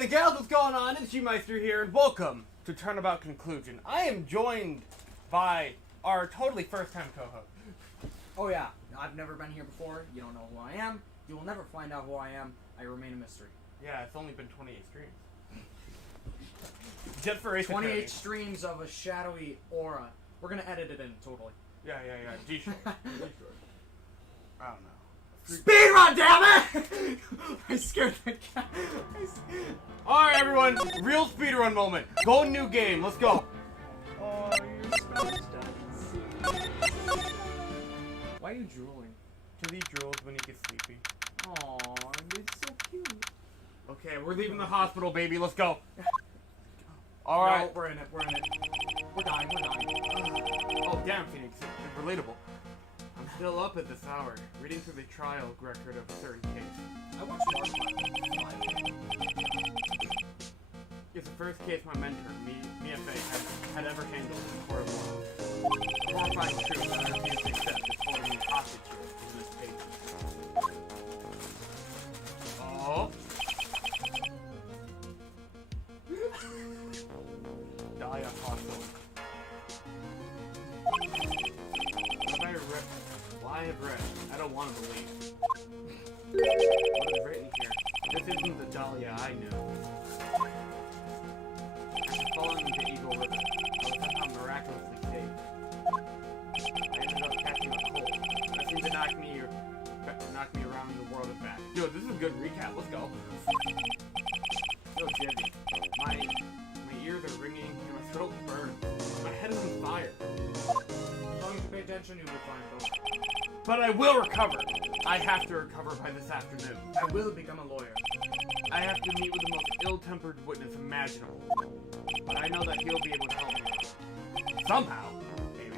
and the gals, what's going on? It's G-Meister here, and welcome to Turnabout Conclusion. I am joined by our totally first-time co-host. Oh yeah, I've never been here before. You don't know who I am. You will never find out who I am. I remain a mystery. Yeah, it's only been 28 streams. Just for Ace 28 Attorney. streams of a shadowy aura. We're gonna edit it in, totally. Yeah. G-Shore. I don't know. Speedrun, damn it! I scared that guy. Alright, everyone. Real speedrun moment. Go new game. Let's go. Oh, you're so Why are you drooling? Because he drools when he gets sleepy. Aw, it's so cute. Okay, we're leaving the hospital, baby. Let's go. Alright. No, we're in it. We're dying. Oh, damn, Phoenix. It's relatable. I'm still up at this hour, reading through the trial record of a certain case. I watched Mark. It's the first case my mentor, Mia Fey, had ever handled in the court of law. The horrifying truth that I refuse to accept is holding me hostage here in this page. Oh. Dahlia Hostel. What I have read, I don't want to believe. What is written here? This isn't the Dahlia I knew. After falling into Eagle River, I was somehow miraculously saved. I ended up catching a cold. That seemed to knock me around the world and back. Dude, this is a good recap. Let's go. Yo, Jibby. My ears are ringing and my throat burns. My head is on fire. As long as you pay attention, you'll be fine, folks. But I will recover. I have to recover by this afternoon. I will become a lawyer. I have to meet with the most ill-tempered witness imaginable. But I know that he'll be able to help me. Somehow. Maybe.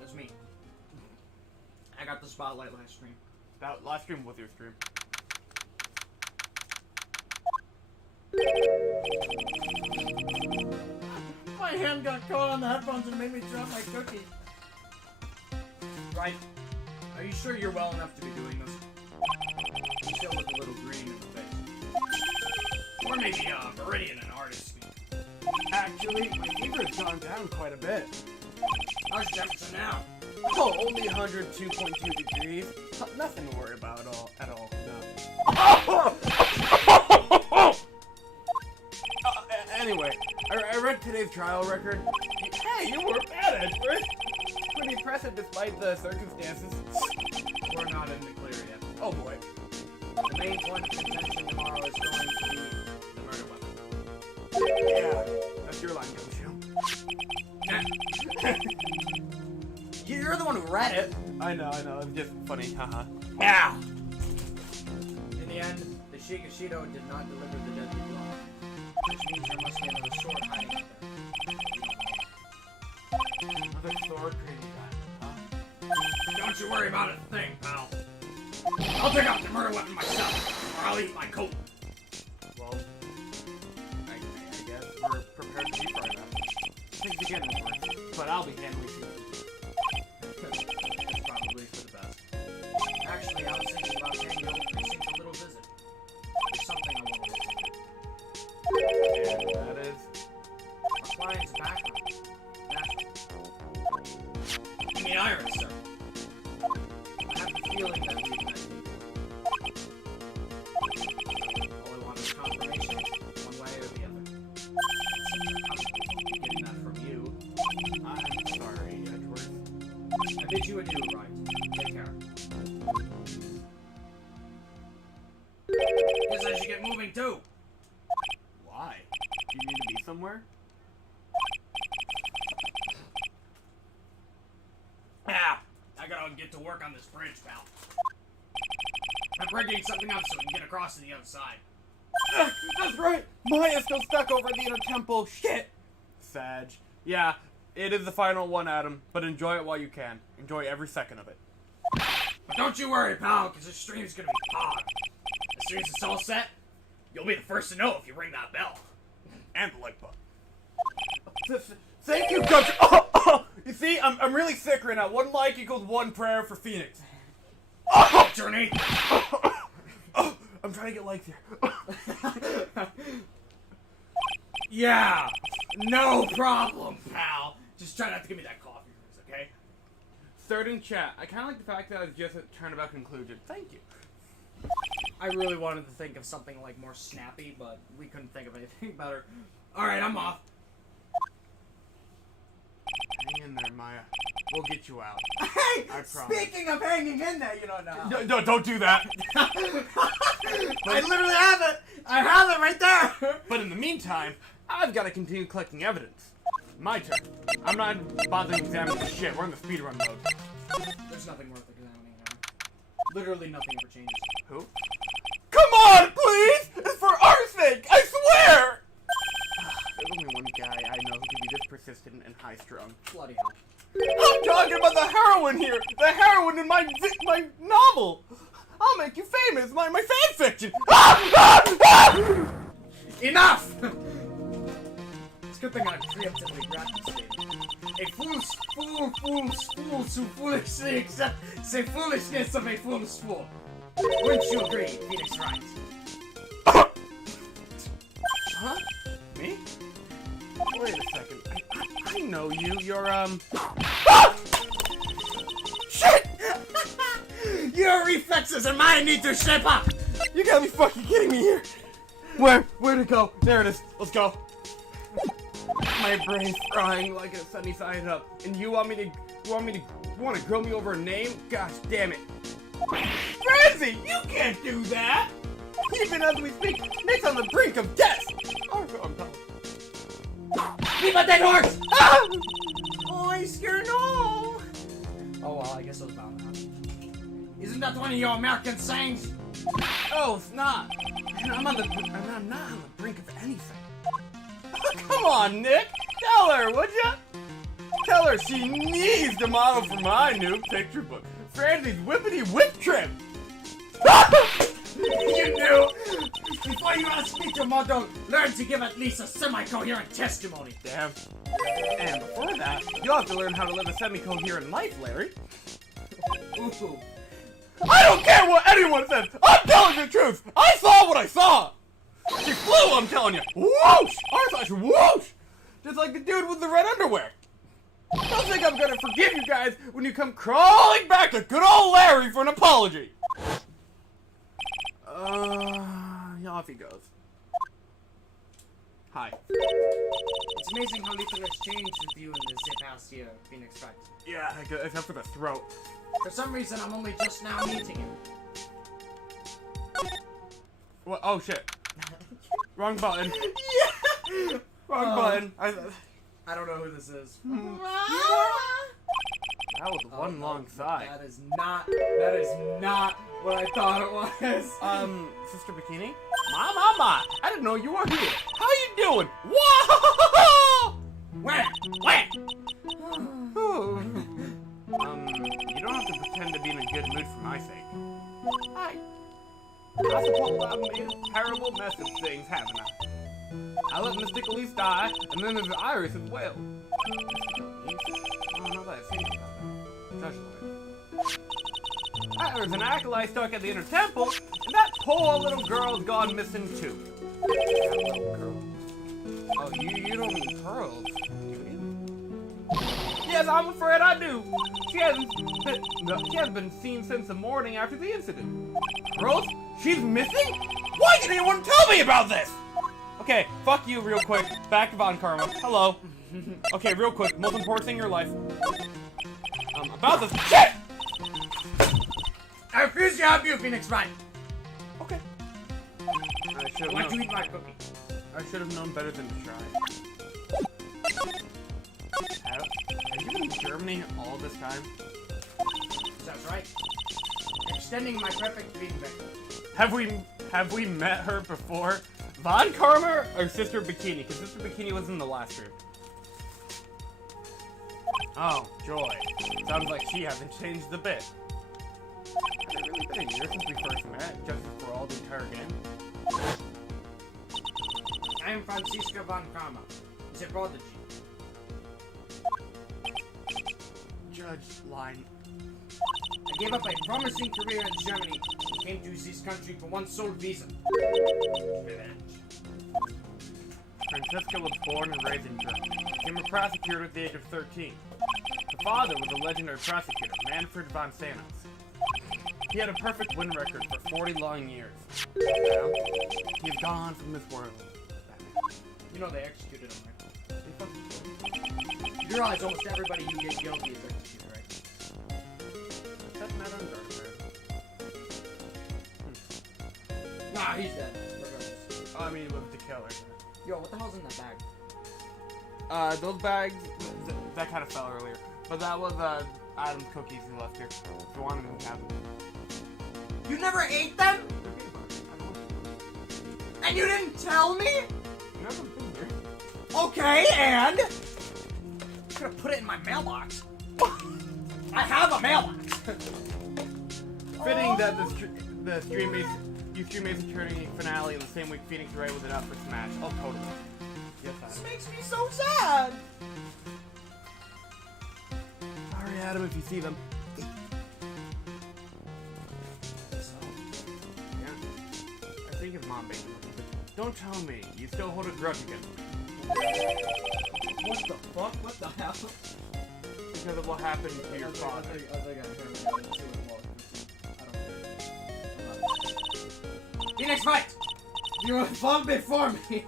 That's me. I got the spotlight last stream. That last stream was your stream. My hand got caught on the headphones and made me drop my cookie. Right. Are you sure you're well enough to be doing this? You still look a little green in the face. Or maybe Meridian and artist speak. Actually, my fever's gone down quite a bit. How's your temperature now? Oh, only 102.2 degrees. Nothing to worry about at all. No. Anyway, I read today's trial record. Hey, you were bad at first. Pretty impressive despite the circumstances. We're not in the clear yet. Oh boy. The main point of contention tomorrow is going to be the murder weapon. Yeah, that's your line, You're the one who read it. I know, it's just funny, haha. Yeah. In the end, the Shigashido did not deliver the deadly blow, which means there must be another sword hiding out there. Another sword crazy guy, huh? Don't you worry about a thing, pal. I'll take out the murder weapon myself, or I'll eat my coat. Well, I guess we're prepared to be for that. Things again, of course, but I'll be handling it. It's probably for the best. Actually, I was thinking about paying the old precinct a little visit. There's something I want to look at. And that is... Our client's background. You mean Iris, sir? I have the feeling that we've met. All I want is confirmation, one way or the other. Since I'm comfortable getting that from you, I'm sorry, Edgeworth. I bid you adieu, Wright. Take care. Guess I should get moving too. Why? Do you need to be somewhere? Ah, I gotta get to work on this bridge, pal. I'm rigging something up so we can get across to the other side. That's right! Maya's still stuck over the inner temple. Shit! Sag. Yeah, it is the final one, Adam, but enjoy it while you can. Enjoy every second of it. But don't you worry, pal, because this stream's gonna be hard. As soon as it's all set, you'll be the first to know if you ring that bell. And the like button. Thank you, Coach. You see, I'm really sick right now. One like equals one prayer for Phoenix. Attorney! I'm trying try to get legs here. Yeah! No problem, pal! Just try not to give me that coffee, okay? Starting chat. I kind of like the fact that I was just at Turnabout Conclusion. Thank you. I really wanted to think of something like more snappy, but we couldn't think of anything better. Alright, I'm off. Hang in there, Maya. We'll get you out. Hey! I promise. Speaking of hanging in there, you don't know. No, don't do that. I literally have it! I have it right there! But in the meantime, I've got to continue collecting evidence. My turn. I'm not bothering examining this shit. We're in the speedrun mode. There's nothing worth examining now. Literally nothing ever changes. Who? Come on, please! It's for our sake! I swear! There's only one guy I know who can be this persistent and high-strung. Bloody hell. I'm talking about the heroine here! The heroine in my novel! I'll make you famous! My fan fiction! Enough! It's a good thing I preemptively grabbed this statement. A fool who foolishly accepts the foolishness of a foolish fool. Wouldn't you agree, Phoenix Wright? Huh? Me? Wait a second. I know you. You're, Shit! Your reflexes and mine need to shape up! You gotta be fucking kidding me here! Where'd it go? There it is. Let's go. My brain's frying like a sunny side up. And you want to grill me over a name? Gosh damn it. Francie, you can't do that! Even as we speak, Nick's on the brink of death! Oh, I'm done. Leave a dead horse! Ah! Oyster, no! Oh well, I guess it was bound to happen. Isn't that one of your American sayings? Oh, it's not. And I'm not on the brink of anything. Come on, Nick. Tell her, would ya? Tell her she needs to model for my new picture book. Francie's Whippity Whip Trip. You knew! Before you ask me to model, learn to give at least a semi-coherent testimony. Damn. And before that, you'll have to learn how to live a semi-coherent life, Larry. Ooh. I don't care what anyone says! I'm telling the truth! I saw what I saw! She flew, I'm telling you! Whoosh! I thought she whoosh! Just like the dude with the red underwear. Don't think I'm gonna forgive you guys when you come crawling back to good old Larry for an apology! Off he goes. Hi. It's amazing how little has changed with you in the past year, Phoenix Wright. Yeah, except for the throat. For some reason, I'm only just now meeting you. What? Oh shit. Wrong button. Yeah! Wrong button. I don't know who this is. That was one long sigh. That is not what I thought it was. Sister Bikini? Mama, I didn't know you were here. How you doing? Whoa! Where? You don't have to pretend to be in a good mood for my sake. I suppose I've made a terrible mess of things, haven't I? I let Mystic Elise die, and then there's Iris as well. Oh, no, that's thinking about that. There's an acolyte stuck at the inner temple, and that poor little girl's gone missing too. That little girl. Oh, you don't mean Pearls, do you? Yes, I'm afraid I do. She hasn't been seen since the morning after the incident. Pearls? She's missing? Why didn't anyone tell me about this? Okay, fuck you real quick. Back to Von Karma. Hello. Okay, real quick. Most important thing in your life. About this shit! I refuse to help you, Phoenix Wright. Okay. Why'd you eat my cookie? I should have known better than to try. Have you been in Germany all this time? That's right. Extending my perfect feedback. Have we met her before? Von Karma or Sister Bikini? Because Sister Bikini was in the last room. Oh, joy. Sounds like she hasn't changed a bit. Has it really been a year since we first met, just for all the entire game? I am Francisca Von Karma, the prodigy. Judge Line. I gave up a promising career in Germany to came to this country for one sole reason. Revenge. Francesca was born and raised in Germany. Became a prosecutor at the age of 13. Her father was a legendary prosecutor, Manfred von Sanus. He had a perfect win record for 40 long years. Now, he is gone from this world. You know they executed him, right? You realize almost everybody you get guilty is executed, right? That's not undark, Nah, he's dead. Regardless. Oh, I mean, with the killer. Yo, what the hell's in that bag? Those bags, that kind of fell earlier. But that was, Adam's cookies he left here. If you want them, you have them. You never ate them? And you didn't tell me? Never been here. Okay, and? Could have put it in my mailbox. I have a mailbox. Fitting that the Stream Ace Attorney finale in the same week Phoenix Wright was up for Smash. Oh, totally. Yes, This Adam. makes me so sad. Sorry, Adam, if you see them. Yeah. I think his mom baked them. Don't tell me. You still hold a grudge against me. What the fuck? What the hell? Because of what happened to your father. I think I heard it too as well. I don't care. Phoenix Wright! You will fall before me!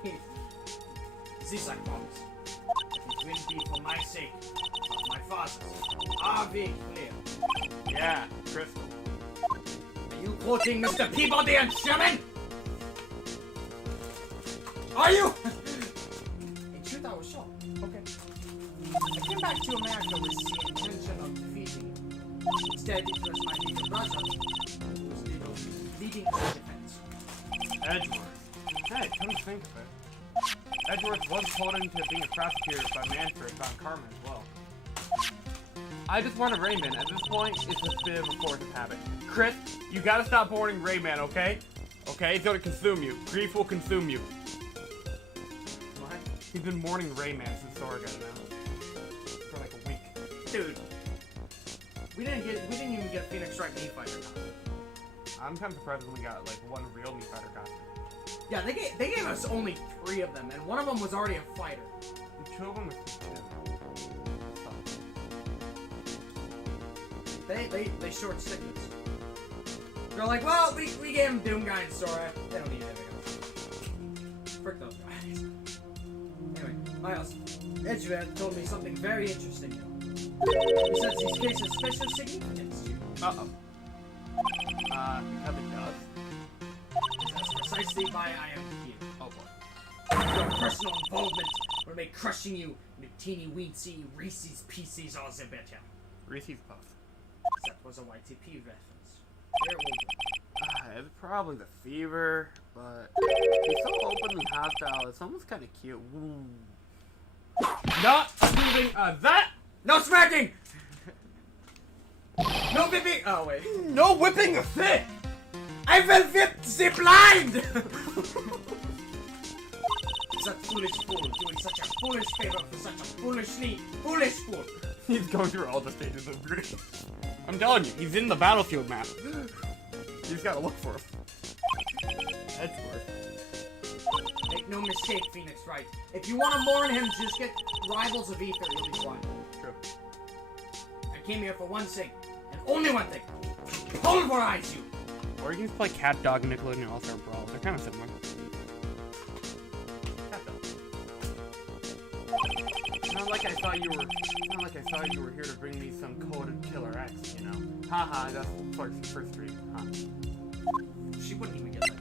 This I promise. It will be for my sake, of my father's. Are we clear? Yeah, Crystal. Are you quoting Mr. Peabody and Sherman? Are you? In truth, I was shocked. Okay. I came back to America with the intention of defeating you. Instead, it was my little brother who was leading the defense. Edgeworth. Hey, come to think of it. Edgeworth was pulled into being a prosecutor by Manfred von Karman as well. I just want a Rayman. At this point, it's a bit of a force of habit. Chris, you gotta stop mourning Rayman, okay? Okay? It's gonna consume you. Grief will consume you. What? He's been mourning Rayman since Sora got announced. For like a week. Dude, we didn't even get a Phoenix Wright Mii Fighter costume. I'm kind of surprised we got like one real Mii Fighter costume. Yeah, they gave us only 3 of them, and one of them was already a fighter. The 2 of them are They short sickness. They're like, well, we gave him Doom Guy and Sora. They don't need anything else. Frick those guys. Anyway, Miles, Edgeworth told me something very interesting. He says these cases have special significance to you. Uh-oh. Because it does. That's precisely why I am here. Oh boy. Your personal involvement will make crushing you into teeny weensy Reese's Pieces all the better. Reese's Puffs. That was a YTP reference. They're older. It's probably the fever, but he's so open and hostile, it's almost kind of cute. Ooh. Not approving that! No smacking! No whipping! Oh wait. No whipping the fit! I will whip the blind! That foolish fool doing such a foolish favor for such a foolishly foolish fool. He's going through all the stages of grief. I'm telling you, he's in the battlefield map. You just gotta look for him. Edgeworth. Make no mistake, Phoenix Wright. If you want to mourn him, just get Rivals of Ether, you'll be fine. True. I came here for one thing, and only one thing. Pulverize you! Or you can just play Cat Dog and Nickelodeon All-Star Brawl. They're kind of similar. Cat Dog. Not like I thought you were here to bring me some coded killer X, you know? Haha, that's Clark's first dream, huh? She wouldn't even get that.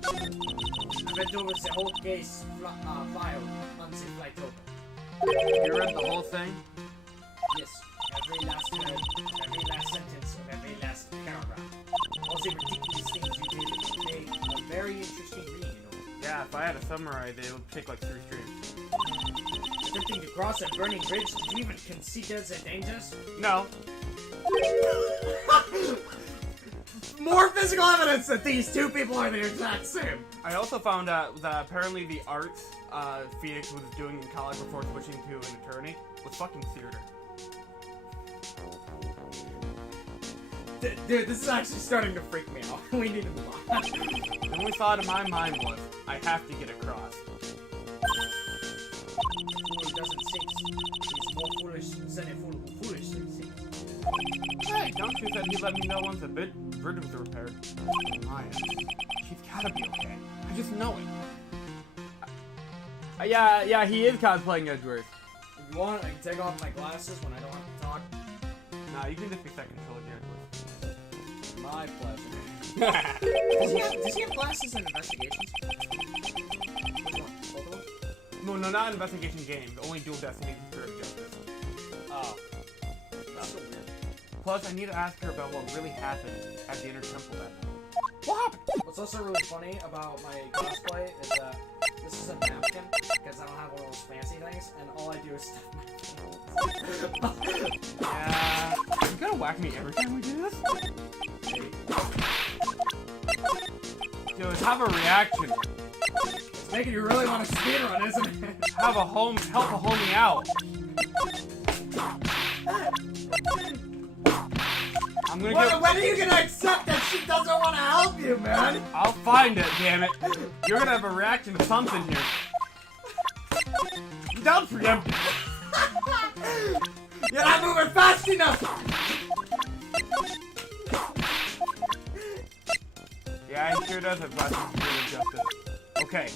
I went over the whole case file on the flight over. You read the whole thing? Yes, every last word, every last sentence of every last paragraph. All the ridiculous things you did make a very interesting read, you know. Yeah, if I had to summarize it, it would take like 3 streams. Attempting to cross a burning bridge, did you even consider the dangers? No. More physical evidence that these two people are the exact same. I also found out that apparently the arts Phoenix was doing in college before switching to an attorney was fucking theater. Dude, this is actually starting to freak me out. We need to move on. The only thought in my mind was, I have to get across. Fool doesn't cease. He's more foolish than a fool who foolishly seeks. Hey, don't you said he let me know once a bridge was repaired. Maya, she's gotta be okay. I just know it. Yeah, he is cosplaying Edgeworth. If you want, I can take off my glasses when I don't have to talk. Nah, you can just be second trilogy Edgeworth. My pleasure. Does he have glasses in investigations? Which one? Both of them? No, not investigation games. Only dual destiny for justice. Oh. That's so weird. Plus, I need to ask her about what really happened at the inner temple that night. What happened? What's also really funny about my cosplay is that this is a napkin, because I don't have one of those fancy things, and all I do is stuff my face. Yeah. You gonna whack me every time we do this? Dude, have a reaction. It's making you really want to speedrun, isn't it? Help a homie out. I'm gonna go. When are you gonna accept that she doesn't want to help you, man? I'll find it, damn it. You're gonna have a reaction to something here. Don't forget. You're not moving fast enough! Yeah, he sure does have glasses to do justice. Okay.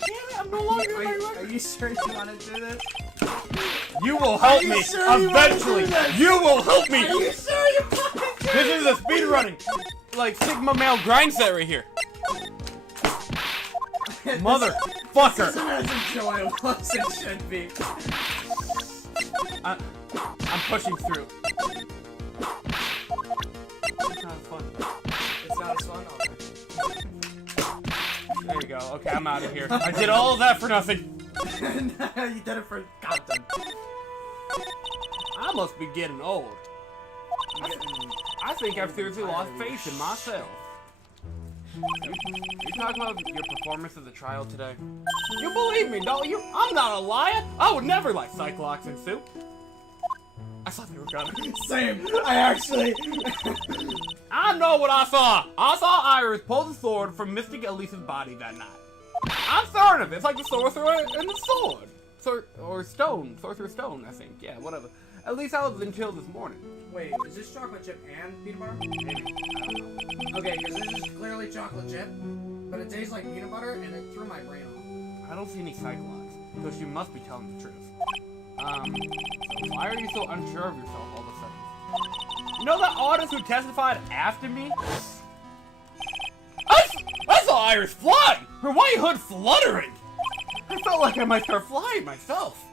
Damn it, I'm no longer in my record. Are you sure you want to do this? You will help me eventually. You will help me. Are you sure you want to do This is a speedrunning, like Sigma male grind set right here. Motherfucker. This isn't as enjoyable as it should be. I'm pushing through. It's not as fun. It's not as fun? There you go. Okay, I'm out of here. I did all of that for nothing. You did it for content. I must be getting old. I think I've seriously lost faith in myself. You talking about your performance of the trial today? You believe me, don't you? I'm not a liar. I would never like Cyclops in soup. I thought they were coming. Same. I actually... I know what I saw. I saw Iris pull the sword from Mystic Elise's body that night. I'm certain of it. It's like the sorcerer and the sword. Or stone. Sorcerer's stone, I think. Yeah, whatever. At least I was until this morning. Wait, is this chocolate chip and peanut butter? Maybe. I don't know. Okay, because this is clearly chocolate chip, but it tastes like peanut butter, and it threw my brain off. I don't see any Cyclops, so she must be telling the truth. So why are you so unsure of yourself all of a sudden? You know that artist who testified after me? I saw Iris fly! Her white hood fluttering! I felt like I might start flying myself.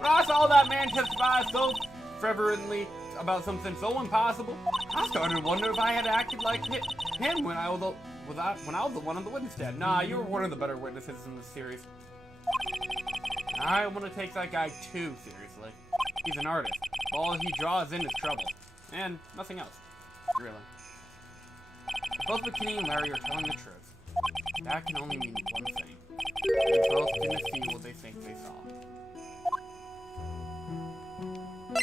When I saw that man testify so fervently about something so impossible, I started to wonder if I had acted like him when I was the one on the witness stand. Nah, you were one of the better witnesses in this series. I want to take that guy too seriously. He's an artist. All he draws in is trouble. And nothing else. Really. Both McKinney and Larry are telling the truth. That can only mean one thing. They both didn't see what they think they saw. On the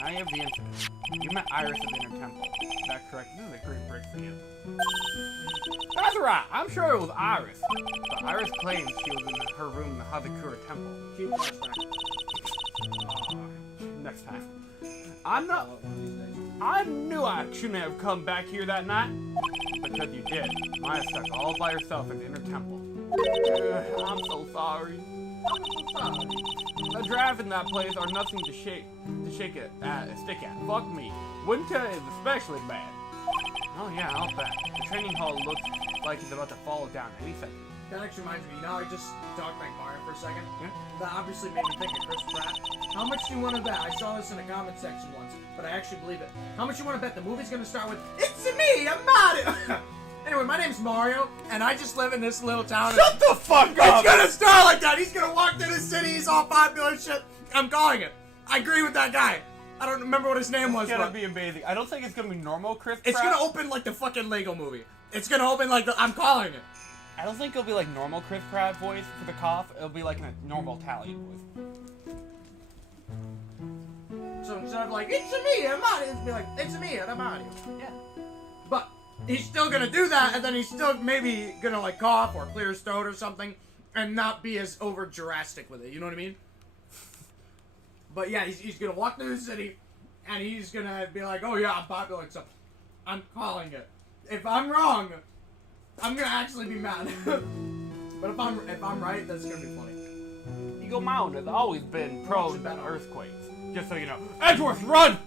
night of the incident, you met Iris at the Inner Temple. Is that correct? This is a great break for you. That's right. I'm sure it was Iris. But Iris claims she was in her room in the Hazakura Temple. Keep watching that. Next time. I knew I shouldn't have come back here that night. Because you did. Maya stuck all by herself in the Inner Temple. I'm so sorry. The draft in that place are nothing to stick at. Fuck me. Winter is especially bad. Oh yeah, I'll bet. The training hall looks like it's about to fall down any second. That actually reminds me, you know, I just talked like Mario for a second. Yeah? That obviously made me think of Chris Pratt. How much do you want to bet? I saw this in a comment section once, but I actually believe it. How much do you want to bet the movie's gonna start with, "It's me, I'm Mario"? Anyway, my name's Mario, and I just live in this little town. Shut the fuck up! It's gonna start like that! He's gonna walk through the city, he's all popular shit. I'm calling it. I agree with that guy. I don't remember what his name was, It's gonna but be amazing. I don't think it's gonna be normal Chris Pratt. it's gonna open like the fucking Lego movie. It's gonna open like the, I'm calling it. I don't think it'll be like normal Chris Pratt voice for the cough. It'll be like a normal Italian voice. So instead of like, it's me, I'm Mario, it'd be like, it's me, I'm Mario. Yeah. But he's still gonna do that, and then he's still maybe gonna like cough or clear his throat or something, and not be as over drastic with it. You know what I mean? But yeah, he's gonna walk through the city, and he's gonna be like, oh yeah, I'm popular, so I'm calling it. If I'm wrong, I'm gonna actually be mad. But if I'm right, that's gonna be funny. Eagle Mountain has always been prone to earthquakes. Just so you know. Edgeworth, run!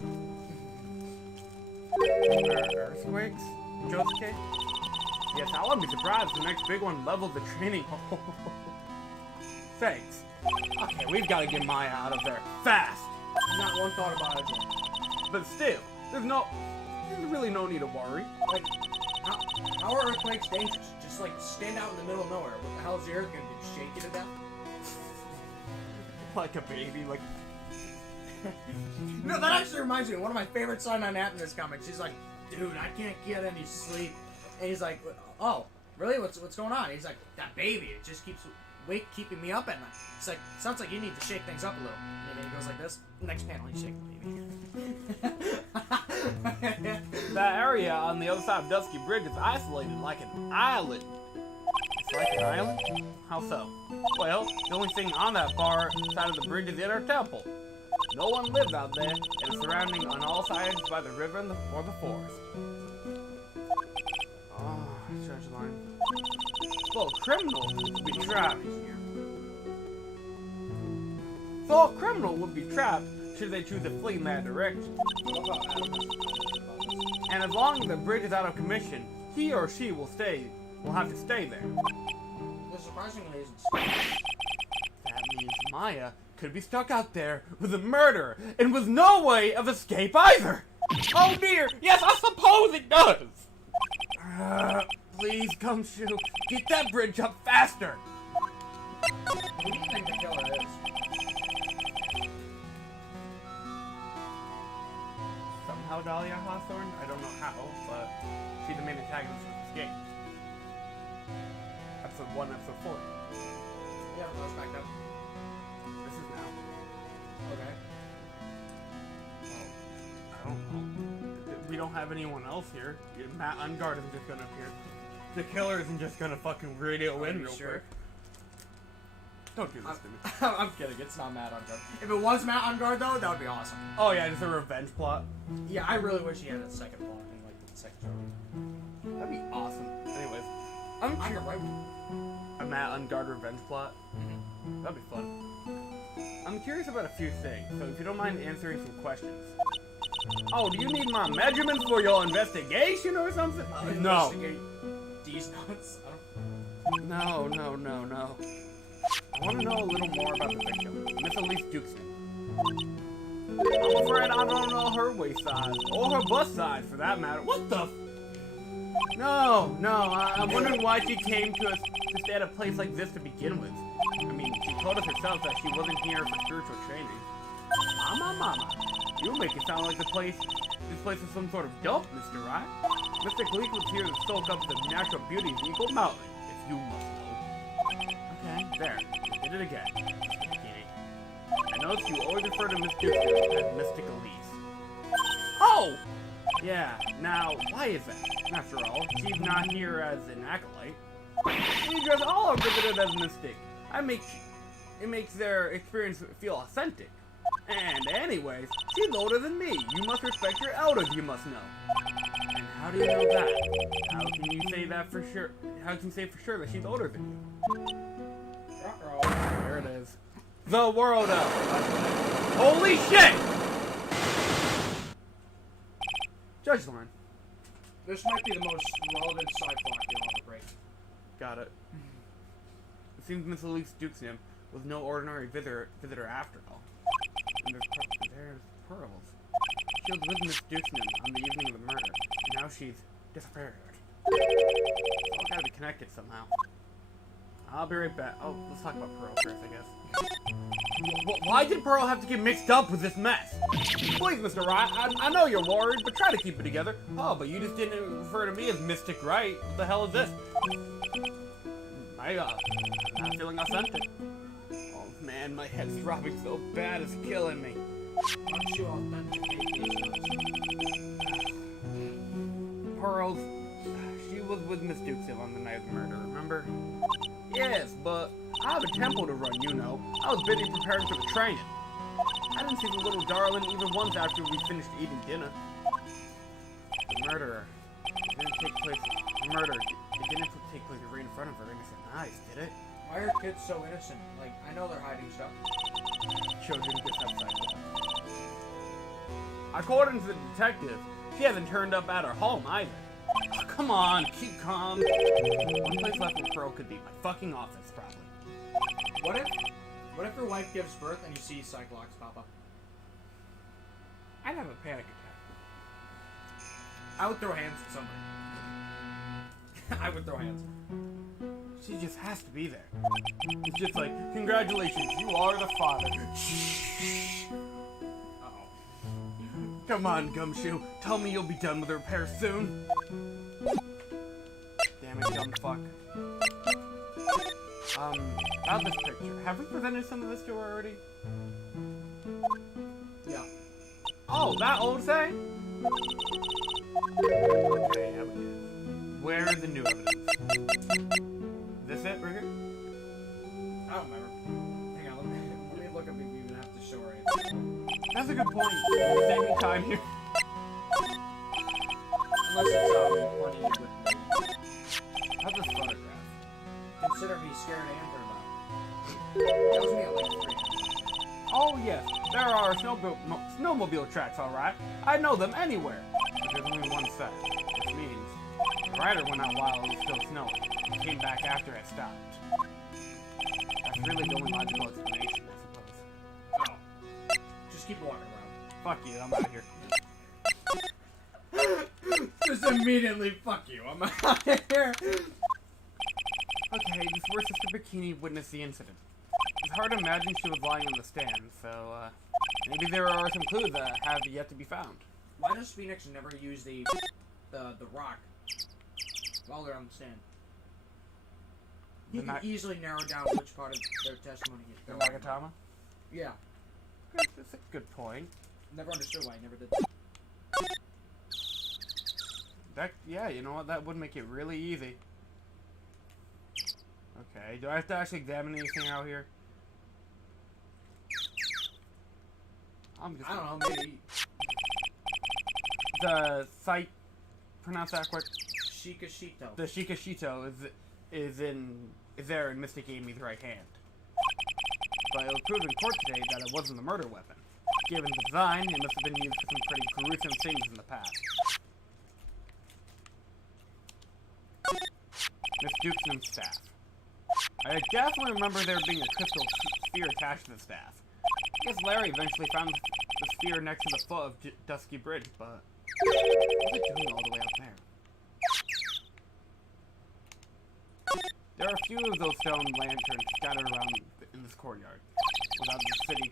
Earthquakes? Josuke? Yes, I wouldn't be surprised if the next big one levels the training hall. Thanks. Okay, we've got to get Maya out of there. Fast! Not one thought about it. But still, there's really no need to worry. Like, how are earthquakes dangerous? Just like stand out in the middle of nowhere. What the hell is the earth gonna do? Shake you to death? Like a baby, like... No, that actually reminds me of one of my favorite Silent Nat in this comic. She's like, dude, I can't get any sleep. And he's like, oh, really? What's going on? He's like, that baby, it just keeps keeping me up at night. It's like, sounds like you need to shake things up a little. And then he goes like this. Next panel, he shakes the baby. That area on the other side of Dusky Bridge is isolated like an island. It's like an island? How so? Well, the only thing on that far side of the bridge is the inner temple. No one lives out there, and it's surrounded on all sides by the river or the forest. Oh, judge line. Full criminals would be trapped. So a criminal would be trapped should they choose to flee in that direction. And as long as the bridge is out of commission, he or she will have to stay there. Well, surprisingly, That means Maya could be stuck out there with a murderer and with no way of escape either. Oh dear, yes, I suppose it does. Please, Gumshoe, get that bridge up faster. who do you think the killer is? Somehow Dahlia Hawthorne? I don't know how, but she's the main antagonist of this game. Episode 1, Episode 4. Yeah, let's back up. This is now. Okay. I don't know. We don't have anyone else here. Matt Ungard isn't just gonna appear. The killer isn't just gonna fucking radio in real quick. Don't do this to me. I'm kidding, it's not Matt on guard. If it was Matt on guard, though, that would be awesome. Oh yeah, just a revenge plot. Yeah, I really wish he had a second plot in like the second show. That'd be awesome. Anyways, I could write a Matt Ungard revenge plot. That'd be fun. I'm curious about a few things, so if you don't mind answering some questions. Oh, do you need my measurements for your investigation or something? No. Investigate these nuts. No. I want to know a little more about the victim, Miss Elise Dukeson. I'm afraid I don't know her waist size, or her bust size for that matter. What the f? No, I'm wondering why she came to us to stay at a place like this to begin with. I mean, she told us herself that she wasn't here for spiritual training. Mama, you make it sound like this place is some sort of dump, Mr. Wright. Mr. Gleek was here to soak up the natural beauty of Eagle Mountain, if you must know. Okay, there. You did it again. Mr. Bikini. I noticed you always refer to Miss Dukeson as Mystic Elise. Oh! Yeah, now, why is that? After all, she's not here as an acolyte. We dress all our visitors as mystic. It makes their experience feel authentic. And anyways, she's older than me. You must respect your elders, you must know. And how do you know that? How can you say that for sure? How can you say for sure that she's older than you? There it is. The world out. Holy shit! Judge line. This might be the most relevant side plot you'll ever break. Got it. It seems Miss Elise Dukeson was no ordinary visitor after all. And there's Pearls. She was with Miss Dukeson on the evening of the murder, and now she's disappeared. It's all gotta be connected somehow. I'll be right back. Oh, let's talk about Pearl first, I guess. Why did Pearl have to get mixed up with this mess? Please, Mr. Wright, I know you're worried, but try to keep it together. Oh, but you just didn't refer to me as Mystic Wright. What the hell is this? I'm not feeling authentic. Oh man, my head's throbbing so bad, it's killing me. Once you authenticate these notes. Pearls, she was with Miss Dukesville on the night of the murder, remember? Yes, but I have a tempo to run, you know. I was busy preparing for the training. I didn't see the little darling even once after we finished eating dinner. The murder didn't take place. The murder it didn't take place right in front of her innocent eyes, did it? Why are kids so innocent? Like, I know they're hiding stuff. Children just have sidewalks. According to the detective, she hasn't turned up at her home either. Oh, come on, keep calm. One place left where Pearl could be my fucking office, probably. What if your wife gives birth and you see Cyclops pop up? I'd have a panic attack. I would throw hands at somebody. I would throw hands. She just has to be there. It's just like, congratulations, you are the father. Uh-oh. Come on, Gumshoe. Tell me you'll be done with the repair soon. Damn it, dumb fuck. About this picture. Have we presented some of this to her already? Yeah. Oh, that old say? Okay, yeah, we did. Where is the new evidence? Is this it, Rigger? I don't remember. Hang on, let me look up if you even have to show her anything. That's a good point. We're saving time here. Unless it's funny with me. How's this photograph? Consider me scared and turned on. That was me at like 3. Oh, yes. There are snowmobile tracks, alright. I know them anywhere. But there's only one set, which means the rider went out while it was still snowing and came back after it stopped. That's really the only logical explanation, I suppose. Oh. Just keep walking around. Fuck you, I'm out of here. Just immediately, fuck you, I'm out of here. Okay, this where Sister Bikini witnessed the incident. It's hard to imagine she was lying on the stand, so, maybe there are some clues that have yet to be found. Why does Phoenix never use the rock while they're on the stand? You can easily narrow down which part of their testimony is. The Nagatama? Yeah. That's a good point. Never understood why I never did. That, yeah, you know what? That would make it really easy. Okay, do I have to actually examine anything out here? I don't know, maybe. The site, pronounce that quick. Shikashito. The Shikashito is there in Mystic Amy's right hand. But it was proven in court today that it wasn't the murder weapon. Given the design, it must have been used for some pretty gruesome things in the past. Miss Dukesman's staff. I definitely remember there being a crystal sphere attached to the staff. I guess Larry eventually found the sphere next to the foot of Dusky Bridge, but what was it doing all the way up there? There are a few of those stone lanterns scattered around in this courtyard. Without the city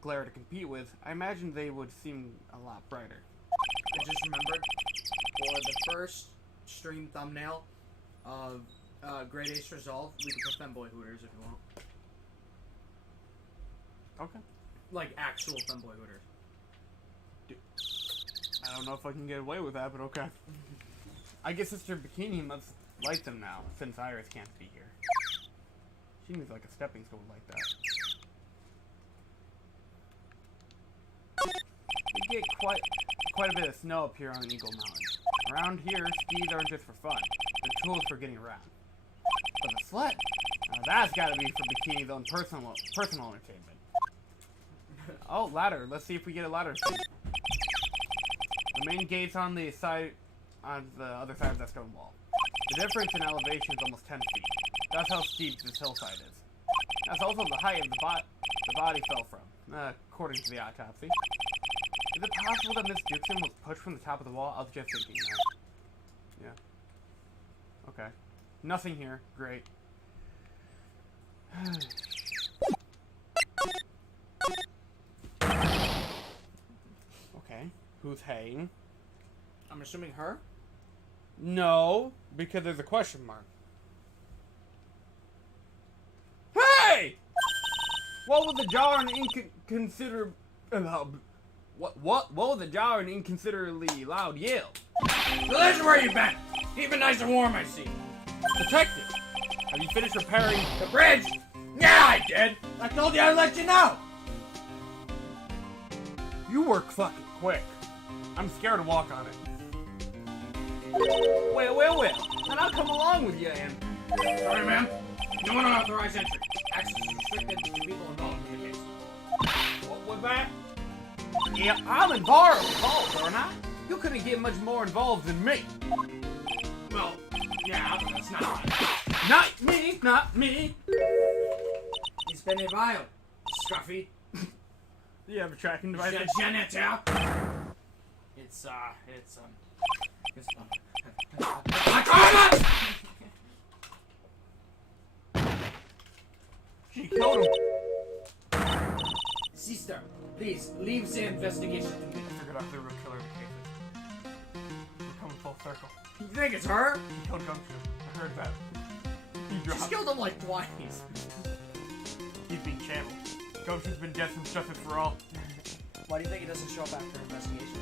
glare to compete with, I imagine they would seem a lot brighter. I just remembered for the first stream thumbnail of Great Ace Resolve, we can put Femboy Hooters if you want. Okay. Like actual Femboy Hooters. Dude, I don't know if I can get away with that, but okay. I guess Sister Bikini must like them now, since Iris can't be here. She needs like a stepping stone like that. We get quite a bit of snow up here on Eagle Mountain. Around here, skis aren't just for fun. They're tools for getting around. But the sled? Now that's gotta be for Bikini's own personal entertainment. Oh, ladder. Let's see if we get a ladder soon. The main gate's on the other side of that stone wall. The difference in elevation is almost 10 feet. That's how steep this hillside is. That's also the height of the body fell from, according to the autopsy. Is it possible that Miss Dukesman was pushed from the top of the wall? I was just thinking that. Yeah. Okay. Nothing here. Great. Okay. Who's haying? I'm assuming her? No, because there's a question mark. Hey! What was the jar and inconsiderable... What was the jar and inconsiderately loud yell? So there's where you've been. Keep it nice and warm, I see. Detective, have you finished repairing... The bridge? Yeah, I did. I told you I'd let you know. You work fucking quick. I'm scared to walk on it. Well. Then I'll come along with you and... Sorry, ma'am. No unauthorized entry. Access is restricted to people involved in the case. What was that? Yeah, I'm involved, aren't I? You couldn't get much more involved than me. Well, yeah, but that's not right. Not me. He's been a while, Scruffy. Do you have a tracking device? Janitor. It's She killed him. Sister, please, leave the investigation to me. I figured out the real killer of the cases. We're coming full circle. You think it's her? She killed Gumshoe. I heard that. He She's dropped. killed him like twice. He's being channeled. Gumshoe's been dead since Justice for All. Why do you think he doesn't show up after investigation?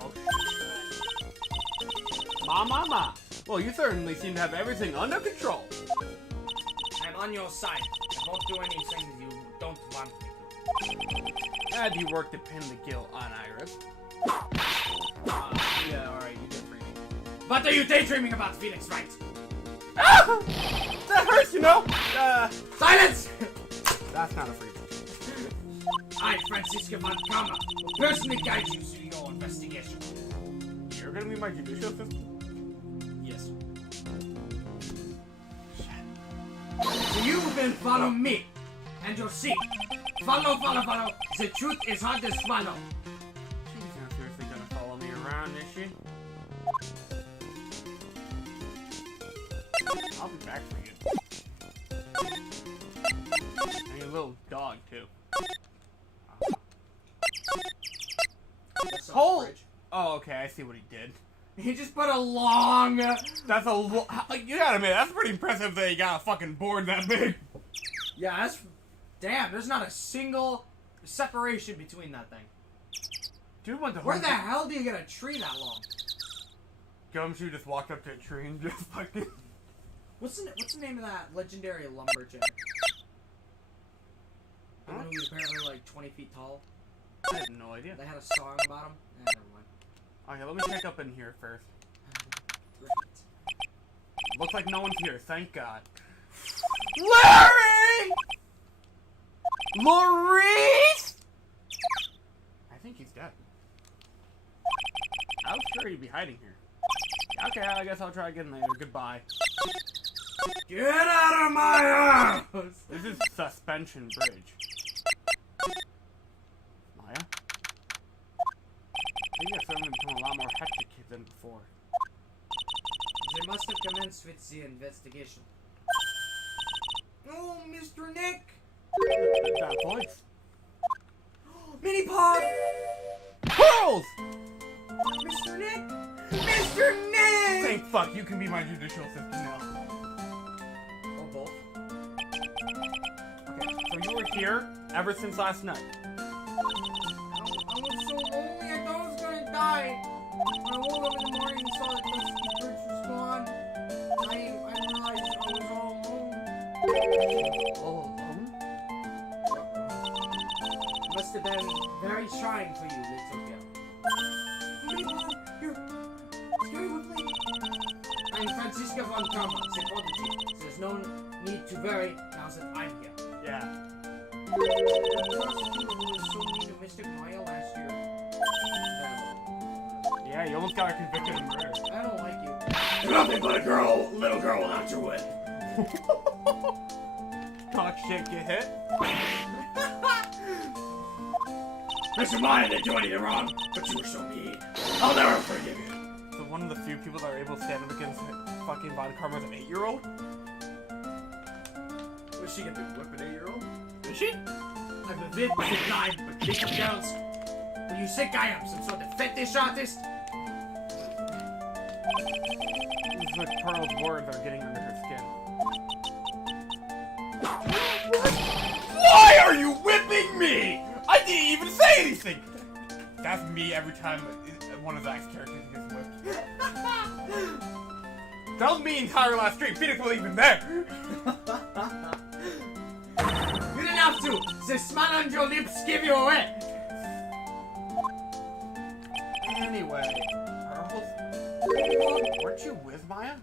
Oh. Ma. Well, you certainly seem to have everything under control. I'm on your side. I won't do anything you don't want me to. How do you work to pin the guilt on Iris? Yeah, alright, you did free me. What are you daydreaming about, Phoenix Wright? Ah! That hurts, you know? Silence! That's not a free me. I, Francisca Von Kama, will personally guide you through your investigation. You're gonna be my judicial assistant? Yes. So you then follow me, and you'll see. Follow. The truth is hard to swallow. She's not seriously gonna follow me around, is she? I'll be back for you. And your little dog, too. Hold! Oh, okay, I see what he did. He just put a long... That's a you gotta admit, that's pretty impressive that he got a fucking board that big. Yeah, that's... Damn, there's not a single separation between that thing. Dude went to Where the hell do you get a tree that long? Gumshoe just walked up to a tree and just fucking... What's the name of that legendary lumberjack? The one who was apparently like 20 feet tall. I have no idea. They had a song about him. Never mind. Okay, let me check up in here first. Looks like no one's here, thank God. Larry! Maurice! I think he's dead. I was sure he'd be hiding here. Okay, I guess I'll try again later. Goodbye. Get out of my house! This is Suspension Bridge. Maya? Things have suddenly become a lot more hectic than before. They must have commenced with the investigation. Oh, Mr. Nick! That voice. Mini Pod! Pearls! Mr. Nick! Mr. Nick! Thank fuck, you can be my judicial assistant now. Or both. Okay, so you were here ever since last night. I was so lonely, I thought I was gonna die. When I woke up in the morning and saw that the bridge was gone, I realized I was all alone. All alone? It must have been very trying for you, little girl. Here, scary with me. I'm Francisca Von Kama, the prodigy. There's no need to worry now that I'm here. Yeah. The prosecutor who was so mean to Mr. Maya last year. Yeah, you almost got her convicted of murder. I don't like you. You're nothing but a little girl without your wit. Talk shit, get hit. Mr. Maya didn't do anything wrong, but you were so mean. I'll never forgive you. So one of the few people that are able to stand up against fucking Von Karma as an 8-year-old? Was she gonna whip an 8-year-old? Is she? I'm a bit blind, but pick up girls. When you think I am some sort of fetish artist? It's like Pearl's words are getting under her skin. Why are you whipping me? I didn't even say anything. That's me every time one of Zach's characters gets whipped. That was me entire last stream. Phoenix wasn't even there. You didn't have to! The smile on your lips give you away! Anyway, Pearls, weren't you with Maya?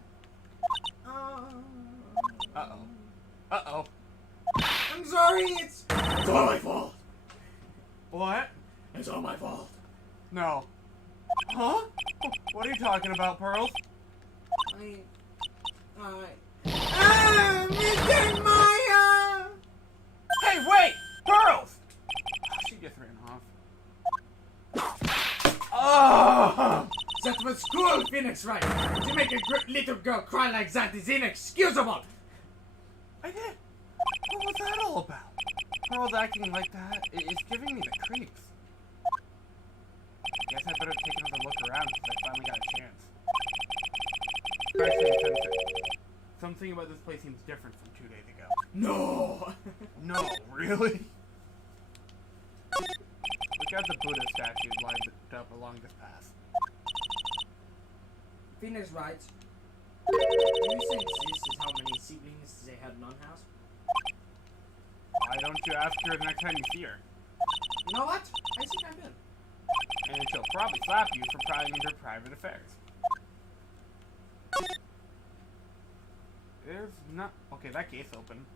Uh-oh. Uh-oh. I'm sorry, it's all my fault. What? It's all my fault. No. Huh? What are you talking about, Pearls? Mr. Maya! Hey, wait! Pearls! She just ran off. Oh! That was cool, Phoenix Wright. To make a little girl cry like that is inexcusable. I did. What was that all about? Pearls acting like that is giving me the creeps. Guess I better take another look around since I finally got a chance. Especially since something about this place seems different from 2 days ago. No. No, really? Look at the Buddha statues lined up along this path. Phoenix Wright, do you think this is how many siblings they had in non-house? Why don't you ask her the next time you see her? You know what? I think I'm in. And she'll probably slap you for prying into her private affairs. There's not... Okay, that gate's open.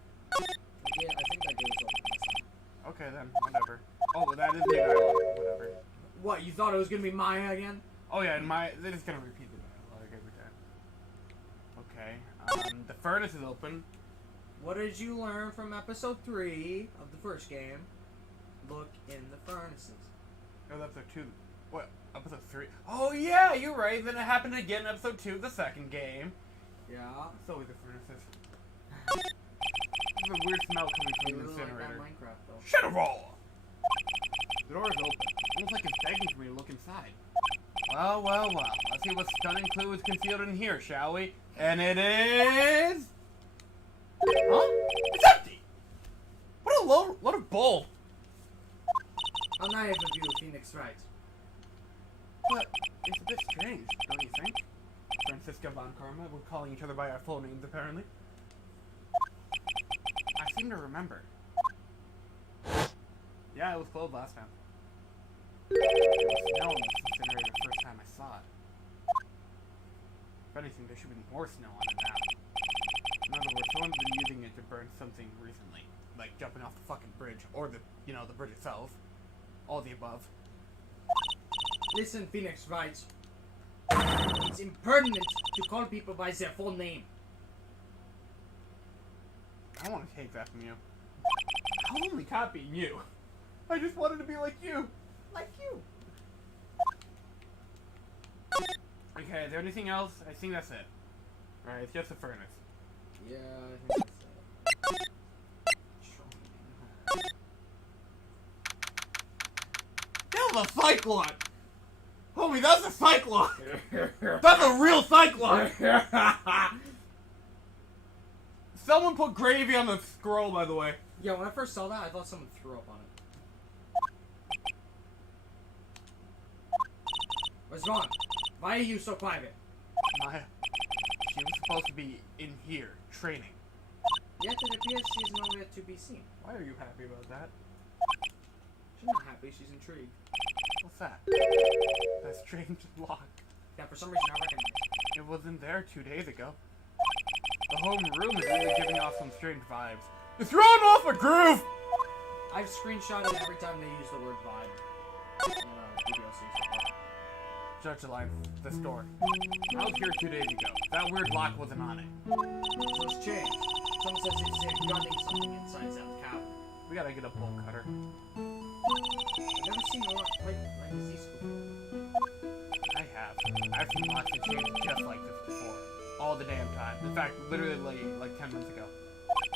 Yeah, I think that game's open. Okay then, whatever. Oh, well, that is the dialogue. Whatever. What, you thought it was gonna be Maya again? Oh yeah, and they're just gonna repeat the dialogue every time. Okay, the furnace is open. What did you learn from episode 3 of the first game? Look in the furnaces. Oh, episode 2. What? Episode 3? Oh yeah, you're right. Then it happened again in episode 2 of the second game. Yeah. It's always the furnaces. There's a weird smell coming I from the really like that incinerator. Minecraft though. Shut up, all! The door is open. Almost like it's begging for me to look inside. Well, well, well. Let's see what stunning clue is concealed in here, shall we? And it is... Huh? It's empty! What a load of bull! I'll now have a view of Phoenix Wright. But it's a bit strange, don't you think? Francisca Von Karma, we're calling each other by our full names, apparently. I seem to remember. Yeah, it was closed last time. There was snow in this incinerator the first time I saw it. If anything, there should be more snow on it now. In other words, someone's been using it to burn something recently. Like jumping off the fucking bridge, or the bridge itself. All the above. Listen, Phoenix Wright. It's impertinent to call people by their full name. I want to take that from you. I'm only copying you. I just wanted to be like you. Like you. Okay, is there anything else? I think that's it. Alright, it's just a furnace. Yeah, I think that's That was a cyclone! Homie, that's a cyclone! That's a real cyclone! Someone put gravy on the scroll, by the way. Yeah, when I first saw that, I thought someone threw up on it. What's wrong? Why are you so private? Maya, she was supposed to be in here, training. Yet it appears she is nowhere to be seen. Why are you happy about that? She's not happy, she's intrigued. What's that? That strange lock. Yeah, for some reason I recognize it. It wasn't there 2 days ago. The whole room is really giving off some strange vibes. You're throwing off a groove! I've screenshotted every time they use the word vibe in videos so far. Judge the line, this door. I was here 2 days ago. That weird lock wasn't on it. So it's changed. Someone says it's gunning something inside that cow. We gotta get a bolt cutter. I've never seen a lock like these before. I have. I've seen locks and chains just like this before. All the damn time. In fact, literally like 10 minutes ago.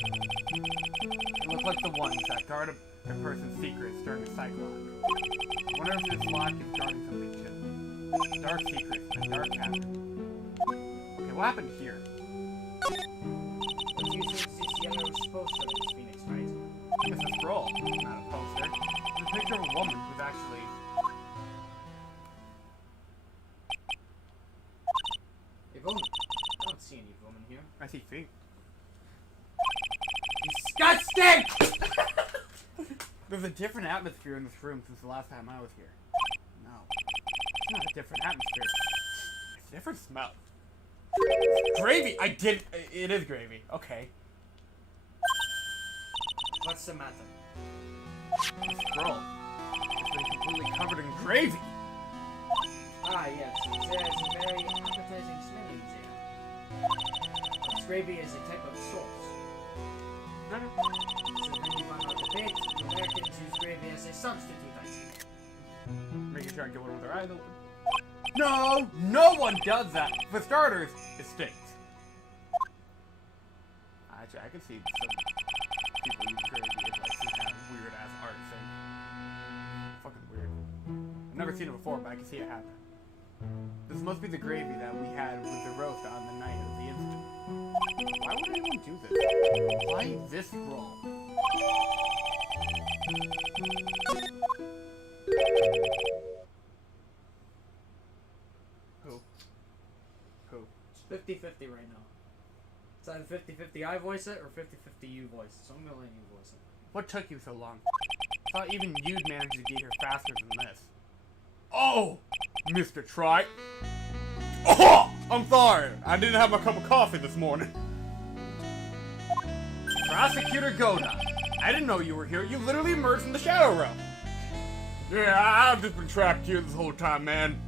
It looked like the ones that guard a person's secrets during a cyclone. I wonder if this lock is guarding something too. Dark secrets in a dark cavern. Okay, what happened here? What do you think this yellow poster of this Phoenix, right? It's a scroll, not a poster. It's a picture of a woman who's actually... A woman. I don't see any woman here. I see feet. Disgusting! There's a different atmosphere in this room since the last time I was here. No. It's not a different atmosphere. It's a different smell. Gravy! It is gravy. Okay. What's the matter? The scroll. It's been completely covered in gravy. Ah, yes. There's a very appetizing smell in there. This gravy is a type of sauce. So when you run out of bait, the Americans use gravy as a substitute, I see. Making sure I get one with their eyes open. No! No one does that! For starters, it stinks. Actually, I can see some people use gravy as like some kind of weird-ass art thing. Fucking weird. I've never seen it before, but I can see it happen. This must be the gravy that we had with the roast on the night of the incident. Why would anyone do this? Why this scroll? Who? It's 50-50 right now. It's either 50-50 I voice it or 50-50 you voice it. So I'm gonna let you voice it. What took you so long? I thought even you'd manage to get here faster than this. Oh! Mr. Wright. Oh! I'm sorry. I didn't have a cup of coffee this morning. Prosecutor Goda. I didn't know you were here. You literally emerged from the Shadow Realm. Yeah, I've just been trapped here this whole time, man.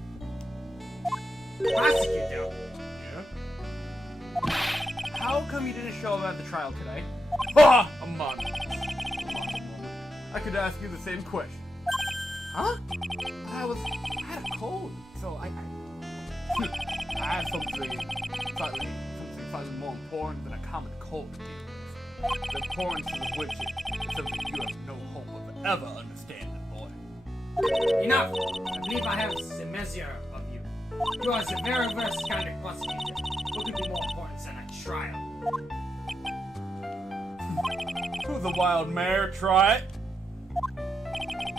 Prosecutor! Yeah? How come you didn't show up at the trial today? Ha! A month. I could ask you the same question. Huh? I had a cold, so I had something slightly more important than a common cold to deal with. The importance of which is something you have no hope of ever understanding, boy. Enough! I believe I have the measure of you. You are the very worst kind of prosecutor. What could be more important than a trial? Who's the wild mare? Try it.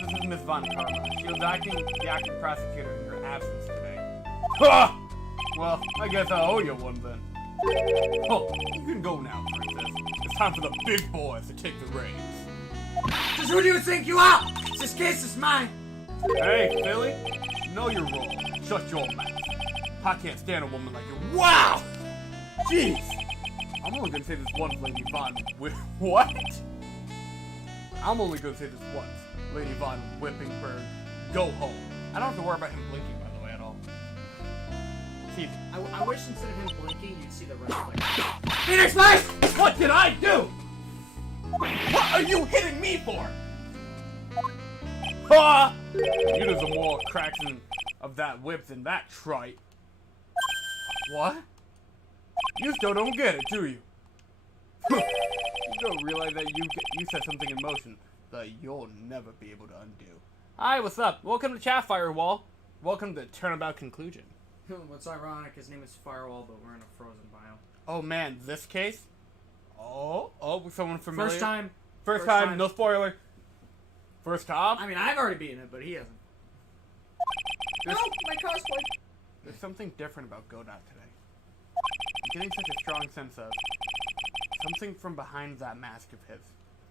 This is Miss Von Karma. She was the acting prosecutor in your absence today. Ha! Well, I guess I owe you one then. Oh, you can go now, princess. It's time for the big boys to take the reins. Just who do you think you are? This case is mine. Hey, Philly, know your role. Shut your mouth. I can't stand a woman like you. Wow! Jeez! I'm only gonna say this once, Lady Von what? I'm only gonna say this once. Lady Von Whippingberg, go home. I don't have to worry about him blinking, by the way, at all. Jeez. I wish instead of him blinking, you'd see the red flag. Phoenix Light! What did I do? What are you hitting me for? Ha! You deserve more cracks of that whip than that trite. What? You still don't get it, do you? You don't realize that you set something in motion that you'll never be able to undo. Hi, what's up? Welcome to Chat Firewall. Welcome to Turnabout Conclusion. What's ironic, his name is Firewall, but we're in a frozen biome. Oh man, this case? Oh, someone familiar? First time, no spoiler. First time? I mean, I've already beaten it, but he hasn't. No, my cosplay! There's something different about Godot today. I'm getting such a strong sense of something from behind that mask of his.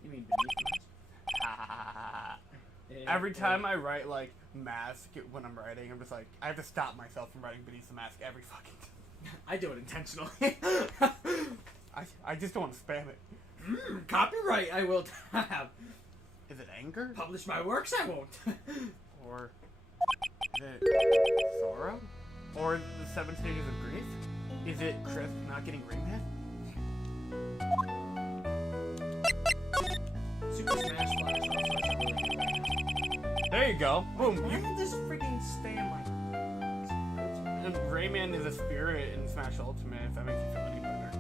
You mean beneath Every time I write, like, mask when I'm writing, I'm just like, I have to stop myself from writing beneath the mask every fucking time. I do it intentionally. I just don't want to spam it. Copyright I will have. Is it anger? Publish my works I won't. Or is it sorrow? Or is it the 7 stages of grief? Is it Chris not getting Rayman? Super Smash Bros. Also has a really good Rayman. There you go. Boom. Why did this freaking stand like And Rayman is a spirit in Smash Ultimate, if that makes you feel any better.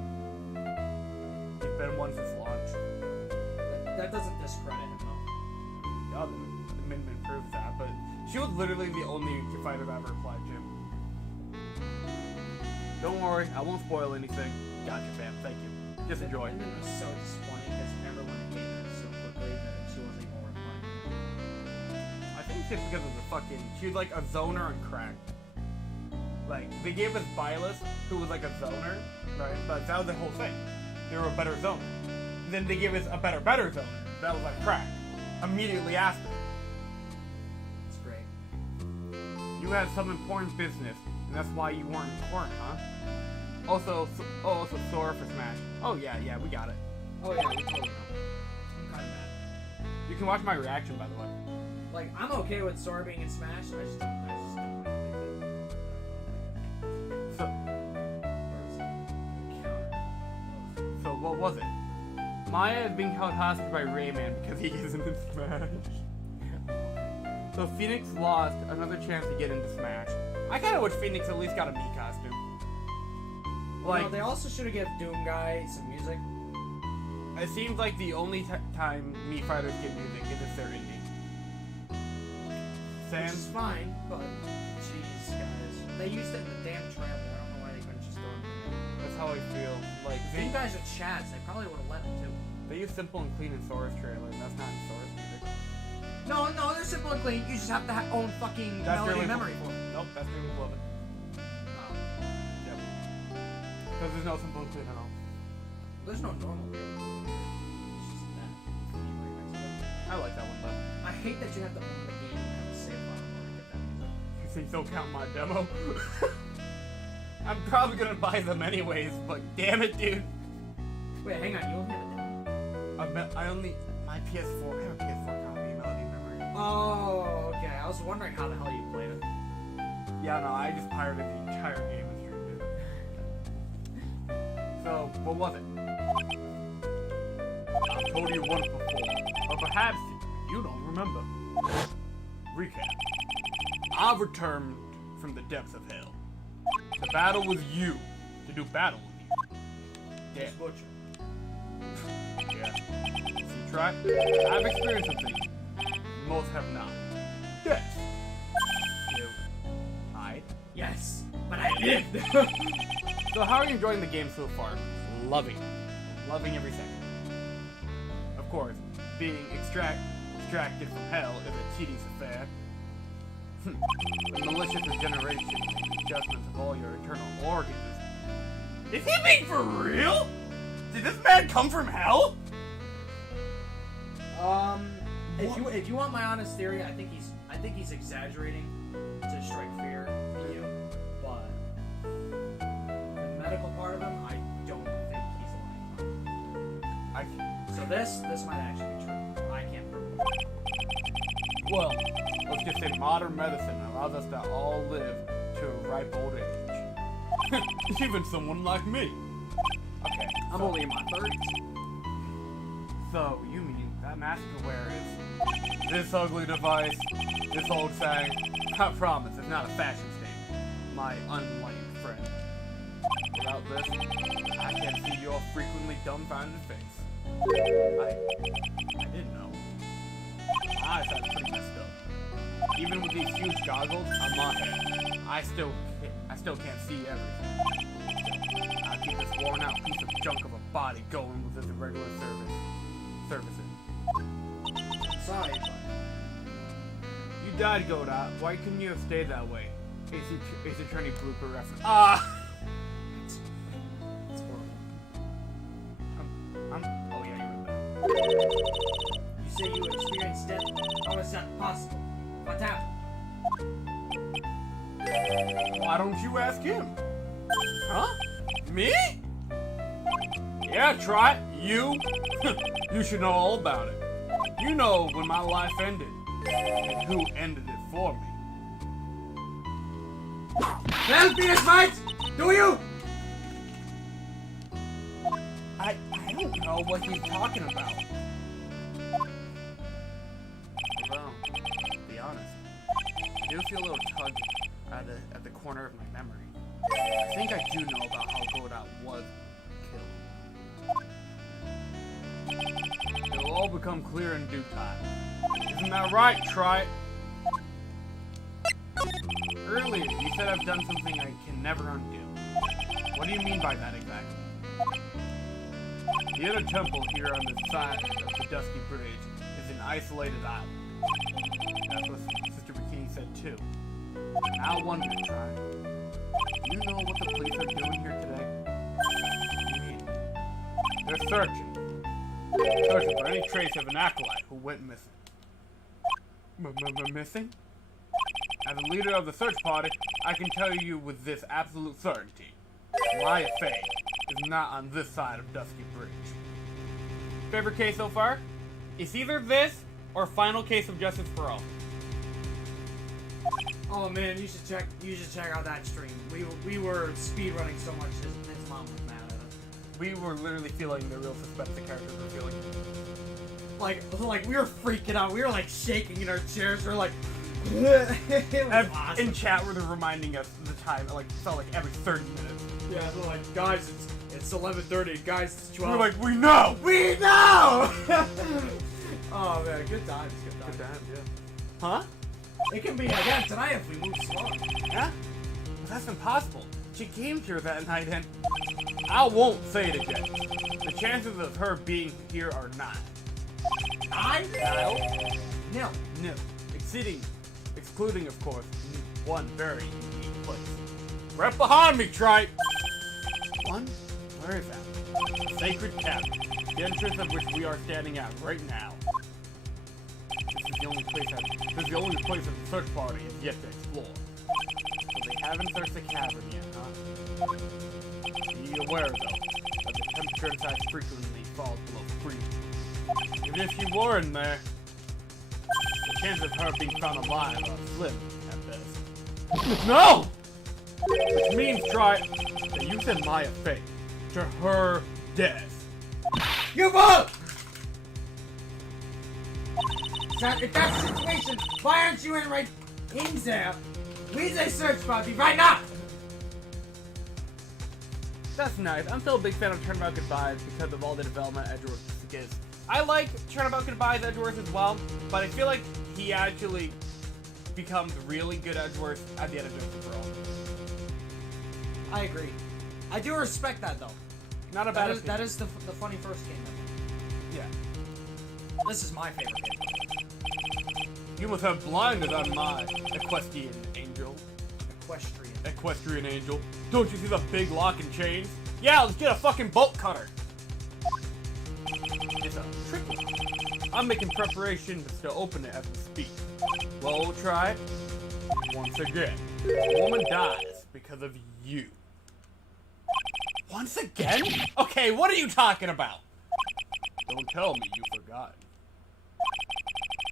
He's been one since launch. That doesn't discredit him though. Yeah, the Min Min proves that, but she was literally the only fighter that ever applied to him. Don't worry, I won't spoil anything. Gotcha, fam. Thank you. Just enjoy. Min Min was so disappointing. because everyone hated her so quickly that she wasn't even worth playing. I think it's because of the fucking. She was like a zoner and crack. Like, they gave us Bylus, who was like a zoner, right? But that was the whole thing. They were a better zoner. Then they gave us a better zoner. That was like crack. Immediately after. It's great. You had some important business, and that's why you weren't in court, huh? Also Sora for Smash. Oh yeah, we got it. Oh yeah, we totally know. I'm kind of mad. You can watch my reaction, by the way. Like, I'm okay with Sora being in Smash. I just don't like it. So what was it? Maya is being held hostage by Rayman because he isn't in Smash. So Phoenix lost another chance to get into Smash. I kinda wish Phoenix at least got a Mii costume. Like, they also should have given Doom Guy some music. it seems like the only time Mii fighters get music is if they're indie. Which is Sans, fine, but jeez, guys. They used it in the damn trailer. I don't know why they couldn't just throw it in. that's how I feel. Like, Doom Guys are chads. They probably would have let them too. they use Simple and Clean in Sora's trailer, and that's not in Sora's music. No, they're simple and clean. You just have to own fucking melody and memory for them. Nope, that's Dream of Lovin'. Yep. Because there's no Simple and Clean at all. There's no normal real. It's just that. I like that one, though. I hate that you have to own the game and have a save file in order to get that music. You think they'll count my demo? I'm probably gonna buy them anyways, but damn it, dude. Wait, hang on. You only have a demo? I only... My PS4... I have a PS4 copy, Melody Memory. Oh, okay. I was wondering how the hell you played it. Yeah, no, I just pirated the entire game and streamed it. So, what was it? I've told you once before, but perhaps you don't remember. Recap. I've returned from the depths of hell. The battle with you. To do battle with you. Yeah. Butcher. Yeah. See, try. I've experienced some things most have not. Death. You. I. Yes, but I lived. So how are you enjoying the game so far? Loving it. Loving every second. Of course, being extracted from hell is a tedious affair. The malicious regeneration and adjustments of all your internal organs. Is he being for real? Did this man come from hell? If you want my honest theory, I think he's exaggerating to strike fear in you, but the medical part of him, I don't think he's lying. So this might actually be true. I can't prove it. Well, let's just say modern medicine allows us to all live to a ripe old age. Even someone like me. Okay, I'm only in my 30s. So, you mean that mask you wear is this ugly device, this old saying? I promise, it's not a fashion statement, my unenlightened friend. Without this, I can't see your frequently dumbfounded face. I didn't know. My eyesight is pretty messed up. Even with these huge goggles on my head, I still can't see everything. I keep this worn out piece of junk of a body going with this regular servicing. I'm sorry, but You died, Godot. Why couldn't you have stayed that way? Ace Attorney blooper reference. Ah! it's horrible. Oh yeah, you're right. You say you experienced death? How is that possible? What happened? Why don't you ask him? Huh? Me? Yeah, try it. You? You should know all about it. You know when my life ended, and who ended it for me. Help me, mate! Do you? I don't know what he's talking about. Well, to be honest, I do feel a little tug at the corner of my memory. I think I do know about how Godot was killed. It'll all become clear in due time. Isn't that right, Try it? Earlier, you said I've done something I can never undo. What do you mean by that exactly? The other temple here on the side of the Dusky Bridge is an isolated island. That's what Sister Bikini said too. Now one good try. Do you know what the police are doing here today? What do you mean? They're searching. Searching for any trace of an acolyte who went missing. Missing? As a leader of the search party, I can tell you with this absolute certainty. Maya Fey is not on this side of Dusky Bridge. Favorite case so far? It's either this or Final Case of Justice for All. Oh man, you should check out that stream. We were speedrunning so much his mom was mad at us. We were literally feeling the real suspense the characters were feeling. Like we were freaking out. We were like shaking in our chairs. We were like, it was awesome. In chat, where they're reminding us the time. Like it felt like every 30 minutes. Yeah, they're like, guys, it's 11:30. Guys, it's 12. We're like, we know. We know. Oh man, good times. Good times, yeah. Huh? It can be again tonight if we move slow. Yeah? But that's impossible. She came here that night and I won't say it again. The chances of her being here are 9. 9? No. Excluding, of course, one very unique place. Right behind me, Tripe! One? Where is that? The Sacred Cavern, the entrance of which we are standing at right now. This is the only place that the search party is yet to explore. So they haven't searched the cavern yet, huh? Be aware, though, that the temperature inside frequently falls below freezing. Even if you were in there, the chances of her being found alive are slim at best. No! Which means, Try, that you sent Maya Fey to her death. You vote! If that's the situation, why aren't you in right in there? Lead a search party right now! That's nice. I'm still a big fan of Turnabout Goodbyes because of all the development Edgeworth gives. I like Turnabout Goodbyes Edgeworth as well, but I feel like he actually becomes really good Edgeworth at the end of Justice for All. I agree. I do respect that though. Not a bad opinion. That is the funny first game. Yeah. This is my favorite game. You must have blinded on my equestrian angel. Equestrian angel. Don't you see the big lock and chains? Yeah, let's get a fucking bolt cutter. It's a trick lock. I'm making preparations to open it as we speak. Well, we'll try. Once again, a woman dies because of you. Once again? Okay, what are you talking about? Don't tell me you've forgotten.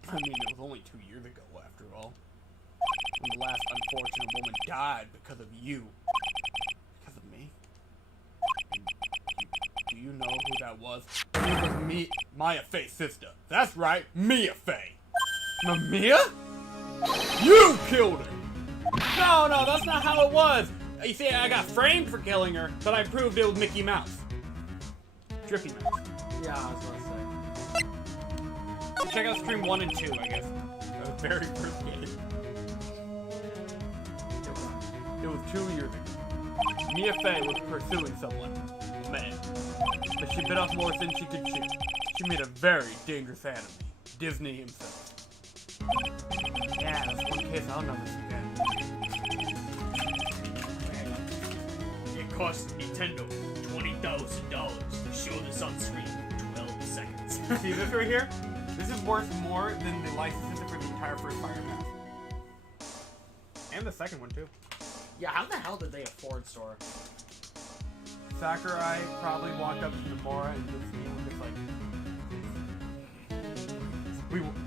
I mean, it was only 2 years ago, after all. When the last unfortunate woman died because of you. Because of me. And do you know who that was? It was me, Maya Fey's sister. That's right, Mia Fey. Mia? You killed her! No, that's not how it was. You see, I got framed for killing her, but I proved it was Mickey Mouse. Drippy Mouse. Yeah, I was gonna say. Check out stream 1 and 2, I guess. The very first game. It was 2 years ago. Mia Fey was pursuing someone. A man. But she bit off more than she could chew. She made a very dangerous enemy. Disney himself. Yeah, that's one case I'll never forget. It cost Nintendo $20,000 to show this on screen for 12 seconds. See this right here? This is worth more than the licenses for the entire first Fire Pass. And the second one, too. Yeah, how the hell did they afford Sora? Sakurai probably walked up to Nomura and just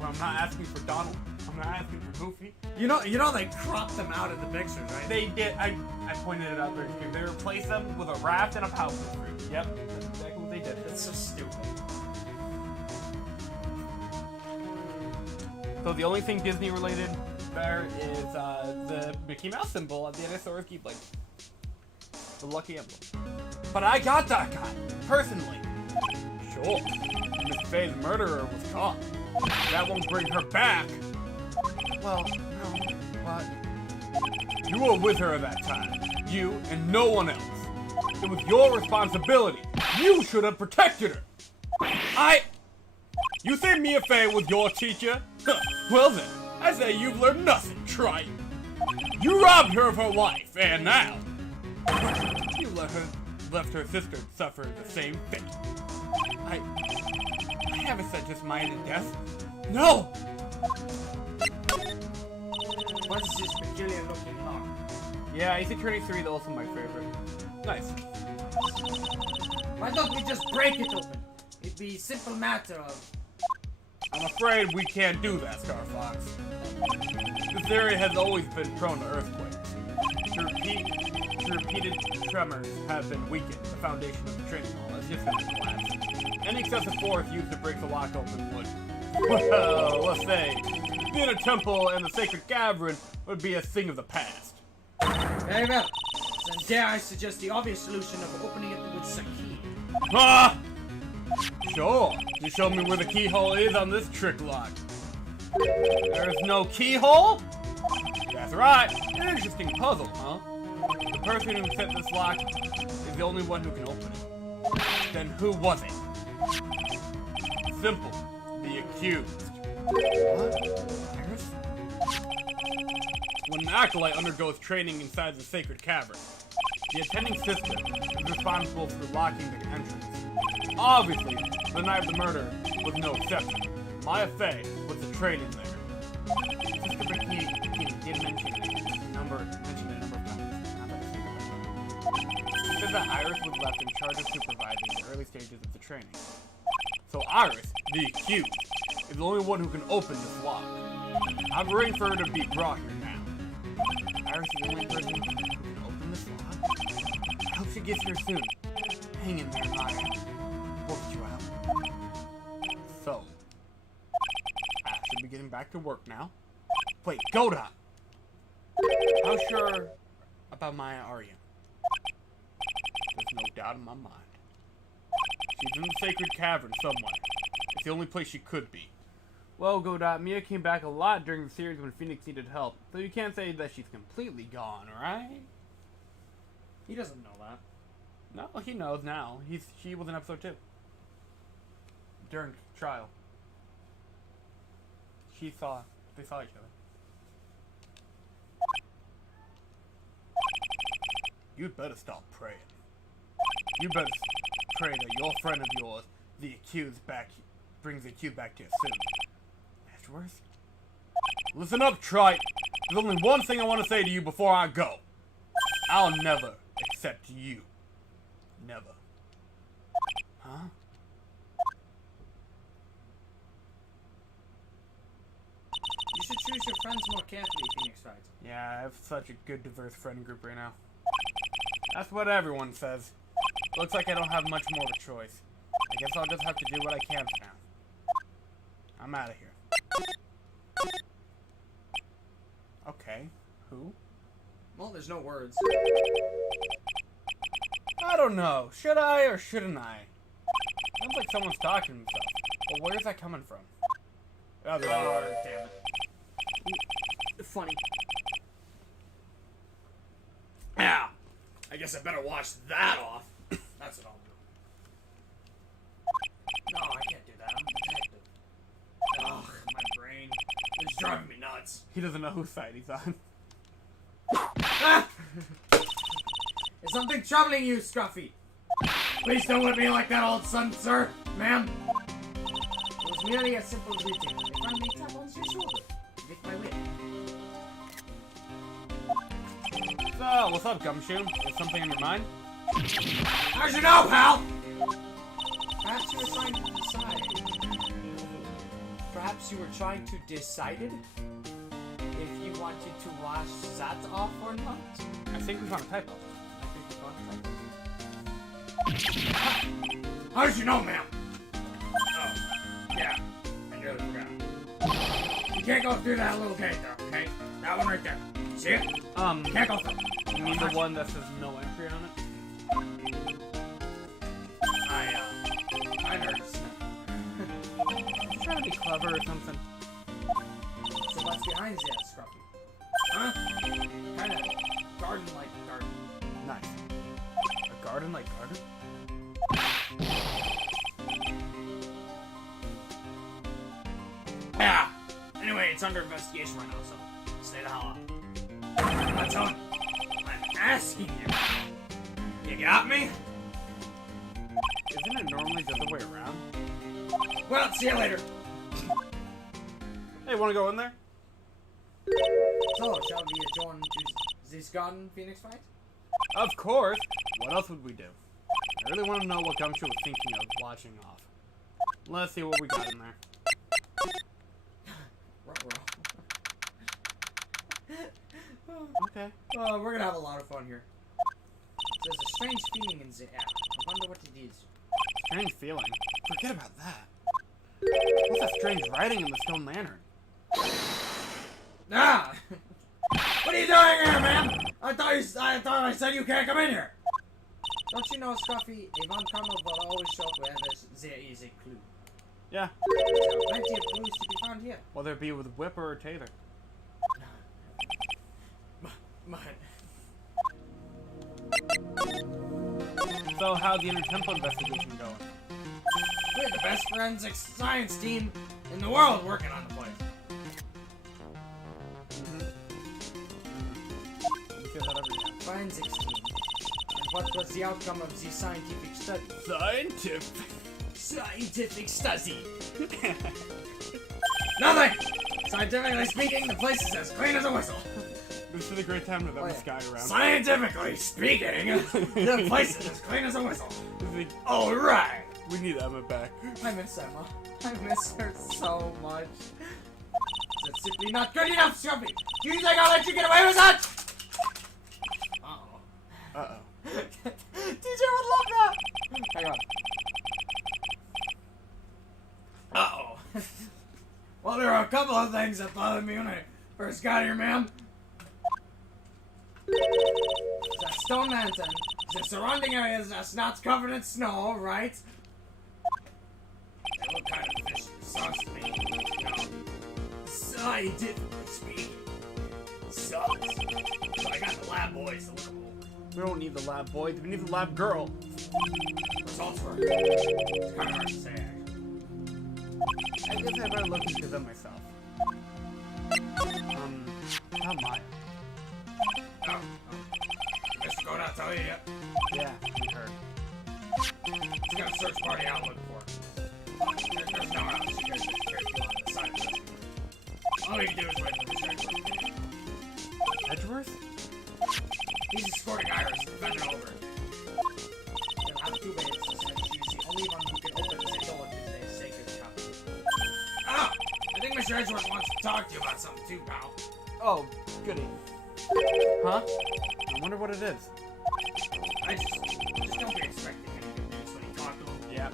I'm not asking for Donald. I'm not asking for Goofy. You know they cropped them out in the pictures, right? They did. I pointed it out very clear. They replaced them with a raft and a power fruit. Yep, that's exactly what they did. That's so stupid. So the only thing Disney related there is the Mickey Mouse symbol at the end of Sora's Keyblade. The lucky emblem. But I got that guy, personally. Sure, Miss Fey's murderer was caught. That won't bring her back. Well, no, but... You were with her at that time. You and no one else. It was your responsibility. You should have protected her. You say Mia Fey was your teacher? Huh. Well then, I say you've learned nothing, Trite. You robbed her of her life, and now you left her sister suffer the same fate. I haven't said just mine to death. No! What's this peculiar looking lock? Yeah, Ace Attorney 3 is also my favorite. Nice. Why don't we just break it open? It'd be a simple matter of... I'm afraid we can't do that, Star Fox. This area has always been prone to earthquakes. Repeated tremors have been weakened. The foundation of the training hall has just been collapsed. Any excessive force used to break the lock open would, well, let's say, being a temple and the sacred cavern would be a thing of the past. Very well. Then dare I suggest the obvious solution of opening it with some key. Ah! Sure. You show me where the keyhole is on this trick lock. There's no keyhole? That's right. An interesting puzzle, huh? The person who set this lock is the only one who can open it. Then who was it? Simple. The accused. What? Iris? When an acolyte undergoes training inside the sacred cavern, the attending sister is responsible for locking the entrance. Obviously, the night of the murder was no exception. Maya Fey was the training there. Sister Bikini did mention it a number of times. Now that I think about it. She said that Iris was left in charge of supervising the early stages of the training. So Iris, the accused, is the only one who can open this lock. I'm waiting for her to be brought here now. Iris is the only person who can open this lock? I hope she gets here soon. Hang in there, Maya. We'll get you out. So, I should be getting back to work now. Wait, Goda! How sure about Maya are you? There's no doubt in my mind. She's in the sacred cavern somewhere. It's the only place she could be. Well, Godot, Mia came back a lot during the series when Phoenix needed help, so you can't say that she's completely gone, right? He doesn't know that. No, he knows now. She was in episode 2. During trial. They saw each other. You'd better stop praying. You better pray that your friend of yours, the accused, brings the accused back to you soon. Ashworth? Listen up, Trite. There's only one thing I want to say to you before I go. I'll never accept you. Never. Huh? You should choose your friends more carefully, Phoenix Wright. Yeah, I have such a good diverse friend group right now. That's what everyone says. Looks like I don't have much more of a choice. I guess I'll just have to do what I can for now. I'm out of here. Okay, who? Well, there's no words. I don't know. Should I or shouldn't I? Sounds like someone's talking to himself. But where's that coming from? Oh, there you are. Damn it. Funny. Now, I guess I better wash that off. That's what I'll do. No, I can't do that. I'm a detective. Ugh, my brain. It's driving me nuts. He doesn't know whose side he's on. Ah! Is something troubling you, Scruffy? Please don't whip me like that, old son, sir, ma'am. It was merely a simple greeting. A friendly tap on your shoulder. With my whip. So, what's up, Gumshoe? Is something on your mind? How'd you know, pal? Perhaps you were trying to decide. Perhaps you were trying to decide if you wanted to wash that off or not? I think we found a typo. How did you know, ma'am? Oh, yeah. I nearly forgot. You can't go through that little gate there, okay? That one right there. See it? Can't go through. You mean the one that says no entry on it? I noticed. You trying to be clever or something? So what's behind that, Scruffy? Huh? Kinda garden-like garden. Nice. A garden like garden? it's under investigation right now, so stay the hell out. I'm not telling you. I'm asking you. You got me? Isn't it normally the other way around? Well, see you later. Hey, wanna go in there? So, shall we adjourn to this garden Phoenix fight? Of course. What else would we do? I really want to know what Gumshoe was thinking of watching off. Let's see what we got in there. Okay. Oh, we're gonna have a lot of fun here. There's a strange feeling in the air. I wonder what it is. Strange feeling? Forget about that. What's that strange writing in the stone lantern? Ah! What are you doing here, man? I thought I said you can't come in here. Don't you know, Scruffy, a newcomer will always show wherever there is a clue. Yeah. There are plenty of clues to be found here. Whether it be with Whipper or Taylor. So, how's the Inner Temple investigation going? We're the best forensic science team in the world working on the place. You say that every time. Forensics team. And what was the outcome of the scientific study? Scientific study. Nothing! Scientifically speaking, the place is as clean as a whistle. This is a great time to have this guy around. Scientifically speaking, the place is as clean as a whistle. Alright! We need Emma back. I miss Emma. I miss her so much. That's simply not good enough, Scruffy! Do you think I'll let you get away with that? Uh-oh. Uh-oh. DJ would love that! Hang on. Uh-oh. Well, there are a couple of things that bothered me when I first got here, ma'am. That stone lantern, the surrounding areas that's not covered in snow, right? They look kind of fishy, sucks to me. You know, scientifically speaking, sucks. So I got the lab boys to look them over. We don't need the lab boy, we need the lab girl. Results were. It's kind of hard to say, actually. I guess I better look into them myself. How Maya? Oh. Mr. Go not tell you yet? Yeah, we heard. He's got a search party out looking for her. There's no house. You guys just carry on the side of this. All we can do is wait for the search. Edgeworth? He's escorting Iris to bend it over. They'll have two ways to search. She's the only one who can open the door to the sacred cup. Ah! I think Mr. Edgeworth wants to talk to you about something too, pal. Oh, goody. Huh? I wonder what it is. I just don't be expecting any good news when you talk to him. Yeah.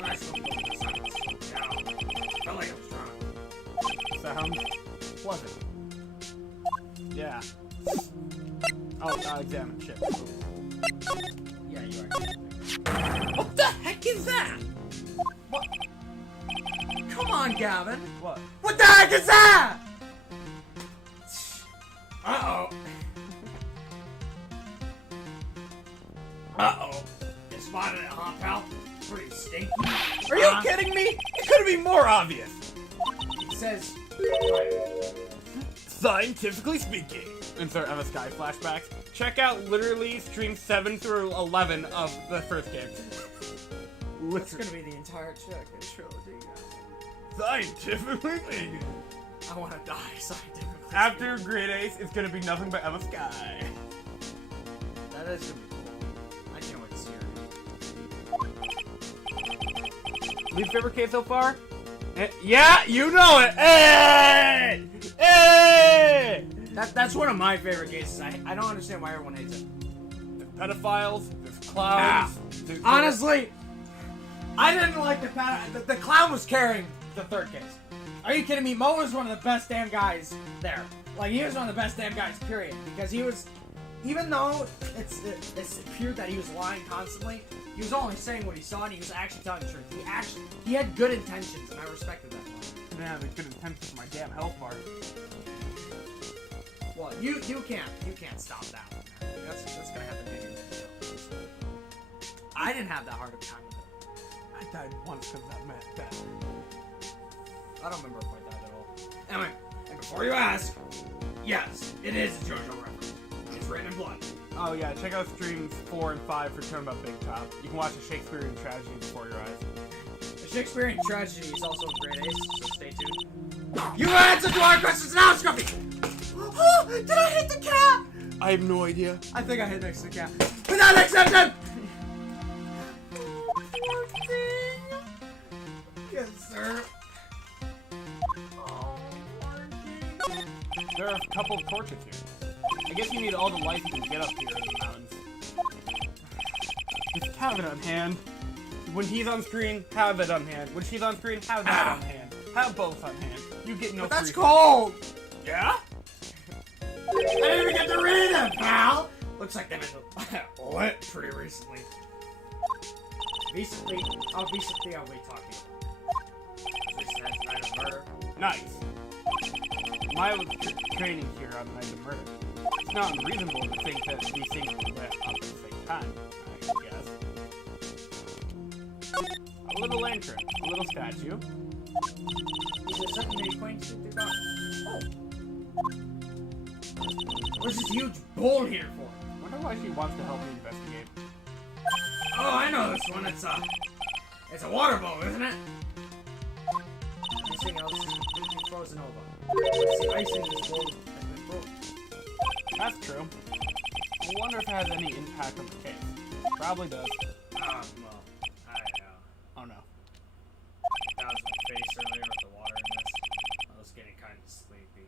When I spoke to him, the silence slowed down. Felt like I was drunk. Sounds pleasant. Yeah. Oh, examine ship. Yeah, you are. What the heck is that? What? Come on, Gavin. What? What the heck is that? Uh-oh. Uh-oh. You spotted it, huh, pal? Pretty stinky. Are you kidding me? It couldn't be more obvious. It says... Scientifically speaking. Insert Emma Sky flashbacks. Check out literally stream 7 through 11 of the first game. It's gonna be the entire trilogy, guys. Scientifically speaking. I wanna die, scientifically. After Grade Ace, it's gonna be nothing but Emma Sky. That is gonna be cool. I can't wait to see her. Least favorite case so far? Yeah, you know it! Hey! Hey! That's one of my favorite cases. I don't understand why everyone hates it. There's pedophiles, there's clowns. There's Honestly, I didn't like the clown was carrying the third case. Are you kidding me? Mo was one of the best damn guys there. Like, he was one of the best damn guys, period. Because he was, even though it's appeared that he was lying constantly, he was only saying what he saw and he was actually telling the truth. He had good intentions, and I respected that one. I didn't have the good intentions for my damn health bar. Well, you can't stop that one. That's gonna happen anyway. I didn't have that hard of a time with it. I died once because of that man. I don't remember if I died at all. Anyway, and before you ask, yes, it is a JoJo reference. It's written in blood. Oh yeah, check out streams 4 and 5 for Turnabout Big Top. You can watch a Shakespearean tragedy before your eyes. The Shakespearean tragedy is also a great Ace, so stay tuned. You answer to our questions now, Scruffy! Oh, did I hit the cat? I have no idea. I think I hit next to the cat. Without exception! Poor thing. Yes, sir. Oh, poor thing. There are a couple of torches here. I guess you need all the lights you can get up here in the mountains. Just have it on hand. When he's on screen, have it on hand. When she's on screen, have that on hand. Have both on hand. You get no But that's free cold! Yeah? I didn't even get to read it, pal! Looks like they've been lit pretty recently. Recently, are we talking about? Recent Night of Murder. Nice. Maya was training here on the Night of Murder. It's not unreasonable to think that these things were lit up at the same time, I guess. A little lantern, a little statue. Is there something that you point to about? Oh. What's this huge bowl here for? Wonder why she wants to help me investigate. Oh, I know this one. It's a water bowl, isn't it? Everything else is completely frozen over. The ice in this bowl has been broken. That's true. I wonder if it has any impact on the case. Probably does. Well, Oh no. that was my face earlier with the water in this. I was getting kind of sleepy.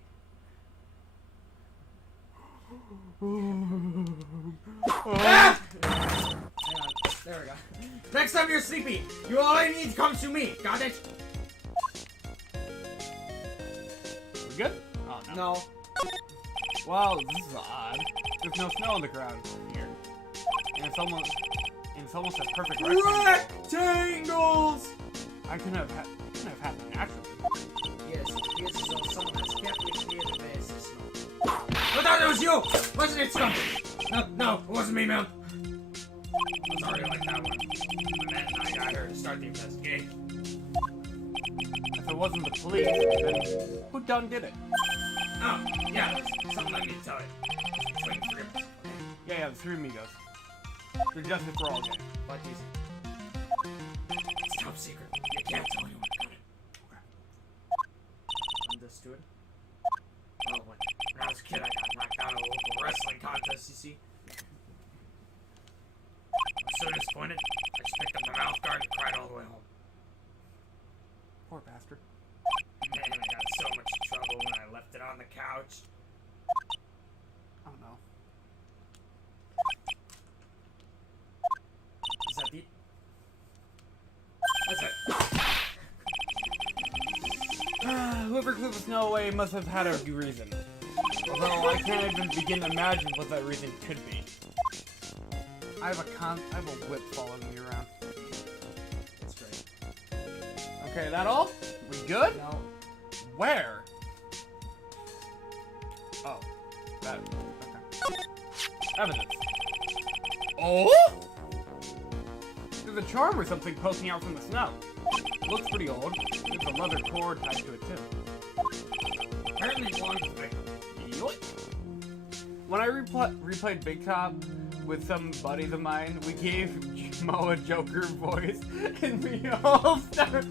Ah! Hang on. There we go. Next time you're sleepy, you only need to come to me. Got it? We good? Oh no. No. Well, this is odd. There's no snow on the ground here. And it's almost a perfect rectangle. Rectangles! I couldn't have happened naturally. Yes, it appears as though someone has carefully cleared the base of snow. I thought it was you! Wasn't it, Scum? No, it wasn't me, man. I'm sorry like that one. My man and I got here to start the investigation. If it wasn't the police, then who done did it? Oh, yeah, there's something I need to tell you. Between three of us, okay? Yeah, the three amigos. They're justice for all game. But easy. It's top secret. You can't tell anyone about it. Okay. Understood? Oh, when I was a kid, I got knocked out of a local wrestling contest, you see? I was so disappointed, I just picked up my mouth guard and cried all the way home. Poor bastard. Man, I got so much trouble when I left it on the couch. Oh no. Is that the... That's it. Whoever cleared the snow away must have had a reason. Although I can't even begin to imagine what that reason could be. I have a whip following me around. That's great. Okay, that all? We good? No. Where? Oh. That. Okay. Evidence. Oh? There's a charm or something poking out from the snow. It looks pretty old. There's a leather cord tied to it too. Apparently it belongs to me. Yoink. When I replayed Big Top with some buddies of mine, we gave Mo a Joker voice, and we all started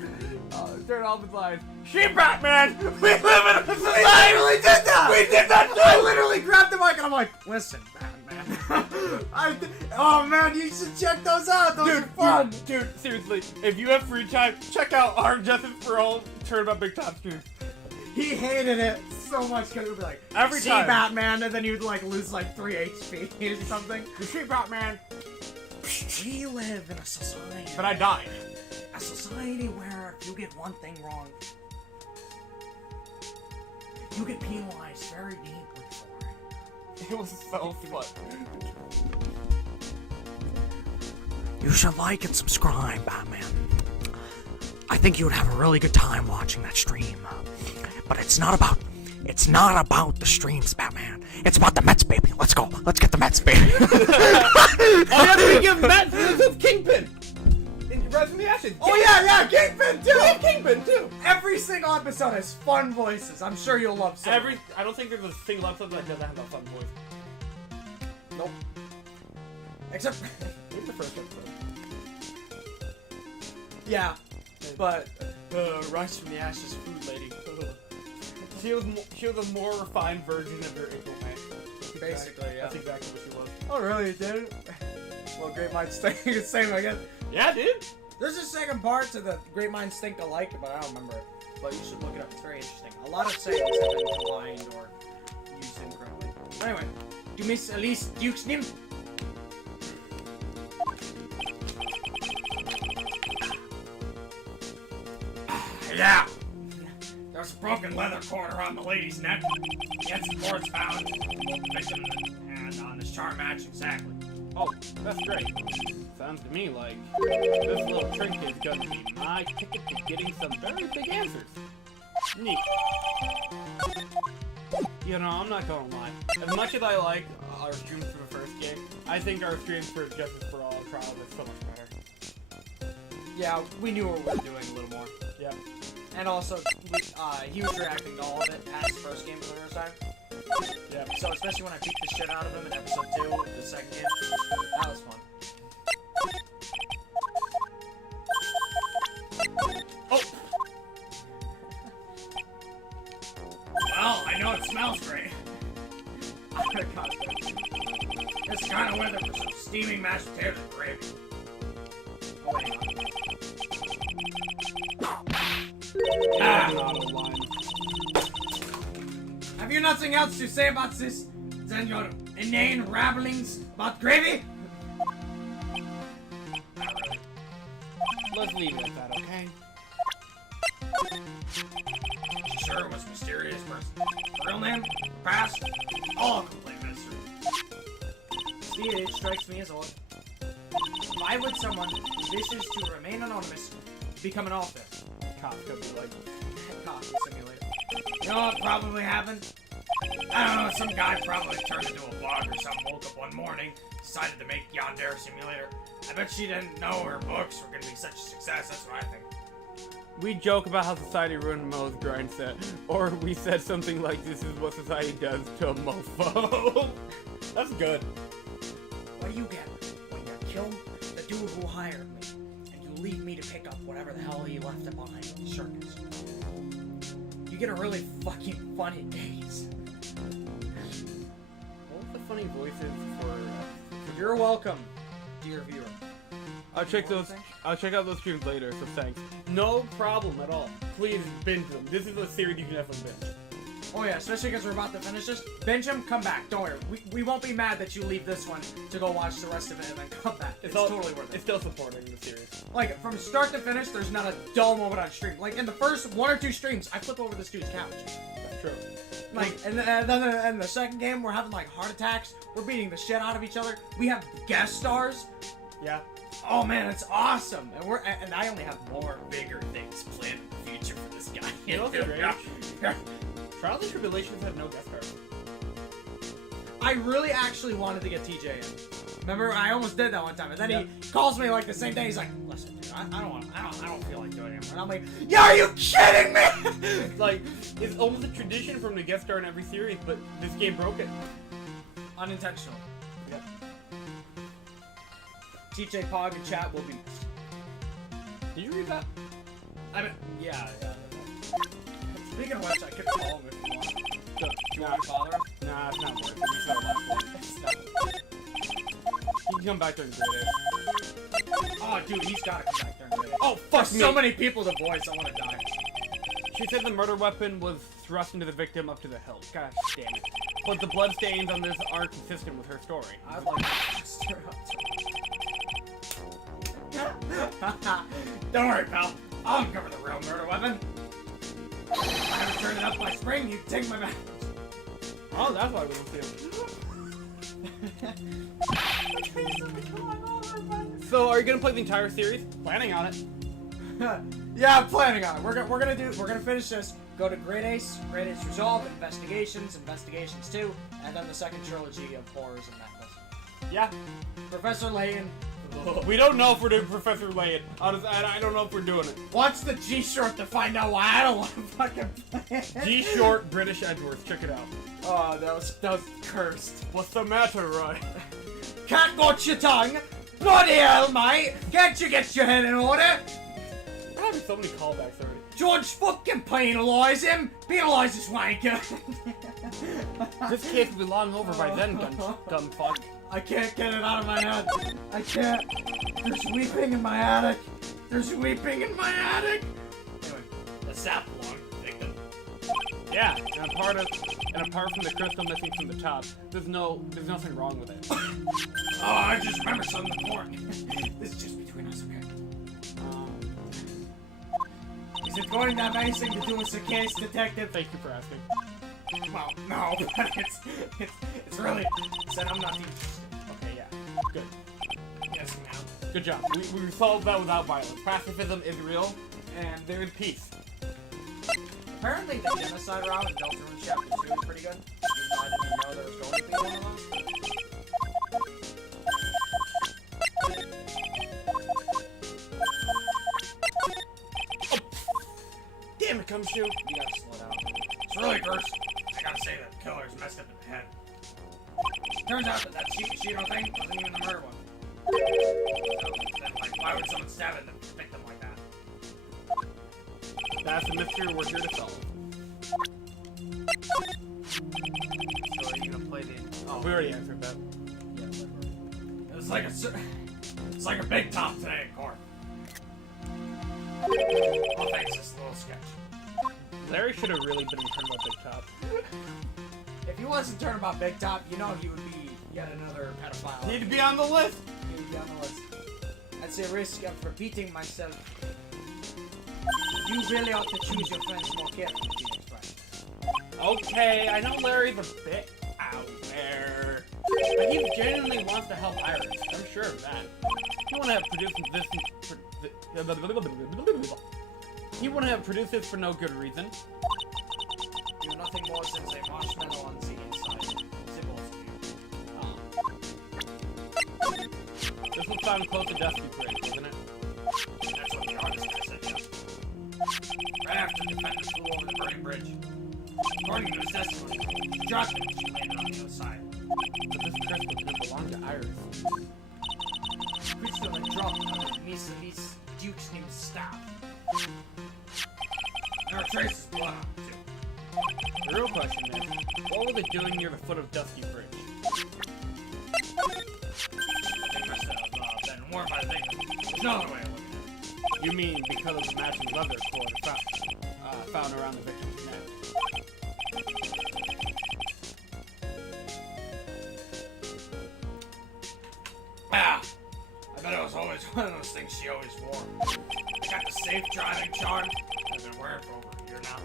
off with lines. She Batman! We live in a society! We literally did that! We did that too! I literally grabbed the mic and I'm like, listen, Batman. Oh man, you should check those out. Those are fun. Dude, seriously, if you have free time, check out our Justice for All Turnabout Big Top streams. He hated it so much because it would be like, Every see time. Batman, and then you'd like lose like 3 HP or something. You see Batman? We live in a society. But I died. A society where if you get one thing wrong, you get penalized very deeply for it. It was so fun. You should like and subscribe, Batman. I think you would have a really good time watching that stream. But it's not about the streams, Batman. It's about the Mets, baby. Let's go. Let's get the Mets, baby. Oh yeah, we give Matt this is Kingpin. Rise from the Ashes. Oh yeah, Kingpin too! We have Kingpin too. Every single episode has fun voices. I'm sure you'll love some. I don't think there's a single episode that doesn't have a fun voice. Nope. Except... Maybe the first episode. yeah. But... Rise from the Ashes food lady. She was a more refined version of your April May. Basically, yeah. That's exactly what she was. Oh really, dude? Well, Great Minds Think the same, I guess. Yeah, dude. There's a second part to the Great Minds Think Alike, but I don't remember it. But you should look it up. It's very interesting. A lot of sayings have been combined or used incorrectly. Anyway, du miss Elise Duke's name? Yeah! There's a broken leather cord around the lady's neck. Yet some cords found. Both the victim and on this charm match exactly. Oh, that's great. Sounds to me like this little trinket is gonna be my ticket to getting some very big answers. Neat. You know, I'm not gonna lie. As much as I like our streams for the first game, I think our streams for Justice for All Trial are so much better. Yeah, we knew what we were doing a little more. Yep. And also, he was reacting to all of it past the first game for the first time. Yep. So especially when I beat the shit out of him in episode 2, the second game, that was fun. Oh! Well, I know it smells great. It's kind of weather for some steaming mashed potatoes and gravy. Oh, wait. Have you nothing else to say about this than your inane rabblings about gravy? Let's leave it at that, okay? She sure was a mysterious person. Real name, past, all complete mystery. See, it strikes me as odd. Why would someone who wishes to remain anonymous become an author? Cops could be like, Coffee simulator. You know what probably happened? I don't know, some guy probably turned into a blog or something, woke up one morning, decided to make Yandere Simulator. I bet she didn't know her books were gonna be such a success, that's what I think. we joke about how society ruined Mo's grind set, or we said something like, this is what society does to a mofo. That's good. What do you get when you kill the dude who hired me, and you leave me to pick up whatever the hell he left behind in the circus? You get a really fucking funny gaze. What was the funny voices for... You're welcome, dear viewer. I'll check out those streams later, so thanks. No problem at all. Please binge them. This is a series you can definitely binge. Oh yeah, especially because we're about to finish this. Binge him, come back. Don't worry. We won't be mad that you leave this one to go watch the rest of it and then come back. It's totally worth it. It's still supporting the series. Like, from start to finish, there's not a dull moment on stream. Like, in the first 1 or 2 streams, I flip over this dude's couch. That's true. Like, and then in the second game, we're having, like, heart attacks. We're beating the shit out of each other. We have guest stars. Yeah. Oh, man, it's awesome. And I only have more. Bigger things planned in the future for this guy. You know what's great? Yeah. Trials and Tribulations had no guest stars. I really actually wanted to get TJ in. Remember, I almost did that one time, and then he calls me like the same day. He's like, "Listen, dude, I don't feel like doing it." And I'm like, "Yeah, are you kidding me?" Like, it's almost a tradition for him to guest star in every series, but this game broke it. Unintentional. Yep. TJ Pog in chat will be. Did you read that? I mean, yeah. Speaking of which, I could call him if you want. Do you want to bother him? Nah, it's not worth it. It's not last He can come back during the day. Oh, dude, he's gotta come back during the day. Oh, fuck There's me. so many people to voice, I want to die. She said the murder weapon was thrust into the victim up to the hilt. God damn it. But the bloodstains on this aren't consistent with her story. I'd like to stir up. Don't worry, pal. I'll uncover the real murder weapon. I haven't turned it up by spring, you take my back. Oh, that's why we don't see him. So, are you gonna play the entire series? Planning on it. Yeah, I'm planning on it. We're gonna finish this. Go to Great Ace Resolve, Investigations 2, and then the second trilogy of horrors and madness. Yeah. Professor Layton, We don't know if we're doing Professor Layton. Honestly, I don't know if we're doing it. Watch the G short to find out why I don't want to fucking play. G short British Edgeworth. Check it out. Oh, that was cursed. What's the matter, Roy? Can't got your tongue. Bloody hell, mate. Can't you get your head in order? We're having so many callbacks already. George, fucking penalise him. Penalise this wanker. This case will be long over by then, gun fuck. I can't get it out of my head. I can't. There's weeping in my attic. There's weeping in my attic. Anyway, the sap belonged to the victim. Yeah, and apart from the crystal missing from the top, there's nothing wrong with it. Oh, I just remembered something important. This is just between us, okay? Is it going to have anything to do with the case, detective? Thank you for asking. Well, no, but it's really said I'm not the. Okay, yeah, good. Yes, ma'am. Good job. We resolved that without violence. Pacifism is real, and there is peace. Apparently, the genocide round in Deltarune Chapter 2 is pretty good. Even though I didn't even know there was going to be one of those. Damn it, Gumshoe. You gotta slow down. It's really gross. I gotta say that the killer's messed up in the head. Turns out that Cheeto thing wasn't even the murder one. So, then, like, why would someone stab the victim like that? That's a mystery we're here to solve. So are you gonna play the? Oh, We already answered that. It's like a big top today in court. Well, thanks, this little sketch. Larry should have really been in Turnabout Big Top. If he wasn't Turnabout Big Top, you know he would be yet another pedophile. Need to be on the list. He'd be on the list. That's a risk of repeating myself. You really ought to choose your friends more carefully, Phoenix Wright. Okay, I know Larry's a bit out there, but he genuinely wants to help Iris. I'm sure of that. He wouldn't have produced this. He wouldn't have produced this for no good reason. Do nothing more since a marshmallow on the inside. Symbols of you. This was found close to Dusty Bridge, wasn't it? That's what the artist guy said, yes. Right after the defendant flew over the burning bridge. According to his testimony, she dropped it when she landed on the other side. But this crystal didn't belong to Iris. Crystal had dropped under Miss Elise Duke's new staff. There are traces of blood on it, too. The real question is, what were they doing near the foot of Dusty Bridge? They must have been worn by the victim. There's no other way of looking at it. You mean because of the matching leather cord found around the victim's neck? Ah! I bet it was always one of those things she always wore. I got the safe driving charm I've been wearing for over a year now.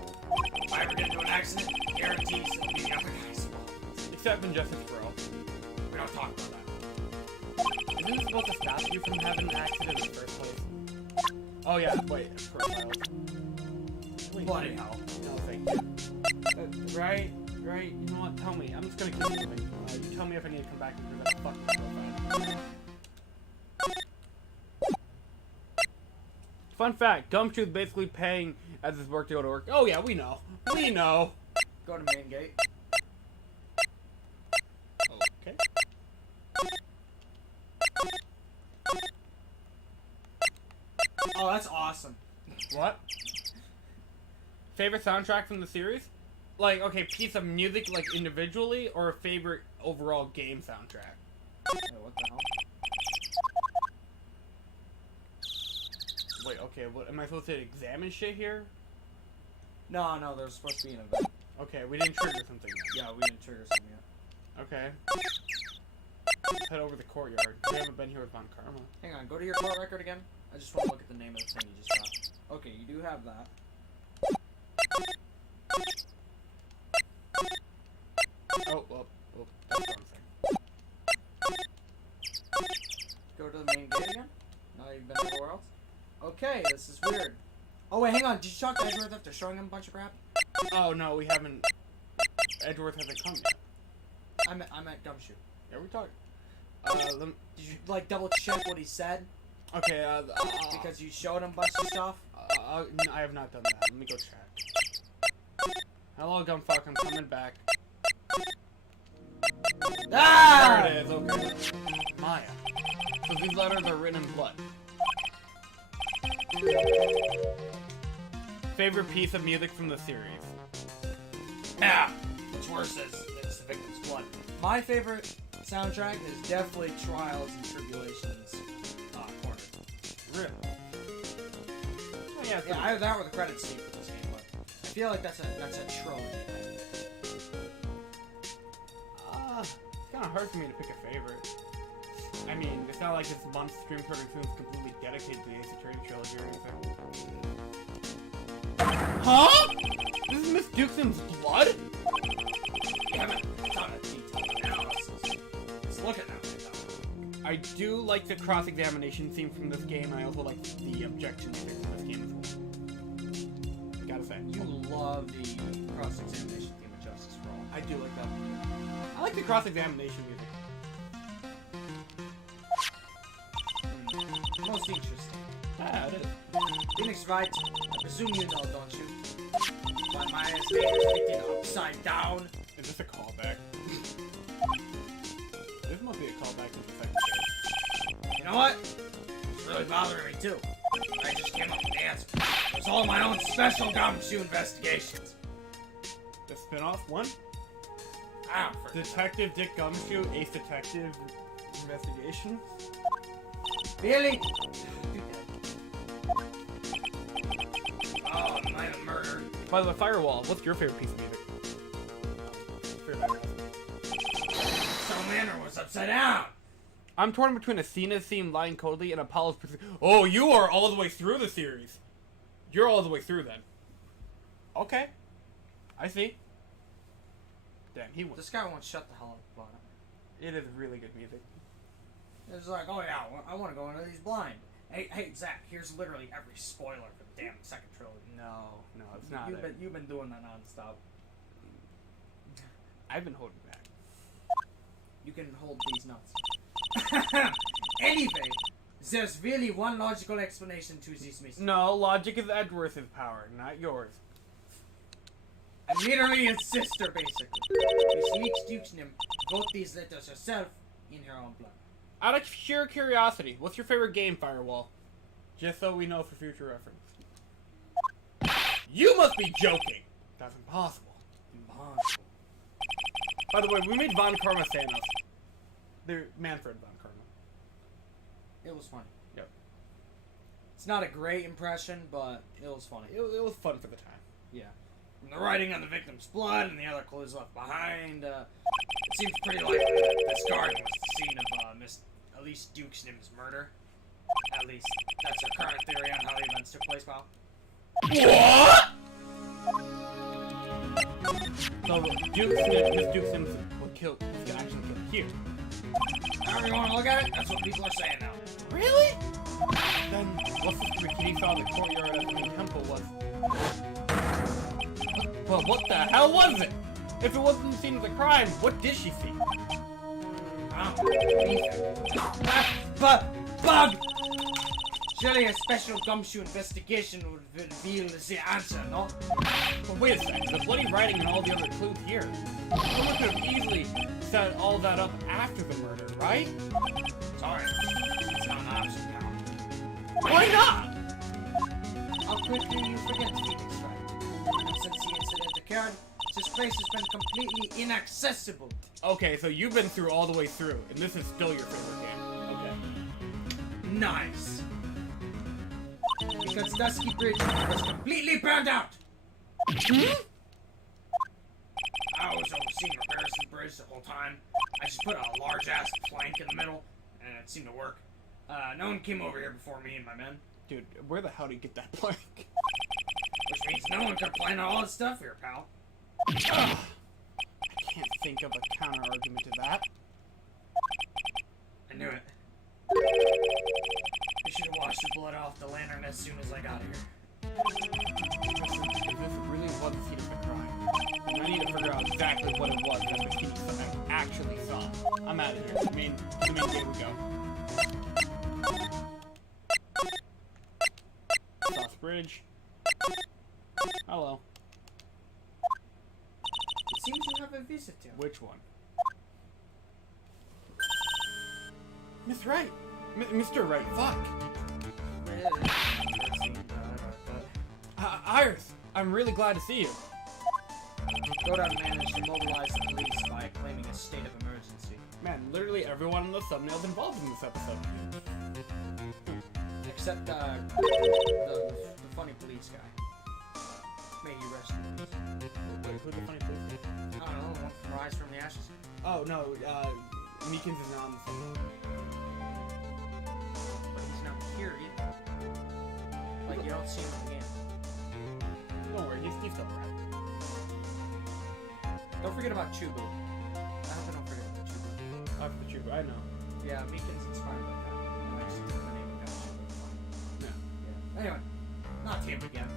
If I ever get into an accident, guarantees it'll be the other guy's fault. Except in Justice for All. We don't talk about that. Isn't it supposed to stop you from having an accident in the first place? Oh yeah, wait, profile. Please. Bloody hell. No, thank you. Right, you know what, tell me. I'm just gonna keep moving. You tell me if I need to come back and do that fucking profile. Fun fact, Gumshoe's basically paying as his work to go to work. Oh yeah, we know. We know. Go to main gate. Okay. Oh, that's awesome. What? Favorite soundtrack from the series? Like, okay, piece of music, like, individually, or a favorite overall game soundtrack? Wait, what the hell? Wait, okay, what, am I supposed to examine shit here? No, there's supposed to be an event. Okay, we didn't trigger something yet. Yeah, we didn't trigger something yet. Okay. Let's head over the courtyard. We haven't been here with Von Karma. Hang on, go to your court record again. I just want to look at the name of the thing you just got. Okay, you do have that. Oh, that's the wrong thing. Go to the main gate again. Now you've been everywhere else. Okay, this is weird. Oh wait, hang on. Did you talk to Edgeworth after showing him a bunch of crap? Oh, no, we haven't... Edgeworth hasn't come yet. I'm at Gumshoe. Yeah, we talked. Did you like double check what he said? Okay, Because you showed him a bunch of stuff? no, I have not done that. Let me go check. Hello, Gumfuck, I'm coming back. Ah! There it is, okay. Maya. So these letters are written in blood. Favorite piece of music from the series? Yeah. What's worse is it's the victim's blood. My favorite soundtrack is definitely Trials and Tribulations corner. Really? Oh, yeah, Yeah, either that or the credits scene for this game, but I feel like that's a trilogy. it's kind of hard for me to pick a favorite. I mean, it's not like this month's stream recording film is completely dedicated to the Ace Attorney Trilogy or anything. Huh? This is Miss Dukeson's blood? You haven't done a detailed analysis. Just look at that. I do like the cross-examination theme from this game, and I also like the objection music from this game as well. Gotta say. You love the cross-examination theme of Justice for All. I do like that. I like the cross-examination music. Most interesting. Yeah, it is. Phoenix Wright, I presume you know, don't you? Why Maya's name is written upside down. Is this a callback? This must be a callback to the second game. You know what? It's really bothering me too. I just came up with the answer. It was all my own special gumshoe investigations. The spin-off one? Ah, for Detective Dick Gumshoe, Ace Detective Investigation? Really? oh, the night of murder. By the way, Firewall, what's your favorite piece of music? Manor was upside down. I'm torn between Athena's theme, Lying Coldly, and Apollo's Pursuit. Oh, you are all the way through the series. You're all the way through then. Okay. I see. Damn, he won. This guy won't shut the hell up about it. It is really good music. It's like, oh yeah, I want to go into these blind. Hey, Zach, here's literally every spoiler for the damn second trilogy. No, it's not. You've been doing that nonstop. I've been holding back. You can hold these nuts. Anyway, there's really one logical explanation to this mystery. No, logic is Edworth's power, not yours. I'm literally his sister, basically. Miss Leech Dukenham wrote these letters herself in her own blood. Out of sheer curiosity, what's your favorite game, Firewall? Just so we know for future reference. You must be joking! That's impossible. Impossible. By the way, we made Von Karma Thanos. They're Manfred Von Karma. It was funny. Yep. It's not a great impression, but it was funny. It was fun for the time. Yeah. From the writing on the victim's blood and the other clues left behind, it seems pretty likely that this garden was the scene of Miss Elise Dukesnim's murder. At least, that's her current theory on how the events took place, pal. What? So Miss Duke Simpson was killed. Was actually killed here. However you want to look at it, that's what people are saying now. Really? Then what's the bikini saw the courtyard of the main temple was? Well, what the hell was it? If it wasn't the scene of the crime, what did she see? Bug! Surely a special gumshoe investigation would reveal the answer, no? But wait a second, the bloody writing and all the other clues here. Someone could have easily set all that up after the murder, right? Sorry. It's not an option now. Why not? How quickly you forget Phoenix Wright? And since the incident occurred, this place has been completely inaccessible. Okay, so you've been through all the way through, and this is still your favorite game. Okay. Nice. Because Dusky Bridge was completely burned out. I was overseeing repairs to the bridge the whole time. I just put a large-ass plank in the middle, and it seemed to work. No one came over here before me and my men. Dude, where the hell did you get that plank? Which means no one could plan all this stuff here, pal. I can't think of a counter-argument to that. I knew it. I should have washed the blood off the lantern as soon as I got here. Listen, if this really was the scene of the crime, then I need to figure out exactly what it was that the Phoenix actually saw. I'm out of here. The main gate we go. Cross bridge. Hello. It seems you have a visitor. Which one? Miss Wright. Mr. Wright, fuck. Iris, I'm really glad to see you. Godard managed to mobilize the police by claiming a state of emergency. Man, literally everyone in the thumbnail's involved in this episode. Except the funny police guy. May he rest in peace. Wait, who's the funny police guy? I don't know, one from Rise from the Ashes. Oh, no, Meekins is not on the thumbnail. But he's not here either. Like, you don't see him again. Don't worry, he's still around. Don't forget about Chubu. I hope I don't forget about Chubu. After the trooper, I know. Yeah, Meekin's inspired by that. I actually took the name of that Chubu. Yeah. Anyway, not him again.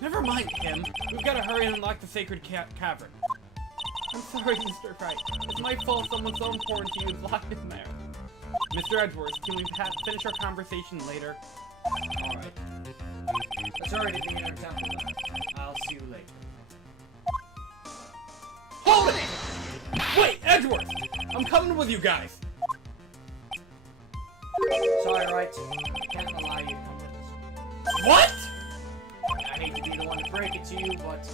Never mind him. We've got to hurry and unlock the sacred cavern. I'm sorry, Mr. Wright. It's my fault someone so important to you is locked in there. Mr. Edgeworth, can we finish our conversation later? Alright. Let's hurry to the inner temple. I'll see you later. Hold it! Wait, Edgeworth! I'm coming with you guys! Sorry, Wright. I can't allow you to come with us. What? I hate to be the one to break it to you, but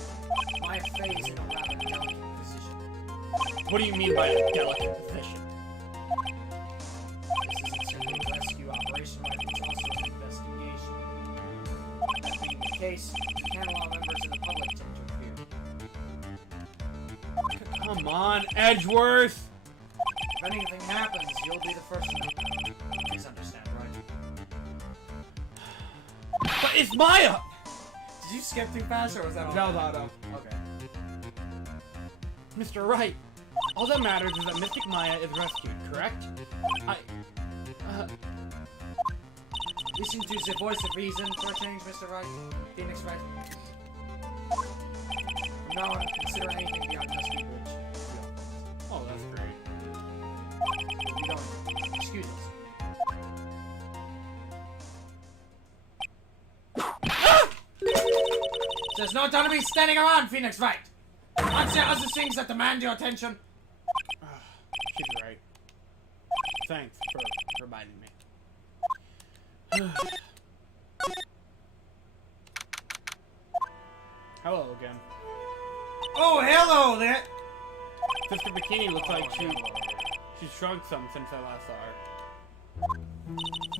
my fate is in a rather delicate position. What do you mean by a delicate position? This isn't simply a rescue operation, Wright. It's also an investigation. That being the case, you can't allow members of the public to interfere. Come on, Edgeworth! If anything happens, you'll be the first to know. Please understand, right? But it's Maya! Did you skip too fast, or was that all? No. Okay. Mr. Wright, all that matters is that Mystic Maya is rescued, correct? Listen to the voice of reason for a change, Mr. Wright. Phoenix Wright. From now on, consider anything beyond Dusty Bridge. Oh, that's great. You don't. Excuse us. There's no time to be standing around, Phoenix Wright! Answer other things that demand your attention. She's right. Thanks for reminding me. Hello again. Oh, hello there! Sister Bikini looks like she's shrunk some since I last saw her.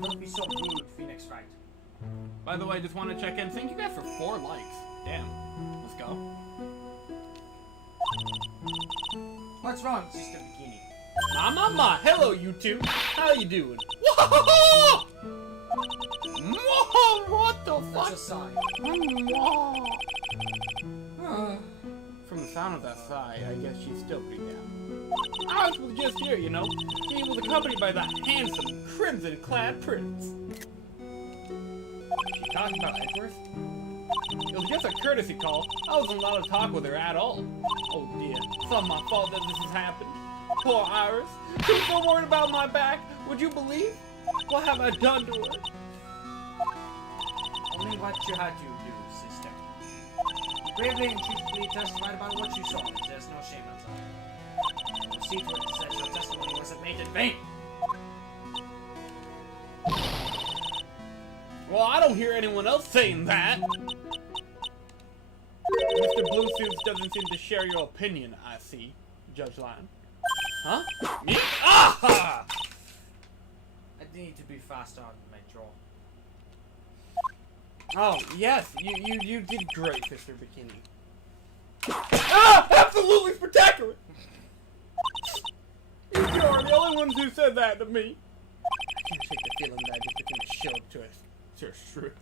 Don't be so rude, Phoenix Wright. By the way, just want to check in. Thank you guys for 4 likes. Damn. Let's go. What's wrong, Sister Bikini? Ma. Hello, you two. How you doing? What the That's fuck? a sign. From the sound of that sigh, I guess she's still pretty down. I was just here, you know. She was accompanied by that handsome, crimson-clad prince. She talked about Edgeworth? It was just a courtesy call. I wasn't allowed to talk with her at all. Oh dear, it's not my fault that this has happened. Poor Iris. She was so worried about my back. Would you believe? What have I done to her? Only what you had to do, sister. Bravely and truthfully testified about what you saw. There's no shame in that. See to it that your testimony wasn't made in vain. Well, I don't hear anyone else saying that. Mr. Blue Suits doesn't seem to share your opinion, I see, Judge Lion. Huh? Me? Ah! I need to be faster on my draw. Oh, yes, you did great, Sister Bikini. Ah! Absolutely spectacular! You two are the only ones who said that to me. I can't shake the feeling that I just became a shield to a shrew.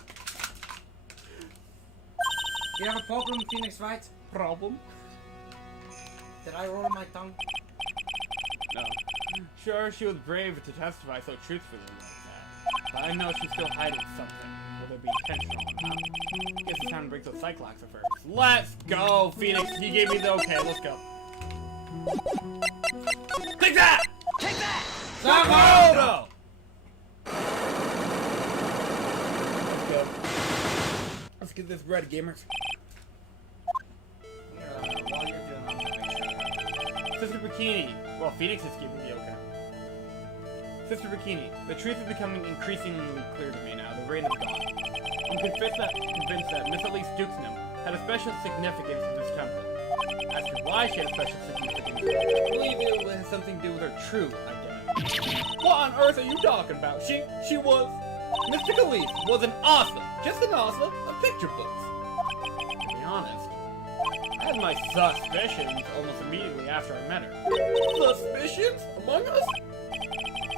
Do you have a problem, Phoenix Wright? Problem? Did I roll my tongue? No. Sure, she was brave to testify so truthfully like that. But I know she's still hiding something. Will there be intentional or not? Guess it's time to break those cyclops of hers. Let's go, Phoenix! He gave me the okay, let's go. Take that! this bread, gamers. While you're doing that, make sure. Sister Bikini. Well, Phoenix is keeping me okay. Sister Bikini, the truth is becoming increasingly clear to me now. The rain is gone. I'm convinced that Miss Elise Duxnam had a special significance in this temple. As to why she had a special significance, I believe it has something to do with her true identity. What on earth are you talking about? She was... Mystic Elise was an author, just an author of picture books. To be honest, I had my suspicions almost immediately after I met her. Suspicions? Among us?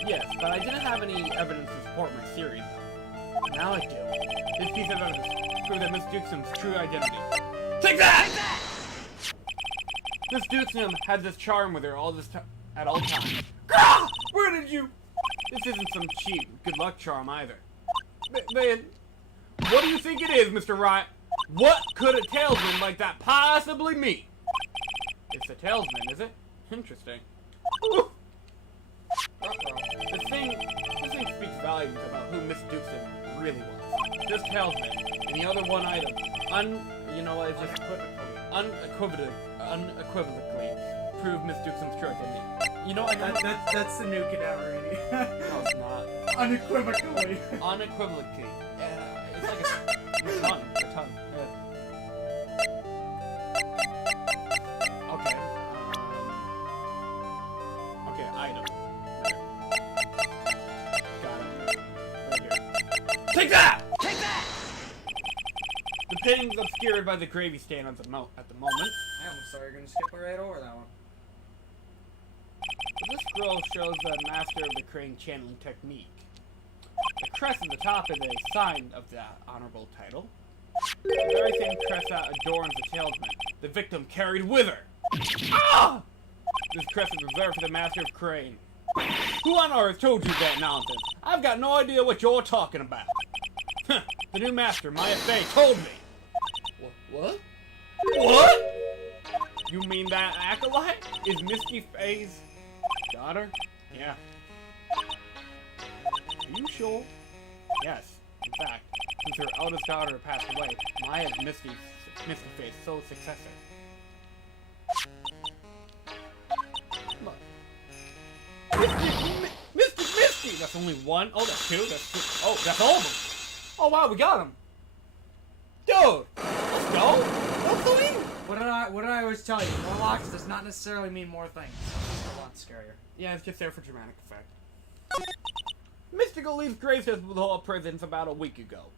Yes, but I didn't have any evidence to support my theory, though. Now I do. This piece of evidence proved that Miss Duxnam's true identity. Take that! Miss Duxnam had this charm with her at all times. Grah! Where did you... This isn't some cheap good luck charm either. Man, what do you think it is, Mr. Wright? What could a talesman like that possibly mean? It's a talesman, is it? Interesting. Ooh. This thing speaks volumes about who Miss Duxnam really was. This talesman, and the other one item, unequivocally prove Miss Duxnam's true identity. You know, That's the new cadaver rating. No, it's not. Unequivocally. Unequivocally. Yeah, it's like your tongue. Your tongue. Yeah. Okay. Okay, item. There. Got it. Right here. Take that! Take that! The painting's obscured by the gravy stain at the moment. I'm sorry, you're gonna skip right over that one. This scroll shows the master of the crane channeling technique. The crest at the top is a sign of the honorable title. The very same crest that adorns the talesman the victim carried with her. Ah! This crest is reserved for the master of crane. Who on earth told you that nonsense? I've got no idea what you're talking about. The new master, Maya Fey, told me. What? What? You mean that acolyte is Misty Fey's daughter? Yeah. Are you sure? Yes. In fact, since her eldest daughter passed away, Maya is Misty Fey's sole successor. Misty! That's only one? Oh, that's two? That's two. Oh, that's all of them. Oh, wow, we got him. Dude! Let's go! Let's go in! What did I always tell you? More locks does not necessarily mean more things. It's a lot scarier. Yeah, it's just there for dramatic effect. Mystical Leaf graced us with her presence about a week ago.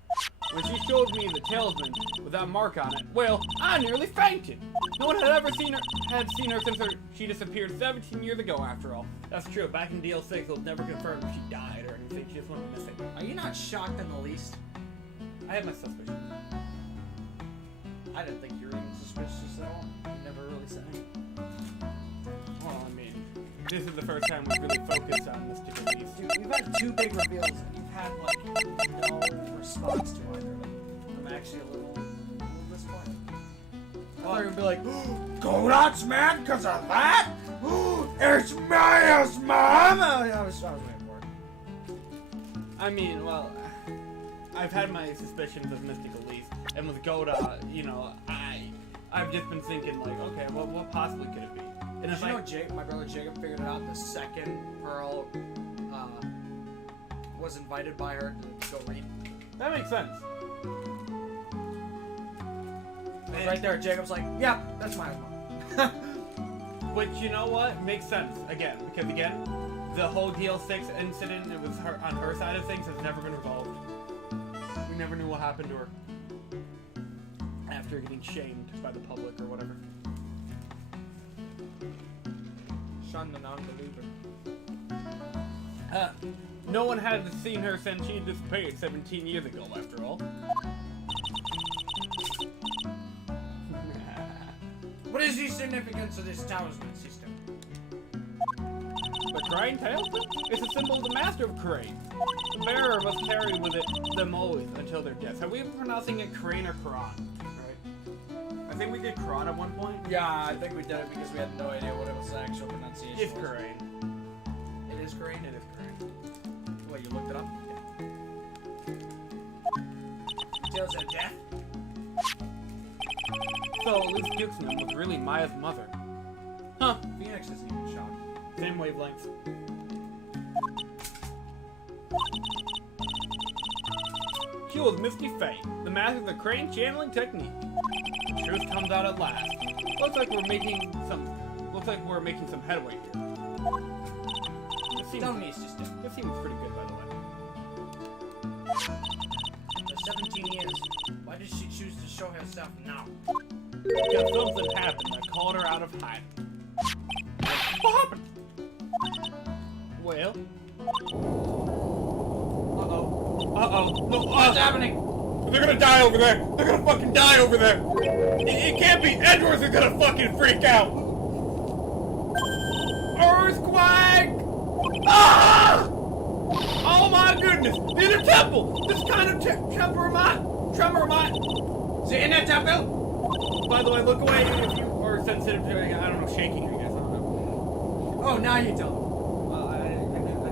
When she showed me the talisman with that mark on it, well, I nearly fainted. No one had ever seen her since she disappeared 17 years ago, after all. That's true. Back in DL6, it was never confirmed if she died or anything. She just went missing. Are you not shocked in the least? I had my suspicions. I didn't think you were even suspicious at all. You never really said anything. Well, I mean, this is the first time we've really focused on Mystical Leaf. Dude, we've had 2 big reveals and you've had, like, no response to either of them. I'm actually a little disappointed. I thought you would be like, go nuts, man, because of that? It's Maya's mom! I was waiting for it. I mean, well, I've had my suspicions of Mystical Leaf, and with Goda, you know, I've just been thinking, like, okay, what possibly could it be? And if you know, my brother Jacob figured it out the second Pearl was invited by her to go read. That makes sense. Right there, Jacob's like, yeah, that's my mom. But you know what? Makes sense, again, because again, the whole DL6 incident, it was her on her side of things, has never been resolved. We never knew what happened to her after getting shamed by the public or whatever. Shun the non-believer. No one had seen her since she disappeared 17 years ago, after all. What is the significance of this talisman system? The Crane Talisman? It's a symbol of the Master of Crane. The bearer must carry with it them always until their death. Are we pronouncing it Crane or Kran? Right? I think we did Kran at one point. Yeah, I think we did it because we had no idea what it was the actual pronunciation. It's Crane. It is Crane? It is Crane. What, you looked it up? Yeah. Tales of death? So, at least Duxman was really Maya's mother. Huh. Phoenix isn't even shocked. Same wavelength. She was Misty Fate, the master of the crane channeling technique. The truth comes out at last. Looks like we're making some headway here. Tell me it's just it. This seems pretty good, by the way. For 17 years, why did she choose to show herself now? Because something happened that called her out of hiding. What happened? Well. Uh-oh. No, What's happening? They're gonna die over there! They're gonna fucking die over there! It can't be! Edwards is gonna fucking freak out! Earthquake! Ah! Oh my goodness! The inner temple! This kind of tremor of mine! The inner temple? By the way, look away if you are sensitive to, I don't know, shaking, I guess. I don't know. Oh, now you don't. I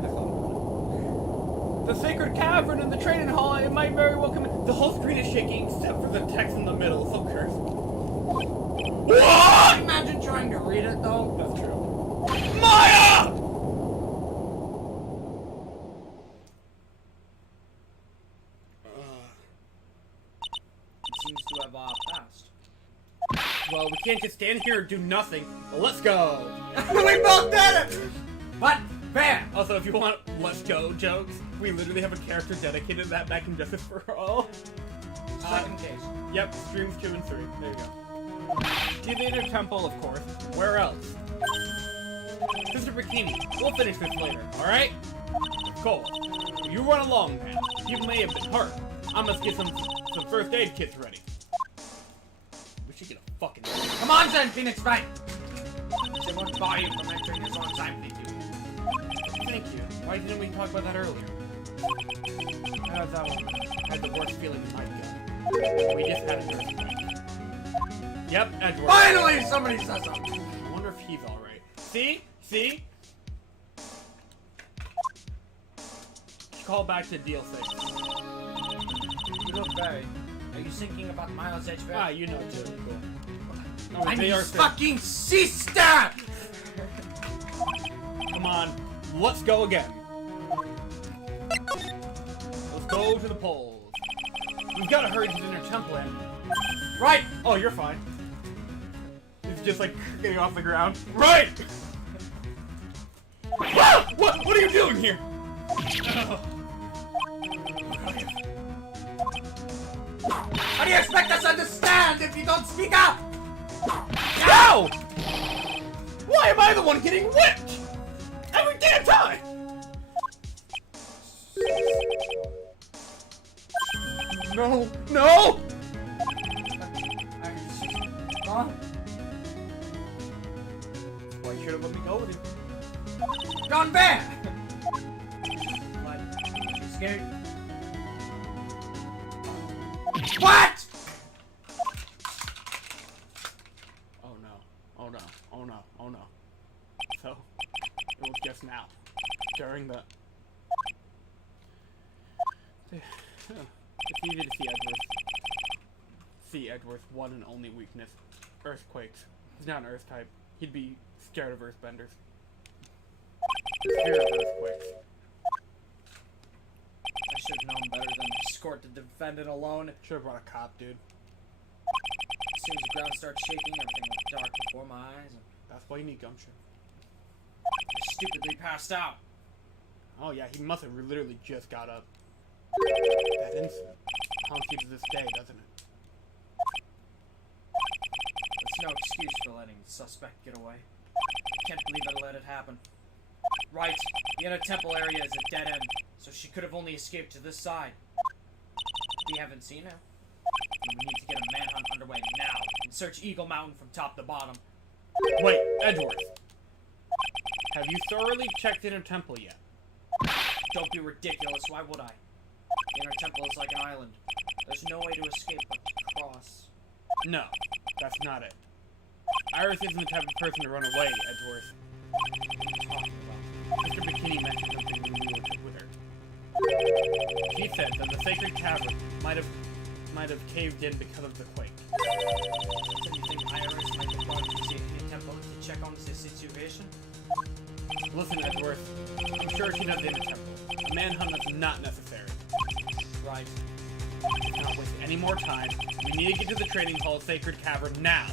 just thought. The sacred cavern in the training hall, it might very well come in. The whole screen is shaking except for the text in the middle, so cursed. What? Imagine trying to read it, though. That's true. Maya! It seems to have passed. Well, we can't just stand here and do nothing. Well, let's go. We both did it! What? Bam! Also, if you want let's go jokes, we literally have a character dedicated to that back in Justice for All. Second case. Yep, streams 2 and 3. There you go. To the inner temple, of course. Where else? Sister Bikini, we'll finish this later, alright? Cool. You run along, man. You may have been hurt. I must get some first aid kits ready. We should get a fucking... Come on, then, Phoenix Wright! They won't bar you from entering his own time, please. Thank you. Why didn't we talk about that earlier? How's that one? I had the worst feeling in my gut. We just had an earthquake. Yep, Edward. Finally, somebody says something. I wonder if he's alright. See? See? Call back to DLC. You look very... Are you thinking about Miles Edge? Ah, you know too. Cool. No, I'm they are his fucking sister! Come on, let's go again. Let's go to the polls. We've got to hurry to the inner temple end. Right! Oh, you're fine. He's just like getting off the ground. Right! Ah! What are you doing here? How do you expect us to understand if you don't speak up? Ow! Why am I the one getting whipped? Every damn time! No! No! Huh? Why you should have let me go with you? Gone bad! What? You scared? What? Oh no. Oh no. Oh no. Oh no. So, it was just now. During the... It's easy to see Edward's one and only weakness. Earthquakes. He's not an Earth type. He'd be scared of Earthbenders. Scared of earthquakes. I should have known better than to escort the defendant alone. Should've brought a cop, dude. As soon as the ground starts shaking, everything went dark before my eyes, and That's why you need gumption. I stupidly passed out. Oh yeah, he must have literally just got up. That incident haunts you to this day, doesn't it? There's no excuse for letting the suspect get away. I can't believe I let it happen. Right, the inner temple area is a dead end, so she could have only escaped to this side. We haven't seen her. And we need to get a manhunt underway now and search Eagle Mountain from top to bottom. Wait, Edward. Have you thoroughly checked Inner Temple yet? Don't be ridiculous, why would I? The inner temple is like an island. There's no way to escape but to cross. No, that's not it. Iris isn't the type of person to run away, Edgeworth. What are you talking about? Mr. Bikini mentioned something when you were with her. He said that the sacred cavern might have caved in because of the quake. Anything check on the situation? Listen, Edgeworth. I'm sure she's at the inner temple. A manhunt is not necessary. Right. Let's not waste any more time. We need to get to the training hall at Sacred Cavern now.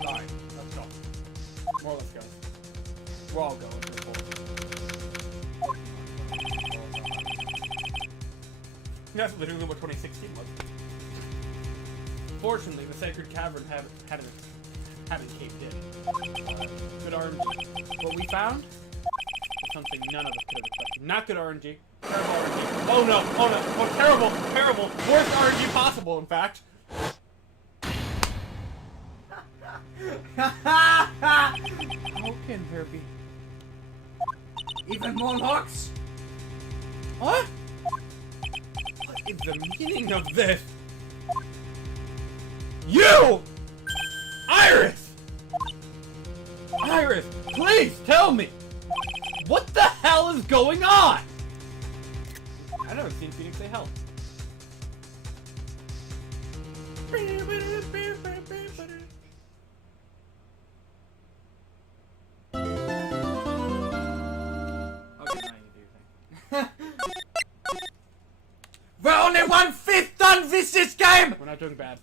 Alright, let's go. More, let's go. We're all going to the pole. That's literally what 2016 was. Fortunately, the Sacred Cavern haven't caved in. Good RNG. What we found was something none of us could have expected. Not good RNG. Terrible RNG. Oh no! Oh no! Oh, terrible! Terrible! Worst RNG possible, in fact. How can there be? Even more hooks? What? What is the meaning of this? You! Iris! Iris, please tell me! What the hell is going on? I've never seen Phoenix say hell. Okay, now you do your thing. We're only 1/5 done with this game! We're not doing bad.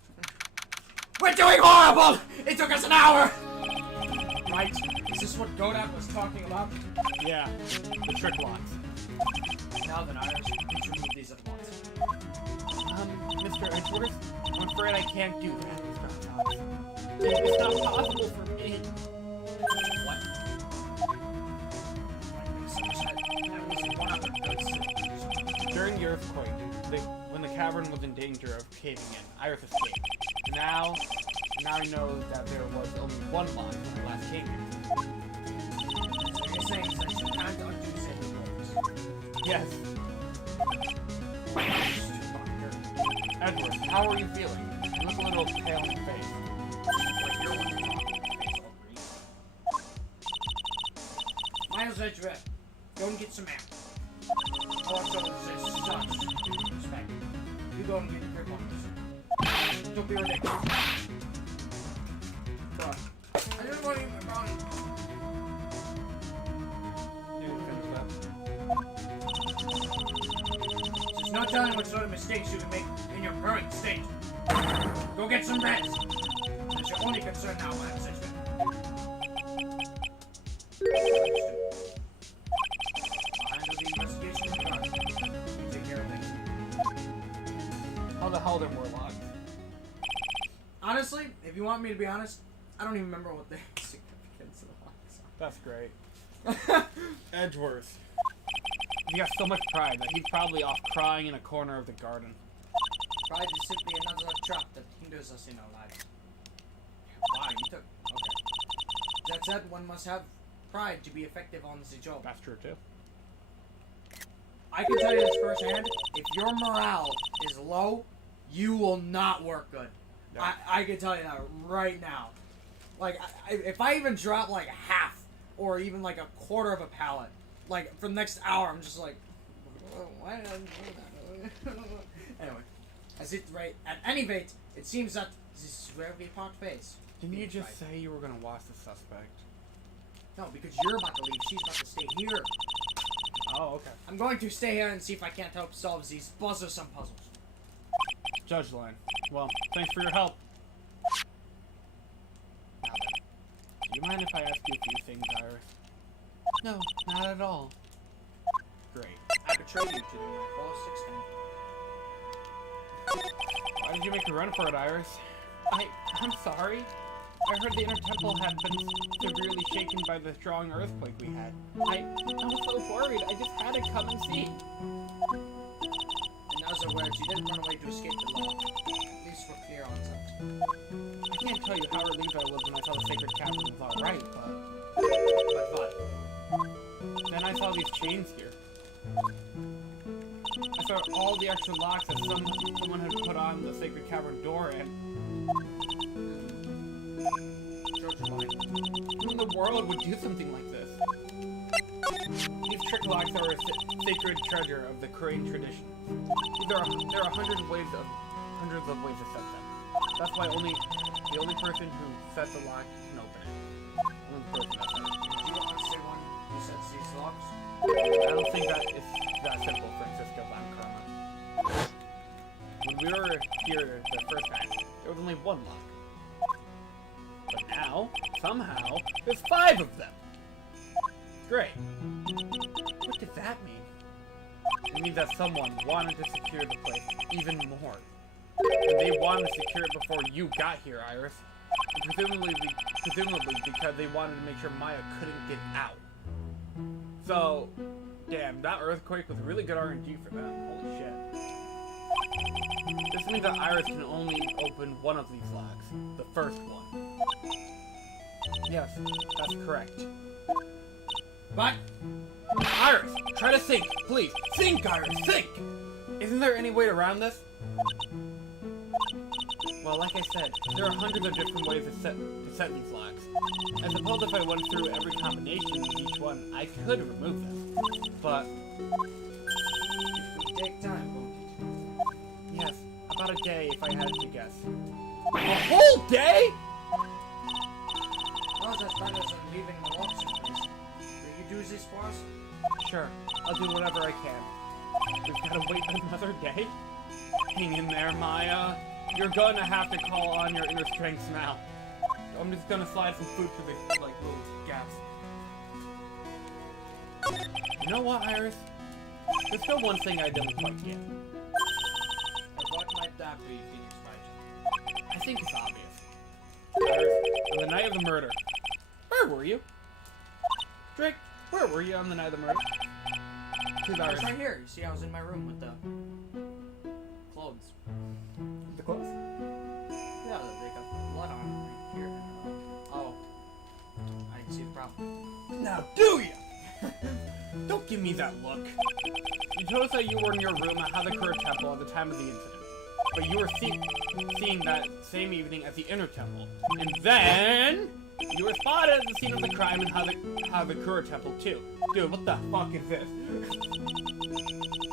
We're doing horrible! It took us an hour! Right, is this what Godak was talking about? Yeah, the trick locks. Now then, Iris, let's remove these at once. Mr. Edgeworth, I'm afraid I can't do that. It's not possible for me. What? That was one of the good situations. During the earthquake, when the cavern was in danger of caving in, Iris escaped. Now I know that there was only one lock when the last came in. So you're saying since you can't undo sacred works. Yes. Edward, how are you feeling? You look a little pale in the face. Like you're one talking, face all green. Miles Edgeworth, go and get some air. Also, there's such respect. You go and get the grip on this. Don't be ridiculous. God. I didn't want to eat my body. You didn't finish that. It's not telling what sort of mistakes you can make in your current state. Go get some rest. That's your only concern now, Miles Edgeworth. I'll handle the investigation in the dark. You take care of things. How the hell there were locks? Honestly, if you want me to be honest, I don't even remember what the significance of the locks That's great. Edgeworth. He got so much pride that he's probably off crying in a corner of the garden. are. Pride is simply another trap that hinders us in our lives. Wow, you took... Okay. That said, one must have pride to be effective on the job. That's true too. I can tell you this firsthand, if your morale is low, you will not work good. Yeah. I can tell you that right now. Like, if I even drop like half, or even like a quarter of a pallet, like for the next hour, I'm just like, why did I do that? Anyway, as it right at any rate, it seems that this is where we part ways. Didn't you Phoenix just Wright. say you were gonna watch the suspect? No, because you're about to leave. She's about to stay here. Oh, okay. I'm going to stay here and see if I can't help solve these bothersome puzzles. Judge line. Well, thanks for your help. Now then, do you mind if I ask you a few things, Iris? No, not at all. Great. I betrayed you to my fullest extent. Why did you make me run for it, Iris? I'm sorry. I heard the inner temple had been severely shaken by the strong earthquake we had. I was so worried, I just had to come and see. In other words, you didn't run away to escape the law. At least we're clear on that. I can't tell you how relieved I was when I saw the sacred cavern was alright, but then I saw these chains here. I saw all the extra locks that someone had put on the sacred cavern door, and who in the world would do something like this? These trick locks are a sacred treasure of the Crane tradition. There are hundreds of ways to set them. That's why the only person who sets the lock can open it. person that said it. Do you want to say one who sets these locks? I don't think that it's that simple, Francisco Von Karma. When we were here the first time, there was only one lock. But now, somehow, there's 5 of them. Great. What does that mean? It means that someone wanted to secure the place even more. And they wanted to secure it before you got here, Iris. And presumably because they wanted to make sure Maya couldn't get out. So, damn, that earthquake was really good RNG for them. Holy shit. This means that Iris can only open one of these locks. The first one. Yes, that's correct. But Iris, try to think, please. Think, Iris, think! Isn't there any way around this? Well, like I said, there are hundreds of different ways to set these locks. I suppose if I went through every combination of each one, I could remove them. But it would take time, won't it? yes, about a day if I had to guess. A whole day? Well, that's better than leaving the locks in place. Will you do this for us? Sure, I'll do whatever I can. We've gotta wait another day? Hang in there, Maya. You're gonna have to call on your inner strength now. I'm just gonna slide some food through the, like, little gaps. You know what, Iris? There's still one thing I don't quite get. And what might that be, Phoenix Wright? I think it's obvious. Iris, on the night of the murder, where were you? Drake, where were you on the night of the murder? Who's I Iris? was right here. You see, I was in my room with the clothes. The clothes? Yeah, they got blood on them right here. Oh. I didn't see the problem. Now do ya? Don't give me that look. You told us that you were in your room at Hazakura Temple at the time of the incident. But you were seen that same evening at the Inner Temple. And then you were spotted at the scene of the crime in Hazakura Temple too. Dude, what the fuck is this?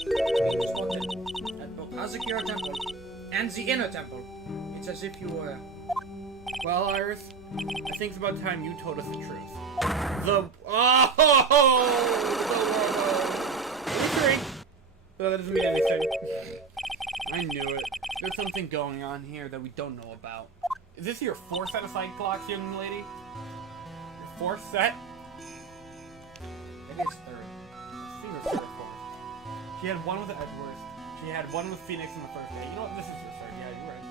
We spotted at both Hazakura Temple and the Inner Temple. It's as if you were... Well, Iris, I think it's about time you told us the truth. Oh! Drink! But that doesn't mean anything. I knew it. There's something going on here that we don't know about. Is this your 4th set of psychic clocks, young lady? Your 4th set? Maybe it's third. I think it was 3rd or 4th. She had one with Edwards. She had one with Phoenix in the first day. You know what? This is your 3rd. Yeah, you're right.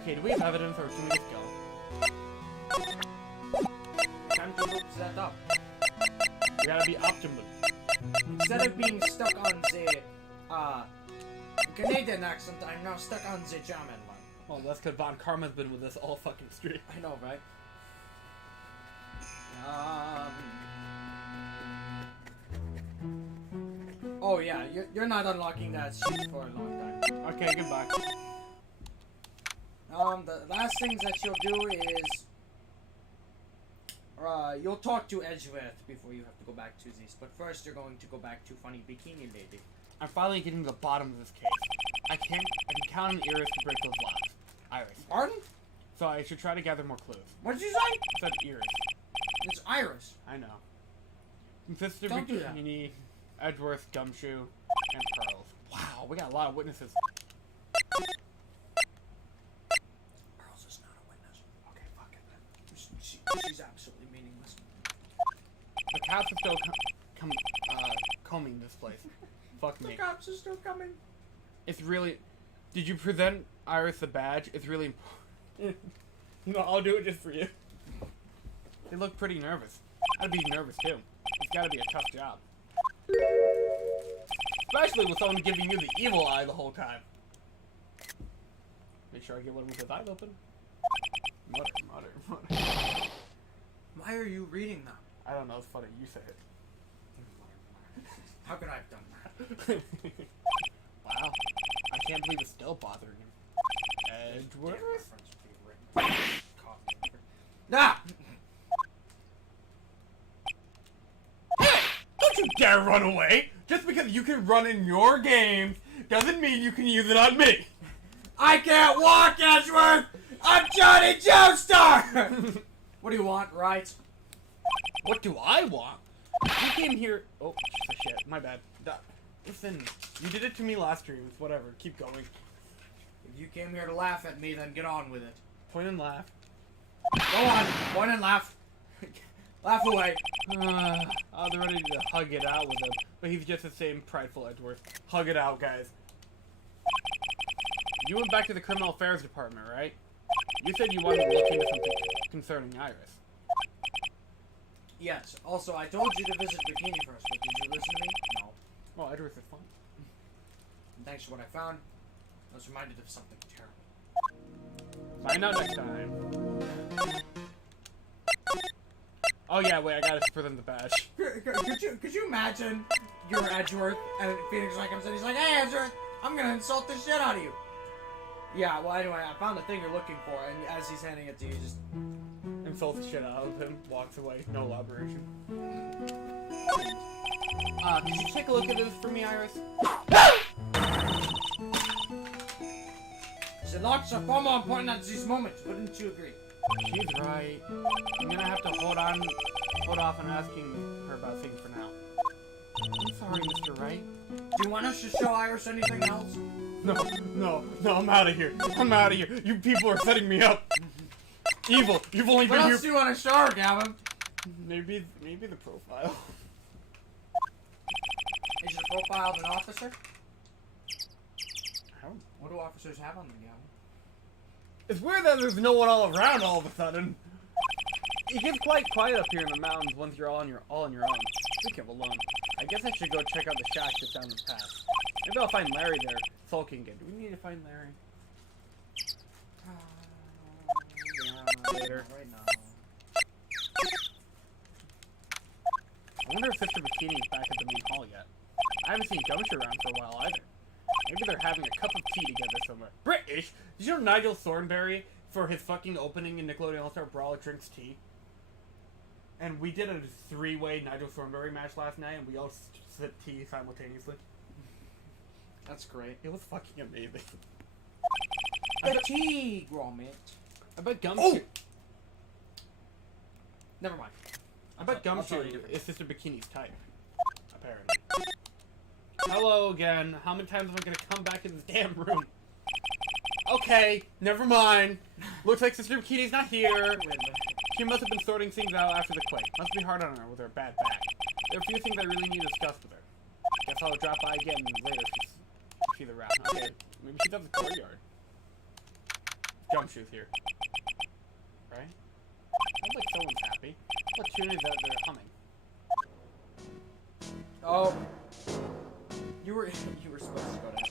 Okay, do we have evidence or can we just go? Time to look that up. We gotta be optimal. Instead of being stuck on the Canadian accent, I'm now stuck on the German one. Well, that's because Von Karma's been with us all fucking stream. I know, right? Oh yeah, you're not unlocking that shit for a long time. Okay, goodbye. The last things that you'll do is you'll talk to Edgeworth before you have to go back to this. But first, you're going to go back to Funny Bikini Lady. I'm finally getting to the bottom of this case. I can count on Iris to break those locks. Iris. Pardon? So I should try to gather more clues. What did you say? I said Iris. It's Iris. I know. Sister Don't do that. Bikini, Edgeworth, Gumshoe, and Pearls. Wow, we got a lot of witnesses. Pearls is not a witness. Okay, fuck it. She's absolutely meaningless. The cops are still combing this place. Fuck The me. cops are still coming. It's really... Did you present Iris the badge? It's really important. You know, I'll do it just for you. They look pretty nervous. I'd be nervous too. It's gotta be a tough job. Especially with someone giving you the evil eye the whole time. Make sure I get one with his eyes open. Mutter. Why are you reading that? I don't know, it's funny. You say it. How could I have done that? Wow. I can't believe it's still bothering him. Edgeworth? Ah! Don't you dare run away! Just because you can run in your games doesn't mean you can use it on me! I can't walk, Edgeworth! I'm Johnny Joestar! What do you want, Wright? What do I want? You came here. Oh shit! My bad. Listen, you did it to me last stream. It's whatever. Keep going. If you came here to laugh at me, then get on with it. Point and laugh. Go on, point and laugh. Laugh away. I was ready to hug it out with him, but he's just the same prideful Edgeworth. Hug it out, guys. You went back to the criminal affairs department, right? You said you wanted to look into something concerning Iris. Yes. Also, I told you to visit Bikini first, but did you listen to me? No. Oh, Edgeworth is fun. And thanks to what I found, I was reminded of something terrible. Find out next time. Oh yeah, wait, I gotta present the badge. Could you imagine you're Edgeworth and Phoenix Wright comes in, he's like, "Hey Edgeworth, I'm gonna insult the shit out of you." Yeah, well anyway, I found the thing you're looking for, and as he's handing it to you, he just Insults the shit out of him, walks away, no elaboration. Could you take a look at this for me, Iris? It's lots of far more important at these moments, wouldn't you agree? She's right. I'm gonna have to hold off on asking her about things for now. I'm sorry, Mr. Wright. Do you want us to show Iris anything else? No, I'm out of here. I'm out of here. You people are setting me up. Evil. You've only What been else do here. you want to show her, Gavin? Maybe the profile. Is your profile of an officer? I don't. What do officers have on them, Gavin? It's weird that there's no one all around all of a sudden. It gets quite quiet up here in the mountains once you're all on your own. Speaking of alone, I guess I should go check out the shack just down the path. Maybe I'll find Larry there, sulking again. Do we need to find Larry? Later. Right now. I wonder if Sister Bikini's back at the main hall yet. I haven't seen Gumshoe around for a while either. Maybe they're having a cup of tea together somewhere. British! Did you know Nigel Thornberry, for his fucking opening in Nickelodeon All-Star Brawl, drinks tea? And we did a three-way Nigel Thornberry match last night, and we all sipped tea simultaneously. That's great. It was fucking amazing. The tea, Gromit. I bet Gumshoe... Oh! Never mind. I bet I'll tell Gumshoe you. is Sister Bikini's type. Apparently. Hello again. How many times am I gonna come back in this damn room? Okay, never mind. Looks like Sister Bikini's not here. She must have been sorting things out after the quake. Must be hard on her with her bad back. There are a few things I really need to discuss with her. Guess I'll drop by again later if she's around. Okay, maybe she's at the courtyard. Gumshoe's here. Right? Sounds like someone's happy. What tune is that they're humming? Oh. You were supposed to go down.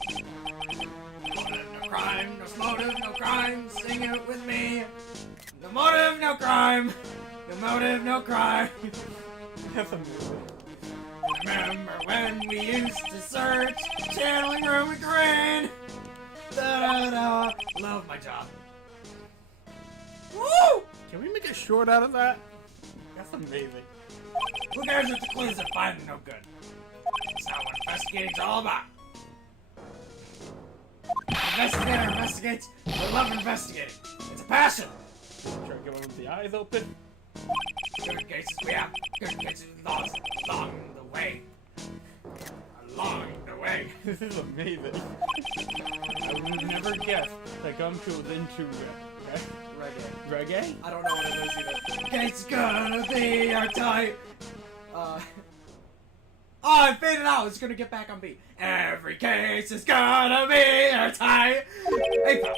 No crime, no motive, no crime. Sing it with me. No motive, no crime. No motive, no crime. That's amazing. Remember when we used to search channeling room and green. Da da da. Love my job. Woo! Can we make a short out of that? That's amazing. Who cares if the clues are fine and no good? That's not what investigating's all about. Investigator investigates. I love investigating. It's a passion. Try to get one with the eyes open. Good cases we have. Good cases lost along the way. Along the way. This is amazing. I would have never guessed that Gumshoe was into Reggae. reggae. I don't know what it is either. It's gonna be our type. Oh, I faded out. It's gonna get back on beat. Every case is gonna be airtight. Hey, pal.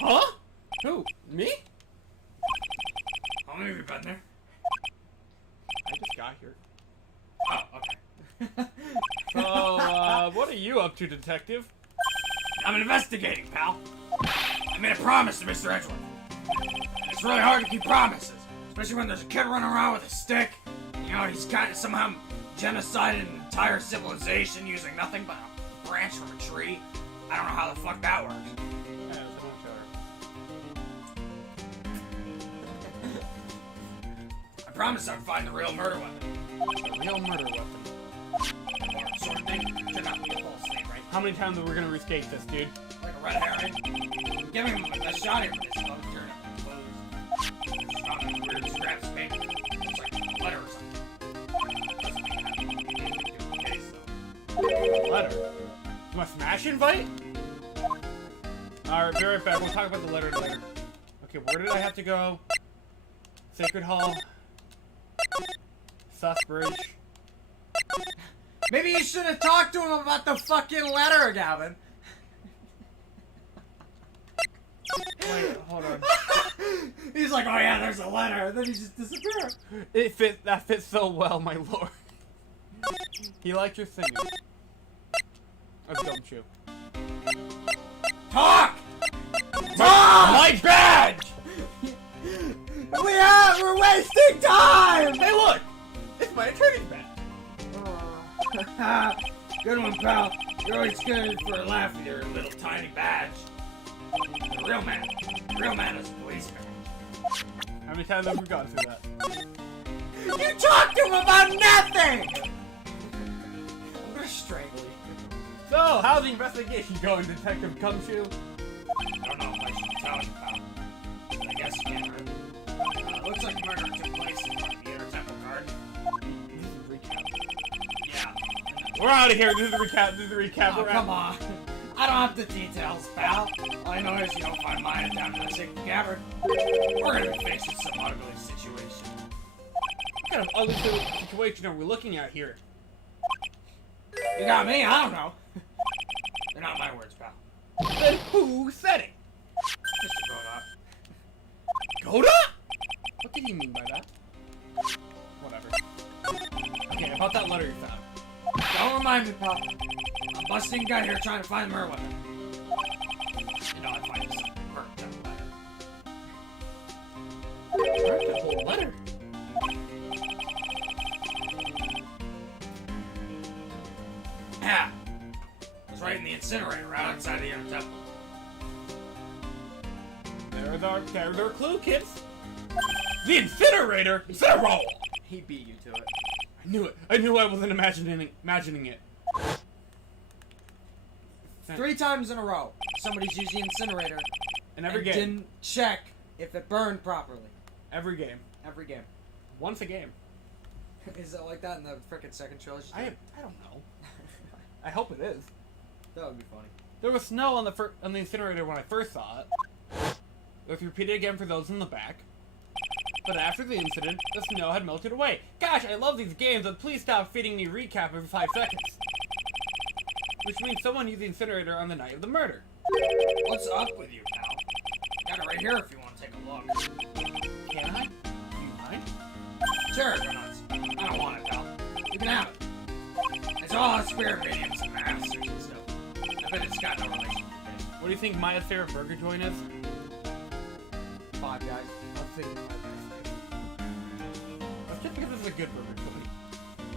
Huh? Who? Me? How many have you been there? I just got here. Oh, okay. So, what are you up to, detective? I'm investigating, pal. I made a promise to Mr. Edgeworth. It's really hard to keep promises, especially when there's a kid running around with a stick. You know, he's kind of somehow genocided an entire civilization using nothing but a branch from a tree. I don't know how the fuck that works. Yeah, it's I promised I'd find the real murder weapon. a real murder weapon. Sort of thing. Turned out to be a false thing, right? How many times are we gonna rescape this, dude? Like a red herring. Give him a shot here for this. I'll turn up the clothes. Smash invite? Alright, be right back. We'll talk about the letter later. Okay, where did I have to go? Sacred Hall. Sussbridge. Maybe you should have talked to him about the fucking letter, Gavin. Wait, hold on. He's like, oh yeah, there's a letter, and then he just disappeared. That fits so well, my lord. He liked your singing. That's dumb shoe. Talk! My badge! We're wasting time! Hey, look! It's my attorney's badge. Good one, pal. You're always good for a laugh with your little tiny badge. The real man is a policeman. How many times have we gone through that? You talked to him about nothing! I'm gonna strangle you. So, how's the investigation going, Detective Gumshoe? I don't know if I should tell you, pal. I guess you can't hurt. Looks like the murder took place in front of the Inner Temple Garden. This is a recap. Yeah. We're out of here. This is the recap. Oh, come on. I don't have the details, pal. All I know is you don't find mine down in the sacred cavern. We're gonna be facing some ugly situation. What kind of ugly situation are we looking at here? You got me? I don't know. They're not my words, pal. Then who said it? Mr. Goda. Goda? What did he mean by that? Whatever. Okay, about that letter you found. Don't remind me, pal. I'm busting a guy here trying to find the murder weapon. You know, I find this burnt that letter. Burnt that whole letter? Yeah. It was right in the incinerator, right outside the Inner Temple. There's our clue, kids. The incinerator? Incinerator! He beat you to it. I knew it. I knew I wasn't imagining it. 3 times in a row, somebody's used the incinerator In every and game. didn't check if it burned properly. Every game. Every game. Once a game. Is it like that in the frickin' second trilogy? I don't know. I hope it is. That would be funny. There was snow on the incinerator when I first saw it. It was repeated again for those in the back. But after the incident, the snow had melted away. Gosh, I love these games, but please stop feeding me recap every 5 seconds. Which means someone used the incinerator on the night of the murder. What's up with you, pal? Got it right here if you want to take a look. Can I? Do you mind? Sure, go nuts. I don't want it, pal. You can have it. It's all spirit mediums and masters and stuff. I bet it's got no relation to this. What do you think my favorite burger joint is? 5 Guys. I was thinking 5 Guys. That's just because it's a good burger joint.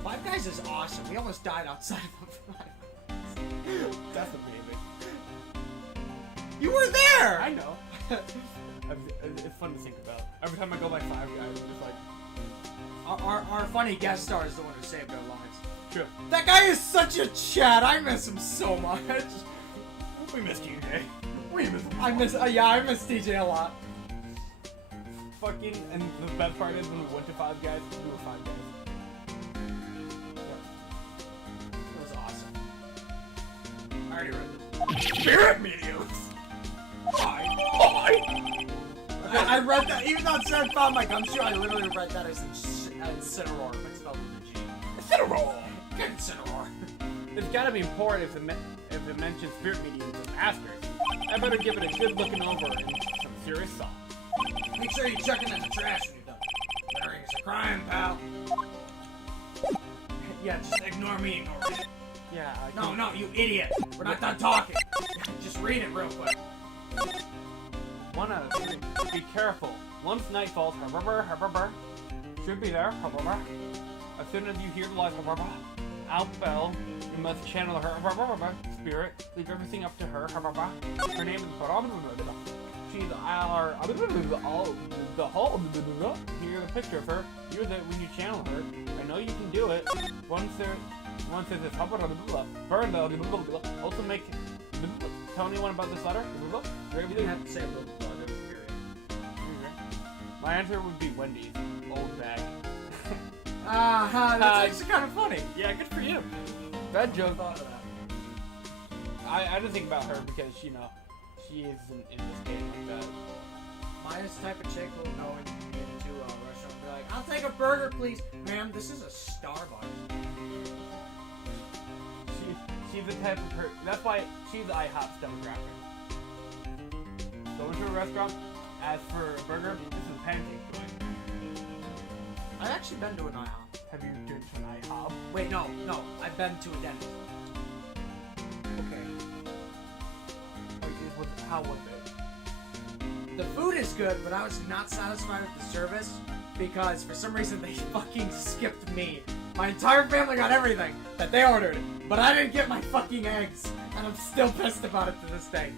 5 Guys is awesome. We almost died outside of 5 Guys. That's amazing. You were there! I know. It's fun to think about. Every time I go by 5 Guys, I'm just like, Our funny guest star is the one who saved our lives. true. That guy is such a chat. I miss him so much. We missed you, Jay. We missed him. I miss DJ a lot. Fucking, and the best part is when we went to 5 Guys, we were 5 Guys. It was awesome. I already read this. Spirit mediums! Why? I read that, even though it said found my gumshoe, I literally read that as Incineroar, but spelled with a G. Incineroar! Good Incineroar. It's gotta be important if it mentions spirit mediums and masters. I better give it a good looking over and some serious thought. Make sure you check it in the trash when you're done. Littering is a crime, pal. Yeah, just ignore me, ignore it. Yeah, I No, you idiot. We're not done talking. Just read it real quick. 1 out of 3. Be careful. Once night falls, should be there, as soon as you hear the light, out bell, you must channel her, spirit, leave everything up to her, her name is she's our, the whole, hear the picture of her, use it when you channel her, I know you can do it, once there's this, burn the, also make, tell anyone about this letter, You have to say a little period. my answer would be Wendy's, old bag. That's actually kind of funny. Yeah, good for you. Bad I joke. thought of that. I didn't think about her because, you know, she isn't in this game like that. Maya's the type of chick who will go into a restaurant and be like, I'll take a burger, please. Ma'am, this is a Starbucks. She's the type of person. That's why she's the IHOP's demographic. Go into a restaurant, ask for a burger. This is pancake joint. I've actually been to an IHOP. Have you been to an IHOP? Wait, no. I've been to a dentist. Okay. How was it? The food is good, but I was not satisfied with the service because for some reason they fucking skipped me. My entire family got everything that they ordered, but I didn't get my fucking eggs, and I'm still pissed about it to this day.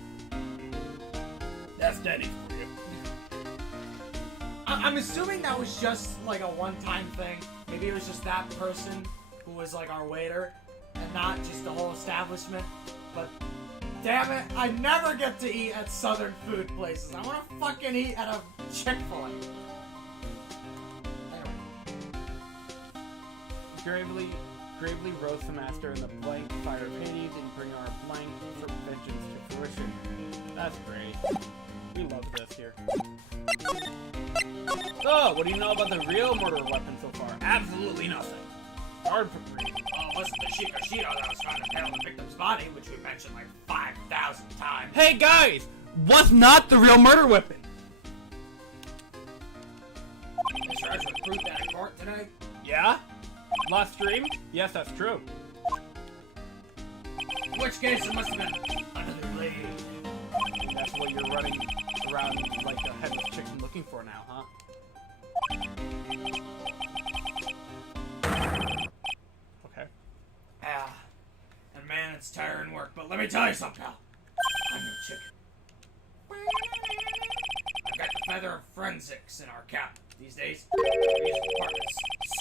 That's Denny's for you. I'm assuming that was just like a one-time thing. Maybe it was just that person who was like our waiter, and not just the whole establishment. But damn it, I never get to eat at southern food places. I want to fucking eat at a Chick-fil-A. Anyway. Gravely roast the master in the blank fire of Hades and bring our blank vengeance to fruition. That's great. We love this here. So, what do you know about the real murder weapon so far? Absolutely nothing. Hard for reading. Oh, wasn't the Shikashiro that was found impaled on the victim's body, which we mentioned like 5,000 times. Hey guys! What's not the real murder weapon? Is yours with proof that in court today? Yeah? Last stream? Yes, that's true. In which case, it must have been under the blade. That's what you're running around like a headless chicken looking for now, huh? Okay. Yeah. And man, it's tiring work, but let me tell you something, pal. I'm no chicken. I've got the feather of forensics in our cap these days. We're using the department's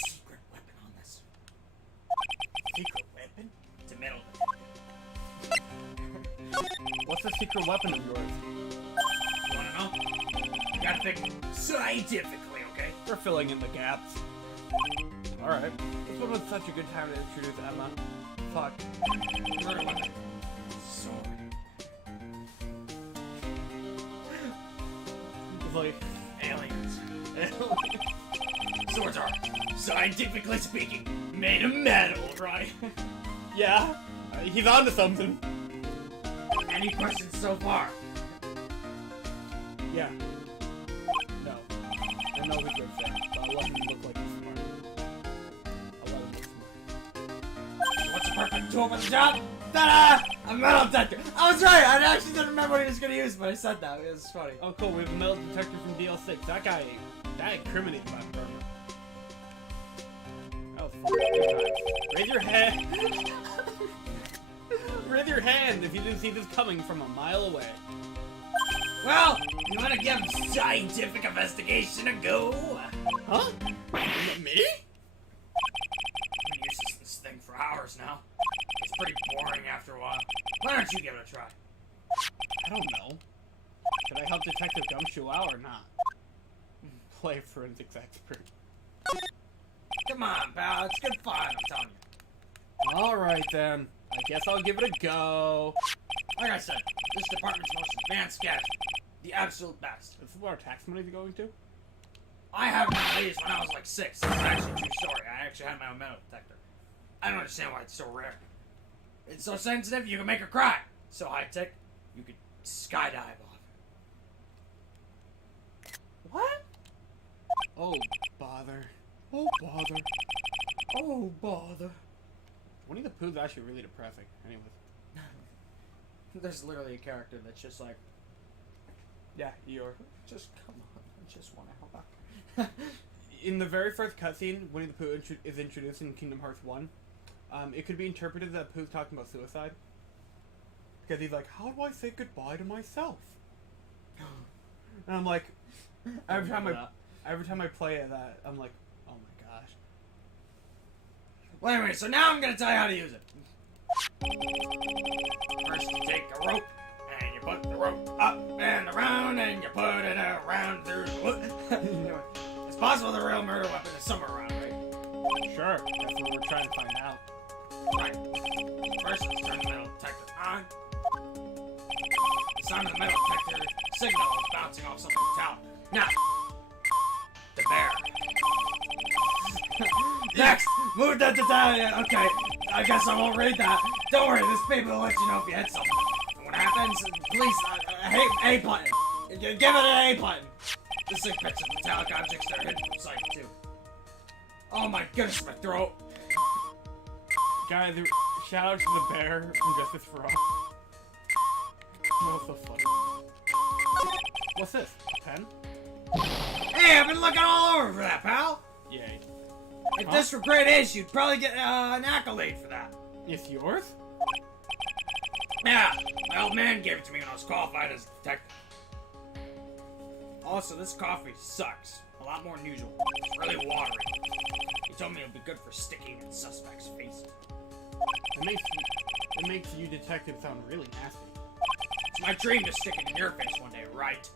secret weapon on this. Secret weapon? It's a metal. What's the secret weapon of yours? You wanna know? You gotta think scientifically, okay? We're filling in the gaps. Alright. This one was such a good time to introduce Emma. Fuck. Murder weapon. Sword. It's like... Aliens. Swords are, scientifically speaking, made of metal, right? Yeah. He's onto something. Any questions so far? Yeah. No. I know he's good fan, but I want him to look like he's smart. I want him to look smart. What's the perfect tool for the job? Ta-da! A metal detector! I was right! I actually didn't remember what he was gonna use, but I said that. It was funny. Oh cool, we have a metal detector from DL6. That incriminates my firm. That was fun. Good times. Raise your hand! Raise your hand if you didn't see this coming from a mile away. Well, you wanna give scientific investigation a go? Huh? Me? I've been using this thing for hours now. It's pretty boring after a while. Why don't you give it a try? I don't know. Should I help Detective Gumshoe out or not? Play forensics expert. Come on, pal. It's good fun, I'm telling you. Alright then. I guess I'll give it a go. Like I said, this department's most advanced gadget. The absolute best. This is where our tax money's going to? I had one of these when I was like 6. This is actually a true story. I actually had my own metal detector. I don't understand why it's so rare. It's so sensitive, you can make her cry. So high-tech, you could skydive off. What? Oh, bother. Oh, bother. Oh, bother. Winnie the Pooh's actually really depressing. Anyways. There's literally a character that's just like, Yeah, Eeyore. just come on, I just want to help out. In the very first cutscene, Winnie the Pooh is introduced in Kingdom Hearts 1. It could be interpreted that Pooh's talking about suicide. Because he's like, how do I say goodbye to myself? And I'm like, every time I play that, I'm like, oh my gosh. Well, anyway, so now I'm gonna tell you how to use it. First, you take a rope, and you put the rope up and around, and you put it around through the wood. Anyway, it's possible the real murder weapon is somewhere around, right? Sure, that's what we're trying to find out. Right. First, let's turn the metal detector on. The sound of the metal detector signal is bouncing off something metallic. Now, the bear. Next, move that to down. Okay, I guess I won't read that. Don't worry, this paper will let you know if you hit something. And what happens, please, A button. Give it an A button. This thing picks up metallic objects that are hidden from sight, too. Oh my goodness, my throat. Guys, shout out to the bear from Justice for All. That was so funny. What's this? A pen? Hey, I've been looking all over for that, pal. Yay. If this were grade Ace, you'd probably get an accolade for that. It's yours? Yeah, my old man gave it to me when I was qualified as a detective. Also, this coffee sucks. A lot more than usual. It's really watery. He told me it would be good for sticking in suspects' faces. It makes you detective sound really nasty. It's my dream to stick it in your face one day, right?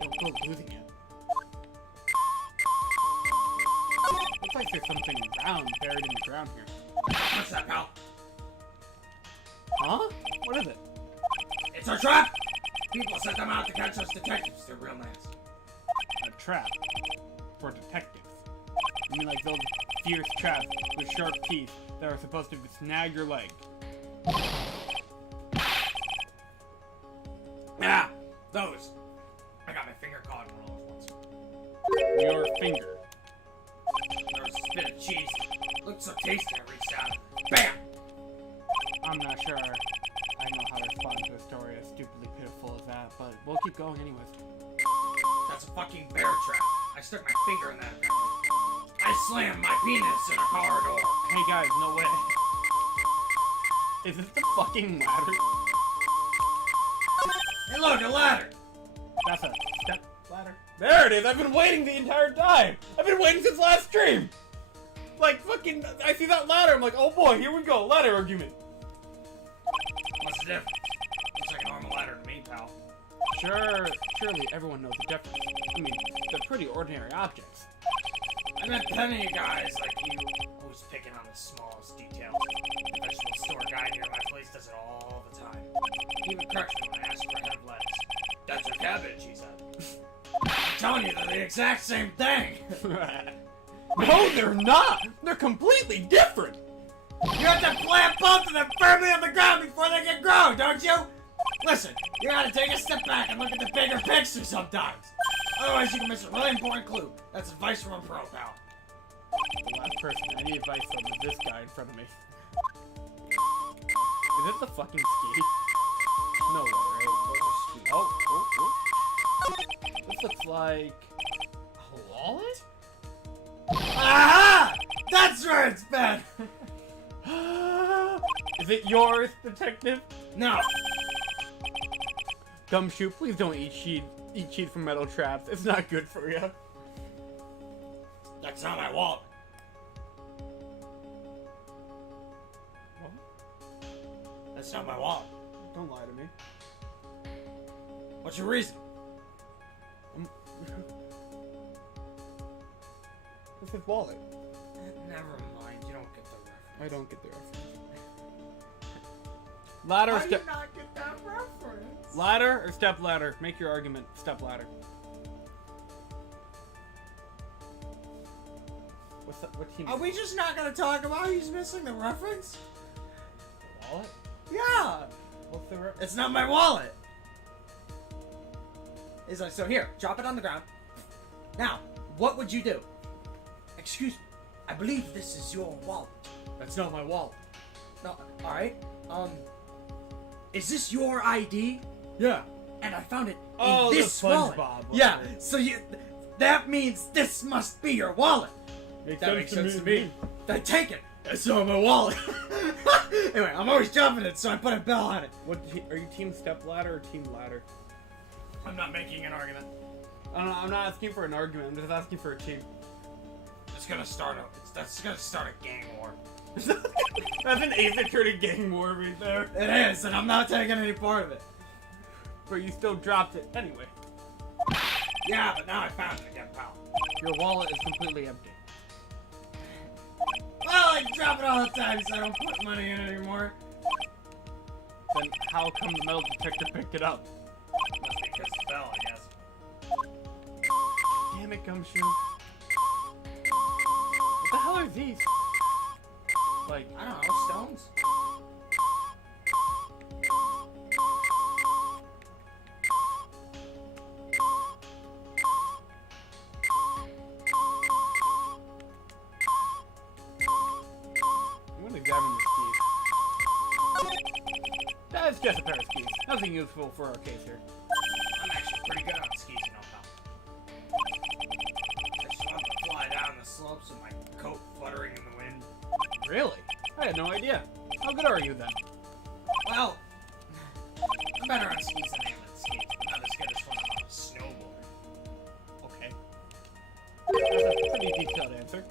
Don't go losing it. Looks like there's something round buried in the ground here. What's that, pal? Huh? What is it? It's our trap! People sent them out to catch us detectives. They're real nice. A trap for detectives. You mean like those fierce traps with sharp teeth that are supposed to snag your leg? Yeah, those. I got my finger caught in one of those once. Your finger. There was a bit of cheese. Looked so tasty, I reached out. Bam! I'm not sure I know how to respond to a story as stupidly pitiful as that, but we'll keep going anyways. That's a fucking bear trap. I stuck my finger in that. I slammed my penis in a car door. Hey guys, no way. Is this the fucking ladder? Hey look, a ladder! That's a step ladder. There it is! I've been waiting the entire time! I've been waiting since last stream! Like, fucking, I see that ladder, I'm like, oh boy, here we go, ladder argument. What's the difference? Looks like a normal ladder to me, pal. Surely everyone knows the difference. I mean, they're pretty ordinary objects. I met plenty of guys like you, always picking on the smallest details. The vegetable store guy near my place does it all the time. He even corrects me when I ask for a head of lettuce. That's a cabbage, he said. I'm telling you, they're the exact same thing. No, they're not! They're completely different! You have to plant both of them firmly on the ground before they can grow, don't you? Listen, you gotta take a step back and look at the bigger picture sometimes. Otherwise, you can miss a really important clue. That's advice from a pro, pal. The last person any advice on was this guy in front of me. Is it the fucking ski? No way, right? Oh. This looks like a wallet? Aha! That's where it's been! Is it yours, detective? No. Gumshoe, please don't eat cheese from metal traps. It's not good for you. That's not my wallet. What? That's not my wallet. Don't lie to me. What's your reason? It's his wallet. Never mind, you don't get the reference. I don't get the reference. Ladder or How do you step? not get that reference? Ladder or step ladder? Make your argument. Step ladder. What team? Are we just not gonna talk about who's missing the reference? The wallet? Yeah. What's the reference? It's not my wallet. It's like, so here, drop it on the ground. Now, what would you do? Excuse me, I believe this is your wallet. That's not my wallet. No, alright. Is this your ID? Yeah. And I found it Oh, in the this wallet. SpongeBob. Yeah, so that means this must be your wallet. That makes sense to me. Then take it. It's not my wallet. Anyway, I'm always jumping it, so I put a bell on it. Are you team step ladder or team ladder? I'm not making an argument. I'm not asking for an argument. I'm just asking for a team. That's gonna start a gang war. That's an Ace Attorney gang war right there. It is, and I'm not taking any part of it. But you still dropped it anyway. Yeah, but now I found it again, pal. Your wallet is completely empty. Well, I drop it all the time, so I don't put money in it anymore. Then how come the metal detector picked it up? Must be because it fell, I guess. Damn it, Gumshoe. What the hell are these? Like, I don't know, stones? I'm gonna examine this key. That's just a pair of skis. Nothing useful for our case here. I'm actually pretty good on skis, you know, pal. I just love to fly down the slopes with my coat fluttering in the wind. Really? I had no idea. How good are you then? Well, I'm better on skis than I am on skates, but not as good as when I'm on a snowboard. Okay. That's a pretty detailed answer.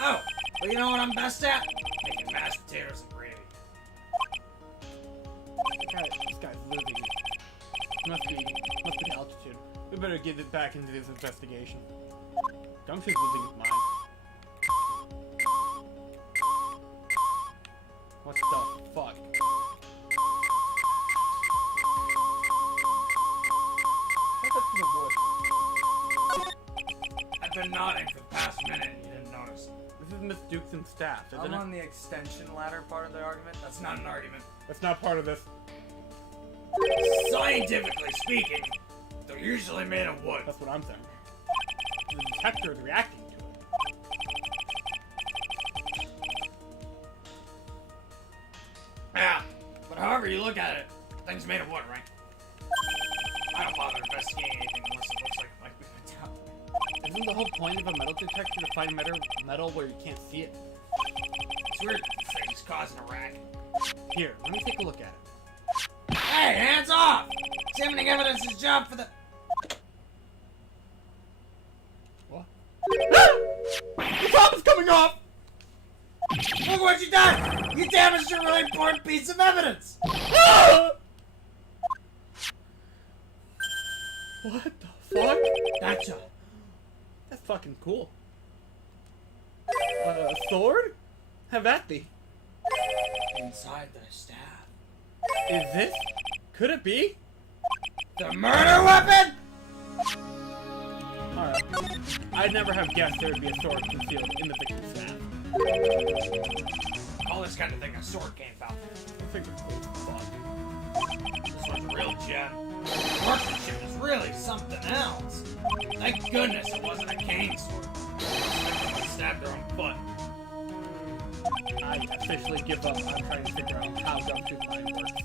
Oh, well, you know what I'm best at? Making mashed potatoes and gravy. This guy's losing it. Must be the altitude. We better get it back into this investigation. Gumshoe's losing his mind. What the fuck? What's up to the wood? I've been nodding for the past minute and you didn't notice. This is Miss Dukeson's staff, isn't I'm it? on the extension ladder part of the argument. That's not an argument. That's not part of this. Scientifically speaking, they're usually made of wood. That's what I'm saying. The detector is reacting to it. Yeah, but however you look at it, thing's made of wood, right? I don't bother investigating anything unless it looks like we can tell. Isn't the whole point of a metal detector to find metal where you can't see it? It's weird that this thing's causing a racket. Here, let me take a look at it. Hey, hands off! Examining evidence is job for the... What? The top is coming off! Look what you done! You damaged a really important piece of evidence! What the fuck? Gotcha. That's fucking cool. A sword? Have that be. Inside the staff. Is this? Could it be? The murder weapon?! Alright. I'd never have guessed there would be a sword concealed in the victim's staff. All this kind of thing a sword came about. I figured cool as fuck. This one's a real gem. Workmanship is really something else. Thank goodness it wasn't a cane sword. Someone stabbed their own foot. I officially give up on trying to figure out how Gumshoe's mind works.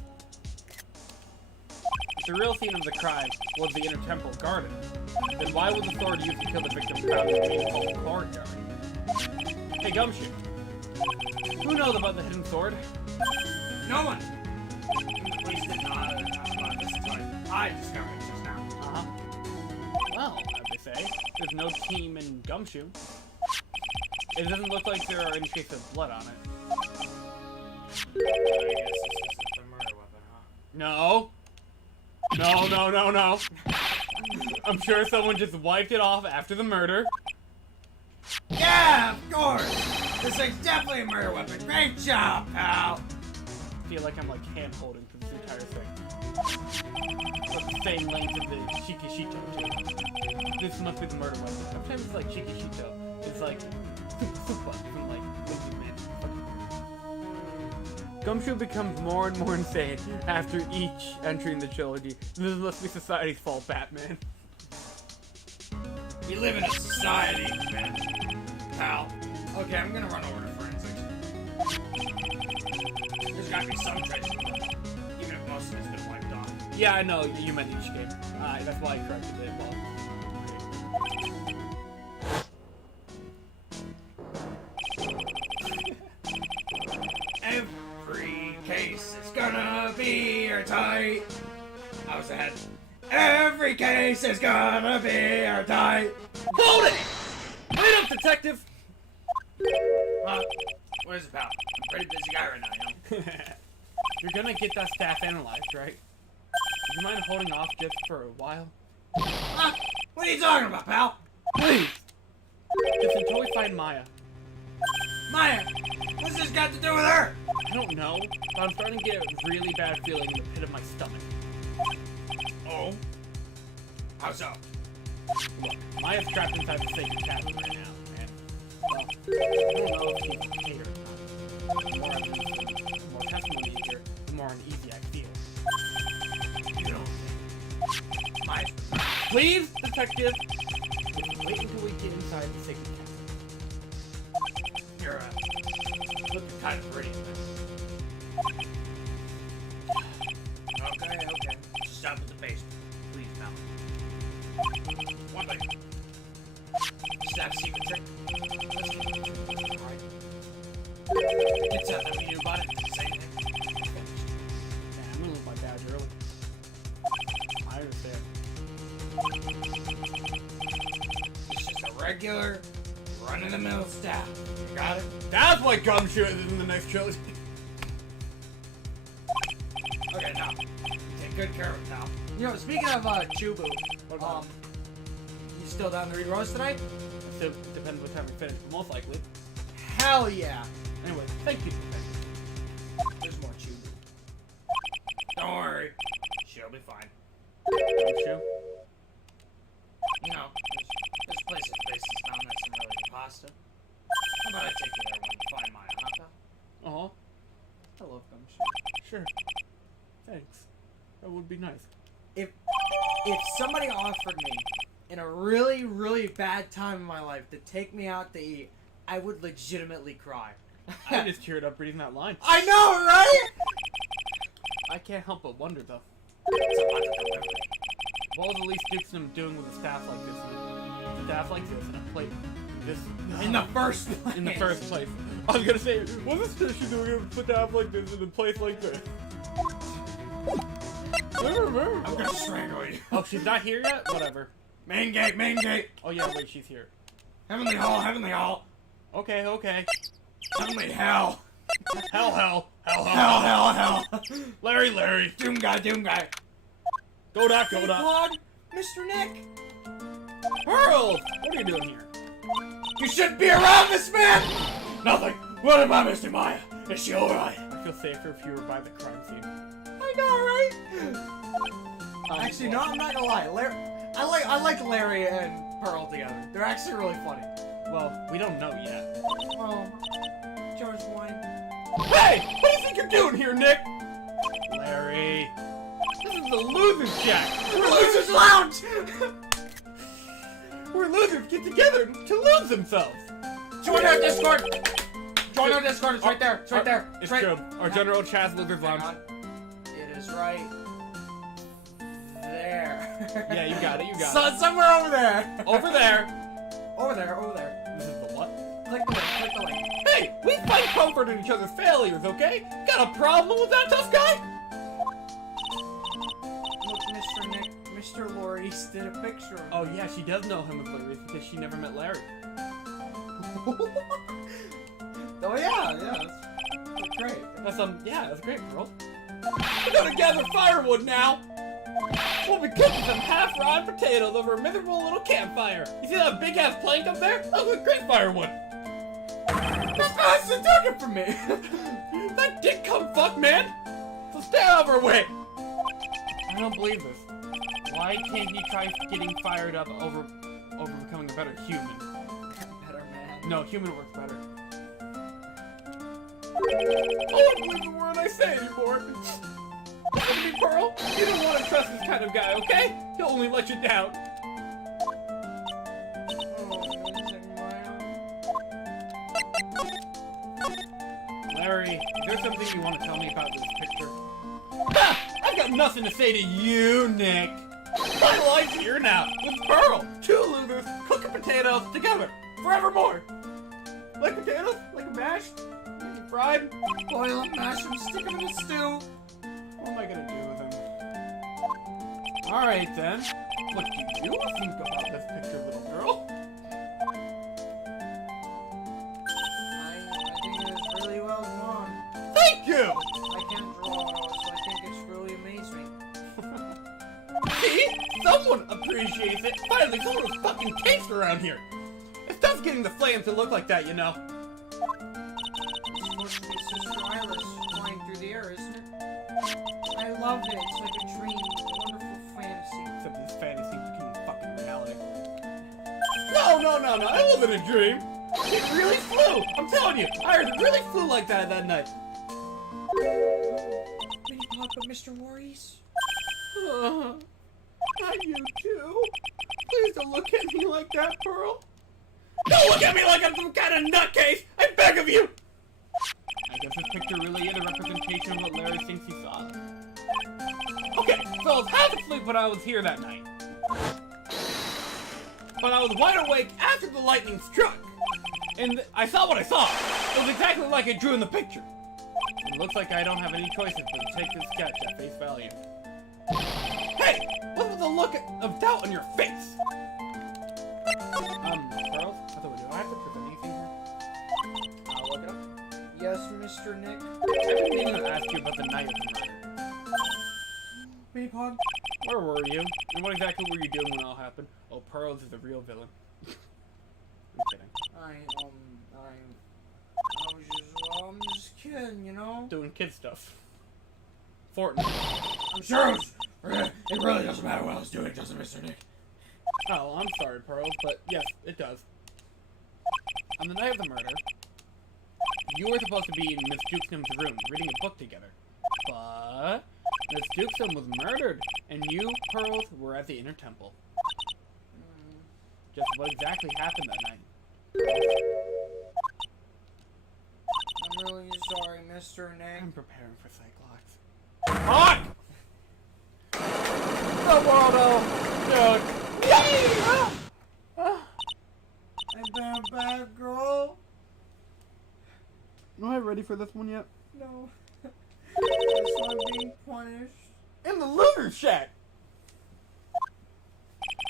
If the real scene of the crime was the inner temple garden, then why was the sword used to kill the victim found in the main hall courtyard? Hey Gumshoe, who knows about the hidden sword? No one! The police didn't know about this until I discovered it just now. Uh-huh. Well, as they say, there's no team in Gumshoe. It doesn't look like there are any traces of blood on it. I guess this isn't the murder weapon, huh? No. No. I'm sure someone just wiped it off after the murder. Yeah, of course! This thing's definitely a murder weapon. Great job, pal! I feel like I'm like hand-holding for this entire thing. But the same length of the Shikishito, too. This must be the murder weapon. Sometimes it's like Shikishito. It's like super from like Wicked Man. Gumshoe becomes more and more insane after each entry in the trilogy. This must be society's fault, Batman. We live in a society, man. Pal. Okay, I'm gonna run over to forensics. There's gotta be some trace of blood, even if most of it's been wiped off. Yeah, I know, you meant each game. That's why I corrected it. Well, Every case is gonna be airtight. I was ahead. Every case is gonna be airtight. hold it! Wait up, detective! What is it, pal? I'm a pretty busy guy right now, you know? You're gonna get that staff analyzed, right? Would you mind holding off just for a while? What are you talking about, pal? Please! Just until we find Maya. Maya, what's this got to do with her? I don't know, but I'm starting to get a really bad feeling in the pit of my stomach. Oh? How so? Look, Maya's trapped inside the sacred chasm right now, and, well, I don't know if she's okay or not. The more I listen, the more testimony you hear, the more uneasy I feel. You know. Please, detective! Wait until we get inside the sacred chasm. You're, looking kind of pretty. Okay. Just stop at the basement. Please, now. One thing. Just have a secret trick. Alright. It's nothing we knew about it. Say anything. Yeah, I'm gonna leave my badge early. I understand. It's just a regular, run-of-the-mill staff. You got it? That's why Gumshoe is in the next trilogy. Okay, now. Take good care of it now. You know, speaking of Chubu, about? you still down to read Rose tonight? So, it depends what time we finish, but most likely. Hell yeah! Anyway, thank you. There's more Chubu. Don't worry. She'll be fine. Gumshoe? You know, there's places found some really good pasta. How about I take you there when you find Maya, huh, pal? Uh-huh. I love Gumshoe. Sure. Thanks. That would be nice. If somebody offered me in a really, really bad time in my life to take me out to eat, I would legitimately cry. I just teared up reading that line. I know, right? I can't help but wonder, though. It's a lot to deliver. What was Elise Dixon doing with a staff like this? A staff like this and a plate. This In the first place. in the first place. I was gonna say, what was she doing with a staff like this in a place like this? I'm gonna strangle you. Oh, she's not here yet? Whatever. Main gate, main gate. Oh yeah, wait, she's here. Heavenly hall, heavenly hall. Okay. Heavenly hell. Hell. Hell. Larry. Doom guy. Go Doc. Claude, Mr. Nick, Pearl! What are you doing here? You shouldn't be around this man! Nothing. What about Mr. Maya? Is she alright? I feel safer if you were by the crime scene. I know, right? Actually, no, I'm not gonna lie. I like Larry and Pearl together. They're actually really funny. Well, we don't know yet. Oh, George Wine. Hey! What do you think you're doing here, Nick? Larry. This is the Losers Shack! Losers Lounge! Where losers get together to lose themselves! Join our Discord! Join our Discord, it's right there. It's right there. It's right. true. Our General Chaz Losers Hang Lounge. on. It is right there. Yeah, you got it. So, somewhere over there. Over there. Over there. This is the what? Click the link. Hey, we find comfort in each other's failures, okay? Got a problem with that tough guy? Look, Mr. Nick, Mr. Loris did a picture of him. Oh yeah, she does know him as Larry because she never met Larry. Oh yeah, that's great. That's great, girl. We gotta gather firewood now. We'll be cooking some half-raw potatoes over a miserable little campfire. You see that big-ass plank up there? That's a great firewood. That's the target for me. That dick cum fuck, man. So stay out of our way. I don't believe this. Why can't he try getting fired up over becoming a better human? Better man. No, human works better. I don't believe the word I say anymore. Listen to me, Pearl. You don't want to trust this kind of guy, okay? He'll only let you down. Larry, is there something you want to tell me about this picture? Ha! I've got nothing to say to you, Nick. My life's here now, with Pearl. Two losers cooking potatoes together, forevermore. Like potatoes? Like a mashed? Like a fried? Boil them, mash them, stick them in a stew. What am I gonna do with them? Alright then. What do you think about this picture, little girl? I think it is really well drawn. Thank you! I can't draw, so I think it's really amazing. See? Someone appreciates it. Finally, someone with fucking taste around here. It's tough getting the flames to look like that, you know. It's for Big Sister Iris flying through the air, isn't it? I love it. It's like a dream, a wonderful fantasy. Except this fantasy became fucking reality. No, it wasn't a dream. It really flew. I'm telling you, Iris, it really flew like that night. Mini Papa, Mr. Voorhees? Not you too. Please don't look at me like that, Pearl. Don't look at me like I'm some kind of nutcase! I beg of you! I guess this picture really is a representation of what Larry thinks he saw. Okay, so I was half asleep when I was here that night. But I was wide awake after the lightning struck. And I saw what I saw. It was exactly like I drew in the picture. It looks like I don't have any choices but to take this sketch at face value. Hey! What was the look of doubt on your face? Charles? Do I have to present anything here? I'll look it up. Yes, Mr. Nick? I didn't even ask you about the night of the murder. Mini Pod? Where were you? And what exactly were you doing when it all happened? Oh, Pearls is the real villain. I'm kidding. I'm just kidding, you know? Doing kid stuff. Fortnite. I'm sure it really doesn't matter what I was doing, does it, Mr. Nick? Oh, I'm sorry, Pearls, but yes, it does. On the night of the murder, you were supposed to be in Miss Dukesham's room reading a book together. But Miss Dukesham was murdered, and you, Pearls, were at the Inner Temple. Just what exactly happened that night? I'm really sorry, Mr. Nick. I'm preparing for Cyclops. Fuck! The Waldo! Dude! I've been a bad girl. Am I ready for this one yet? No. That's why I'm being punished. In the Lunar Shack!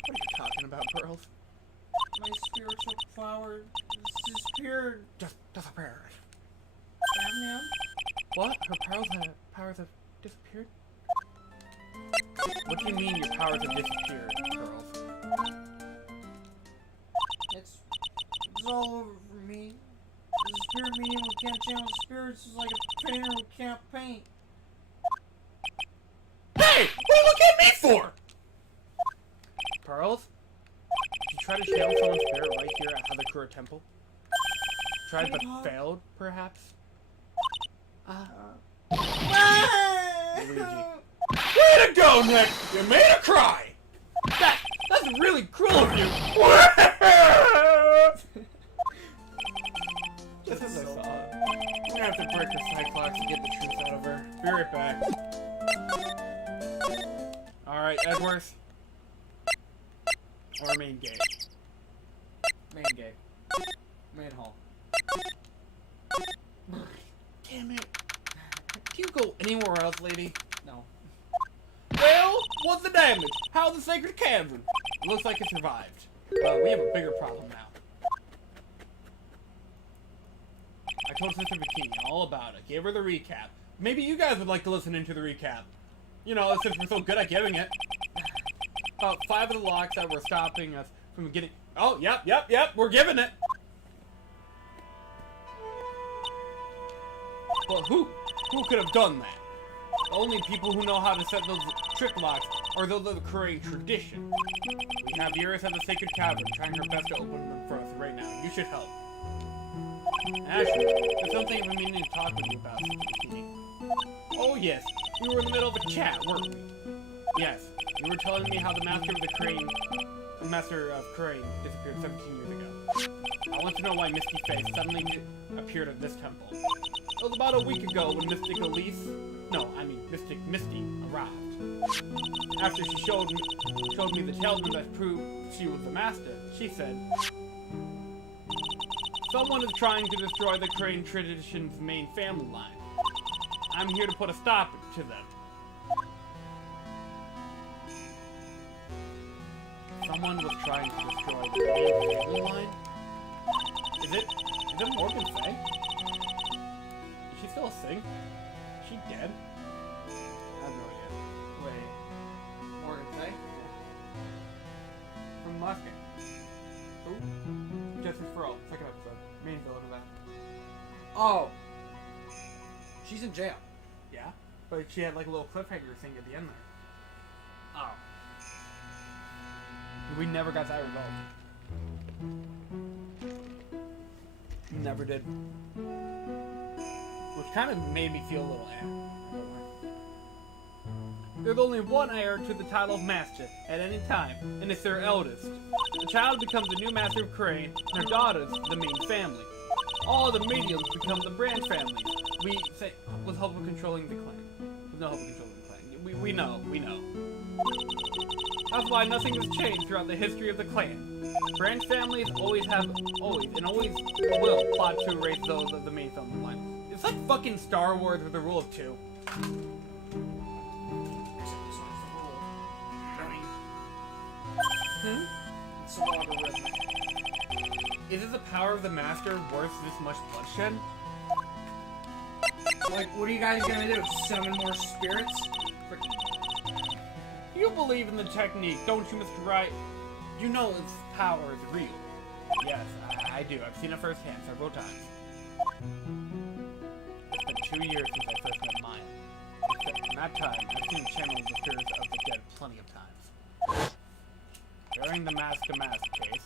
What are you talking about, Pearls? My spiritual power disappeared. Just disappeared. Batman? What? Her powers have disappeared? What do you mean your powers have disappeared, Pearls? It's all over for me. The spirit medium who can't channel spirits is like a painter who can't paint. Hey! What are you looking at me for? Pearls? Did you try to channel someone's spirit right here at Hadakura Temple? Tried but failed, perhaps? Luigi. Way to go, Nick! You made her cry! That's really cruel of you! Just as I thought. We're gonna have to break her Cyclops to get the truth out of her. Be right back. Alright, Edworth. Or main gate. Main gate. Main hall. Damn it. Do you go anywhere else, lady? No. Well, what's the damage? How's the sacred cavern? It looks like it survived. Well, we have a bigger problem now. I told Sister Bikini all about it. Gave her the recap. Maybe you guys would like to listen into the recap. You know, since we're so good at giving it. About 5 of the locks that were stopping us from getting... Oh, yep, we're giving it. Well, who could have done that? The only people who know how to set those trick locks are those of the Korean tradition. We have Iris at the Sacred Cavern, trying her best to open them for us right now. You should help. Actually, there's something I've been meaning to talk with you about, Sister Bikini. Oh yes, we were in the middle of a chat, weren't we? Yes, you were telling me how the Master of Crane disappeared 17 years ago. I want to know why Misty Face suddenly appeared at this temple. It was about a week ago when Mystic Misty arrived. After she showed me the talisman that proved she was the Master, she said, "Someone is trying to destroy the Crane tradition's main family line. I'm here to put a stop to them." Someone was trying to destroy the main family line? Is it Morgan Faye? Is she still a Sing? Is she dead? I have no idea. Wait. Morgan Faye? From Mustang. Who? Justice for All, second episode. Main villain of that. Oh. She's in jail. Yeah, but she had like a little cliffhanger thing at the end there. Oh. We never got that resolved. Never did. Which kind of made me feel a little There's only one heir to the title of master at any time, and it's their eldest. The child becomes the new master of Crane, and her daughter's the main family. All the mediums become the branch families. We say, with hope of controlling the clan. With no hope of controlling the clan. We know. That's why nothing has changed throughout the history of the clan. Branch families always will plot to erase those of the main family line. It's like fucking Star Wars with the rule of two. It's so logarithmic. Is it the power of the master worth this much bloodshed? Like, what are you guys gonna do? Summon more spirits? You believe in the technique, don't you, Mr. Wright? You know its power is real. Yes, I do. I've seen it firsthand several times. It's been 2 years since I first met Maya. Except in that time, I've seen channels of the spirits of the dead plenty of times. During the Mask-to-Mask case,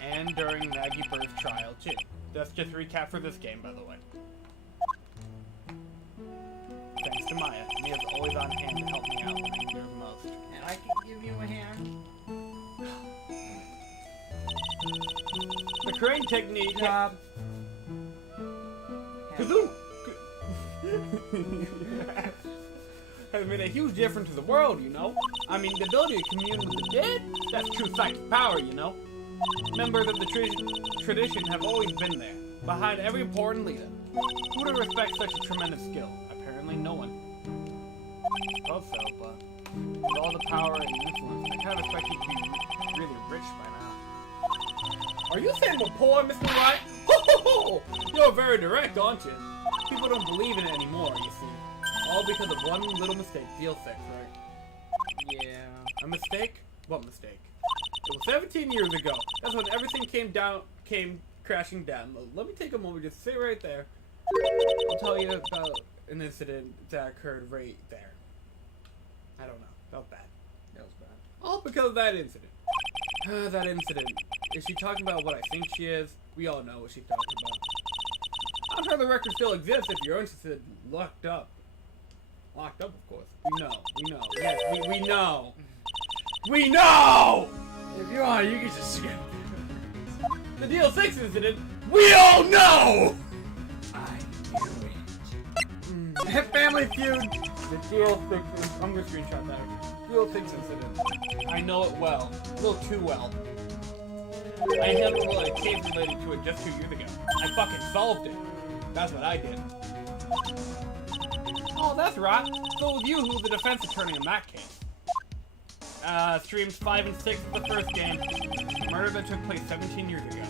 and during Maggie Bird's trial, too. That's just a recap for this game, by the way. Thanks to Maya, Mia's always on hand to help me out when I need her most. And I can give you a hand. The crane technique... Job. Kazoo! Has made a huge difference to the world, you know? I mean, the ability to commune with the dead? That's true psychic power, you know? Members of the tradition have always been there, behind every important leader. Who would respect such a tremendous skill? Apparently no one. I suppose so, but with all the power and influence, I kind of expect you to be really rich by now. Are you saying we're poor, Mr. Wright? Ho ho ho! You're very direct, aren't you? People don't believe in it anymore, you see. All because of one little mistake. Deal 6, right? Yeah. A mistake? What mistake? It was 17 years ago. That's when everything came crashing down. Let me take a moment, just sit right there. I'll tell you about an incident that occurred right there. I don't know. That was bad. That was bad. All because of that incident. That incident. Is she talking about what I think she is? We all know what she's talking about. I'm sure the record still exists if you're interested. Locked up. Locked up, of course. We know. Yes, we know. We know! If you want, you can just skip. The Deal 6 incident, we all know! I knew it. Family Feud. The Deal 6, I'm gonna screenshot that. Deal 6 incident. I know it well. A little too well. I handled a case related to it just 2 years ago. I fucking solved it. That's what I did. Oh, that's right. So it was you who was the defense attorney in that case. Streams 5 and 6 of the first game. Murder that took place 17 years ago.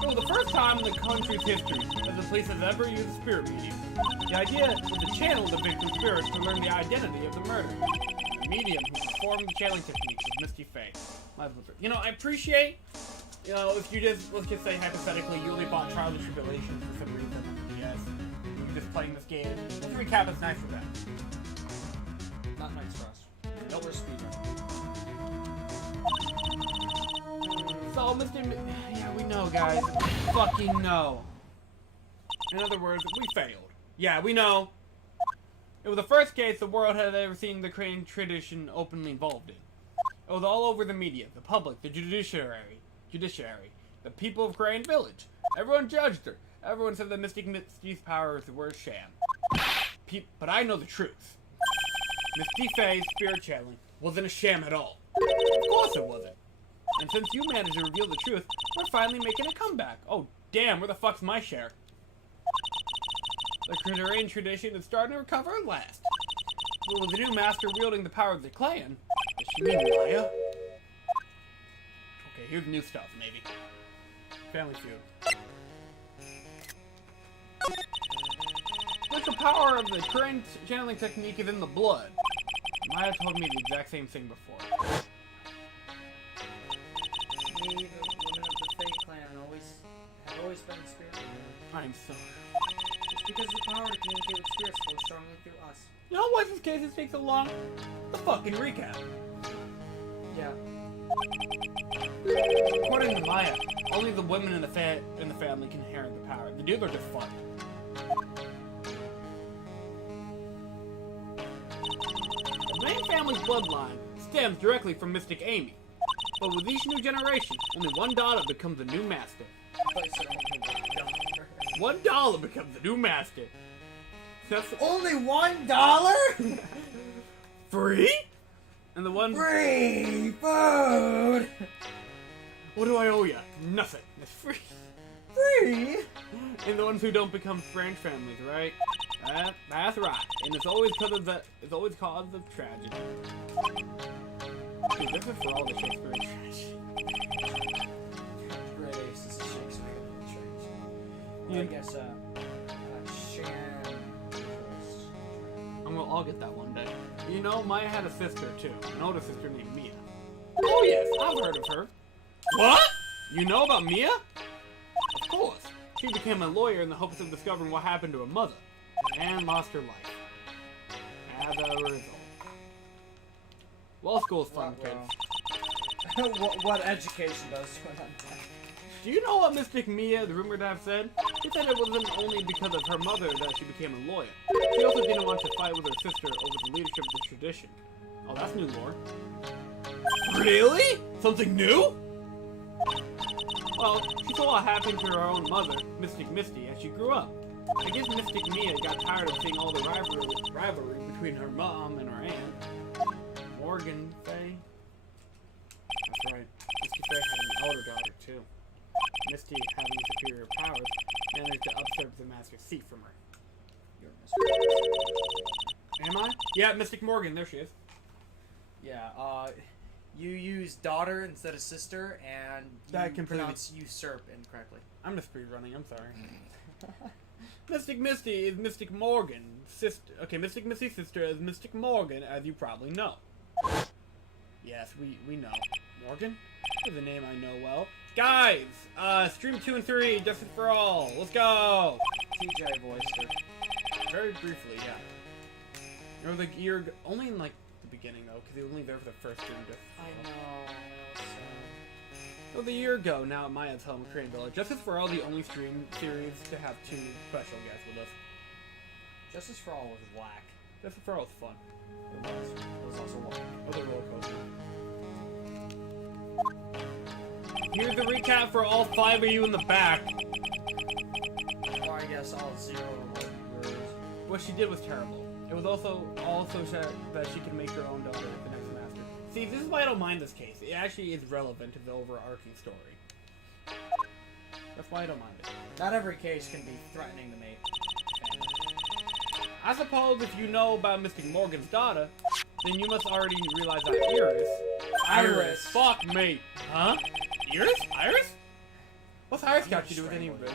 It was the first time in the country's history that the police has ever used a spirit medium. The idea was to channel the victim's spirit to learn the identity of the murderer. The medium who performed the channeling technique was Misty Faye. You know, I appreciate, you know, if you just, let's just say hypothetically, you only bought Trials and Tribulations for some reason on the DS. You're just playing this game. Let's recap, it's nice for that. Not nice for us. Nope. We're speedrunning. So, yeah, we know, guys. We fucking know. In other words, we failed. Yeah, we know. It was the first case the world had ever seen the Crane tradition openly involved in. It was all over the media, the public, the judiciary, the people of Crane Village. Everyone judged her. Everyone said that Misty's powers were a sham. But I know the truth. Misty Faye's spirit channeling wasn't a sham at all. Of course it wasn't. And since you managed to reveal the truth, we're finally making a comeback. Oh, damn, where the fuck's my share? The Crane tradition is starting to recover at last. But with the new master wielding the power of the clan, does she mean Maya? Okay, here's new stuff, maybe. Family Feud. Like the power of the Crane channeling technique is in the blood. Maya told me the exact same thing before. Me, the women of the Fate clan, always I'm sorry. It's because the power to communicate with spirits flows strongly through us. You know why this case takes so long? The fucking recap. Yeah. According to Maya, only the women in the family can inherit the power. The dudes are just fun. The main family's bloodline stems directly from Mystic Amy. But with each new generation, only one daughter becomes the new master. $1 becomes the new master. That's Only $1? free? And the one... Free food! What do I owe ya? Nothing. It's free. Free? And the ones who don't become strange families, right? That's right. And it's always cause of tragedy. Dude, this is for all the Shakespearean trash. Great Ace, this is Shakespeare. Strange. Yeah. I guess, Sharon. And we'll all get that one day. You know, Maya had a sister, too. An older sister named Mia. Oh, yes, I've heard of her. What? You know about Mia? Of course. She became a lawyer in the hopes of discovering what happened to her mother. And lost her life. As a result. Law school is fun, kids. what education does to an undead? Do you know what Mystic Mia, the rumor that I've said? She said it wasn't only because of her mother that she became a lawyer. She also didn't want to fight with her sister over the leadership of the tradition. Oh, that's new lore. Really? Something new? Well, she saw what happened to her own mother, Mystic Misty, as she grew up. I guess Mystic Mia got tired of seeing all the rivalry between her mom and her aunt. Morgan Faye. That's right. Misty Faye had an elder daughter, too. Misty, having superior powers, managed to usurp the Master's seat from her. You're Am I? Yeah, Mystic Morgan, there she is. Yeah, you use daughter instead of sister, and That you can pronounce usurp incorrectly. I'm just speedrunning, I'm sorry. Mystic Misty is Mystic Morgan. Mystic Misty's sister is Mystic Morgan, as you probably know. Yes, we know. Morgan? Is a name I know well. Guys! Stream 2 and 3, Justice for All. Let's go! TJ voiced her. Very briefly, yeah. You know, you're only in, like, the beginning, though, because he was only there for the first stream. I know. It was a year ago now at Maya's home, Crane Village. Justice for All, the only stream series to have 2 special guests with us. Justice for All was whack. Justice for All was fun. It was also whack. It was a roller coaster. Here's the recap for all 5 of you in the back. Or I guess all 0 viewers. What she did was terrible. It was also that she could make her own daughter the next master. See, this is why I don't mind this case. It actually is relevant to the overarching story. That's why I don't mind it. Not every case can be threatening to mate. I suppose if you know about Mystic Morgan's daughter, then you must already realize that Iris. Fuck me. Huh? Iris? What's Iris got to do with any of this?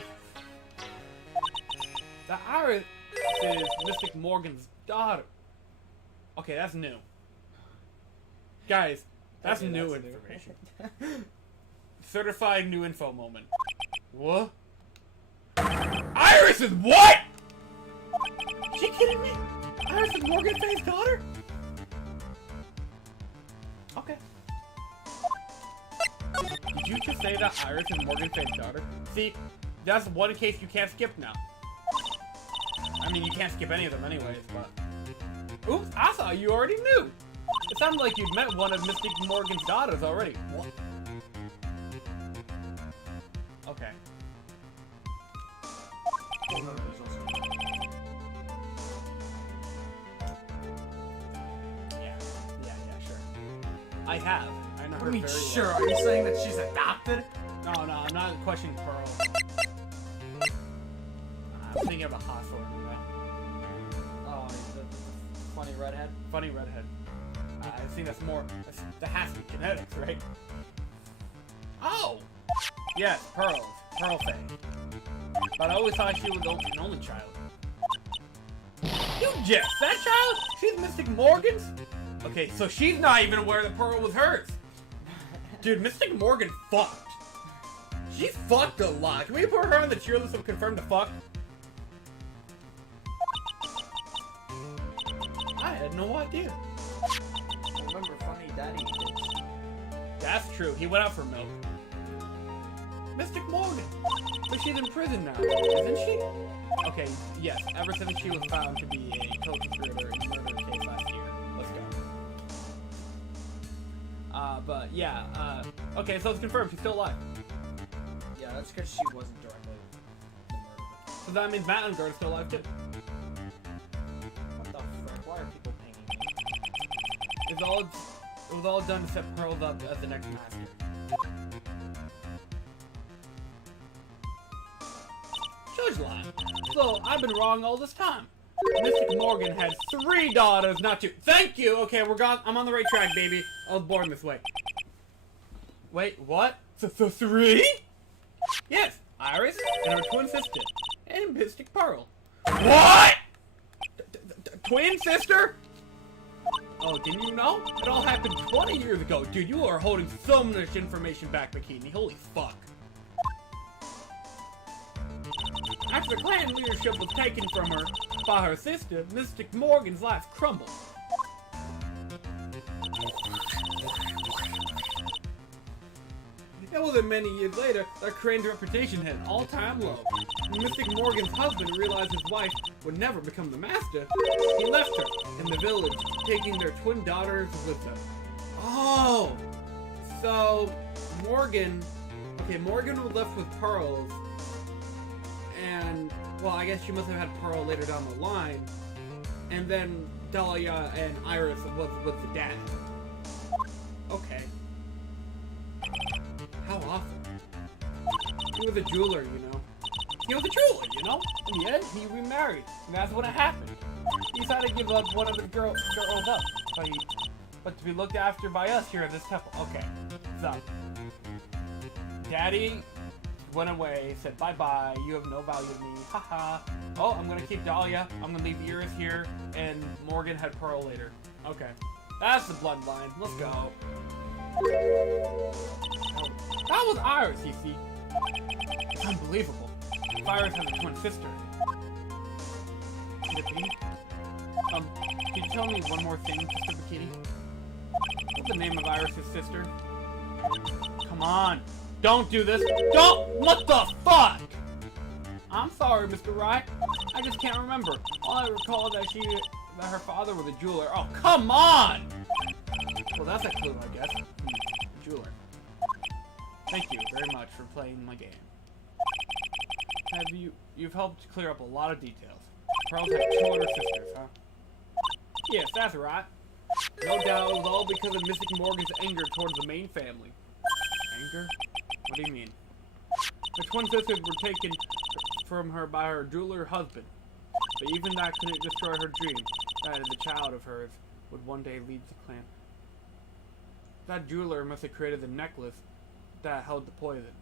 The Iris is Mystic Morgan's daughter. Okay, that's new. Guys, that's new information. Certified new info moment. What? Iris is what? She kidding me? Iris is Morgan Faye's daughter? Okay. Did you just say that Iris is Morgan Faye's daughter? See, that's one case you can't skip now. I mean, you can't skip any of them anyways, but... Oops, I thought you already knew! It sounded like you'd met one of Mystic Morgan's daughters already. What? Okay. Yeah, sure. I have. I know her I mean, very sure. well. Are you saying that she's adopted? No, I'm not questioning Pearl. I'm thinking of a Hawthorne, you know? Oh, the funny redhead? Funny redhead. I think that's more... That has to be genetics, right? Oh! Yes, Pearl Faye. But I always thought she was an only child. You guessed that child? She's Mystic Morgan's? Okay, so she's not even aware that Pearl was hers. Dude, Mystic Morgan fucked. She fucked a lot. Can we put her on the cheer list of confirmed to fuck? I had no idea. Remember funny daddy kids. That's true. He went out for milk. Mystic Morgan. But she's in prison now, isn't she? Okay, yes. Ever since she was found to be a co-conspirator in a murder case last year. Let's go. But yeah, okay, so it's confirmed. She's still alive. Yeah, that's because she wasn't directly the murderer. So that means Matt and Guard is still alive too. What the frick? Why are people pinging me? It was all done to set Pearls up as the next master. Judge lied. So I've been wrong all this time. Mystic Morgan had 3 daughters, not 2. Thank you. Okay, I'm on the right track, baby. I was born this way. Wait, what? So 3? Yes, Iris and her twin sister, and Mystic Pearl. What? Twin sister? Oh, didn't you know? It all happened 20 years ago. Dude, you are holding so much information back, Bikini. Holy fuck. After the clan leadership was taken from her by her sister, Mystic Morgan's life crumbled. It wasn't many years later that Crane's reputation hit an all-time low. When Mystic Morgan's husband realized his wife would never become the master, he left her in the village, taking their twin daughters with him. Oh! So, Morgan was left with Pearls, and, well, I guess she must have had Pearl later down the line, and then Dahlia and Iris was the dad. Okay. How awful. He was a jeweler, you know. He was a jeweler, you know? In the end, he remarried, and that's when it happened. He decided to give up one of his girls up, but to be looked after by us here at this temple. Okay, so Daddy went away, said bye-bye, you have no value to me, haha. Oh, I'm gonna keep Dahlia, I'm gonna leave Iris here, and Morgan had Pearl later. Okay, that's the bloodline, let's go. That was Iris, you see. It's unbelievable. Iris has a twin sister. Bikini? Can you tell me one more thing, Mr. Bikini? What's the name of Iris' sister? Come on! Don't do this! Don't! What the fuck? I'm sorry, Mr. Wright. I just can't remember. All I recall that her father was a jeweler. Oh, come on! Well, that's a clue, I guess. Jeweler. Thank you very much for playing my game. You've helped clear up a lot of details. Pearls had 2 older sisters, huh? Yes, that's right. No doubt it was all because of Mystic Morgan's anger towards the main family. Anger? What do you mean? The twin sisters were taken from her by her jeweler husband. But even that couldn't destroy her dream that a child of hers would one day lead the clan. That jeweler must have created the necklace that held the poison.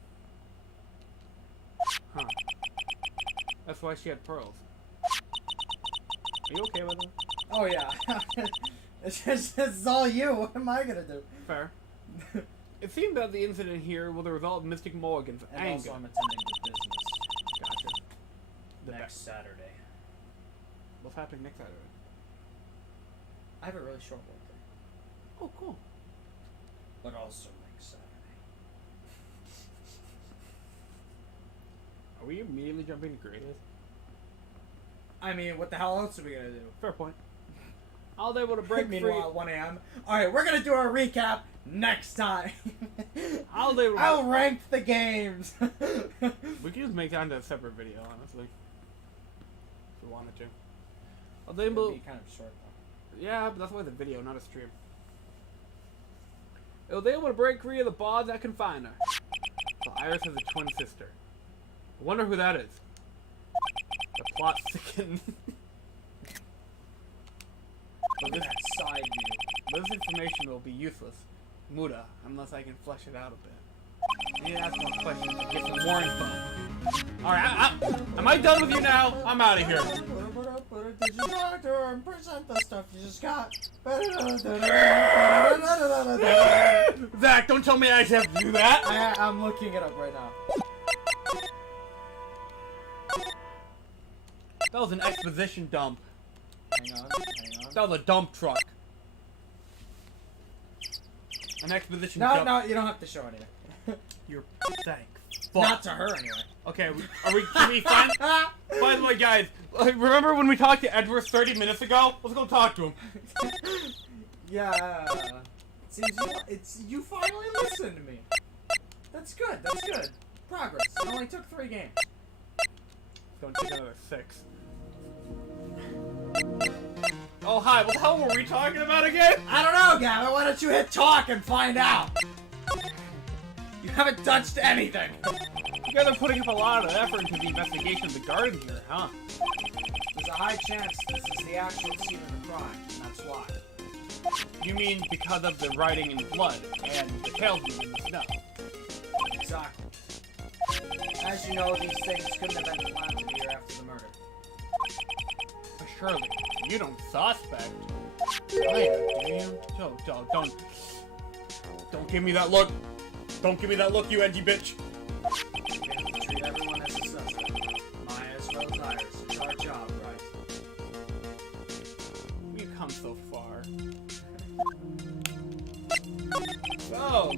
Huh. That's why she had pearls. Are you okay with it? Oh yeah. It's all you. What am I gonna do? Fair. It seemed that the incident here was the result of Mystic Morgan's And anger. also I'm attending the business Gotcha. next Saturday. What's happening next Saturday? I have a really short work day. Oh, cool. But also next Saturday. Are we immediately jumping to greatest? I mean, what the hell else are we gonna do? Fair point. I was able to break free. Meanwhile, at 1 a.m. Alright, we're gonna do our recap next time. I was able to... I'll rank the games. We could just make that into a separate video, honestly. If we wanted to. I was able... It'd be kind of short though. Yeah, but that's why the video, not a stream. I was able to break free of the bonds that confine her. So Iris has a twin sister. I wonder who that is. The plot thickens. Look at that side view. This information will be useless, Muda, unless I can flesh it out a bit. I need to ask more questions to get some more info. Alright, am I done with you now? I'm out of here. Present the stuff you just got. Zach, don't tell me I have to do that. I'm looking it up right now. That was an exposition dump. Hang on. That was a dump truck. An exposition No, dump. no, you don't have to show anything. You're pathetic. Fuck. Not to her, anyway. Okay, can we find... By the way, guys, remember when we talked to Edward 30 minutes ago? Let's go talk to him. Yeah. Seems you finally listened to me. That's good. That's good. Progress. It only took 3 games. It's gonna take another 6. Oh, hi. What the hell were we talking about again? I don't know, Gavin. Why don't you hit talk and find out? You haven't touched anything. You guys are putting up a lot of effort into the investigation of the garden here, huh? There's a high chance this is the actual scene of the crime. That's why. You mean because of the writing in blood and the tails moving in the snow? Exactly. As you know, these things couldn't have been planted here after the murder. But surely, you don't suspect. I do you? Don't give me that look. Don't give me that look, you edgy bitch. Treat everyone as a suspect. Maya as well as ours. It's our job, right? We've come so far. So,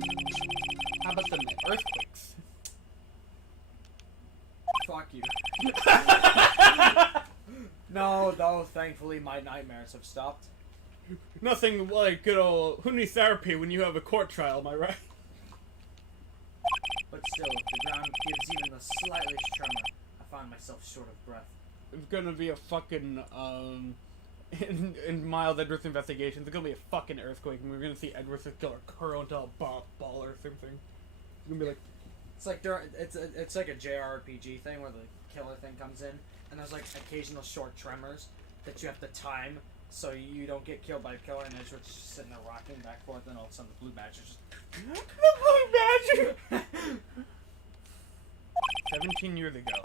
how about the earthquakes? Fuck you. No, thankfully my nightmares have stopped. Nothing like good old who needs therapy when you have a court trial, am I right? But still, if the ground gives even the slightest tremor, I find myself short of breath. It's gonna be a fucking, in Miles Edwards' investigation, there's gonna be a fucking earthquake, and we're gonna see Edwards just kill a curl into a ball or something. It's gonna be like... It's like it's like a JRPG thing where the killer thing comes in, and there's like occasional short tremors that you have to time so you don't get killed by the killer, and Edward's just sitting there rocking back and forth, and all of a sudden the blue badger just... The blue badger! 17 years ago,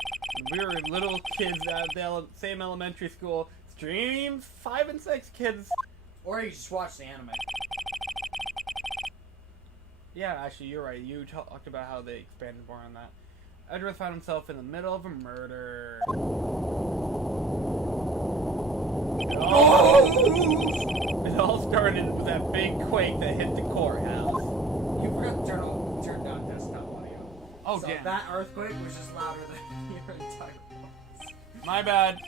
when we were little kids at the same elementary school, streams 5 and 6 kids. Or you just watch the anime. Yeah, actually, you're right. You talked about how they expanded more on that. Edward found himself in the middle of a murder. It all started with that big quake that hit the courthouse. You forgot to turn down desktop audio. Oh, So damn. that earthquake was just louder than your entire voice. My bad.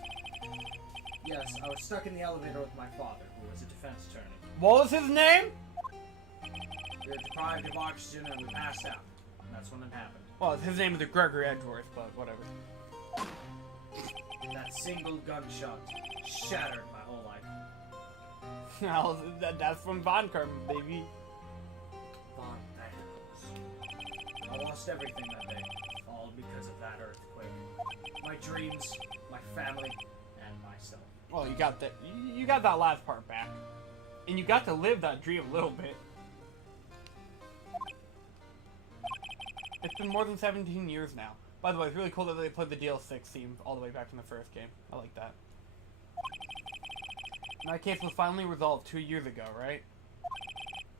Yes, I was stuck in the elevator with my father, who was a defense attorney. What was his name? We were deprived of oxygen and we passed out. And that's when it happened. Well, his name is Gregory Edgeworth, but whatever. That single gunshot shattered my whole life. Well, that's from Von Karma, baby. Von Thanos. I lost everything that day, all because of that earthquake. My dreams, my family, and myself. Well, you got that. You got that last part back, and you got to live that dream a little bit. It's been more than 17 years now. By the way, it's really cool that they played the DL6 theme all the way back from the first game. I like that. And that case was finally resolved 2 years ago, right?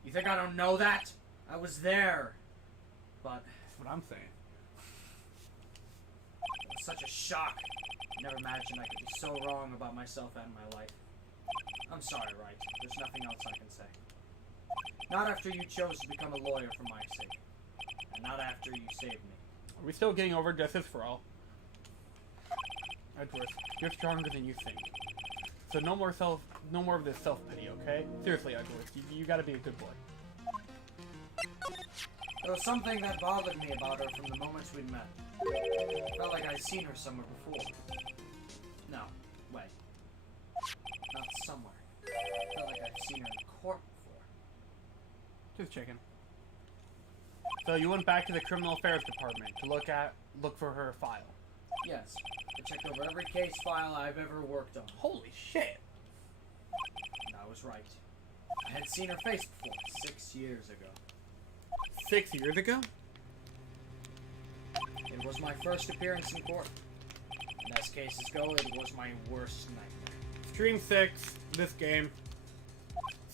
You think I don't know that? I was there. But That's what I'm saying. it was such a shock. I never imagined I could be so wrong about myself and my life. I'm sorry, Wright. There's nothing else I can say. Not after you chose to become a lawyer for my sake. And not after you saved me. Are we still getting over justice for all? Edgeworth, you're stronger than you think. So no more of this self-pity, okay? Seriously, Edgeworth, you gotta be a good boy. There was something that bothered me about her from the moment we'd met. Felt like I'd seen her somewhere before. No, wait. Not somewhere. Felt like I'd seen her in court before. Just checking. So you went back to the criminal affairs department to look for her file. Yes, I checked over every case file I've ever worked on. Holy shit! And I was right. I had seen her face before, 6 years ago. 6 years ago? It was my first appearance in court. And as cases go, it was my worst nightmare. Stream 6, this game.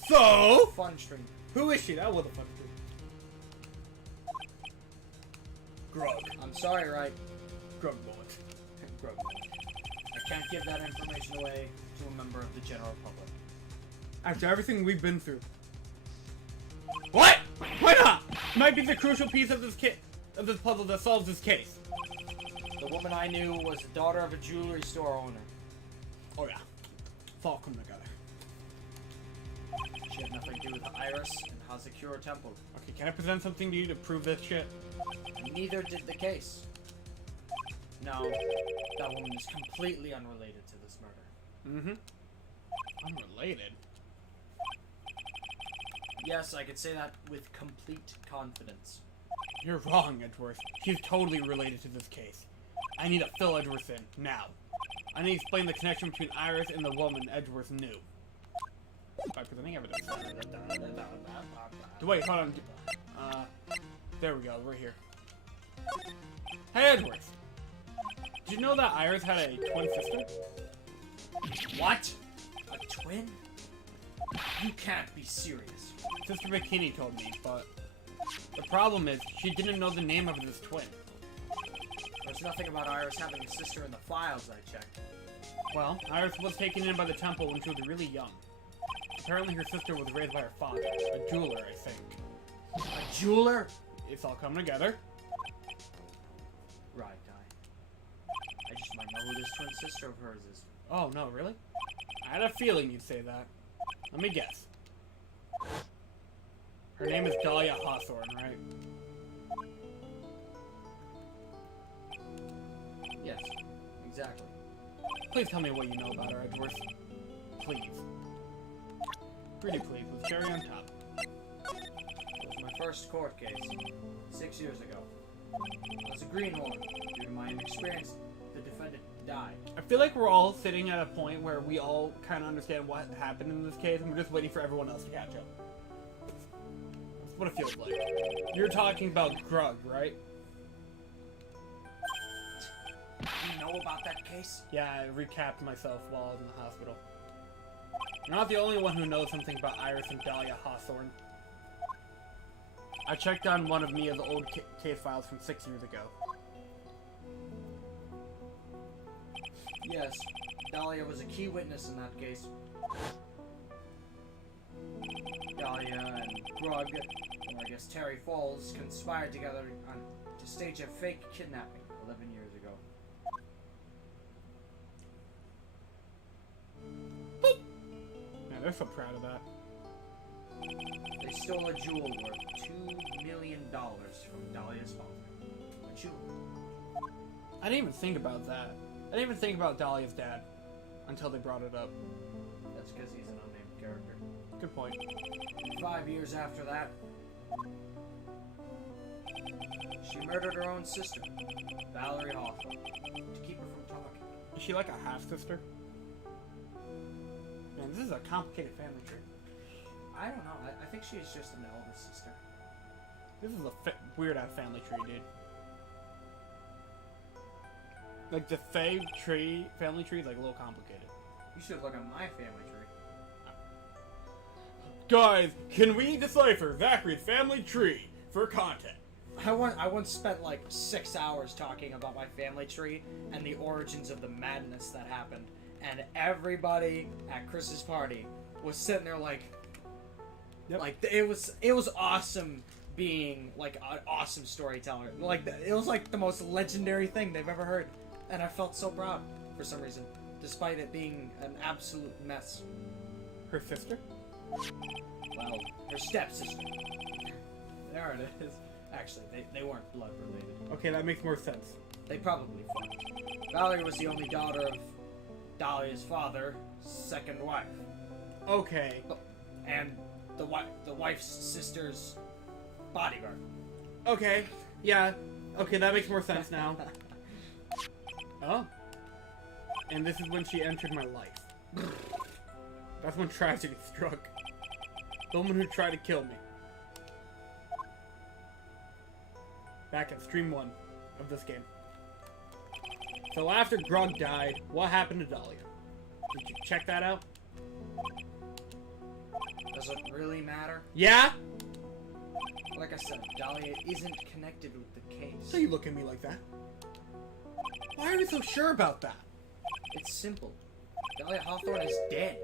So, Fun stream. who is she? That was a fun stream. Grug. I'm sorry, Wright. Grug bullet. Grug. I Can't give that information away to a member of the general public. After everything we've been through. What? Why not? Might be the crucial piece of this puzzle that solves this case. The woman I knew was the daughter of a jewelry store owner. Oh yeah. It's all coming together. She had nothing to do with the Iris and Hazakura Temple. Okay, can I present something to you to prove this shit? And neither did the case. No, that woman is completely unrelated to this murder. Mm-hmm. Unrelated? Yes, I could say that with complete confidence. You're wrong, Edgeworth. She's totally related to this case. I need to fill Edgeworth in, now. I need to explain the connection between Iris and the woman Edgeworth knew. By presenting evidence. Wait, hold on. There we go, right here. Hey, Edgeworth. Did you know that Iris had a twin sister? What? A twin? You can't be serious. Sister Bikini told me, but the problem is she didn't know the name of this twin. There's nothing about Iris having a sister in the files I checked. Well, Iris was taken in by the temple when she was really young. Apparently her sister was raised by her father, a jeweler, I think. A jeweler? It's all coming together. Right, I just might know who this twin sister of hers is. Oh, no, really? I had a feeling you'd say that. Let me guess. Her name is Dahlia Hawthorne, right? Yes, exactly. Please tell me what you know about her, Edgeworth. Please. Pretty please, with cherry on top. It was my first court case, 6 years ago. I was a greenhorn. Due to my inexperience, the defendant died. I feel like we're all sitting at a point where we all kind of understand what happened in this case, and we're just waiting for everyone else to catch up. That's what it feels like. You're talking about Grug, right? You know about that case? Yeah, I recapped myself while I was in the hospital. You're not the only one who knows something about Iris and Dahlia Hawthorne. I checked on one of Mia's old case files from 6 years ago. Yes, Dahlia was a key witness in that case. Dahlia and Grug, or I guess Terry Falls, conspired together to stage a fake kidnapping 11 years ago. Man, they're so proud of that. They stole a jewel worth $2 million from Dahlia's father. A jewel. I didn't even think about that. I didn't even think about Dahlia's dad until they brought it up. That's because he's an unnamed character. Good point. 5 years after that, she murdered her own sister, Valerie Hawthorne, to keep her from talking. Is she like a half-sister? Man, this is a complicated family tree. I don't know. I think she's just an eldest sister. This is a weird-ass family tree, dude. Like, the Fae family tree is, like, a little complicated. You should look at my family tree. Guys, can we decipher Zachary's family tree for content? I once spent like 6 hours talking about my family tree and the origins of the madness that happened, and everybody at Chris's party was sitting there like, Yep. like it was awesome being like an awesome storyteller. Like it was like the most legendary thing they've ever heard, and I felt so proud for some reason, despite it being an absolute mess. Her sister? Well, her stepsister. There it is. Actually, they weren't blood related. Okay, that makes more sense. They probably fought. Valerie was the only daughter of Dahlia's father, second wife, Okay. and the wife's sister's bodyguard. Okay. Yeah. Okay, that makes more sense now. Oh. And this is when she entered my life. That's when tragedy struck. The woman who tried to kill me. Back at stream 1 of this game. So after Grug died, what happened to Dahlia? Did you check that out? Does it really matter? Yeah? Like I said, Dahlia isn't connected with the case. So you look at me like that? Why are you so sure about that? It's simple. Dahlia Hawthorne is dead.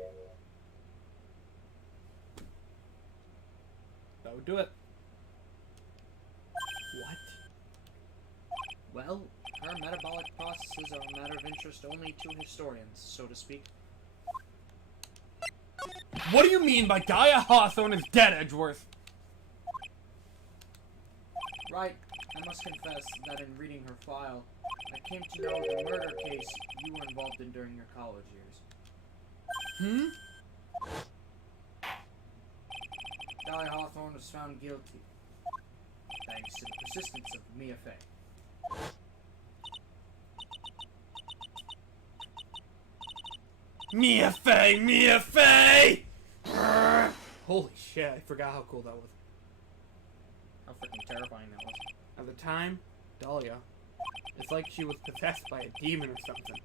That would do it. What? Well, her metabolic processes are a matter of interest only to historians, so to speak. What do you mean by Dahlia Hawthorne is dead, Edgeworth? Right, I must confess that in reading her file, I came to know the murder case you were involved in during your college years. Dahlia Hawthorne was found guilty, thanks to the persistence of Mia Fey. Mia Fey! Mia Fey! Holy shit, I forgot how cool that was. How freaking terrifying that was. At the time, Dahlia, it's like she was possessed by a demon or something.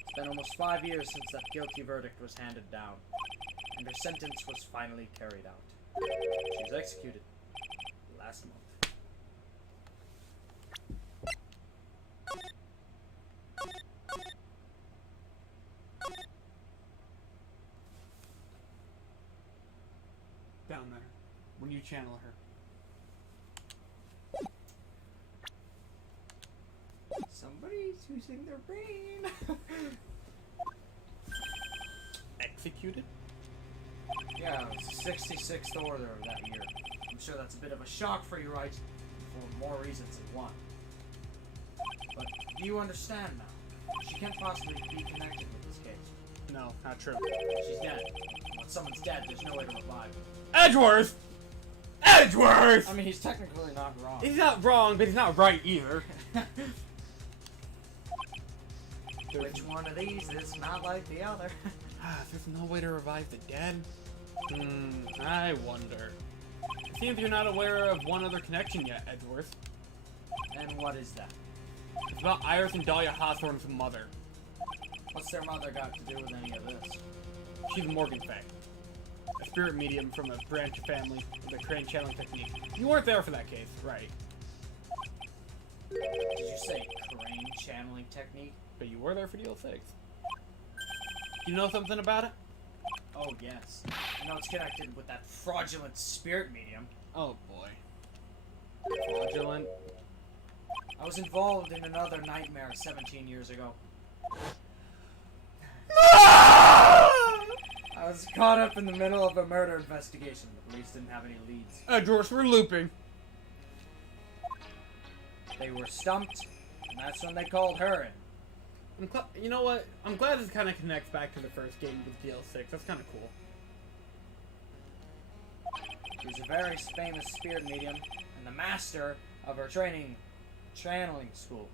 It's been almost 5 years since that guilty verdict was handed down, and her sentence was finally carried out. She was executed last month. Down there, when you channel her. Somebody's using their brain. Executed? Yeah, it was the 66th order of that year. I'm sure that's a bit of a shock for you, Wright, for more reasons than one. But do you understand now? She can't possibly be connected with this case. No, not true. She's dead. When someone's dead, there's no way to revive them. Edgeworth! Edgeworth! I mean, he's technically not wrong. He's not wrong, but he's not right either. Which one of these is not like the other? There's no way to revive the dead? I wonder. It seems you're not aware of one other connection yet, Edgeworth. And what is that? It's about Iris and Dahlia Hawthorne's mother. What's their mother got to do with any of this? She's Morgan Fay, a spirit medium from a branch family with a crane channeling technique. You weren't there for that case, right? Did you say crane channeling technique? But you were there for Deal 6. You know something about it? Oh, yes. I know it's connected with that fraudulent spirit medium. Oh boy. Fraudulent. I was involved in another nightmare 17 years ago. I was caught up in the middle of a murder investigation. The police didn't have any leads. Edgeworth, we're looping. They were stumped, and that's when they called her in. You know what? I'm glad this kind of connects back to the first game with DL6. That's kind of cool. She was a very famous spirit medium, and the master of her channeling school.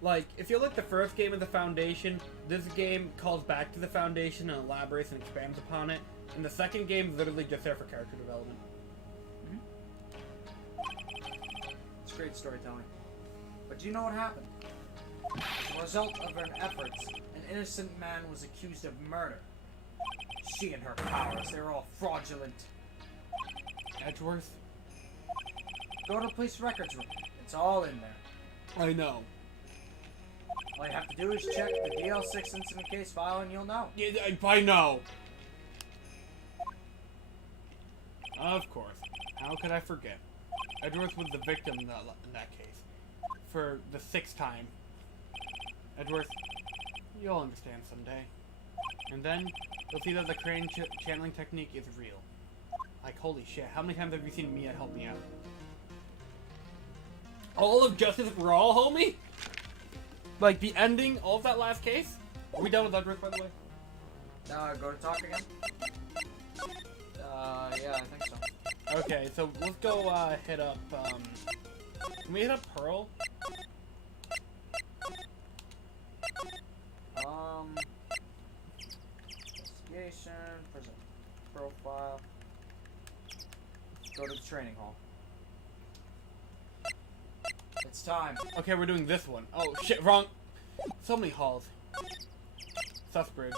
Like, if you look at the first game of the Foundation, this game calls back to the Foundation and elaborates and expands upon it. And the second game is literally just there for character development. It's great storytelling. But do you know what happened? As a result of her efforts, an innocent man was accused of murder. She and her powers, they were all fraudulent. Edgeworth? Go to the police records room. It's all in there. I know. All you have to do is check the DL6 incident case file and you'll know. Yeah, I know. Of course. How could I forget? Edgeworth was the victim in that case. For the 6th time. Edgeworth, you'll understand someday. And then, you'll see that the crane channeling technique is real. Like, holy shit, how many times have you seen Mia help me out? All of Justice for All, homie? Like, the ending, all of that last case? Are we done with Edgeworth, by the way? Go to talk again? Yeah, I think so. Okay, so let's go, hit up, can we hit up Pearl? Investigation, prison profile. Go to the training hall. It's time. Okay, we're doing this one. Oh, shit, wrong. So many halls. Sus bridge.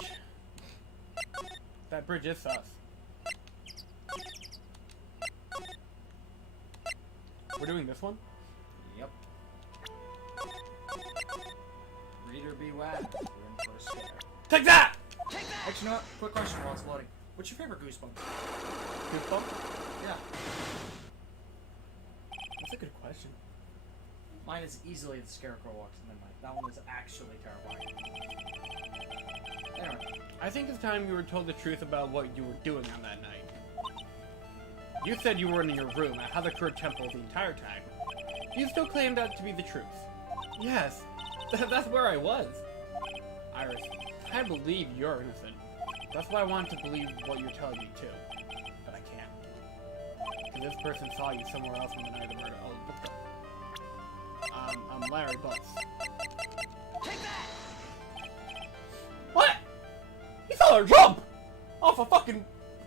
That bridge is sus. We're doing this one? Yep. be whacked. You're in for a scare. Take that! Actually, you know what? Quick question while it's loading. What's your favorite Goosebump? Goosebump? Yeah. That's a good question. Mine is easily the Scarecrow Walks in Midnight. That one was actually terrifying. Anyway. I think it's time you were told the truth about what you were doing on that night. You said you were in your room at Hazakura Temple the entire time. Do you still claim that to be the truth? Yes, that's where I was. Iris, I believe you're innocent. That's why I want to believe what you're telling me too. But I can't. Because this person saw you somewhere else on the night of the murder. Oh, what the? I'm Larry Butts. Take that! What? He saw her jump! Off a fucking...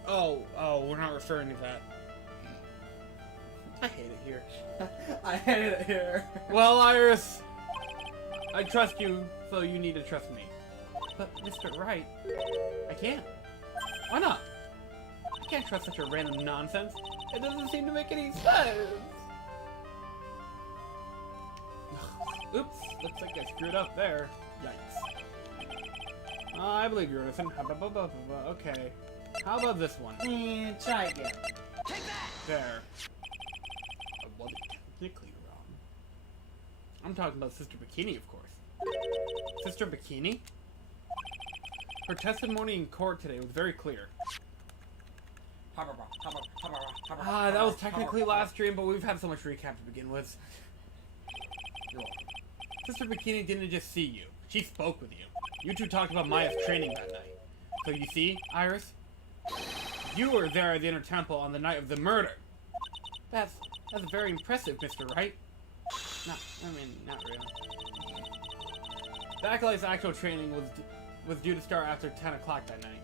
Oh, we're not referring to that. I hate it here. I hate it here. Well, Iris, I trust you, so you need to trust me. But, Mr. Wright, I can't. Why not? I can't trust such a random nonsense. It doesn't seem to make any sense. Oops, looks like I screwed up there. Yikes. I believe you're innocent. Okay. How about this one? Try again. Take that! There. I wasn't technically wrong. I'm talking about Sister Bikini, of course. Sister Bikini? Her testimony in court today was very clear. That was technically last stream, but we've had so much recap to begin with. Sister Bikini didn't just see you. She spoke with you. You two talked about Maya's training that night. So you see, Iris? You were there at the Inner Temple on the night of the murder. That's very impressive, Mr. Wright. Not really. The Acolyte's actual training was due to start after 10 o'clock that night.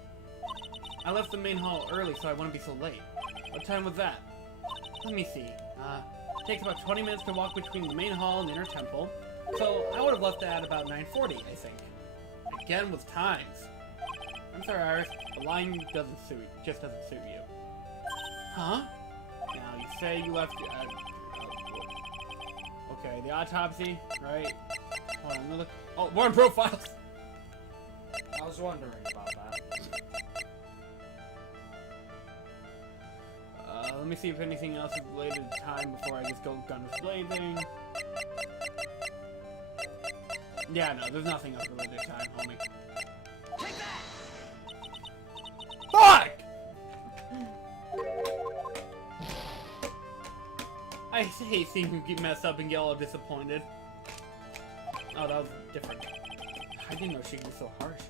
I left the main hall early so I wouldn't be so late. What time was that? Let me see. It takes about 20 minutes to walk between the main hall and the Inner Temple, so I would have left at about 9:40, I think. Again with times. I'm sorry, Iris. The line just doesn't suit you. Huh? Now, you say you left... okay, the autopsy, right? Hold on, let me look... Oh, more in profiles! I was wondering about that. Let me see if anything else is related to time before I just go guns blazing. Yeah, no, there's nothing else related to time, homie. Take that! Fuck! I hate seeing you get messed up and get all disappointed. Oh, that was different. I didn't know she could be so harsh.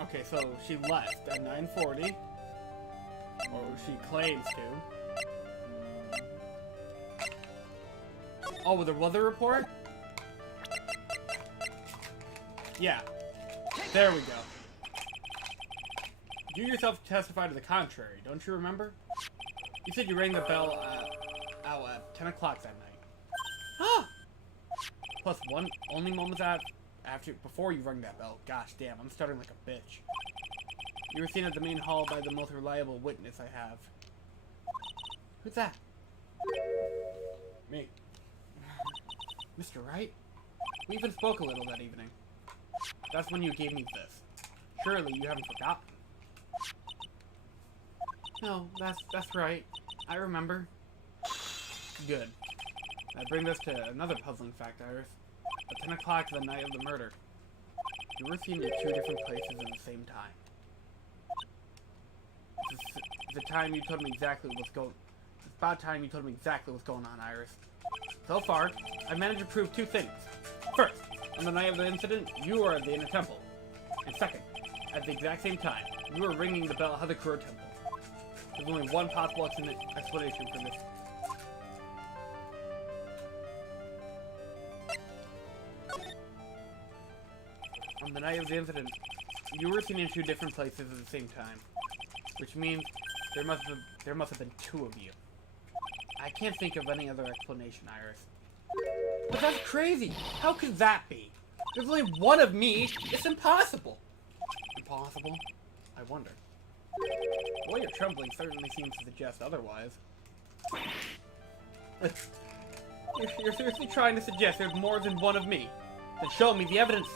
Okay, so she left at 9:40. Or she claims to. Oh, there was a report? Yeah. There we go. You yourself testified to the contrary, don't you remember? You said you rang the bell out at 10 o'clock that night. Ah! Plus one only moments before you rang that bell. Gosh damn, I'm starting like a bitch. You were seen at the main hall by the most reliable witness I have. Who's that? Me. Mr. Wright? We even spoke a little that evening. That's when you gave me this. Surely you haven't forgotten. No, that's right. I remember. Good. That brings us to another puzzling fact, Iris. At 10 o'clock the night of the murder, you were seen in 2 different places at the same time. It's about time you told me exactly what's going on, Iris. So far, I've managed to prove 2 things. First, on the night of the incident, you were at the Inner Temple. And second, at the exact same time, you were ringing the bell at Hazakura Temple. There's only one possible explanation for this. On the night of the incident, you were seen in 2 different places at the same time. Which means there must have been 2 of you. I can't think of any other explanation, Iris. But that's crazy! How could that be? There's only one of me! It's impossible! Impossible? I wonder. The way you're trembling certainly seems to suggest otherwise. You're seriously trying to suggest there's more than one of me? Then show me the evidence.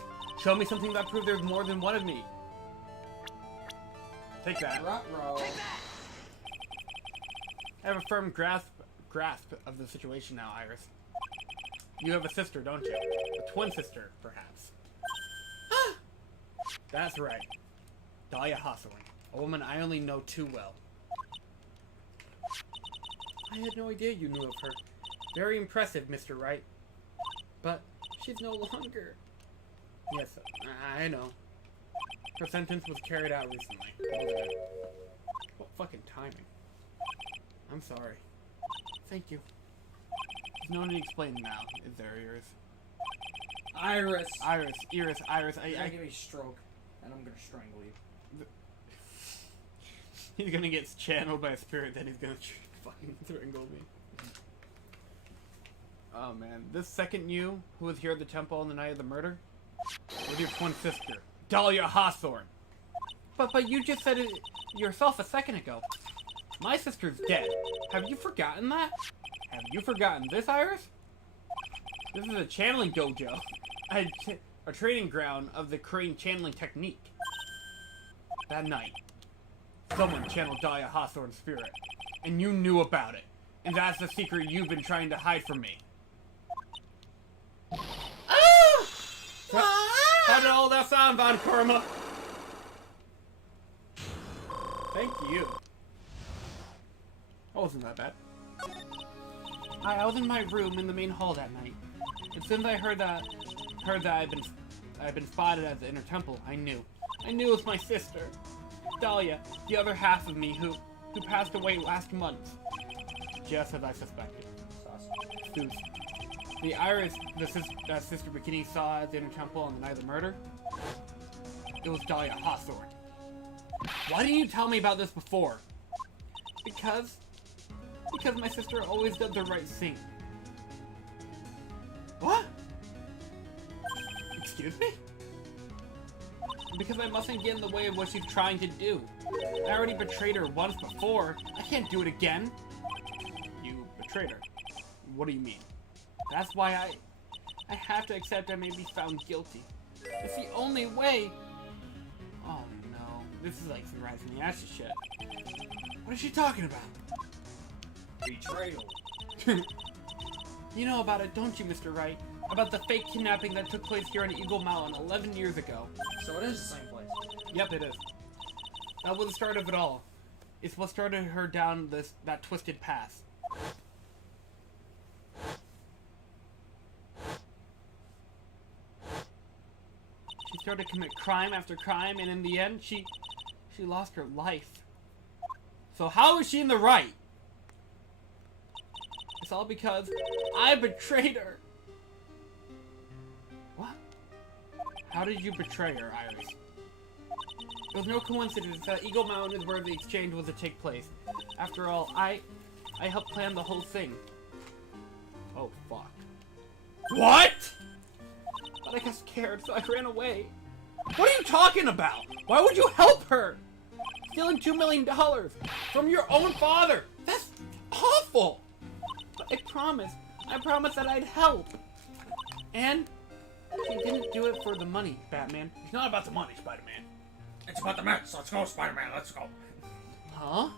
Show me something that proves there's more than one of me. Take that. Ruh-roh. I have a firm grasp of the situation now, Iris. You have a sister, don't you? A twin sister, perhaps. That's right. Dahlia Hawthorne, a woman I only know too well. I had no idea you knew of her. Very impressive, Mr. Wright. But she's no longer. Yes, I know. Her sentence was carried out recently. What fucking timing. I'm sorry. Thank you. There's no need to explain now, is there, Iris? Iris. Iris, You're gonna give me a stroke, and I'm gonna strangle you. He's gonna get channeled by a spirit, then he's gonna fucking strangle me. Oh man, this second you, who was here at the temple on the night of the murder, was your twin sister, Dahlia Hawthorne. But you just said it yourself a second ago. My sister's dead. Have you forgotten that? Have you forgotten this, Iris? This is a channeling dojo. A training ground of the Crane channeling technique. That night, someone channeled Dahlia Hawthorne's spirit, and you knew about it. And that's the secret you've been trying to hide from me. How did all that sound, Von Karma? Thank you. That wasn't that bad. I was in my room in the main hall that night, and since I heard that I'd been spotted at the inner temple, I knew it was my sister, Dahlia, the other half of me who passed away last month, just as I suspected. Zeus. The Iris that Sister Bikini saw at the inner temple on the night of the murder, it was Dahlia Hawthorne. Why didn't you tell me about this before? Because my sister always did the right thing. What? Excuse me? Because I mustn't get in the way of what she's trying to do. I already betrayed her once before. I can't do it again. You betrayed her? What do you mean? That's why I have to accept I may be found guilty. It's the only way. Oh no. This is like some rising the ashes shit. What is she talking about? Betrayal. You know about it, don't you, Mr. Wright? About the fake kidnapping that took place here on Eagle Mountain 11 years ago. So it is the same place. Yep, it is. That was the start of it all. It's what started her down that twisted path. She started to commit crime after crime, and in the end, she lost her life. So how is she in the right? It's all because I betrayed her. What? How did you betray her, Iris? It was no coincidence that Eagle Mountain is where the exchange was to take place. After all, I helped plan the whole thing. Oh, fuck. What? But I got scared, so I ran away. What are you talking about? Why would you help her? Stealing $2 million from your own father. That's awful. But I promised that I'd help. And she didn't do it for the money, Batman. It's not about the money, Spider-Man. It's about the mess. Let's go, Spider-Man. Let's go. Huh?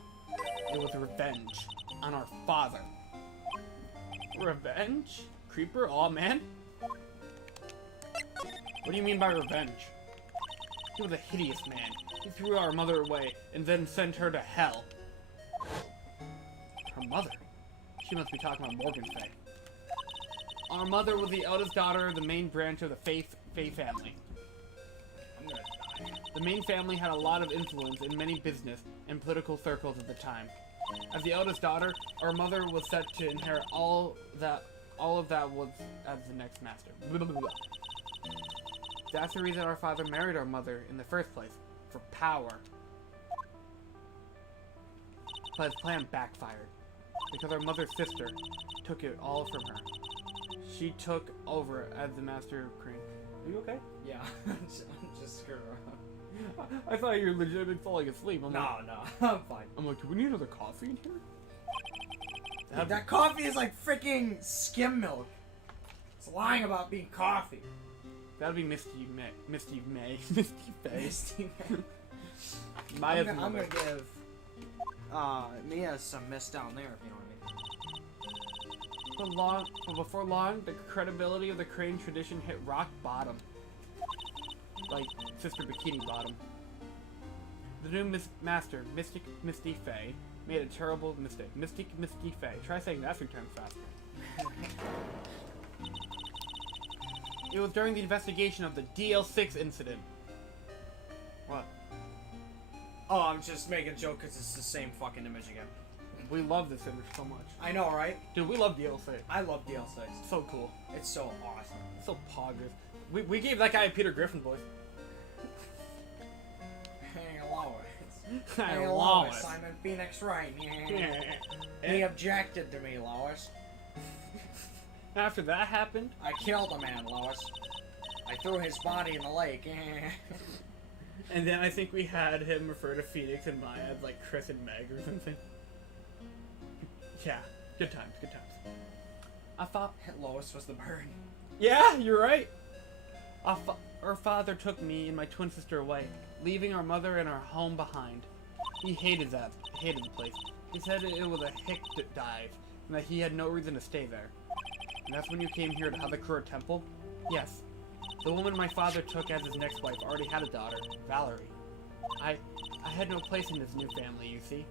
It was revenge on our father. Revenge? Creeper? Aw, man. What do you mean by revenge? He was a hideous man. He threw our mother away and then sent her to hell. Her mother? She must be talking about Morgan Faye. Our mother was the eldest daughter of the main branch of the Faye family. I'm gonna die. The main family had a lot of influence in many business and political circles at the time. As the eldest daughter, our mother was set to inherit all of that was as the next master. Blah, blah, blah. That's the reason our father married our mother in the first place, for power. But his plan backfired, because our mother's sister took it all from her. She took over as the master of Crane. Are you okay? Yeah, I'm just screwing around. I thought you were legitimately falling asleep. No, I'm fine. I'm like, do we need another coffee in here? That coffee is like freaking skim milk. It's lying about being coffee. That'd be Misty May. Misty May. Misty Faye. Misty May. Maya's I'm mother. gonna give Mia some miss down there, if you know what I mean. But before long, the credibility of the crane tradition hit rock bottom. Like Sister Bikini Bottom. The new master, Mystic Misty Faye, made a terrible mistake. Mystic Misty Faye. Try saying that 3 times faster. It was during the investigation of the DL6 incident. What? Oh, I'm just making a joke because it's the same fucking image again. We love this image so much. I know, right? Dude, we love DL6. I love DLC. It's so cool. It's so awesome. It's so poggers. We gave that guy a Peter Griffin voice. Hey, Lois. Hey, Hey, Lois. Lois. I'm in Phoenix Wright. Yeah. He objected to me, Lois. After that happened, I killed a man, Lois. I threw his body in the lake. and then I think we had him refer to Phoenix and Maya as like Chris and Meg or something. Yeah, good times, good times. I thought, Lois was the bird. yeah, you're right. Our father took me and my twin sister away, leaving our mother and our home behind. He hated the place. He said it was a hick dive, and that he had no reason to stay there. And that's when you came here to Havakura Temple? Yes. The woman my father took as his next wife already had a daughter, Valerie. I had no place in this new family, you see.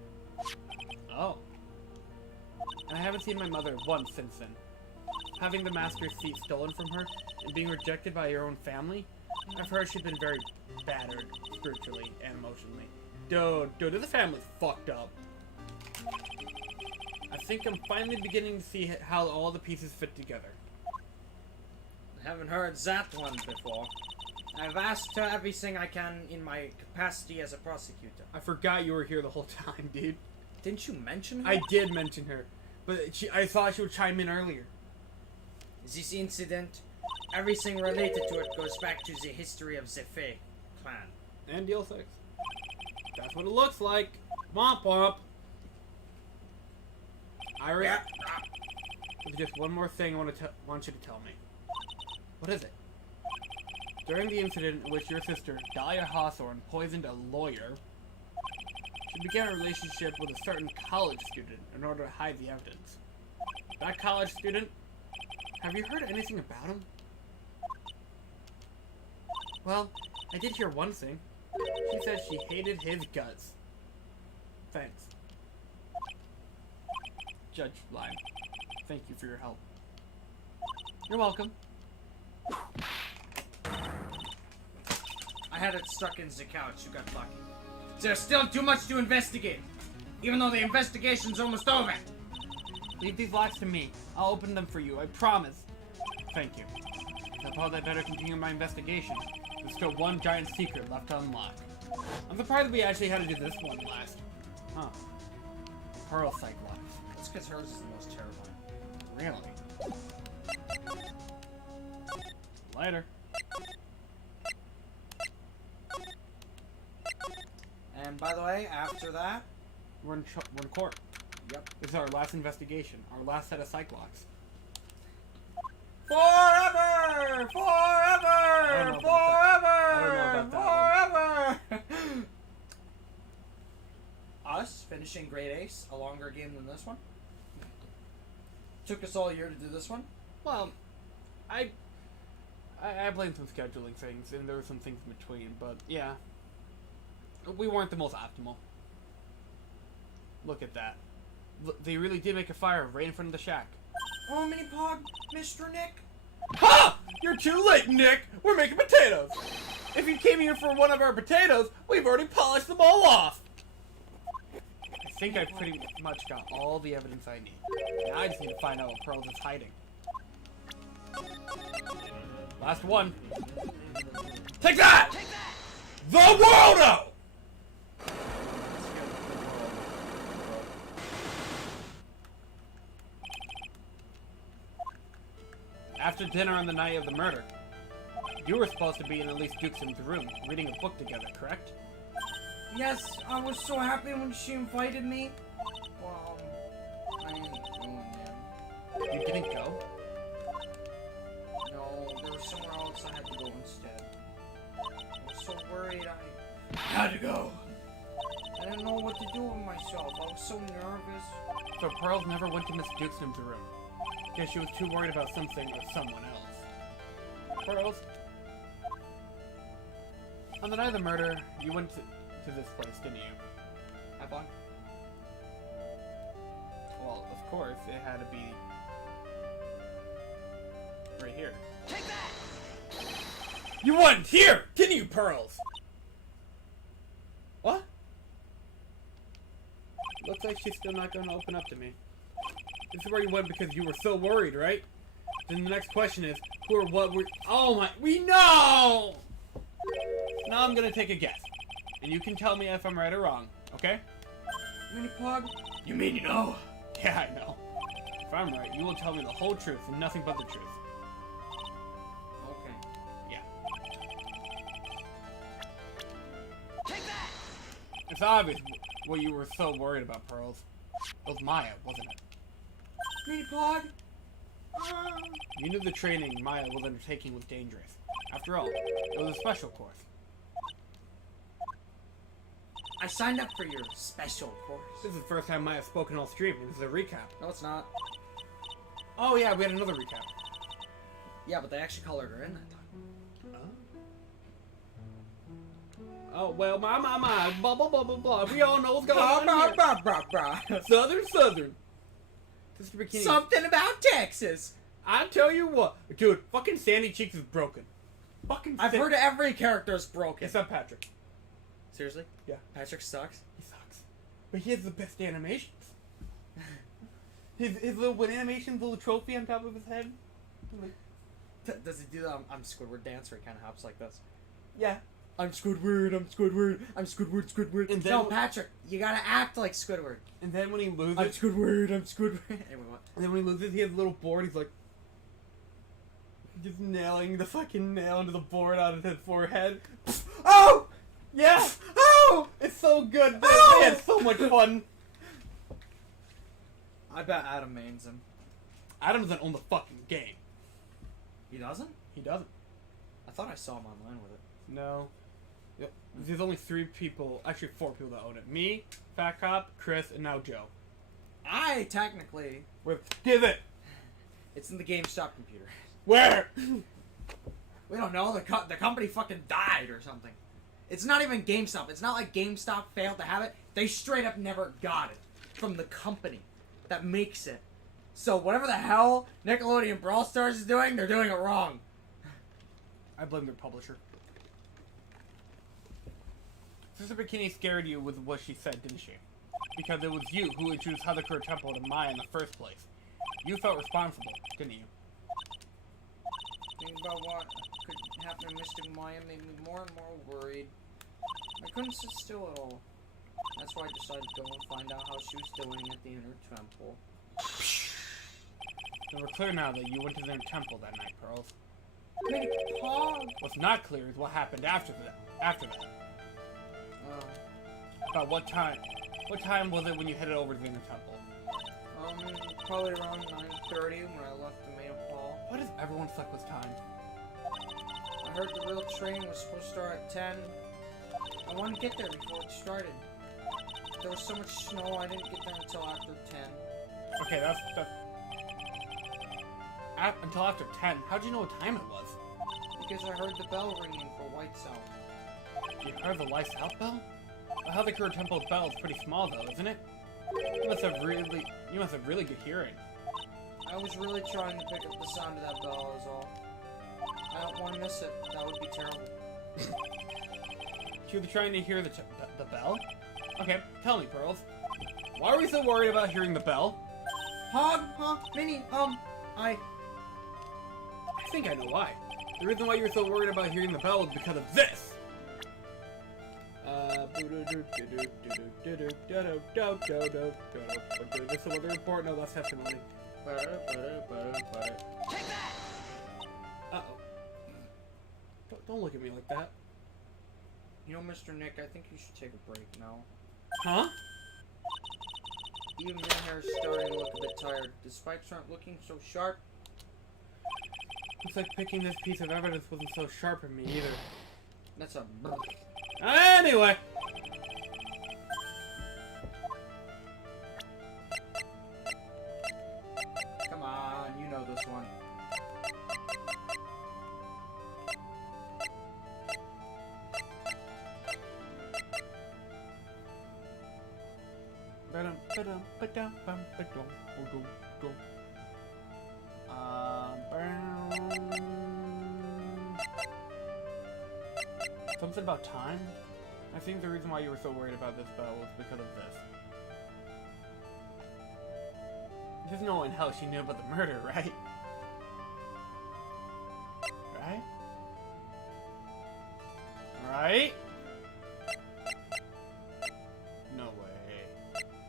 Oh. And I haven't seen my mother once since then. Having the master's seat stolen from her, and being rejected by your own family, I've heard she's been very battered, spiritually and emotionally. Dude, this family's fucked up. I think I'm finally beginning to see how all the pieces fit together. I haven't heard that one before. I've asked her everything I can in my capacity as a prosecutor. I forgot you were here the whole time, dude. Didn't you mention her? I did mention her, but I thought she would chime in earlier. This incident, everything related to it goes back to the history of the Fae clan. And DL6. That's what it looks like. Womp womp. Iris, Yeah. there's just one more thing I want you to tell me. What is it? During the incident in which your sister, Dahlia Hawthorne, poisoned a lawyer, she began a relationship with a certain college student in order to hide the evidence. That college student, have you heard anything about him? Well, I did hear one thing. She said she hated his guts. Thanks. Judge Lime, thank you for your help. You're welcome. I had it stuck in the couch, you got lucky. There's still too much to investigate, even though the investigation's almost over. Leave these locks to me. I'll open them for you, I promise. Thank you. I suppose I better continue my investigation. There's still one giant secret left to unlock. I'm surprised we actually had to do this one last. Huh. Pearl Cyclops. That's because hers is the most terrifying. Really? Later. And by the way, after that, We're in court. yep. This is our last investigation. Our last set of Cyclops. Forever! I don't know about Forever! that. Forever! Us finishing Great Ace, a longer game than this one. Took us all year to do this one. Well, I blame some scheduling things, and there were some things in between, but yeah. We weren't the most optimal. Look at that. They really did make a fire right in front of the shack. Oh, Mini Pog, Mr. Nick. Ha! You're too late, Nick! We're making potatoes! If you came here for one of our potatoes, we've already polished them all off! I think I pretty much got all the evidence I need. Now I just need to find out what Pearls is hiding. Last one. Take that! The Worldo! After dinner on the night of the murder, you were supposed to be in Elise Dukeson's room, reading a book together, correct? Yes, I was so happy when she invited me. Well, I ain't going, man. You didn't go? No, there was somewhere else I had to go instead. I was so worried I had to go. I didn't know what to do with myself. I was so nervous. So Pearl never went to Miss Dukesnim's room. Guess she was too worried about something or someone else. Pearls, on the night of the murder, you went to this place, didn't you? Have I? Well, of course, it had to be right here. Take that! You went here, didn't you, Pearls? What? Looks like she's still not going to open up to me. This is where you went because you were so worried, right? Then the next question is, who or what were... Oh my... We know! Now I'm going to take a guess. And you can tell me if I'm right or wrong, okay? Mini Pog? You mean you know? Yeah, I know. If I'm right, you will tell me the whole truth and nothing but the truth. Okay. Yeah. Take that! It's obvious what you were so worried about, Pearls. It was Maya, wasn't it? Mini Pog? You knew the training Maya was undertaking was dangerous. After all, it was a special course. I signed up for your special course. This is the first time Maya's spoken all stream, and this is a recap. No, it's not. Oh yeah, we had another recap. Yeah, but they actually colored her in that time. Oh, well, my, blah, blah, blah, blah, blah. We all know what's going on here. Southern. Sister Bikini. Something about Texas. I tell you what. Dude, fucking Sandy Cheeks is broken. I've heard every character is broken. Except Patrick. Seriously? Yeah. Patrick sucks? He sucks. But he has the best animations. his little animations, little trophy on top of his head. Does he do the I'm Squidward dance where he kind of hops like this? Yeah. I'm Squidward, I'm Squidward. And then no, Patrick, you gotta act like Squidward. And then when he loses... I'm Squidward. Anyway, what? And then when he loses, he has a little board. He's like... just nailing the fucking nail into the board out of his forehead. Oh! Yeah! Oh! It's so good. Oh! They had so much fun. I bet Adam mains him. Adam doesn't own the fucking game. He doesn't? He doesn't. I thought I saw him online with it. No. Yep. There's only 3 people, actually 4 people that own it. Me, Fat Cop, Chris, and now Joe. I technically... Give it! It's in the GameStop computer. Where? We don't know. The company fucking died or something. It's not even GameStop. It's not like GameStop failed to have it. They straight up never got it from the company that makes it. So whatever the hell Nickelodeon Brawl Stars is doing, they're doing it wrong. I blame their publisher. Sister Bikini scared you with what she said, didn't she? Because it was you who introduced Hadakura Temple to Maya in the first place. You felt responsible, didn't you? Thinking about what could happen to Mystic Maya made me more and more worried. I couldn't sit still at all. That's why I decided to go and find out how she was doing at the inner temple. So we're clear now that you went to the inner temple that night, Pearls. Mini Pog! What's not clear is what happened after that. About what time? What time was it when you headed over to the inner temple? Probably around 9:30 when I left the main hall. Why does everyone suck with time? I heard the real train was supposed to start at 10. I wanted to get there before it started. There was so much snow, I didn't get there until after 10. Okay, that's until after 10. How'd you know what time it was? Because I heard the bell ringing for White's Out. You heard the lights out bell? The Hadakura Temple's bell is pretty small though, isn't it? You must have really good hearing. I was really trying to pick up the sound of that bell, is all. I don't want to miss it. That would be terrible. You were trying to hear the bell? Okay, tell me, Pearls. Why were you so worried about hearing the bell? Minnie, I think I know why. The reason why you were so worried about hearing the bell was because of this! This is weather report? No, that's testimony. Uh-oh. Don't look at me like that. You know, Mr. Nick, I think you should take a break now. Huh? even your hair's starting to look a bit tired. The spikes aren't looking so sharp. Looks like picking this piece of evidence wasn't so sharp for me either. That's a... Anyway. Come on, you know this one. Something about time? I think the reason why you were so worried about this bell was because of this. There's no one in hell she knew about the murder, right? Right? Right? No way.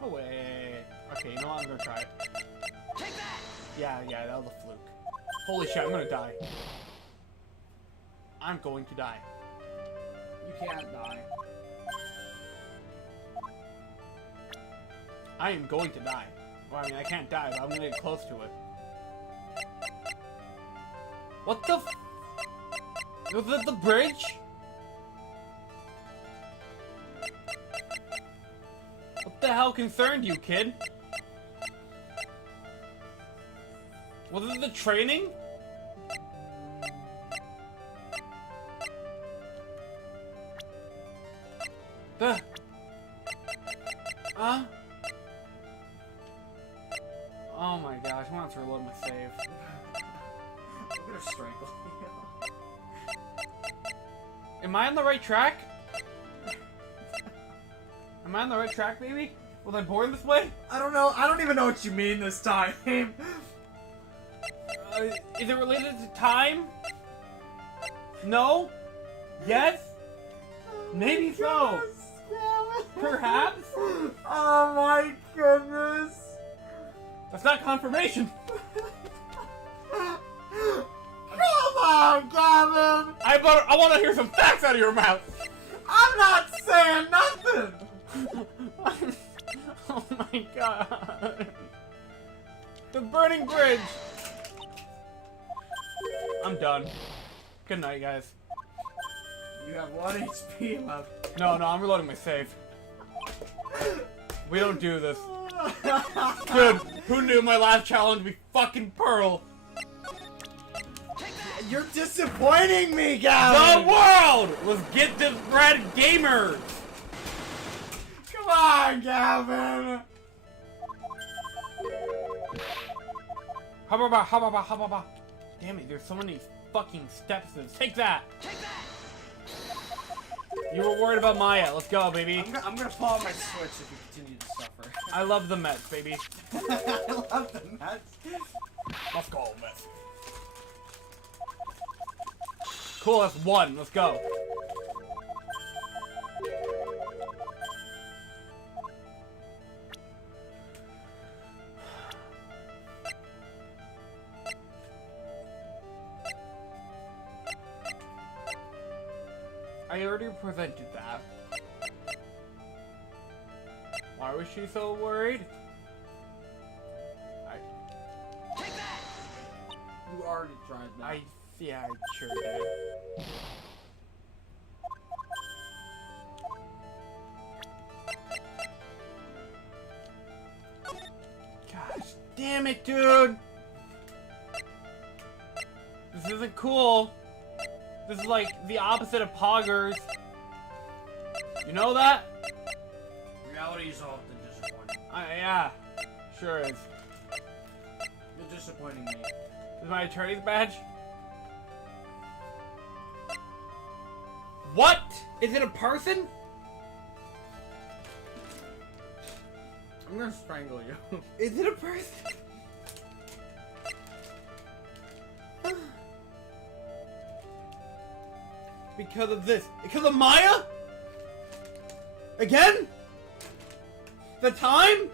No way. Okay, you know what? I'm gonna try it. Take that! Yeah, that was a fluke. Holy shit, I'm gonna die. I'm going to die. You can't die. I am going to die. Well, I mean, I can't die, but I'm gonna get close to it. What the f- Was it the bridge? What the hell concerned you, kid? Was it the training? The... Oh my gosh, I want to reload my save. I'm gonna strangle you. Am I on the right track? Am I on the right track, baby? Was I born this way? I don't know. I don't even know what you mean this time. Is it related to time? No? Yes? Maybe so. Perhaps? Oh my goodness. That's not confirmation. Come on, Gavin. I want to hear some facts out of your mouth. I'm not saying nothing. Oh my god. The burning bridge. I'm done. Good night, guys. You have 1 HP left. No, I'm reloading my save. We don't do this. Dude, who knew my last challenge would be fucking Pearl? You're disappointing me, Gavin. The world! Let's get this red gamers! Come on, Gavin. Hababa. Damn it, there's so many fucking steps. Take that! You were worried about Maya. Let's go, baby. I'm gonna pull out my switch if you continue to suffer. I love the Mets, baby. I love the Mets. Let's go, Mets. Cool, that's 1. Let's go. I already presented that. Why was she so worried? You already tried that. Yeah, I sure did. Gosh, damn it, dude! This isn't cool. This is like the opposite of poggers. You know that? Reality is often disappointing. Yeah, sure is. You're disappointing me. Is my attorney's badge? What? Is it a person? I'm gonna strangle you. Is it a person? Because of this. Because of Maya? Again? The time?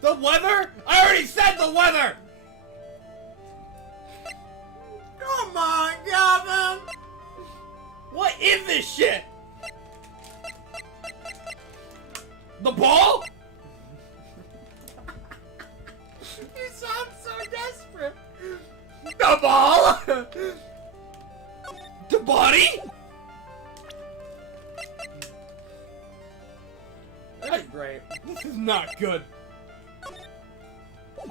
The weather? I already said the weather! Come on, Gavin! What is this shit? The ball? sound so desperate. The ball? The body? That's great. This is not good.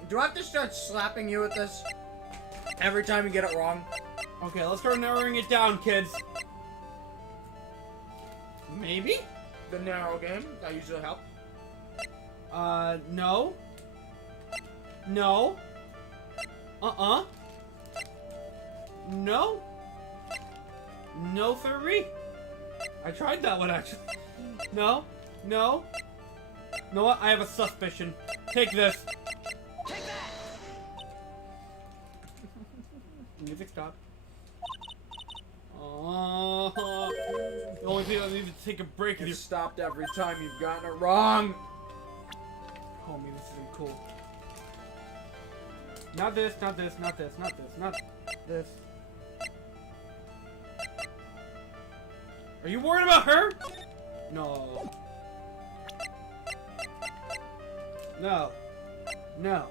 Do I have to start slapping you with this every time you get it wrong? Okay, let's start narrowing it down, kids. Maybe? The narrow game, that usually helps. No. No. No. No, sirree. I tried that one, actually. No. No. You know what? I have a suspicion. Take this. Take that! Music stop. The only thing I need to take a break is You your... stopped every time you've gotten it wrong. Homie, this isn't cool. Not this, not this, not this, not this, not this. Are you worried about her? No. No. No.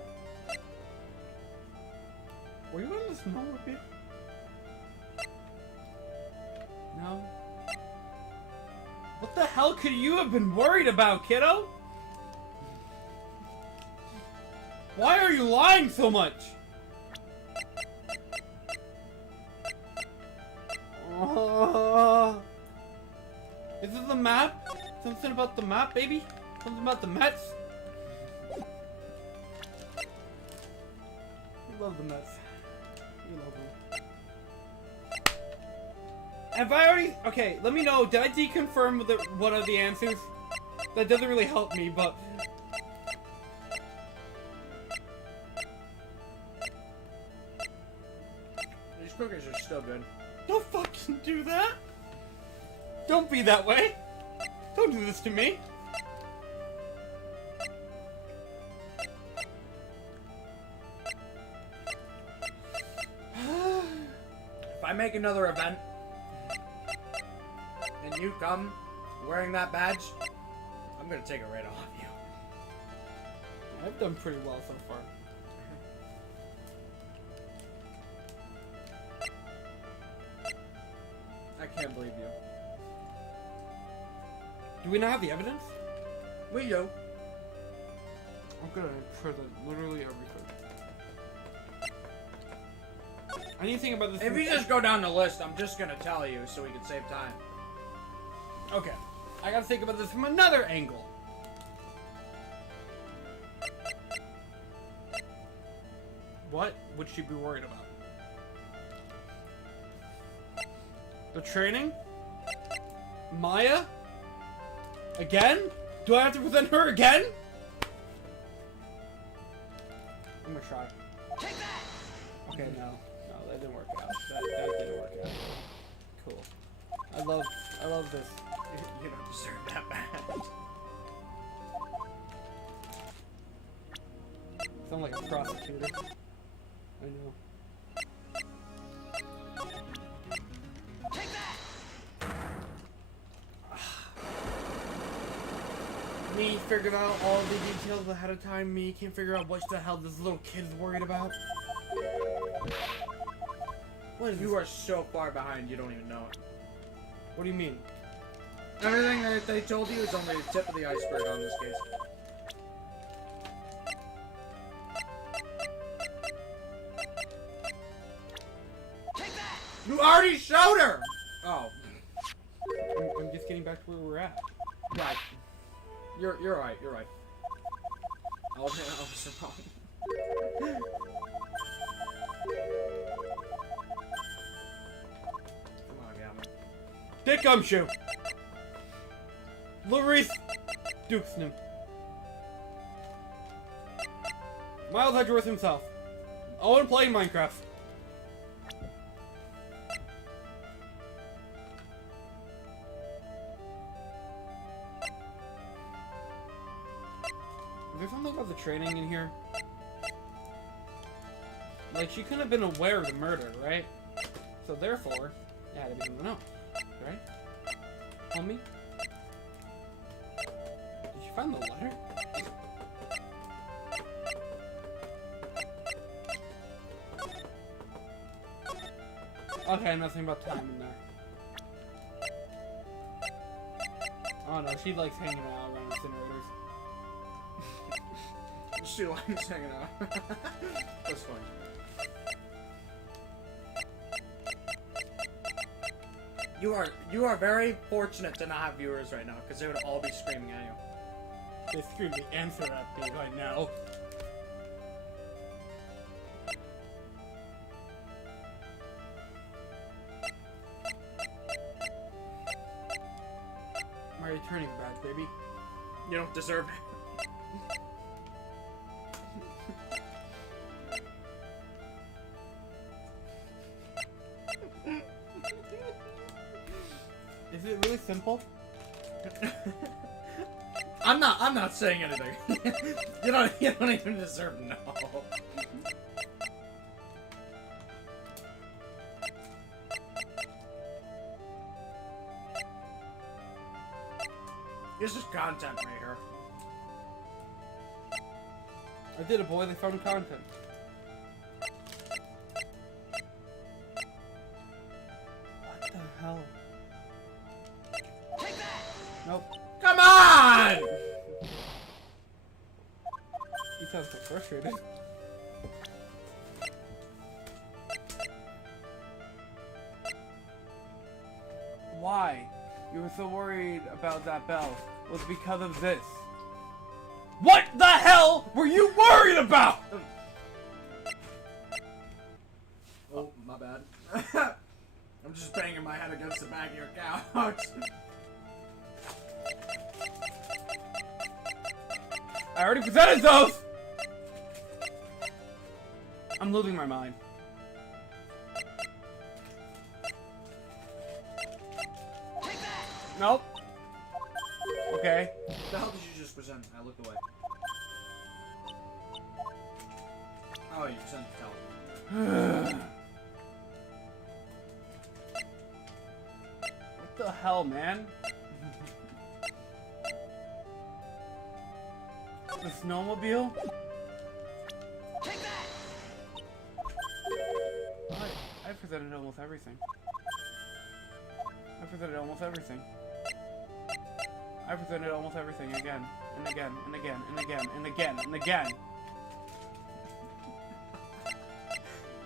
Were you on the snowmobile? No. What the hell could you have been worried about, kiddo? Why are you lying so much? Is this the map? Something about the map, baby? Something about the Mets? We love the Mets. We love them. Have I already... Okay, let me know. Did I deconfirm what are the answers? That doesn't really help me, but... These cookies are still good. Don't fucking do that! Don't be that way! Don't do this to me! If I make another event, and you come wearing that badge, I'm gonna take it right off you. I've done pretty well so far. I can't believe you. Do we not have the evidence? We do. I'm gonna present literally everything. I need to think about this. If you just go down the list, I'm just gonna tell you so we can save time. Okay. I gotta think about this from another angle. What would she be worried about? The training? Maya? Again? Do I have to present her again? I'm gonna try. Take that! Okay, no. No, that didn't work out. That didn't work out. Cool. I love this. You don't deserve that badge. Sound like a prosecutor. I know. Me figured out all the details ahead of time. Me can't figure out what the hell this little kid's worried about. What is you are so far behind, you don't even know it. What do you mean? Everything that they told you is only the tip of the iceberg on this case. You already showed her! Oh. I'm just getting back to where we're at. Right. You're right, you're right. I was wrong. Come on, Gavin. Dick Gumshoe! Larice Dukesnim. Miles Edgeworth himself. Owen playing Minecraft. Is there something about the training in here? Like, she couldn't have been aware of the murder, right? So therefore, it had to be someone else, right? Homie? Did you find the letter? Okay, nothing about time in there. Oh no, she likes hanging out around incinerators. She likes hanging out. That's fine. You are very fortunate to not have viewers right now, because they would all be screaming at you. They scream the answer at me right now. My attorney badge, baby. You don't deserve it. Is it really simple? I'm not saying anything. you don't even deserve no. This is content right here. I did it, boy. They found content. What the hell? Nope. Come on! He sounds so frustrated. Why? You were so worried about that bell. Was because of this. What the hell were you worried about? Oh, my bad. I'm just banging my head against the back of your couch. I already presented those! I'm losing my mind. Nope. Okay. What the hell did you just present? I looked away. Oh, you presented the telephone. What the hell, man? The snowmobile? I presented almost everything. I presented almost everything. I presented almost everything again, and again, and again, and again, and again, and again.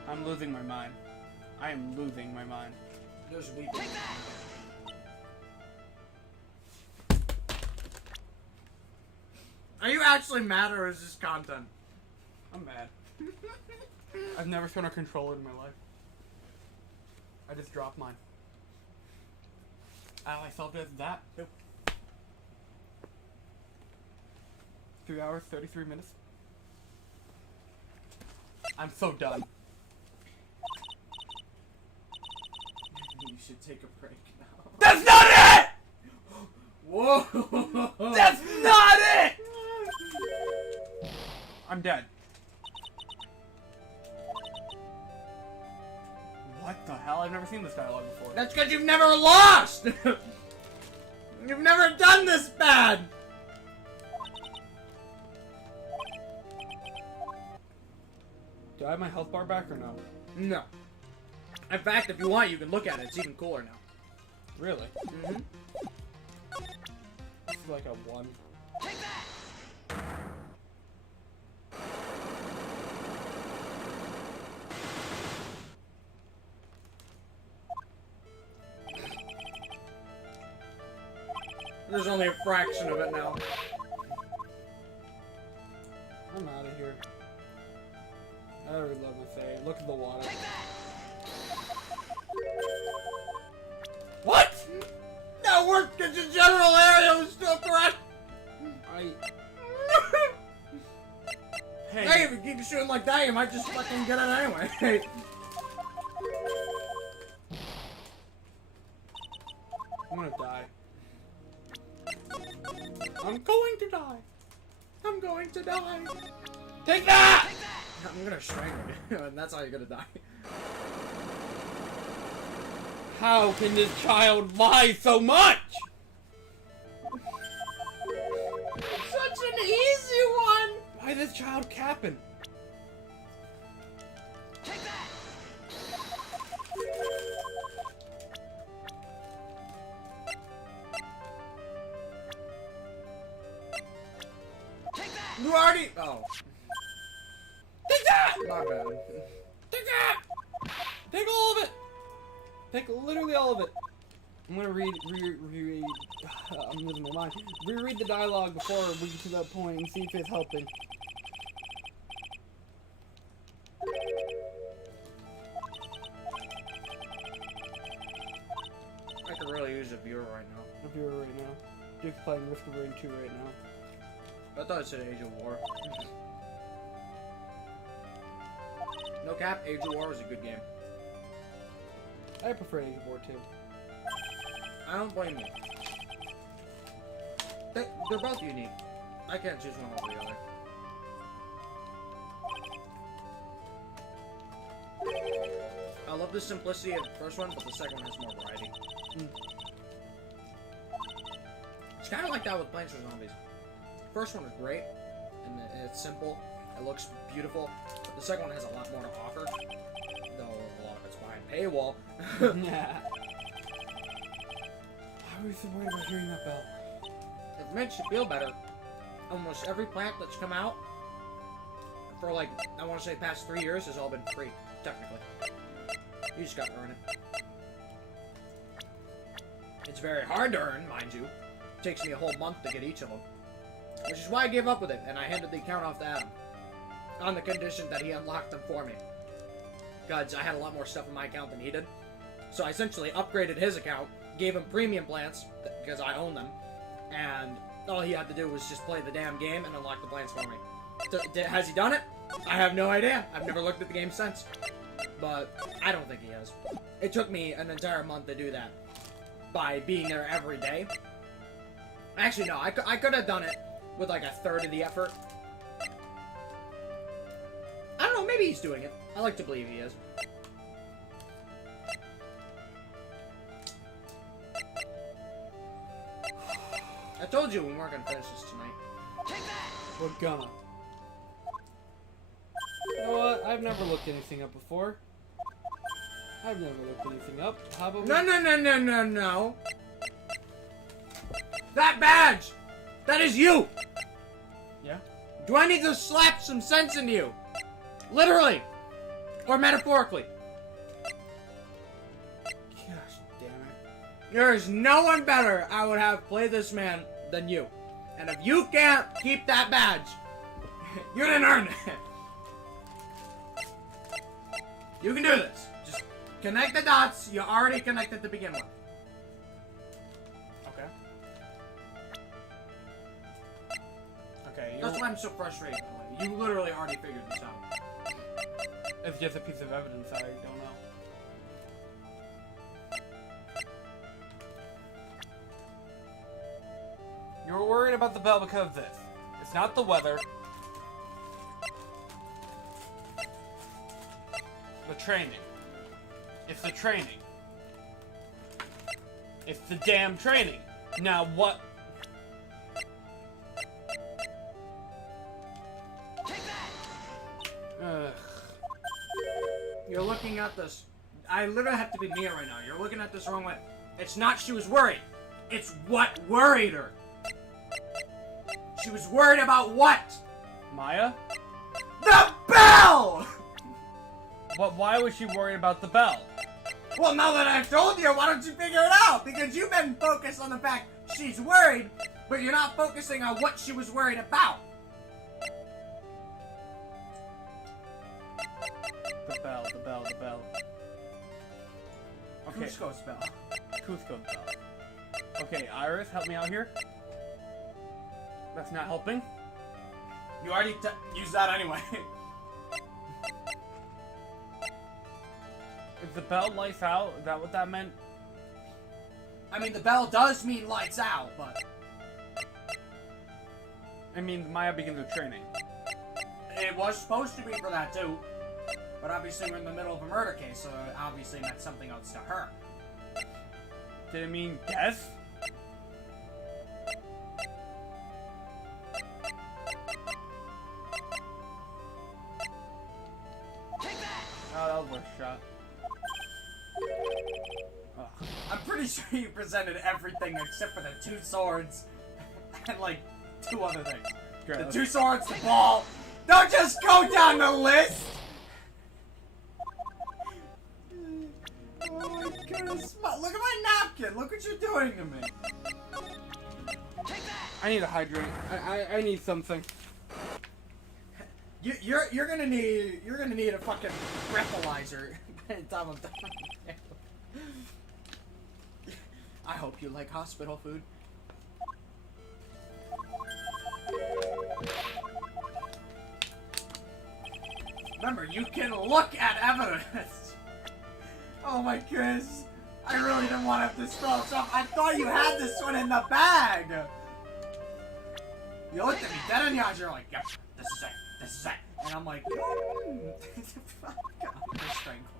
I'm losing my mind. I am losing my mind. There's weeping. Are you actually mad, or is this content? I'm mad. I've never thrown a controller in my life. I just dropped mine. I felt it as that. Nope. 3 hours, 33 minutes. I'm so done. You should take a break now. That's not it! Whoa! That's not it! I'm dead. What the hell? I've never seen this dialogue before. That's because you've never lost! You've never done this bad! Do I have my health bar back or no? No. In fact, if you want, you can look at it. It's even cooler now. Really? Mm-hmm. This is like a 1. There's only a fraction of it now. I'm out of here. I already love my save. Look at the water. What? That worked because the general area was still correct. Hey. Hey, if you keep shooting like that, you might just fucking get it anyway. I'm gonna die. I'm going to die. I'm going to die. Take that! I'm gonna strangle you, and that's how you're gonna die. How can this child lie so much? Such an easy one! Why is this child capping? already. Oh. Take that! My bad. Take that! Take all of it! Take literally all of it. I'm gonna reread. I'm losing my mind. Reread the dialogue before we get to that point and see if it's helping. I could really use a viewer right now. A viewer right now. Duke's playing Risk of Rain 2 right now. I thought it said Age of War. No cap, Age of War was a good game. I prefer Age of War 2. I don't blame you. They're both unique. I can't choose one over the other. I love the simplicity of the first one, but the second one has more variety. It's kind of like that with Plants vs. Zombies. First one is great, and it's simple. It looks beautiful. But the second one has a lot more to offer, though a lot of it's behind paywall. Yeah. Why were you so worried about hearing that bell? It makes you feel better. Almost every plant that's come out for like, I want to say past 3 years has all been free, technically. You just got to earn it. It's very hard to earn, mind you. It takes me a whole month to get each of them. Which is why I gave up with it, and I handed the account off to Adam. On the condition that he unlocked them for me. Because I had a lot more stuff in my account than he did. So I essentially upgraded his account, gave him premium plants, because I own them, and all he had to do was just play the damn game and unlock the plants for me. Has he done it? I have no idea. I've never looked at the game since. But I don't think he has. It took me an entire month to do that. By being there every day. Actually, no. I could have done it with like a third of the effort. I don't know. Maybe he's doing it. I like to believe he is. I told you we weren't gonna finish this tonight. We're gonna. You know what? I've never looked anything up before. I've never looked anything up. How about No. That badge! That is you! Yeah? Do I need to slap some sense into you? Literally! Or metaphorically? Gosh damn it. There is no one better I would have play this man than you. And if you can't keep that badge, you didn't earn it. You can do this. Just connect the dots you already connected to begin with. Okay. Okay, That's why I'm so frustrated. by the way. You literally already figured this out. it's just a piece of evidence. I don't know. You're worried about the bell because of this. It's not the weather. The training. It's the training. It's the damn training. Now what? Ugh. You're looking at this. I literally have to be Mia right now. You're looking at this wrong way. It's not she was worried. It's what worried her. She was worried about what? Maya? The bell! Why was she worried about the bell? Well, now that I've told you, why don't you figure it out? Because you've been focused on the fact she's worried, but you're not focusing on what she was worried about. The bell. Okay. Cusco's bell. Cusco's bell. Okay, Iris, help me out here. That's not helping. You already used that anyway. If the bell lights out, is that what that meant? I mean, the bell does mean lights out, but... I mean, Maya begins her training. It was supposed to be for that, too. But obviously we're in the middle of a murder case, so it obviously meant something else to her. Did it mean death? Oh, that was worth a shot. Ugh. I'm pretty sure you presented everything except for the 2 swords and, like, 2 other things. The 2 swords, the ball. Don't just go down the list. Oh my goodness. Look at my napkin. Look what you're doing to me. I need to hydrate. I need something. You're gonna need a fucking breathalyzer by the time I'm done. I hope you like hospital food. Remember, you can look at evidence. Oh my goodness. I really didn't want to have to spell stuff. I thought you had this one in the bag. You looked at me dead in the eyes. You're like, yep, this is it. This is it. And I'm like, fuck off, you're strangling.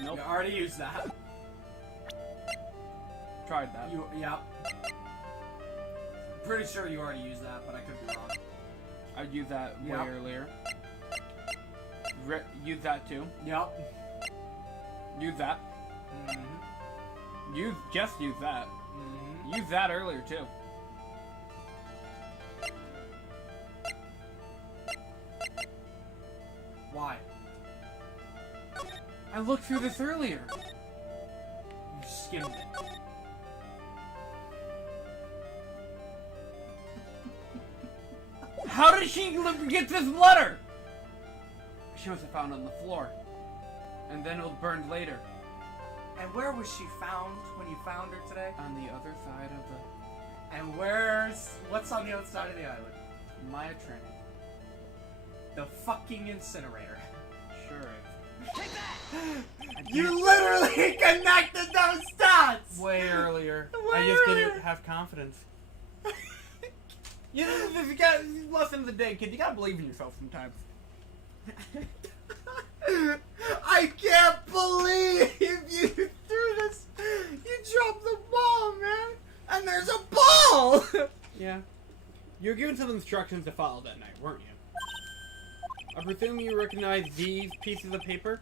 Nope. You already used that. Tried that. Yeah. Pretty sure you already used that, but I could be wrong. I'd use that way Yep. earlier. Use that too. Yep. Use that. Mm-hmm. Just use that. Mm-hmm. Use that earlier too. Why? I looked through this earlier. You skimmed it. How did she get this letter? She must have found it on the floor. And then it was burned later. And where was she found when you found her today? On the other side of the... And what's on the other side of the island? My attorney. The fucking incinerator. Sure is. You literally connected those dots! Way earlier. Way I just earlier. didn't have confidence. You got less in the day, kid. You gotta believe in yourself sometimes. I can't believe you threw this. You dropped the ball, man. And there's a ball! Yeah. You were given some instructions to follow that night, weren't you? I presume you recognize these pieces of paper?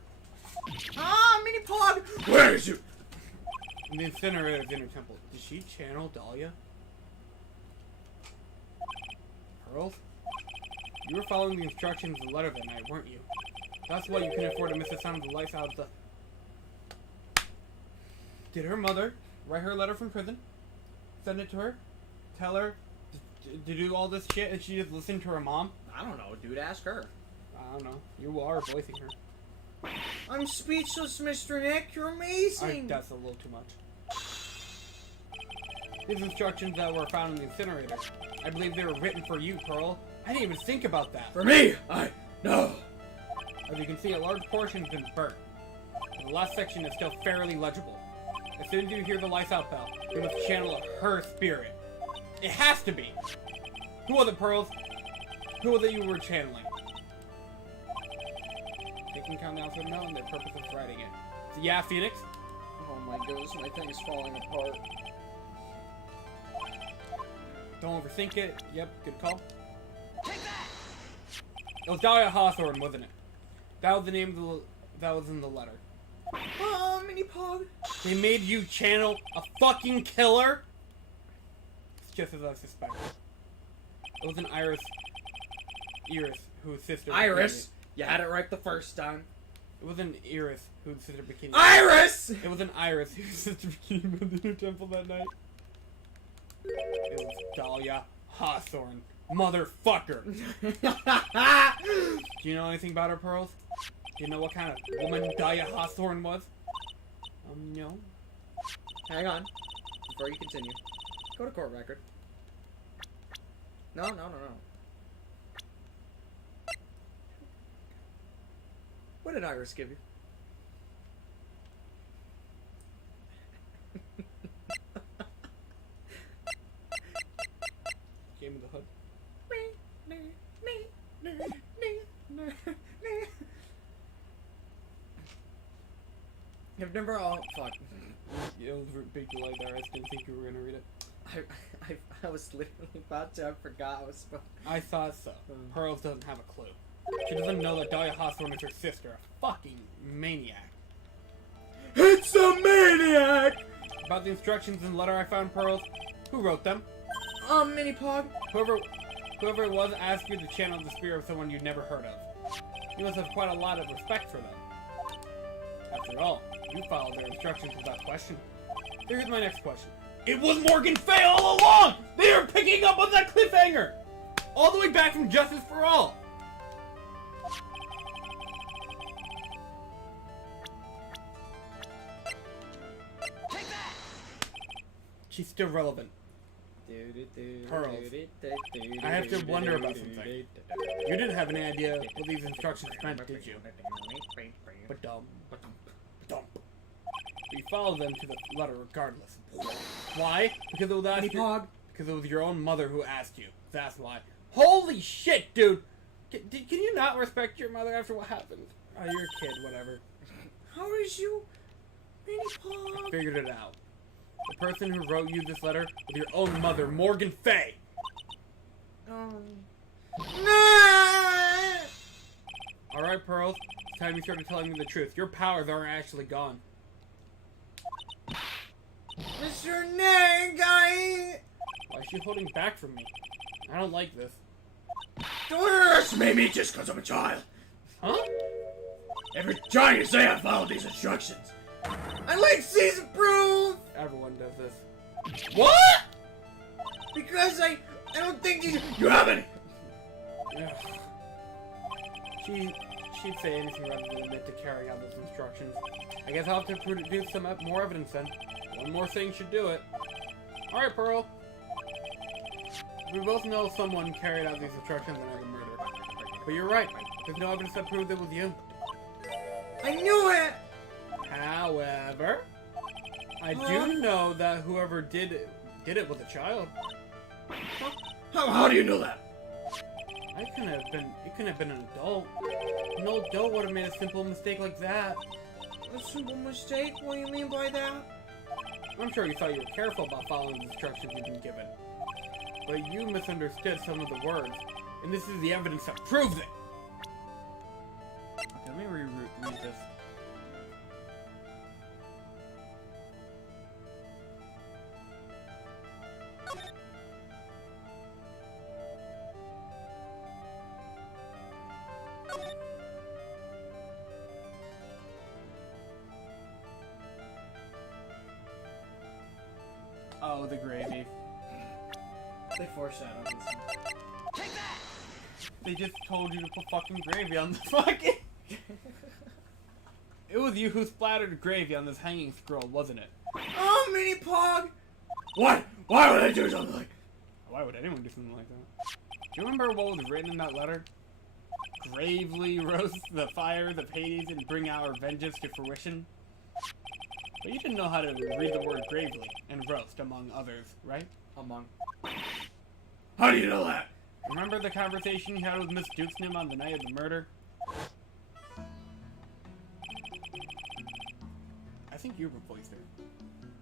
Ah, mini pod! Where is you? In the incinerator's inner temple. Did she channel Dahlia? Pearls? You were following the instructions of the letter that night, weren't you? That's why you couldn't afford to miss the sound of the lights out of the... Did her mother write her a letter from prison? Send it to her? Tell her to do all this shit and she just listened to her mom? I don't know, dude. Ask her. I don't know. You are voicing her. I'm speechless, Mr. Nick. You're amazing. That's a little too much. These instructions that were found in the incinerator. I believe they were written for you, Pearl. I didn't even think about that. For me, I know. As you can see, a large portion has been burnt. But the last section is still fairly legible. As soon as you hear the lights out bell, you must channel her spirit. It has to be! Who was it, Pearls? Who was it you were channeling? They can count down to no and their purpose of writing it. So yeah, Phoenix? Oh my goodness, my thing is falling apart. Don't overthink it. Yep, good call. It was Dahlia Hawthorne, wasn't it? That was the name that was in the letter. Oh, mini pog. They made you channel a fucking killer? It's just as I suspected. It was an Iris, whose sister... Iris. You had it right the first time. It was an Iris, whose sister became... Iris! It was an Iris, whose sister became in the inner temple that night. It was Dahlia Hawthorne. Motherfucker! Do you know anything about her, Pearls? Do you know what kind of woman Dahlia Hawthorne was? No. Hang on. Before you continue. Go to court record. No. What did Iris give you? Game of the Hood. I've never. Oh fuck. It was a big delight there. I didn't think you were gonna read it. I was literally about to. I forgot I was supposed. I thought so. Pearls doesn't have a clue. She doesn't know that Dahlia Hawthorne is her sister, a fucking maniac. It's a maniac! About the instructions in the letter I found, Pearls, who wrote them? Mini Pog. Whoever it was asked you to channel the spirit of someone you'd never heard of. You must have quite a lot of respect for them. After all, you followed their instructions without question. Here's my next question. It was Morgan Fay all along! They are picking up on that cliffhanger! All the way back from Justice for All! She's still relevant. Pearls, I have to wonder about something. You didn't have any idea what these instructions meant, did you? But dumb. You followed them to the letter regardless. Why? Because it was because it was your own mother who asked you. That's why. Holy shit, dude! Can you not respect your mother after what happened? Oh, you're a kid, whatever. How is you, Mini Pog? I figured it out. The person who wrote you this letter was your own mother, Morgan Fay. Alright, Pearls. It's time you started telling me the truth. Your powers aren't actually gone. Mr. Nagai! Why is she holding back from me? I don't like this. Don't underestimate me just because I'm a child. Huh? Every trying to say I followed these instructions. I like season proof! Everyone does this. What? Because I don't think you have any. Ugh. She'd say anything rather than admit to carrying out those instructions. I guess I'll have to produce some more evidence then. One more thing should do it. Alright, Pearl. We both know someone carried out these instructions and had a murder. But you're right. There's no evidence that proves it was you. I knew it! However, I do know that whoever did it was a child. How do you know that? It couldn't have been an adult. No adult would have made a simple mistake like that. A simple mistake? What do you mean by that? I'm sure you thought you were careful about following the instructions you've been given. But you misunderstood some of the words, and this is the evidence that proves it! Okay, let me read this. Oh, the gravy. They foreshadowed this. They just told you to put fucking gravy on the fucking... It was you who splattered gravy on this hanging scroll, wasn't it? Oh, Mini Pog! What? Why would I do something like that? Why would anyone do something like that? Do you remember what was written in that letter? Gravely roast the fires of Hades and bring our vengeance to fruition? But you didn't know how to read the word gravely and roast, among others, right? Among. How do you know that? Remember the conversation you had with Miss Dukesnim on the night of the murder? I think you voiced her.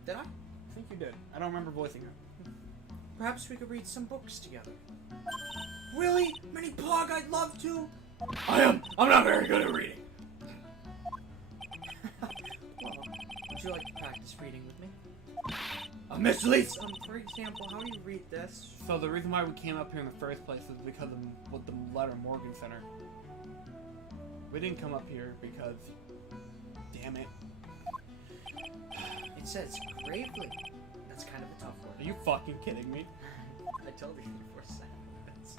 Did I? I think you did. I don't remember voicing her. Perhaps we could read some books together. Really? Mini Pog, I'd love to. I'm not very good at reading. Well, would you like to practice reading with me? Miss Lisa! For example, how do you read this? So the reason why we came up here in the first place was because of what the letter Morgan sent her. We didn't come up here because... Damn it. It says gravely. That's kind of a tough word. Are you fucking kidding me? I told you before this.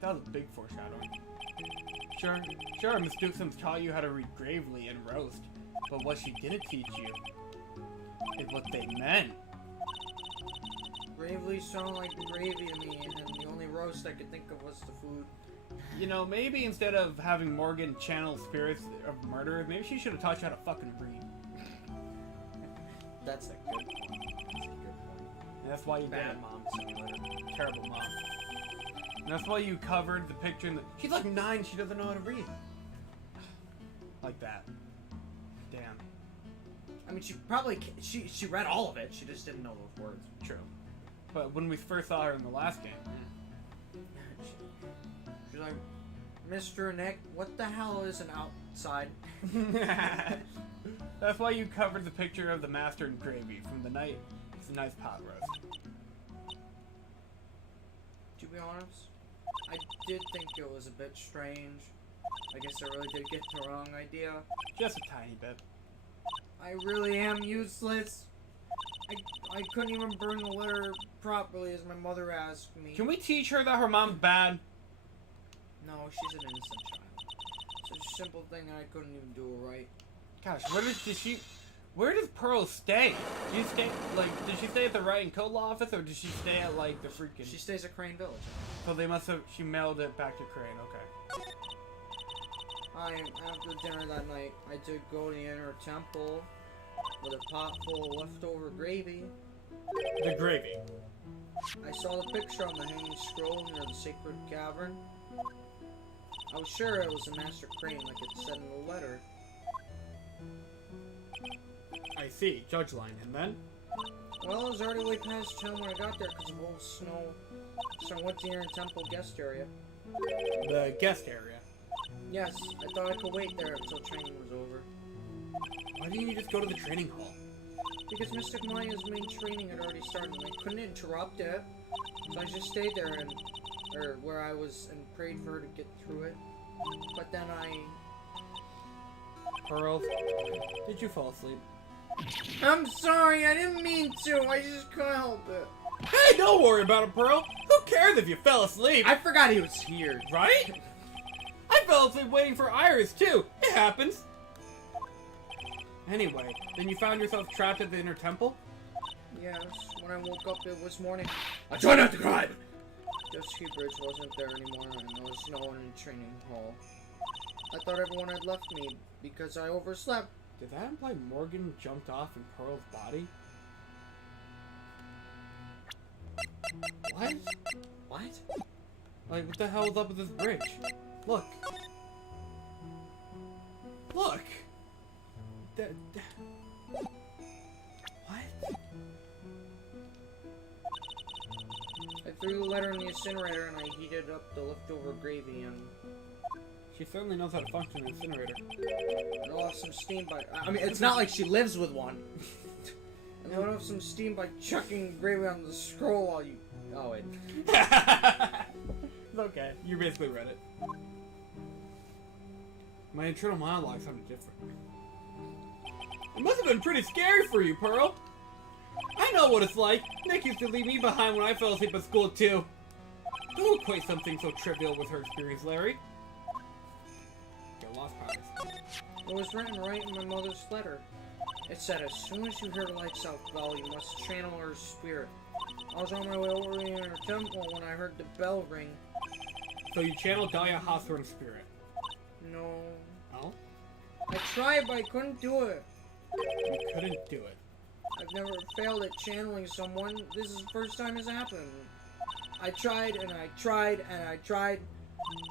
That was a big foreshadowing. Sure, Miss Dukesum's taught you how to read gravely and roast, but what she didn't teach you is what they meant. Gravely sounded like gravy to me, and then the only roast I could think of was the food. You know, maybe instead of having Morgan channel spirits of murder, maybe she should have taught you how to fucking read. That's a good point. That's a good point. And that's why you Bad did it. mom simulator. Terrible mom. And that's why you covered the picture in the... She's like 9, she doesn't know how to read. Like that. Damn. I mean, she probably she read all of it. She just didn't know those words. True. But when we first saw her in the last game... She's like, Mr. Nick, what the hell is an outside? That's why you covered the picture of the master in gravy from the night. It's a nice pot roast. To be honest, I did think it was a bit strange. I guess I really did get the wrong idea. Just a tiny bit. I really am useless. I couldn't even burn the letter properly as my mother asked me. Can we teach her that her mom's bad? No, she's an innocent child. Such a simple thing I couldn't even do it right. Gosh, where does Pearl stay? Did she stay at the Wright and Code Law office, or did she stay at, like, the freaking... She stays at Crane Village. So she mailed it back to Crane, okay. After dinner that night, I did go to the inner temple with a pot full of leftover gravy. The gravy. I saw the picture on the hanging scroll near the sacred cavern. I was sure it was the Master Crane like it said in the letter. I see. Judge line. And then? Well, it was already way past 10 when I got there because of all the snow. So I went to the inner temple guest area. The guest area. Yes, I thought I could wait there until training was over. Why didn't you just go to the training hall? Because Mystic Maya's main training had already started and I couldn't interrupt it. So I just stayed there or where I was and prayed for her to get through it. But then Pearl, did you fall asleep? I'm sorry, I didn't mean to. I just couldn't help it. Hey, don't worry about it, Pearl. Who cares if you fell asleep? I forgot he was here. Right? I fell asleep waiting for Iris, too. It happens. Anyway, then you found yourself trapped at the inner temple? Yes, when I woke up it was morning. I try not to cry, but Dusky Bridge wasn't there anymore and there was no one in the training hall. I thought everyone had left me because I overslept. Did that imply Morgan jumped off in Pearl's body? What? What? Like, what the hell is up with this bridge? Look. Look! What? I threw the letter in the incinerator and I heated up the leftover gravy and She certainly knows how to function an incinerator. I let off some steam by... I mean, it's not like she lives with one. I let off some steam by chucking gravy on the scroll while you... Oh, wait. It's okay. You basically read it. My internal monologue sounded different. It must have been pretty scary for you, Pearl. I know what it's like. Nick used to leave me behind when I fell asleep at school, too. Don't equate something so trivial with her experience, Larry. Get lost, Powers. It was written right in my mother's letter. It said, as soon as you hear the lights out bell, you must channel her spirit. I was on my way over to the inner temple when I heard the bell ring. So you channeled Dahlia Hawthorne's spirit? No. Oh? I tried, but I couldn't do it. You couldn't do it. I've never failed at channeling someone. This is the first time it's happened. I tried and I tried and I tried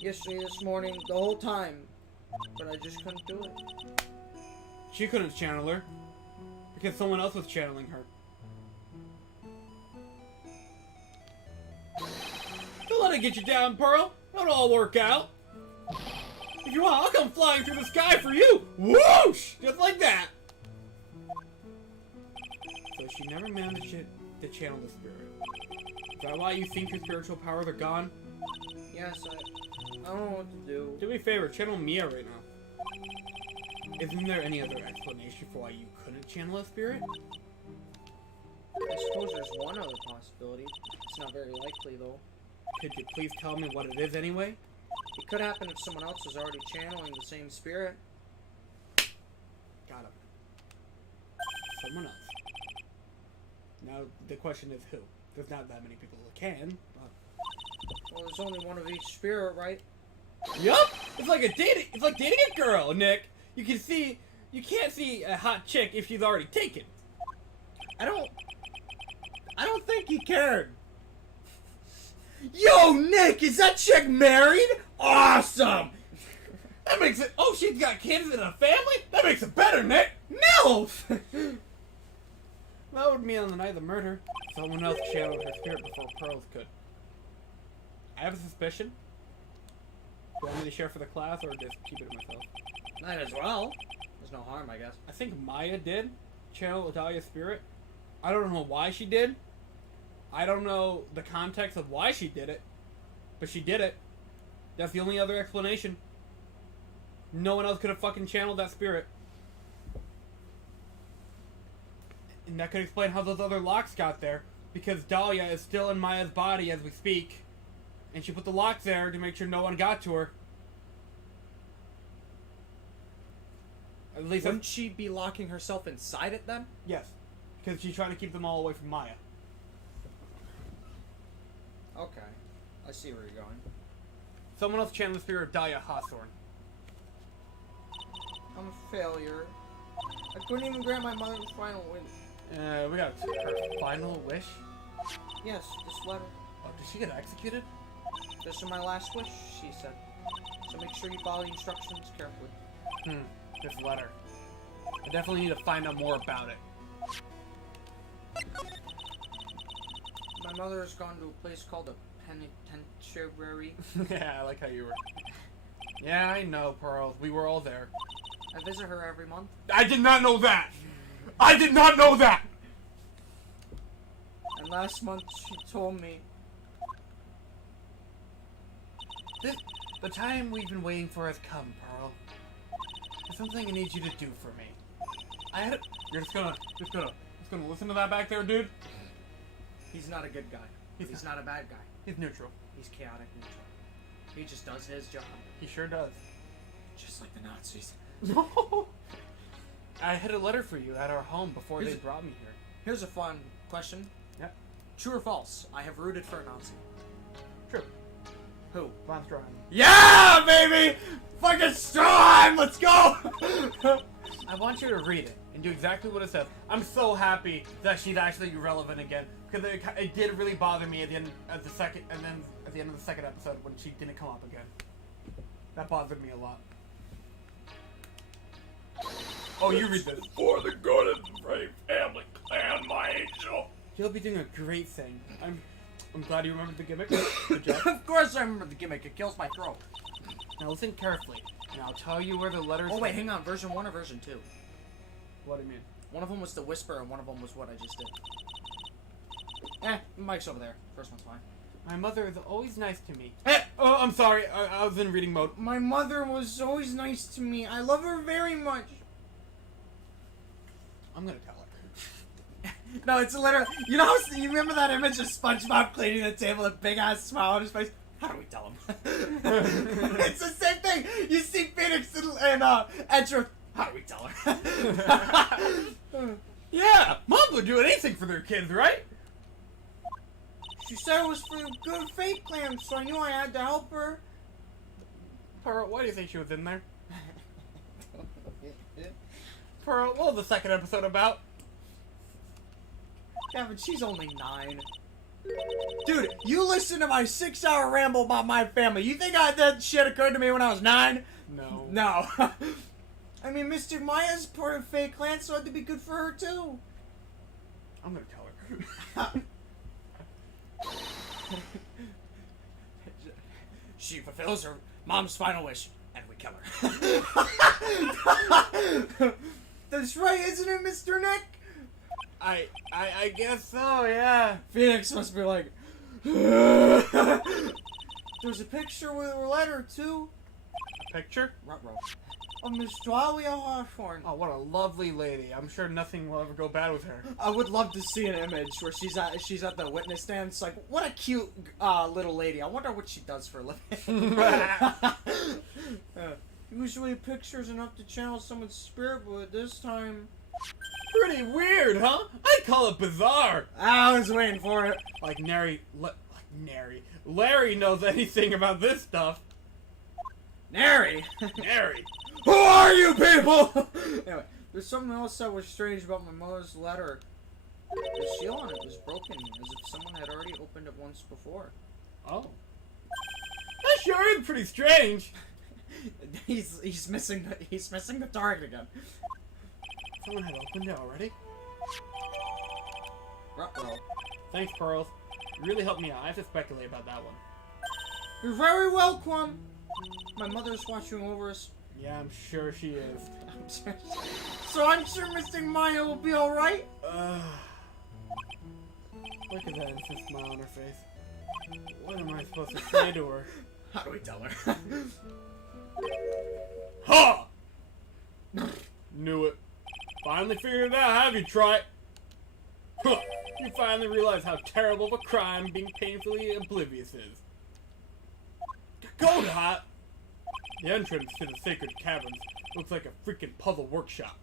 yesterday, this morning, the whole time. But I just couldn't do it. She couldn't channel her. Because someone else was channeling her. Don't let it get you down, Pearl. It'll all work out. If you want, I'll come flying through the sky for you. Whoosh! Just like that. So she never managed to channel the spirit. Is that why you think your spiritual powers are gone? Yes, I don't know what to do. Do me a favor, channel Mia right now. Isn't there any other explanation for why you couldn't channel a spirit? I suppose there's one other possibility. It's not very likely, though. Could you please tell me what it is anyway? It could happen if someone else was already channeling the same spirit. Got him. Someone else. Now, the question is who? There's not that many people who can, but... Well, there's only one of each spirit, right? Yup! It's like dating a girl, Nick! You can't see a hot chick if she's already taken. I don't think he cared. Yo, Nick, is that chick married? Awesome! That makes it... Oh, she's got kids and a family? That makes it better, Nick! No! That would mean on the night of the murder, someone else channeled her spirit before Pearls could. I have a suspicion. you want me to share for the class or just keep it to myself? Might as well. There's no harm, I guess. I think Maya did channel Dahlia's spirit. I don't know why she did. I don't know the context of why she did it, but she did it. That's the only other explanation. No one else could have fucking channeled that spirit. And that could explain how those other locks got there, because Dahlia is still in Maya's body as we speak, and she put the locks there to make sure no one got to her. At least Wouldn't she be locking herself inside it then? yes, because she's trying to keep them all away from Maya. Okay. I see where you're going. Someone else channeled the spirit of Dahlia Hawthorne. I'm a failure. I couldn't even grant my mother's final wish. We got her final wish. Yes, this letter. Oh, did she get executed? This is my last wish, she said. So make sure you follow the instructions carefully. This letter. I definitely need to find out more about it. My mother has gone to a place called a penitentiary. Yeah, I like how you were. Yeah, I know, Pearls. We were all there. I visit her every month. I did not know that! I did not know that! And last month she told me. The time we've been waiting for has come, Pearl. There's something I need you to do for me. You're just gonna listen to that back there, dude? He's not a good guy. He's not a bad guy. He's neutral. He's chaotic neutral. He just does his job. He sure does. Just like the Nazis. I had a letter for you at our home before they brought me here. Here's a fun question. Yeah. True or false? I have rooted for a Nazi. True. Who? Von Stroheim. Yeah, baby! Fucking Stroheim! Let's go! I want you to read it and do exactly what it says. I'm so happy that she's actually relevant again, because it did really bother me at the end of the second, and then at the end of the second episode when she didn't come up again. That bothered me a lot. Oh, you read this. For the good of the brave family clan, my angel. You'll be doing a great thing. I'm glad you remembered the gimmick. Good job. Of course I remember the gimmick. It kills my throat. Now listen carefully, and I'll tell you where the letters. Oh wait, hang on. Version 1 or version 2? What do you mean? One of them was the whisper, and one of them was what I just did. Mike's over there. First one's fine. My mother is always nice to me. Eh! Oh, I'm sorry. I was in reading mode. My mother was always nice to me. I love her very much. I'm gonna tell her. No, it's literally. You know, you remember that image of SpongeBob cleaning the table, a big ass smile on his face? How do we tell him? It's the same thing. You see Phoenix and Edgeworth. How do we tell her? Yeah, mom would do anything for their kids, right? She said it was for the good Fate Clan, so I knew I had to help her. Pearl, why do you think she was in there? Pearl, what was the second episode about? Yeah, but she's only 9. Dude, you listen to my 6-hour ramble about my family. You think that shit occurred to me when I was 9? No. No. I mean, Mr. Maya's part of Fate Clan, so it had to be good for her, too. I'm gonna tell her. She fulfills her mom's final wish, and we kill her. That's right, isn't it, Mr. Nick? I guess so, yeah. Phoenix must be like... There's a picture with a letter, too. Picture? Ruh-roh. Of Miss Dahlia Hawthorne. Oh, what a lovely lady. I'm sure nothing will ever go bad with her. I would love to see an image where she's at the witness stand. It's like, what a cute little lady. I wonder what she does for a living. Usually pictures enough to channel someone's spirit, but this time... Pretty weird, huh? I'd call it bizarre. I was waiting for it. Like Larry knows anything about this stuff. Nary. Larry. Who are you people? Anyway, there's something else that was strange about my mother's letter. The seal on it was broken, as if someone had already opened it once before. Oh. That sure is pretty strange. He's missing the target again. Someone had opened it already? Ruh-roh. Thanks, Pearls. You really helped me out. I have to speculate about that one. You're very welcome. My mother's watching over us. Yeah, I'm sure she is. So I'm sure Mr. Maya will be alright? Look at that instant smile on her face. What am I supposed to say to her? How do we tell her? Ha! Knew it. Finally figured it out, have you, Tribble? Huh. You finally realize how terrible of a crime being painfully oblivious is. Go, Hot! The entrance to the sacred caverns looks like a freaking puzzle workshop.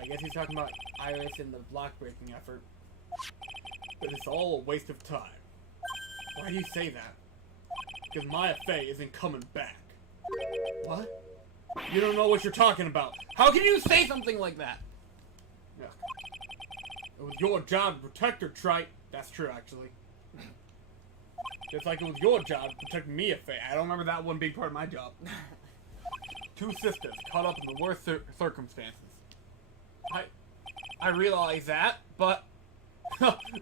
I guess he's talking about Iris and the block-breaking effort. But it's all a waste of time. Why do you say that? Because Maya Fey isn't coming back. What? You don't know what you're talking about. How can you say something like that? Ugh. It was your job to protect her, Trite. That's true, actually. Just like it was your job to protect Mia Fey. I don't remember that one being part of my job. Two sisters caught up in the worst circumstances. I realize that, but...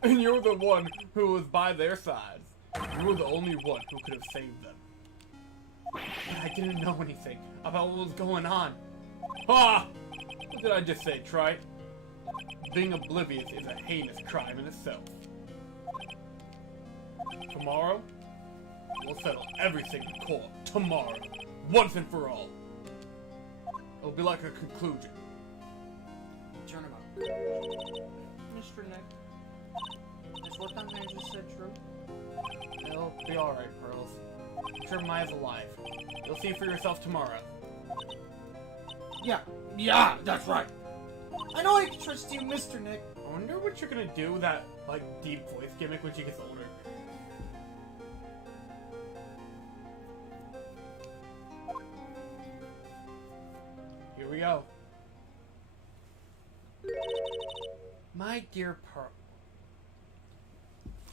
and you're the one who was by their sides. You were the only one who could have saved them. But I didn't know anything about what was going on. Ah! What did I just say, Trite? Being oblivious is a heinous crime in itself. Tomorrow, we'll settle everything in court. Tomorrow. Once and for all. It'll be like a conclusion. Turnabout. Mr. Nick, is what that man just said true? It'll be alright, Pearls. I'm sure Maya's alive. You'll see for yourself tomorrow. Yeah, that's right. I know I can trust you, Mr. Nick. I wonder what you're gonna do with that, like, deep voice gimmick when she gets older. Here we go. My dear Pearl.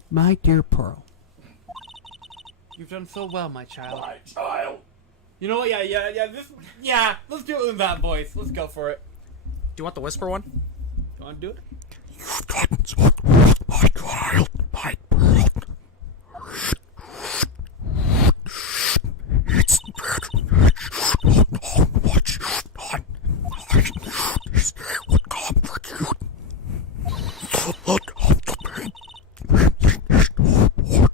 My dear Pearl. You've done so well, my child. My child! You know what? Let's do it with that voice. Let's go for it. Do you want the whisper one? You wanna do it? You've done so well, my child, my Pearl. It's better that you don't know what you've done. I knew this day would come for you. The look of the pain really is no more.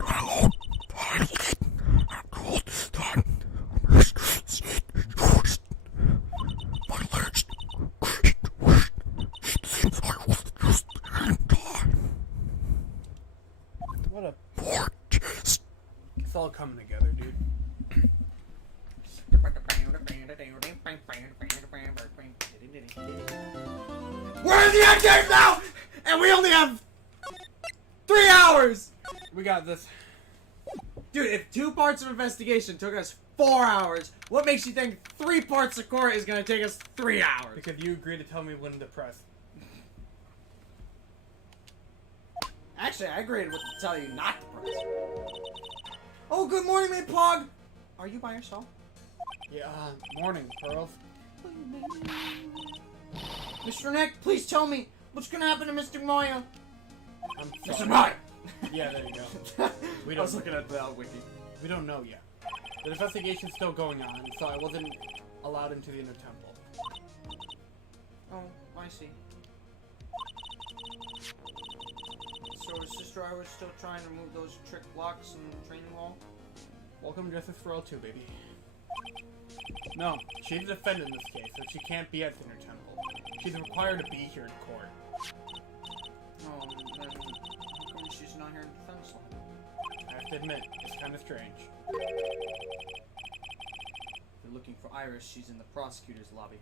Now, finally, after all this time, mysteries yours. My legs creaked. It seems I was just in time. What a... More days. It's all coming together, dude. We're in the end game now! And we only have 3 hours! We got this. Dude, if 2 parts of investigation took us 4 hours, what makes you think 3 parts of court is gonna take us 3 hours? Because you agreed to tell me when to press. Actually, I agreed to tell you not to press. Oh, good morning, Maid Pog! Are you by yourself? Yeah, morning, Pearls. Mr. Nick, please tell me what's gonna happen to Mr. Maya. I'm Mr. sorry. Maya! Yeah, there you go. We I was don't, looking at the wiki. we don't know yet. The investigation's still going on, so I wasn't allowed into the inner temple. Oh, I see. So his sister I was still trying to remove those trick blocks in the training hall? Welcome to Justice for all too, baby. No, she's the defendant in this case, so she can't be at the inner temple. She's required to be here in court. Oh, then how come she's not here in defense line? I have to admit, it's kind of strange. If you're looking for Iris, she's in the prosecutor's lobby.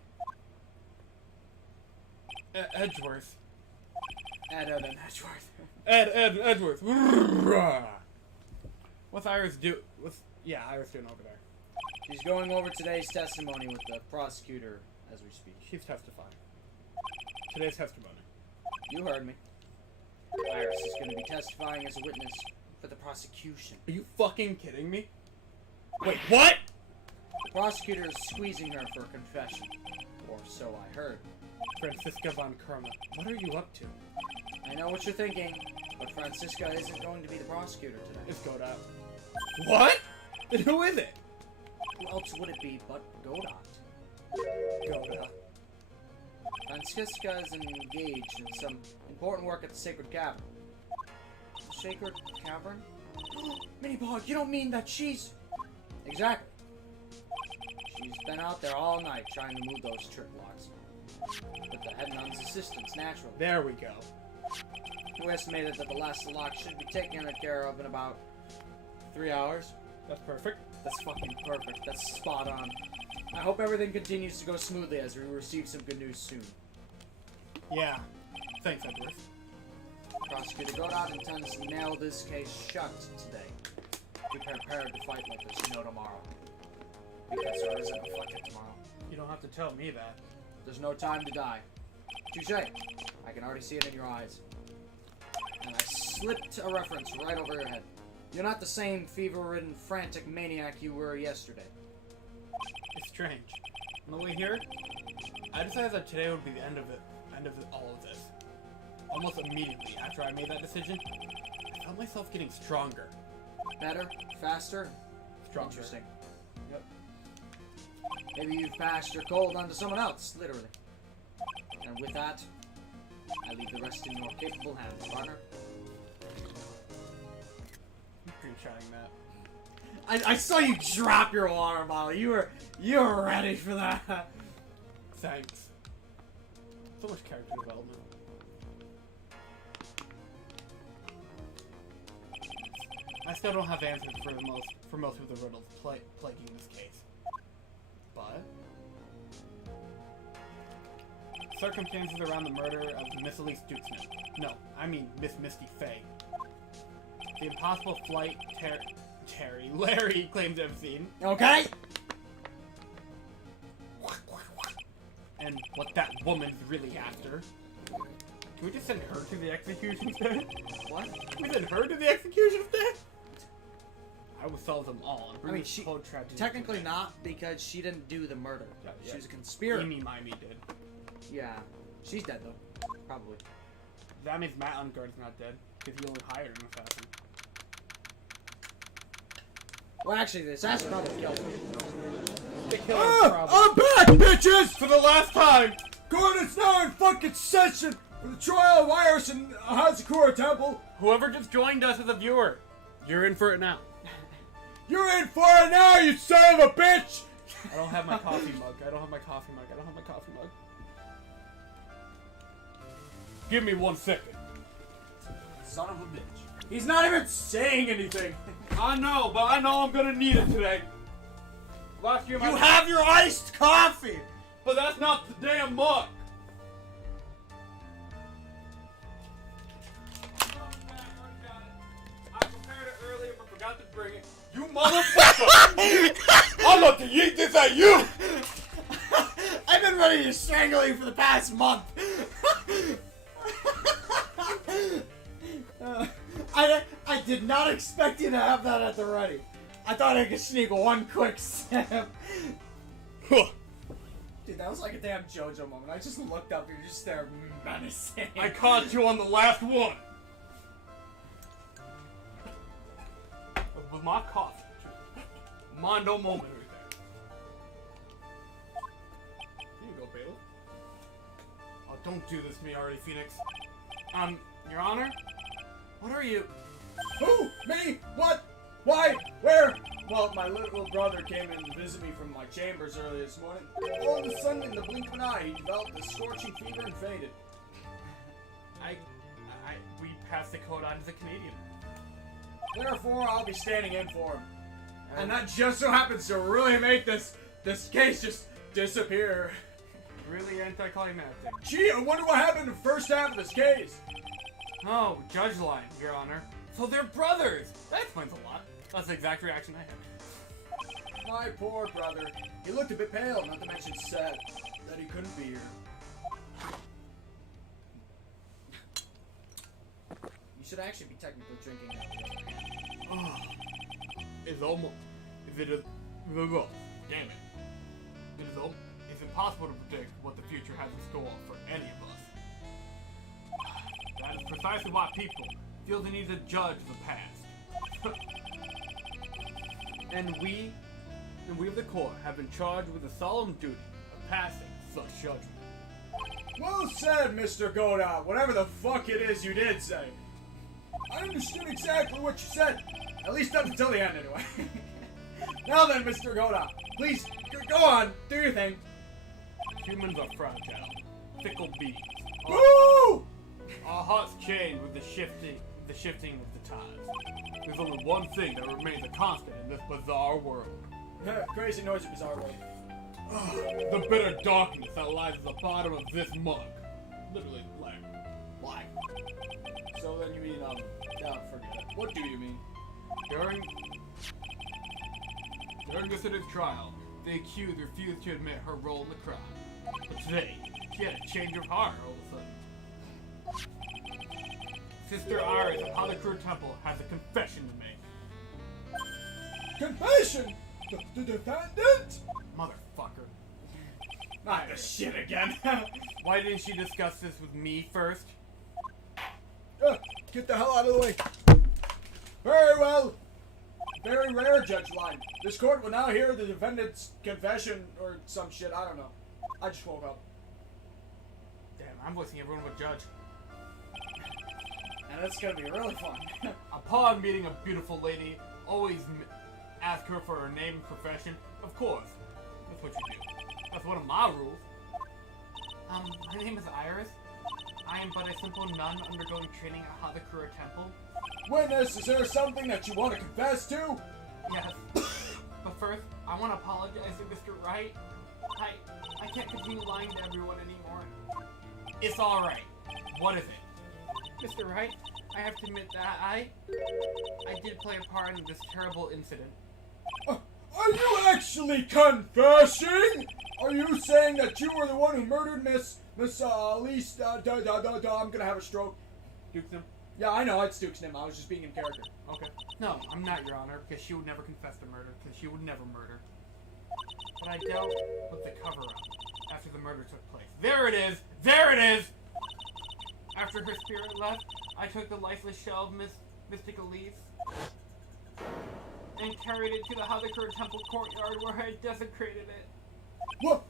Edgeworth. Ed and Edgeworth. Edgeworth. What's Iris do? Iris doing over there? She's going over today's testimony with the prosecutor as we speak. She's testifying. Today's testimony. You heard me. Iris is going to be testifying as a witness for the prosecution. Are you fucking kidding me? Wait, what? The prosecutor is squeezing her for a confession. Or so I heard. Franziska von Kerma, what are you up to? I know what you're thinking, but Franziska isn't going to be the prosecutor today. It's Godot. What? Then who is it? Who else would it be but Godot? Godot. Francisca is engaged in some important work at the Sacred Cavern. The Sacred Cavern? Minibog, you don't mean that she's... Exactly. She's been out there all night trying to move those trip blocks. With the head nun's assistance, naturally. There we go. We estimated that the last lock should be taken care of in about 3 hours. That's perfect. That's fucking perfect. That's spot on. I hope everything continues to go smoothly as we receive some good news soon. Yeah. Thanks, Edward. Prosecutor Godot intends to nail this case shut today. Be prepared to fight like there's no tomorrow. Because there isn't a fucking tomorrow. You don't have to tell me that. There's no time to die. Touché. I can already see it in your eyes. And I slipped a reference right over your head. You're not the same fever-ridden, frantic maniac you were yesterday. It's strange. On the way here, I decided that today would be the end of all of this. Almost immediately after I made that decision, I felt myself getting stronger. Better? Faster? Stronger. Interesting. Yep. Maybe you've passed your cold onto someone else, literally. And with that, I leave the rest in your capable hands, partner. I'm screenshotting that. I saw you drop your water bottle. You were ready for that. Thanks. So much character development. I still don't have answers for most of the riddles plaguing this case. But circumstances around the murder of Miss Elise Dukesman. No, I mean Miss Misty Faye. The impossible flight Larry claims to have seen. Okay? And what that woman's really after. Can we just send her to the execution stand? What? Can we send her to the execution stand? I would solve them all. I mean, she technically not because she didn't do the murder. Yeah. She was a conspirator. Mimey did. Yeah, she's dead though, probably. That means Matt Ungard's not dead because he only hired an assassin. Well, actually, the assassin probably killed him. They killed him, probably. I'm back, bitches! For the last time! Court is now in fucking session for the trial of Iris in Hazakura Temple. Whoever just joined us as a viewer, you're in for it now. You're in for it now, you son of a bitch! I don't have my coffee mug. Give me 1 second. Son of a bitch. He's not even saying anything. I know, but I know I'm gonna need it today. Last year, You have your iced coffee! but that's not the damn mug. I prepared it earlier, but forgot to bring it. You motherfucker! I'm about to yeet this at you! I've been ready to strangle you for the past month. I did not expect you to have that at the ready. I thought I could sneak one quick stab. Dude, that was like a damn JoJo moment. I just looked up and you're just there menacing. I caught you on the last one. With my coffee. Mondo moment right there. Here you go, Bale. Oh, don't do this to me already, Phoenix. Your Honor? What are you? Who? Me? What? Why? Where? Well, my little brother came in to visit me from my chambers early this morning. All of a sudden, in the blink of an eye, he developed a scorching fever and fainted. We passed the code on to the Canadian. Therefore, I'll be standing in for him. And that just so happens to really make this case just disappear. Really anticlimactic. Gee, I wonder what happened in the first half of this case. Oh, judge line, Your Honor. So they're brothers! That explains a lot. That's the exact reaction I had. My poor brother. He looked a bit pale, not to mention sad that he couldn't be here. You should actually be technically drinking that. It's almost... Damn it. It's impossible to predict what the future has in store for any of us. That is precisely why people feel the need to judge the past. And we of the court have been charged with the solemn duty of passing such judgment. Well said, Mr. Goda. Whatever the fuck it is you did say. I understood exactly what you said. At least up until the end, anyway. Now then, Mr. Goda, please go on, do your thing. Humans are fragile, fickle beings. Woo! Our hearts change with the shifting of the tides. There's only one thing that remains a constant in this bizarre world. Crazy, noisy, bizarre world. The bitter darkness that lies at the bottom of this mug. Literally, black. So then you mean, yeah, forget it. What do you mean? During this trial, the accused refused to admit her role in the crime. But today, she had a change of heart all of a sudden. Sister Iris of Halakur Temple has a confession to make. Confession? The defendant? Motherfucker. Not the shit again. Why didn't she discuss this with me first? Get the hell out of the way. Very well. Very rare, Judge Line. This court will now hear the defendant's confession or some shit. I don't know. I just woke up. Damn, I'm voicing everyone but Judge. And it's gonna be really fun. Upon meeting a beautiful lady, always ask her for her name and profession. Of course. That's what you do. That's one of my rules. My name is Iris. I am but a simple nun undergoing training at Hadakura Temple. Witness, is there something that you want to confess to? Yes. But first, I want to apologize to Mr. Wright. I can't continue lying to everyone anymore. It's alright. What is it? Mr. Wright, I have to admit that I did play a part in this terrible incident. Are you actually confessing? Are you saying that you were the one who murdered Miss Elise, I'm gonna have a stroke. Duke's him? Yeah, I know, it's Duke's name. I was just being in character. Okay. No, I'm not, Your Honor, because she would never confess to murder, because she would never murder. But I dealt with the cover-up after the murder took place. There it is! There it is! After her spirit left, I took the lifeless shell of Mystic Elise and carried it to the Hadakura Temple courtyard where I desecrated it. What?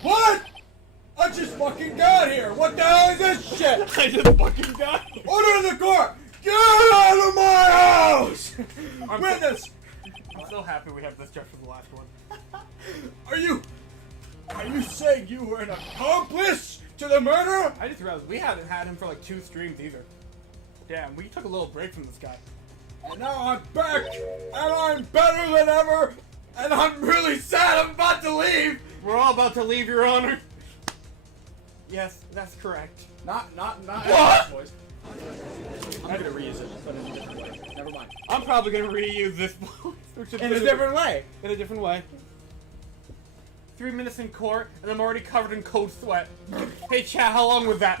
What? I just fucking got here! What the hell is this shit? I just fucking got here! Order in the court! Get out of my house! Witness! I'm so happy we have this just for the last one. Are you saying you were an accomplice to the murder? I just realized we haven't had him for like 2 streams either. Damn, we took a little break from this guy. And now I'm back, and I'm better than ever, and I'm really sad I'm about to leave! We're all about to leave, Your Honor. Yes, that's correct. Not What? voice. I'm gonna reuse it, but in a different way. Never mind. I'm probably gonna reuse this voice. In a different way. In a different way. 3 minutes in court, and I'm already covered in cold sweat. Hey, chat, how long was that?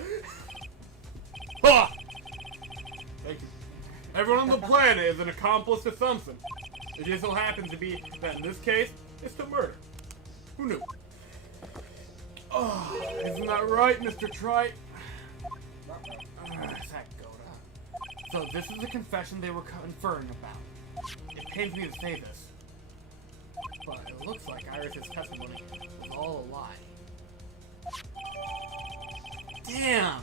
Ah! Thank you. Everyone on the planet is an accomplice to something. It just so happens to be that in this case, it's to murder. Who knew? Oh, isn't that right, Mr. Trite? Zach Goda. So this is the confession they were conferring about. It pains me to say this, but it looks like Iris' testimony was all a lie. Damn!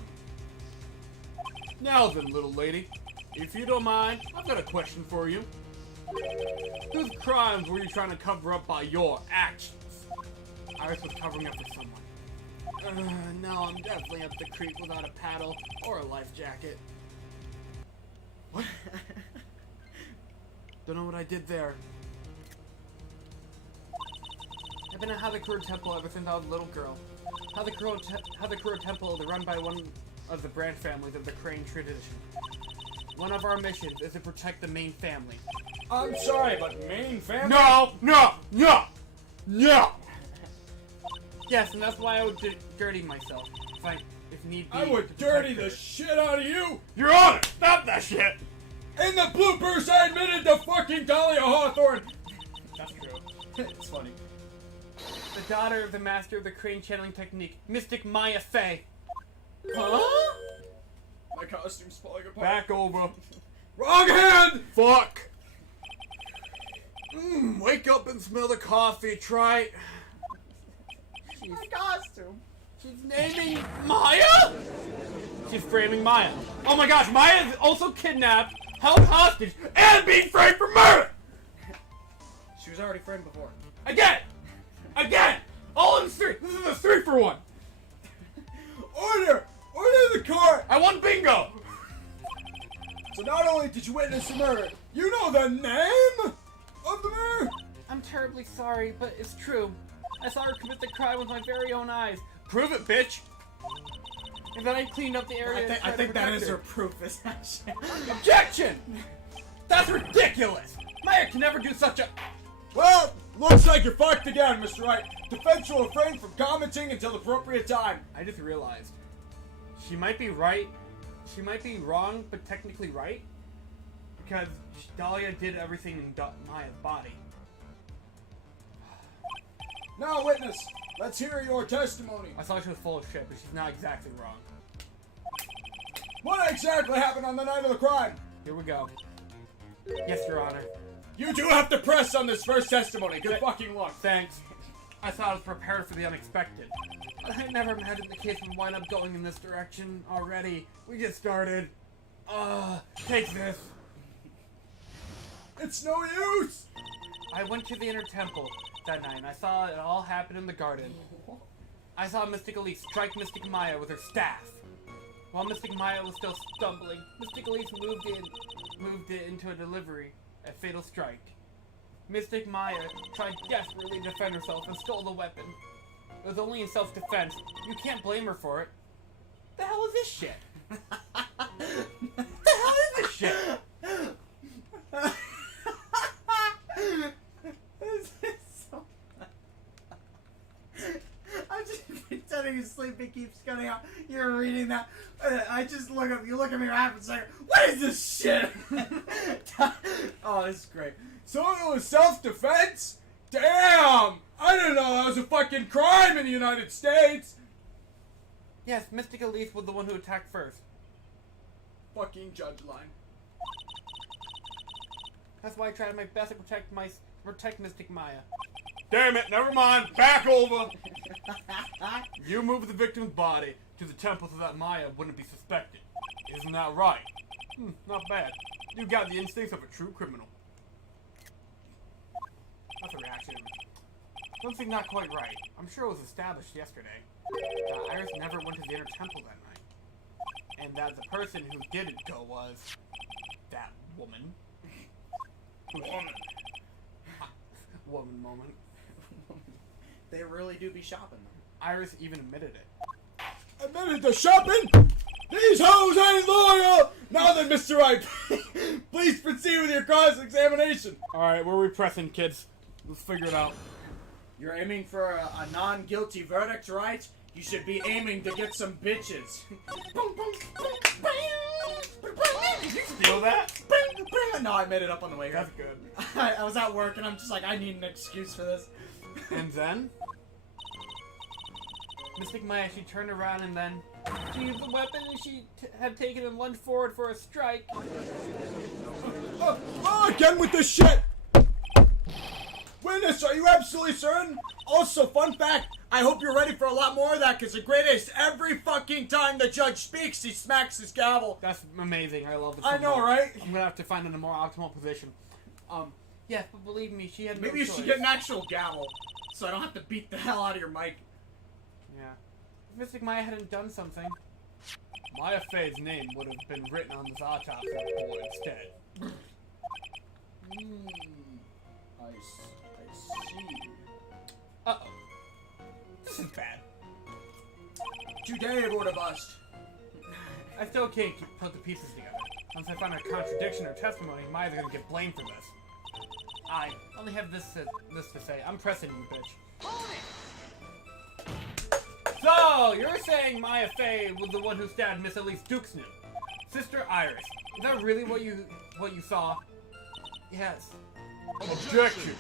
Now then, little lady, if you don't mind, I've got a question for you. Whose crimes were you trying to cover up by your actions? Iris was covering up for someone. No, I'm definitely up the creek without a paddle or a life jacket. What? Don't know what I did there. I've been at Hadakura Temple ever since I was a little girl. Hadakura Temple is run by one of the branch families of the Crane tradition. One of our missions is to protect the main family. I'm sorry, but main family? No! Yes, and that's why I would dirty myself. If need be. I would dirty the shit out of you! Your Honor! Stop that shit! In the bloopers, I admitted to fucking Dahlia Hawthorne! That's true. It's funny. The daughter of the master of the crane channeling technique, Mystic Maya Fey. Huh? My costume's falling apart. Back over. Wrong hand! Fuck! Wake up and smell the coffee, try. My costume. She's naming Maya? She's framing Maya. Oh my gosh, Maya is also kidnapped, held hostage, and being framed for murder! She was already framed before. Again! Again! All in three! This is a 3-for-1! Order! Order the court! I want bingo! So not only did you witness the murder, you know the name of the murder? I'm terribly sorry, but it's true. I saw her commit the crime with my very own eyes. Prove it, bitch! And then I cleaned up the area. I think that is her proof, is actually. Objection! That's ridiculous! Maya can never do such a... Well, looks like you're fucked again, Mr. Wright. Defense will refrain from commenting until the appropriate time. I just realized. She might be right. She might be wrong, but technically right. Because Dahlia did everything in Maya's body. Now, witness, let's hear your testimony. I thought she was full of shit, but she's not exactly wrong. What exactly happened on the night of the crime? Here we go. Yes, Your Honor. You do have to press on this first testimony. Good fucking luck. Thanks. I thought I was prepared for the unexpected. I never imagined the case would wind up going in this direction already. We just started. Take this. It's no use. I went to the inner temple that night and I saw it all happen in the garden. I saw Mystic Elise strike Mystic Maya with her staff. While Mystic Maya was still stumbling, Mystic Elise moved it into a delivery, a fatal strike. Mystic Maya tried desperately to defend herself and stole the weapon. It was only in self-defense. You can't blame her for it. The hell is this shit? The hell is this shit? This is so I'm just pretending to sleep. It keeps cutting out. You're reading that. I just look up. You look at me half a second. What is this shit? Oh, this is great. So it was self-defense? Damn! I didn't know that was a fucking crime in the United States! Yes, Mystic Elise was the one who attacked first. Fucking judge line. That's why I tried my best to protect Mystic Maya. Damn it, never mind, back over! You moved the victim's body to the temple so that Maya wouldn't be suspected. Isn't that right? Not bad. You got the instincts of a true criminal. That's a reaction. Something not quite right. I'm sure it was established yesterday. Iris never went to the inner temple that night. And that the person who didn't go was... that woman. Woman. Woman moment. They really do be shopping. Iris even admitted it. Admitted to shopping? These hoes ain't loyal! Now then, Mr. Wright, please proceed with your cross-examination. Alright, we're repressing, kids. Let's figure it out. You're aiming for a non-guilty verdict, right? You should be aiming to get some bitches. Did you steal that? No, I made it up on the way here. That's good. I was at work and I'm just like, I need an excuse for this. And then? Mystic Maya, she turned around and then... She used the weapon and she had taken and lunged forward for a strike. Again with this shit! Witness, are you absolutely certain? Also, fun fact, I hope you're ready for a lot more of that, because the Great Ace, every fucking time the judge speaks, he smacks his gavel. That's amazing. I love it. I know, right? I'm gonna have to find it in a more optimal position. Yes, but believe me, she had no Maybe you choice. should get an actual gavel, so I don't have to beat the hell out of your mic. Yeah. If Mystic Maya hadn't done something, Maya Faye's name would have been written on this autopsy report instead. I see. Uh-oh. This is bad. Today it would have bust. I still can't put the pieces together. Once I find a contradiction or testimony, Maya's gonna get blamed for this. I only have this to say. I'm pressing you, bitch. So, you're saying Maya Faye was the one who stabbed Miss Elise Duxnew, Sister Iris. Is that really what you saw? Yes. Objection.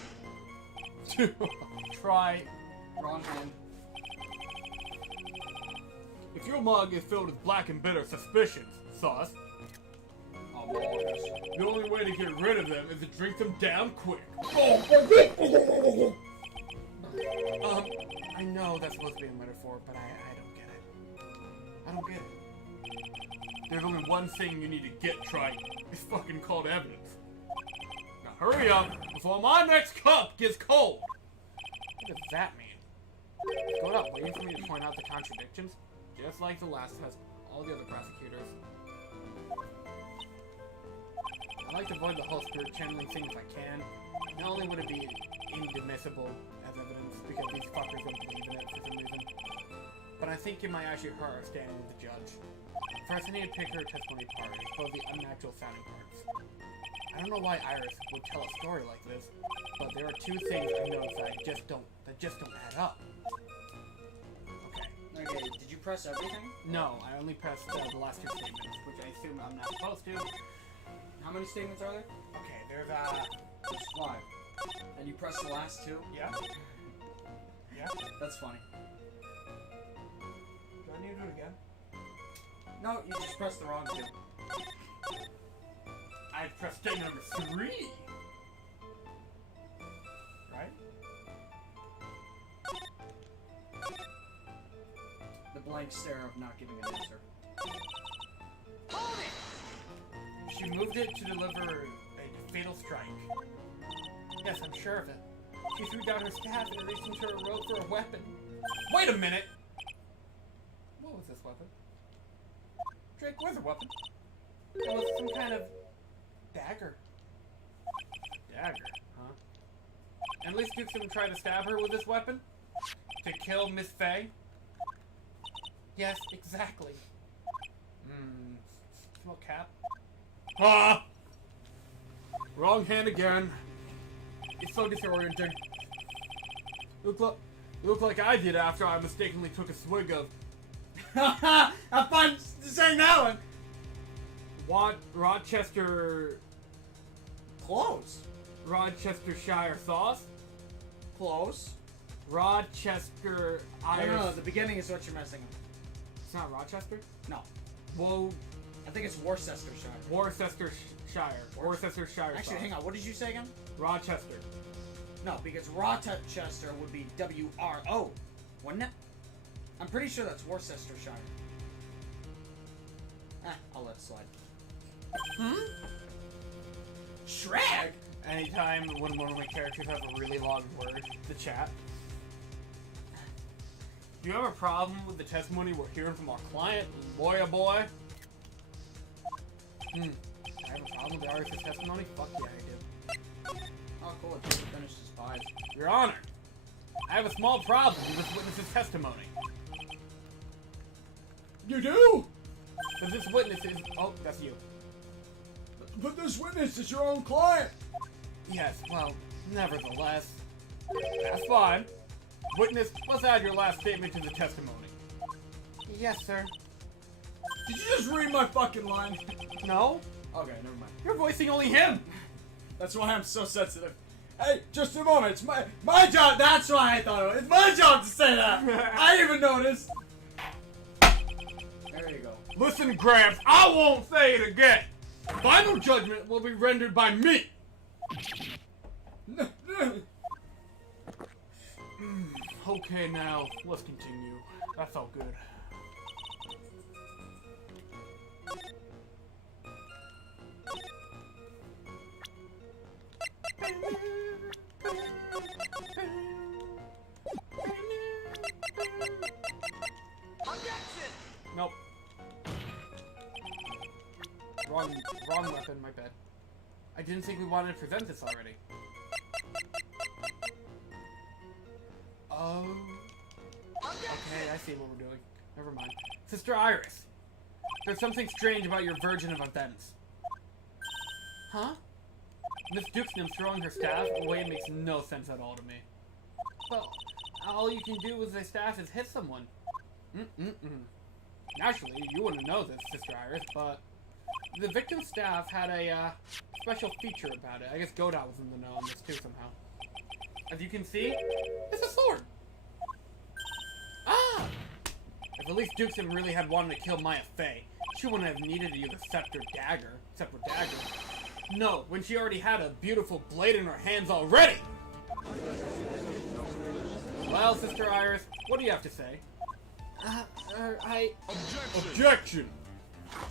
Try. Wrong hand. If your mug is filled with black and bitter suspicions, Sauce, walrus. The only way to get rid of them is to drink them down quick. I know that's supposed to be a metaphor, but I don't get it. I don't get it. There's only one thing you need to get, Trite. It's fucking called evidence. Now hurry up before my next cup gets cold. What does that mean? Go up, waiting for me to point out the contradictions? Just like the last test, all the other prosecutors. I like to avoid the whole spirit channeling thing if I can. Not only would it be inadmissible as evidence because these fuckers don't believe in it for some reason, but I think it might actually hurt our standing with the judge. First, I need to pick her testimony apart, expose the unnatural sounding parts. I don't know why Iris would tell a story like this, but there are two things I noticed that just don't add up. Okay, did you press everything? No, I only pressed the last two statements, which I assume I'm not supposed to. How many statements are there? Okay, there's There's 5. And you press the last 2? yeah. Yeah. That's funny. Do I need to do it again? No, you just pressed the wrong 2. I pressed statement number 3. Right? The blank stare of not giving an answer. She moved it to deliver a fatal strike. Yes, I'm sure of it. She threw down her staff and reached into her robe for a weapon. Wait a minute! What was this weapon? Drake, where's a weapon? It was some kind of dagger. Dagger, huh? At least Dixon tried to stab her with this weapon? To kill Miss Faye? Yes, exactly. Small cap? Ah! Wrong hand again. It's so disorienting. Look like I did after I mistakenly took a swig of Have fun saying that one! Rochester... Close. Rochestershire sauce? Close. Rochester... No, the beginning is what you're messing up. It's not Rochester? No. Well, I think it's Worcestershire. Worcestershire. Worcestershire Actually, sauce. hang on, what did you say again? Rochester. No, because Rochester would be W-R-O, wouldn't it? I'm pretty sure that's Worcestershire. I'll let it slide. Shrek? Anytime when one of my characters has a really long word to chat. Do you have a problem with the testimony we're hearing from our client, lawyer boy? I have a problem with the artist's testimony? Fuck yeah, I do. Oh, cool, it just finished his pies. Your Honor, I have a small problem with this witness's testimony. You do? But this witness is... Oh, that's you. But this witness is your own client. Yes, well, nevertheless. That's fine. Witness, let's add your last statement to the testimony. Yes, sir. Did you just read my fucking line? No? Okay, never mind. You're voicing only him! That's why I'm so sensitive. Hey, just a moment. It's my job. That's why I thought it was. It's my job to say that. I didn't even notice. There you go. Listen, Gramps, I won't say it again. Final judgment will be rendered by me. Okay, now, let's continue. That felt good. Nope. Wrong weapon, my bad. I didn't think we wanted to present this already. Oh. Okay, I see what we're doing. Never mind. Sister Iris, there's something strange about your version of events. Huh? Miss Duxton throwing her staff away makes no sense at all to me. Well, all you can do with the staff is hit someone. Naturally, you wouldn't know this, Sister Iris, but the victim's staff had a special feature about it. I guess Godot was in the know on this too somehow. As you can see, it's a sword. Ah! If Elise Duxton really had wanted to kill Maya Fey, She wouldn't have needed to use a separate dagger. No, when she already had a beautiful blade in her hands already! Well, Sister Iris, what do you have to say? Objection!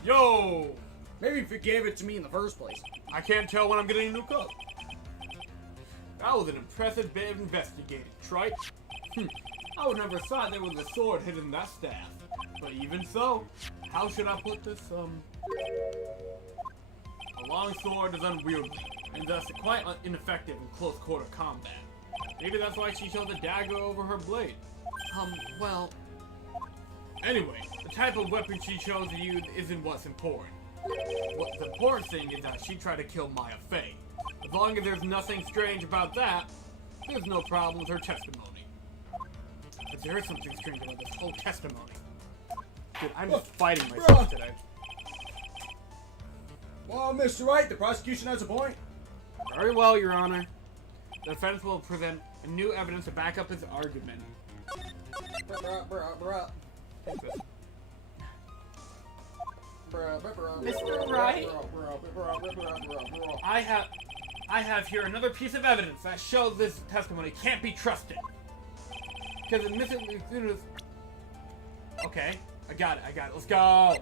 Yo! Maybe if you gave it to me in the first place. I can't tell when I'm getting a new coat. That was an impressive bit of investigating, Trite. I would never thought there was a sword hidden in that staff. But even so, how should I put this, A long sword is unwieldy, and thus quite ineffective in close-quarter combat. Maybe that's why she chose a dagger over her blade. Well... Anyway, the type of weapon she chose to use isn't what's important. What's the important thing is that she tried to kill Maya Fey. As long as there's nothing strange about that, there's no problem with her testimony. But there is something strange about this whole testimony. Dude, I'm just fighting myself today. Well, Mr. Wright, the prosecution has a point. Very well, Your Honor. The defense will present new evidence to back up his argument. Mr. Wright? I have here another piece of evidence that shows this testimony can't be trusted. Because it misses... Okay, I got it. Let's go!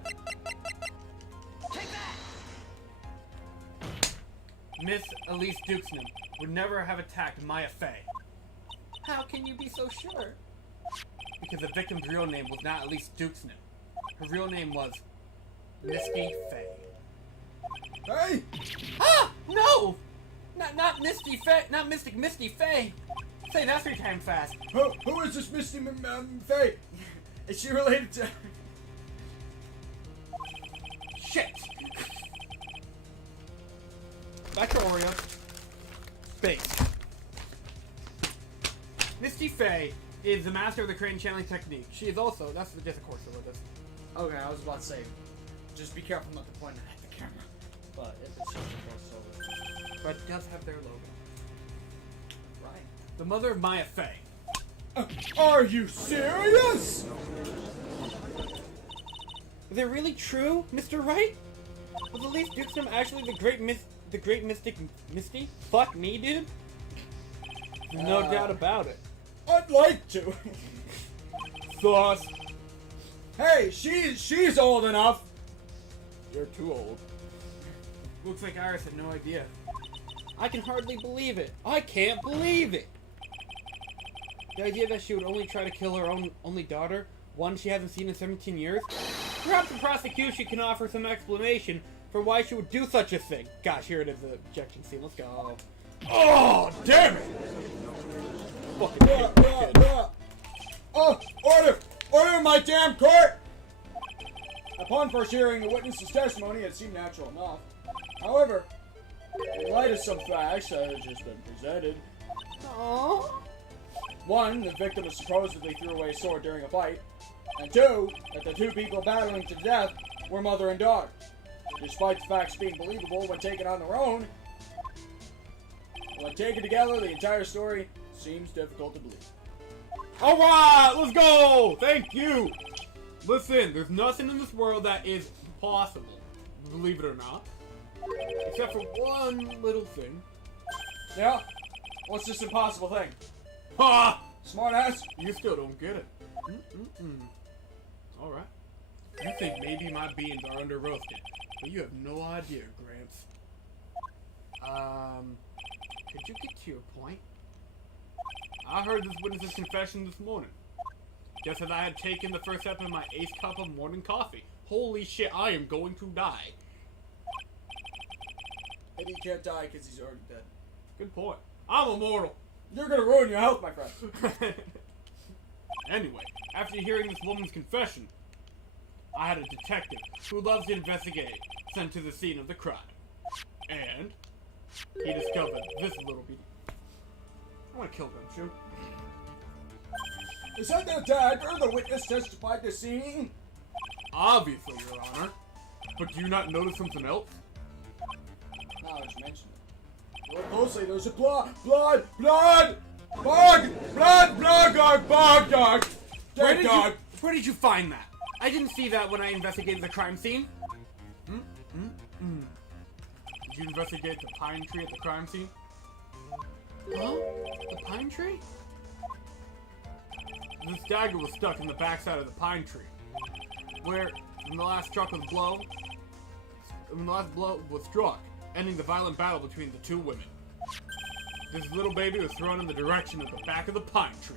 Take that! Miss Elise Dukesnam would never have attacked Maya Fey. How can you be so sure? Because the victim's real name was not Elise Dukesnam. Her real name was Misty Fey. Hey! Ah! No! Not Misty Fey. Not Misty Fey. Say that 3 times fast. Who is this Misty Fey? Is she related to... Shit! Back to Oreo. Space. Misty Fey is the master of the crane channeling technique. She is also... That's just a course of this. Okay, I was about to say, just be careful not to point it at the camera. But if it's just a crossover. But it does have their logo. Right. The mother of Maya Fey. Are you serious? Is it really true, Mr. Wright? Was Elise Dukesnam actually the great mystic Misty? Fuck me, dude. No doubt about it. I'd like to. Sauce! Hey, she's old enough. You're too old. Looks like Iris had no idea. I can hardly believe it. I can't believe it. The idea that she would only try to kill her own only daughter, one she hasn't seen in 17 years? Perhaps the prosecution can offer some explanation for why she would do such a thing. Gosh, here it is, the objection scene. Let's go. Oh, damn it! Fucking hate this kid. Oh, order in my damn court! Upon first hearing the witness's testimony, it seemed natural enough. However, in light of some facts that have just been presented, Aww. 1, the victim supposedly threw away a sword during a fight, and 2, that the 2 people battling to death were mother and daughter. Despite the facts being believable when taken on their own, when taken together, the entire story seems difficult to believe. Alright, let's go! Thank you! Listen, there's nothing in this world that is possible. Believe it or not. Except for one little thing. Yeah? What's this impossible thing? Ha! Smart ass? You still don't get it. Alright. You think maybe my beans are under roasted, but you have no idea, Gramps. Could you get to your point? I heard this witness's confession this morning. Just as I had taken the first step in my 8th cup of morning coffee. Holy shit, I am going to die. And he can't die because he's already dead. Good point. I'm immortal. You're gonna ruin your health, my friend. Anyway, after hearing this woman's confession, I had a detective who loves to investigate sent to the scene of the crime. And he discovered this little bitty. I want to kill them, shoot. Is that the dagger the witness testified to seeing? Obviously, Your Honor. But do you not notice something else? Now that you mention it. Look closely, there's a bog, dog, Where did you find that? I didn't see that when I investigated the crime scene. Did you investigate the pine tree at the crime scene? Huh? The pine tree? This dagger was stuck in the backside of the pine tree, where when the last blow was struck, ending the violent battle between the two women. This little baby was thrown in the direction of the back of the pine tree.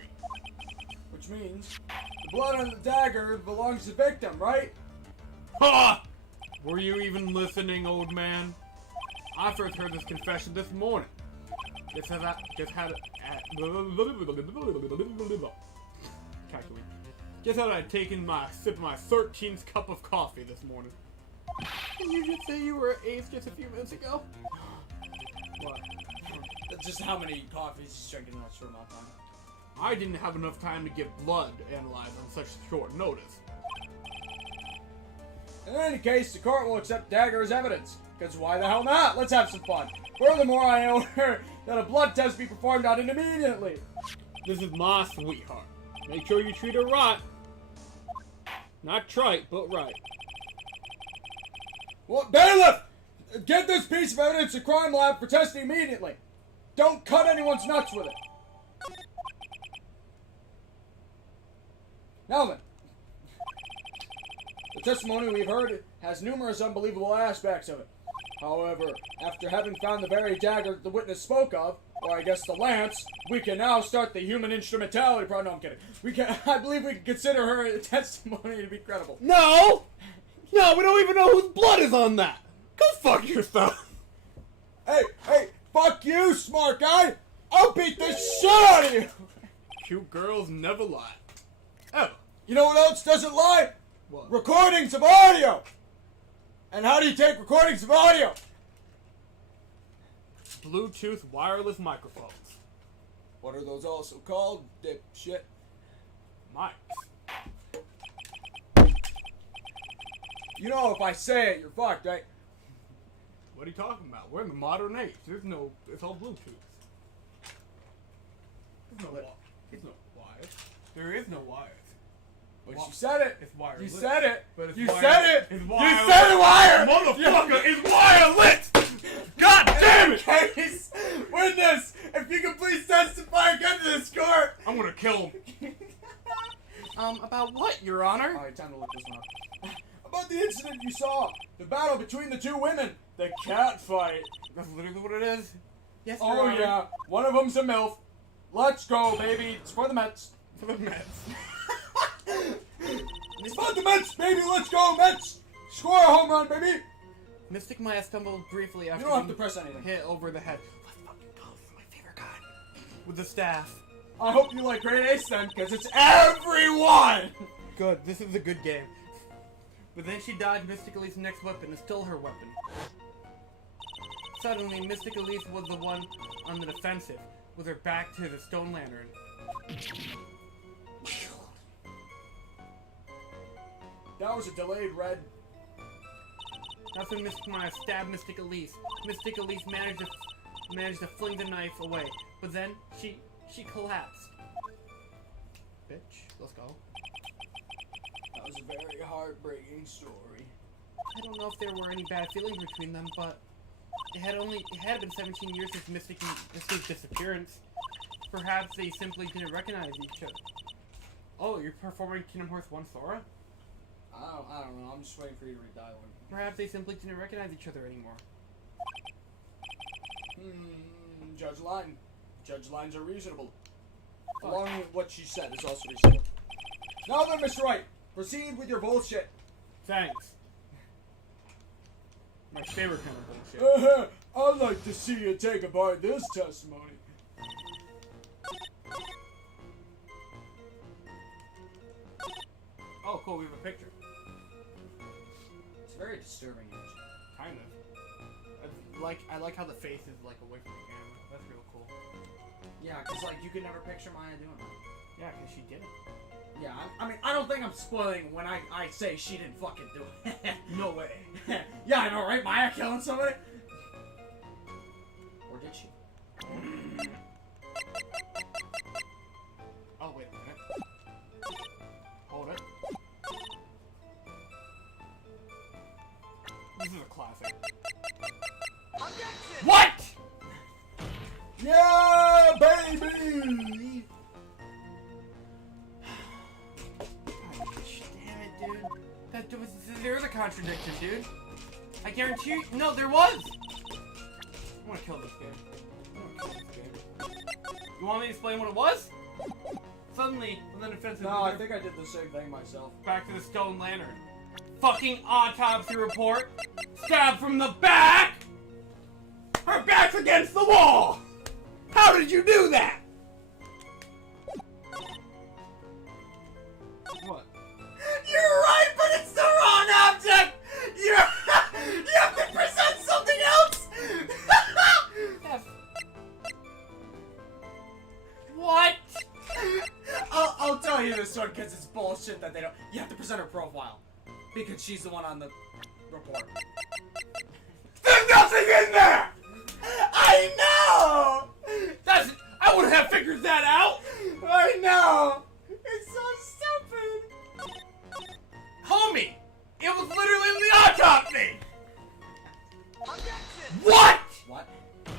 Which means the blood on the dagger belongs to the victim, right? Ha! Were you even listening, old man? I first heard this confession this morning. Just had I'd taken my sip of my 13th cup of coffee this morning. Did you just say you were Ace just a few minutes ago? What? Just how many coffees he's drinking in that short amount of time. I didn't have enough time to get blood analyzed on such short notice. In any case, the court will accept dagger as evidence. Because why the hell not? Let's have some fun. Furthermore, I order that a blood test be performed on it immediately. This is my sweetheart. Make sure you treat her right. Not trite, but right. Well, bailiff! Get this piece of evidence to crime lab for testing immediately. Don't cut anyone's nuts with it. Now then. The testimony we've heard has numerous unbelievable aspects of it. However, after having found the very dagger that the witness spoke of, or I guess the lance, we can now start the human instrumentality pro- No, I'm kidding. I believe we can consider her testimony to be credible. No! No, we don't even know whose blood is on that! Go fuck yourself! Hey, fuck you, smart guy! I'll beat the shit out of you! Cute girls never lie. Oh. You know what else doesn't lie? What? Recordings of audio! And how do you take recordings of audio? Bluetooth wireless microphones. What are those also called, dipshit? Mics. You know if I say it, you're fucked, right? What are you talking about? We're in the modern age. It's all Bluetooth. There's no wires. There is no wires. But you said it. It's wireless. You said it. But it's You wireless. said it. It's You wireless. said it, wire. Motherfucker, it's wireless! God damn it! Case witness, if you could please testify against this court. I'm gonna kill him. About what, Your Honor? Alright, time to look this one up. About the incident you saw. The battle between the two women. The cat fight. That's literally what it is. Yes, Your Oh Honor. yeah, one of them's a MILF. Let's go, baby. It's for the Mets. For the Mets. It's for the Mets, baby. Let's go, Mets. Score a home run, baby. Mystic Maya stumbled briefly after You don't have to being press anything. hit over the head. Let's fucking go. This is my favorite kind. With the staff. I hope you like Great Ace then, because it's everyone. Good. This is a good game. But then she died. Mystic Elite's next weapon is still her weapon. Suddenly, Mystic Elite was the one on the defensive, with her back to the stone lantern. That was a delayed red. That's when Mystic Maya stabbed Mystic Elise. Mystic Elise managed to fling the knife away, but then she collapsed. Bitch, let's go. That was a very heartbreaking story. I don't know if there were any bad feelings between them, but it had been 17 years since Mystic's disappearance. Perhaps they simply didn't recognize each other. Oh, you're performing Kingdom Hearts 1 Sora? I don't know. I'm just waiting for you to read dialogue. Perhaps they simply didn't recognize each other anymore. Judge Line. Judge Lines are reasonable. Fuck. Along with what she said is also reasonable. Now then, Mr. Wright, proceed with your bullshit. Thanks. My favorite kind of bullshit. I'd like to see you take apart this testimony. Oh, cool, we have a picture. It's very disturbing, actually. Kind of. I like how the face is like away from the camera. That's real cool. Yeah, because like you could never picture Maya doing that. Yeah, because she did it. Yeah, I mean, I don't think I'm spoiling when I say she didn't fucking do it. No way. Yeah, I know, right? Maya killing somebody? Or did she? Oh, wait a minute. Hold it. There's a contradiction, dude. I guarantee you. No, there was. I want to kill this game. You want me to explain what it was? Suddenly, with an offensive. No, I think I did the same thing myself. Back to the stone lantern. Fucking autopsy report. Stabbed from the back. Her back's against the wall. How did you do that? What? You're right, but it's the wrong object! You have to present something else! What? I'll tell you this one because it's bullshit that they don't. You have to present her profile. Because she's the one on the report. There's nothing in there! I know! I wouldn't have figured that out! I know! It's so stupid! Homie! It was literally in the autopsy! What? What?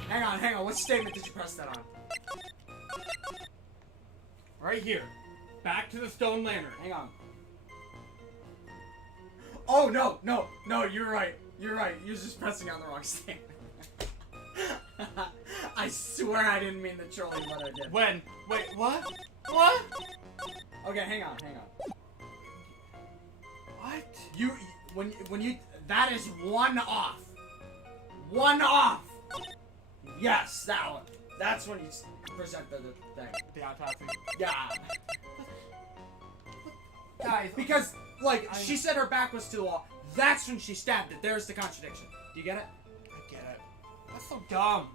Hang on. What statement did you press that on? Right here. Back to the stone lantern. Hang on. Oh, no, you're right. You're just pressing on the wrong statement. I swear I didn't mean to troll you, but I did. When? Wait, what? What? Okay, hang on. What? When you, that is one off. One off! Yes, that one. That's when you present the thing. The autopsy. Yeah. Guys, Because, she said her back was to the wall. That's when she stabbed it. There's the contradiction. Do you get it? I get it. That's so dumb.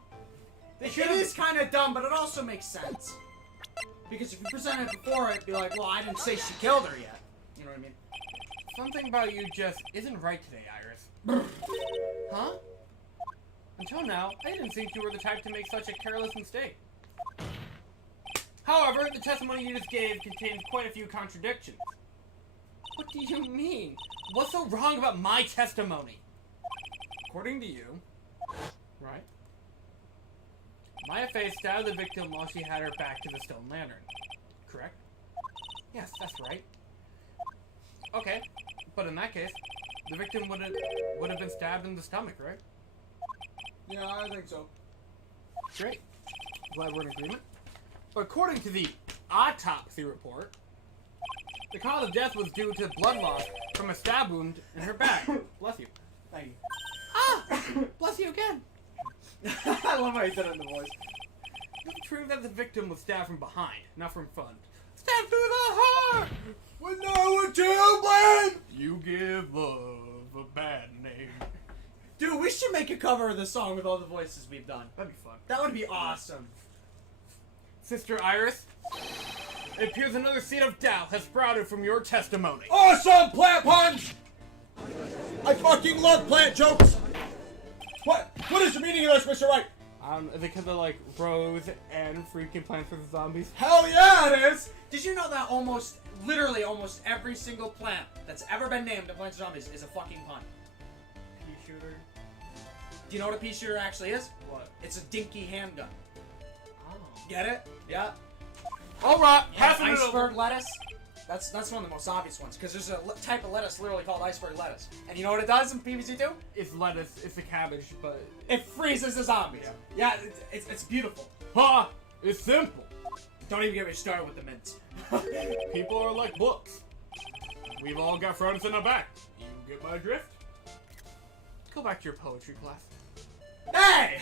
They It should is kind of dumb, but it also makes sense. Because if you present it before, it'd be like, well, I didn't say she killed her yet. You know what I mean? Something about you just isn't right today, Iris. Huh? Until now, I didn't think you were the type to make such a careless mistake. However, the testimony you just gave contained quite a few contradictions. What do you mean? What's so wrong about my testimony? According to you, right? Maya Faye stabbed the victim while she had her back to the stone lantern. Correct? Yes, that's right. Okay, but in that case, the victim would have been stabbed in the stomach, right? Yeah, I think so. Great. Glad we're in agreement. According to the autopsy report, the cause of death was due to blood loss from a stab wound in her back. Bless you. Thank you. Ah! Bless you again. I love how you did it in the voice. It's true that the victim was stabbed from behind, not from front. Stabbed through the heart! When no one to blame! You give love a bad name. Dude, we should make a cover of the song with all the voices we've done. That'd be fun. That would be awesome. Sister Iris, it appears another seed of doubt has sprouted from your testimony. Awesome plant puns! I fucking love plant jokes! What is the meaning of this, Mr. Wright? Is it because of, like, Rose and freaking Plants vs. Zombies? Hell yeah, it is! Did you know that literally almost every single plant that's ever been named in Plants vs. Zombies is a fucking pun? Pea shooter. Do you know what a pea shooter actually is? What? It's a dinky handgun. Oh. Get it? Yeah. Alright, Yeah, passing it over. iceberg lettuce. That's one of the most obvious ones, because there's a type of lettuce literally called iceberg lettuce. And you know what it does in PvZ2? It's lettuce, it's a cabbage, but... It freezes the zombies. Yeah, it's beautiful. Ha! It's simple. Don't even get me started with the mints. People are like books. We've all got fronts in our back. You get my drift? Go back to your poetry class. Hey!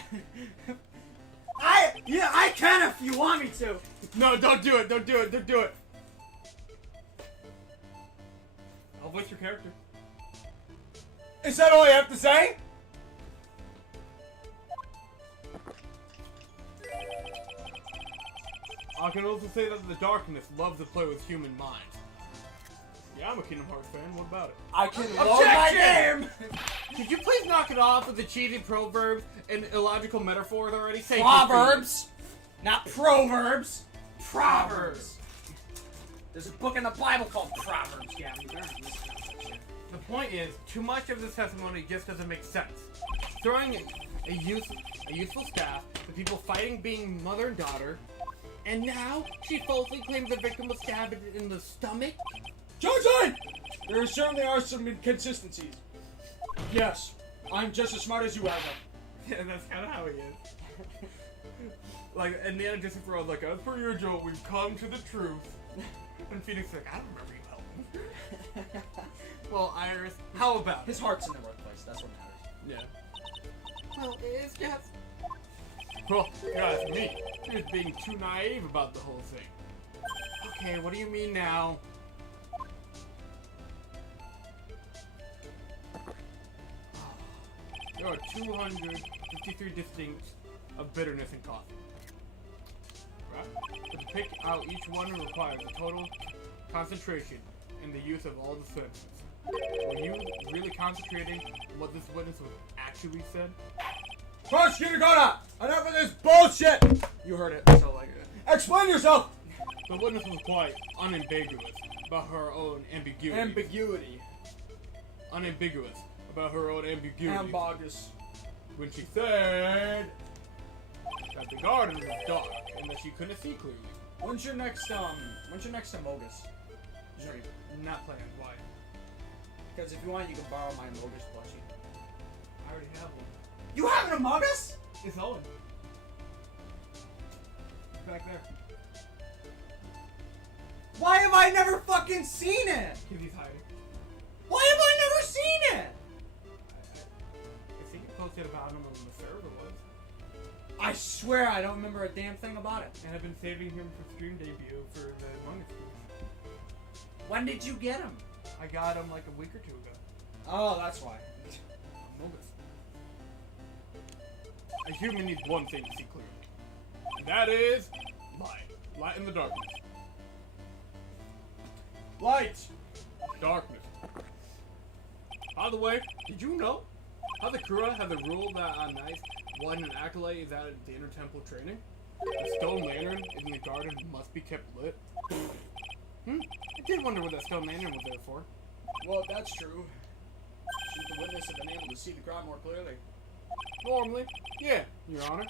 I can if you want me to. No, don't do it, don't do it, don't do it. I'll voice your character. Is that all you have to say? I can also say that the darkness loves to play with human minds. Yeah, I'm a Kingdom Hearts fan. What about it? I can load my game. Could you please knock it off with the cheesy proverbs and illogical metaphors already? Say Proverbs, not proverbs. Proverbs. There's a book in the Bible called Proverbs. Yeah, the point is, too much of this testimony just doesn't make sense. Throwing a useful staff to people fighting being mother and daughter, and now she falsely claims the victim was stabbed in the stomach? Johnson! There certainly are some inconsistencies. Yes, I'm just as smart as you, Alva. Yeah, that's kind of how he is. Like, and the just for all like, as per usual, we've come to the truth. And Phoenix is like, I don't remember you helping. Well, Iris, how about His heart's in the right place. That's what matters. Yeah. Well, it's just. Well, guys, me. You're just being too naive about the whole thing. Okay, what do you mean now? There are 253 distinct of bitterness in coffee. Right? But to pick out each one requires a total concentration in the use of all the senses. Were you really concentrating on what this witness was actually said? Prosecutor Koda! Enough of this bullshit! You heard it. So like, Explain yourself! the witness was quite unambiguous about her own ambiguity. Unambiguous about her own ambiguity. Ambiguous. When she said that the garden was dark and that she couldn't see clearly. When's your next Amogus? Sorry, not planned. Why? Because if you want, you can borrow my Amogus plushie. I already have one. You have an Amogus? It's Owen. Back there. Why have I never fucking seen it? Because he's hiding. Why have I never seen it? I think you posted about him on the server once. I swear I don't remember a damn thing about it. And I've been saving him for stream debut for the Among Us games. When did you get him? I got him like a week or two ago. Oh, that's why. Among Us. A human needs one thing to see clearly. And that is light. Light in the darkness. Light! Darkness. By the way, did you know how the Kura have the rule that on nights when an acolyte is at the inner temple training, the stone lantern in the garden must be kept lit? I did wonder what that stone lantern was there for. Well, if that's true, should the witness have been able to see the crowd more clearly? Normally, yeah, Your Honor.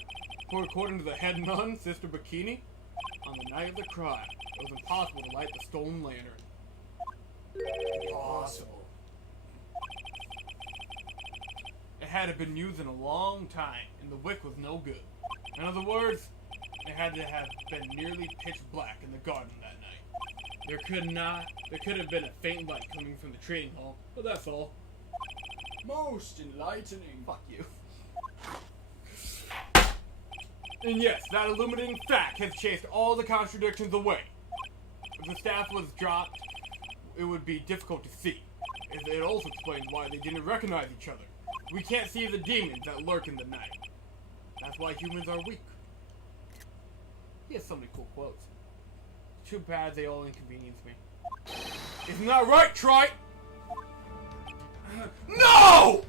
But according to the head nun, Sister Bikini, on the night of the crime, it was impossible to light the stone lantern. Impossible. It hadn't been used in a long time, and the wick was no good. In other words, it had to have been nearly pitch black in the garden that night. There could have been a faint light coming from the training hall, but that's all. Most enlightening. Fuck you. And yes, that illuminating fact has chased all the contradictions away. If the staff was dropped, it would be difficult to see. It also explains why they didn't recognize each other. We can't see the demons that lurk in the night. That's why humans are weak. He has so many cool quotes. Too bad they all inconvenience me. Isn't that right, Trite? No!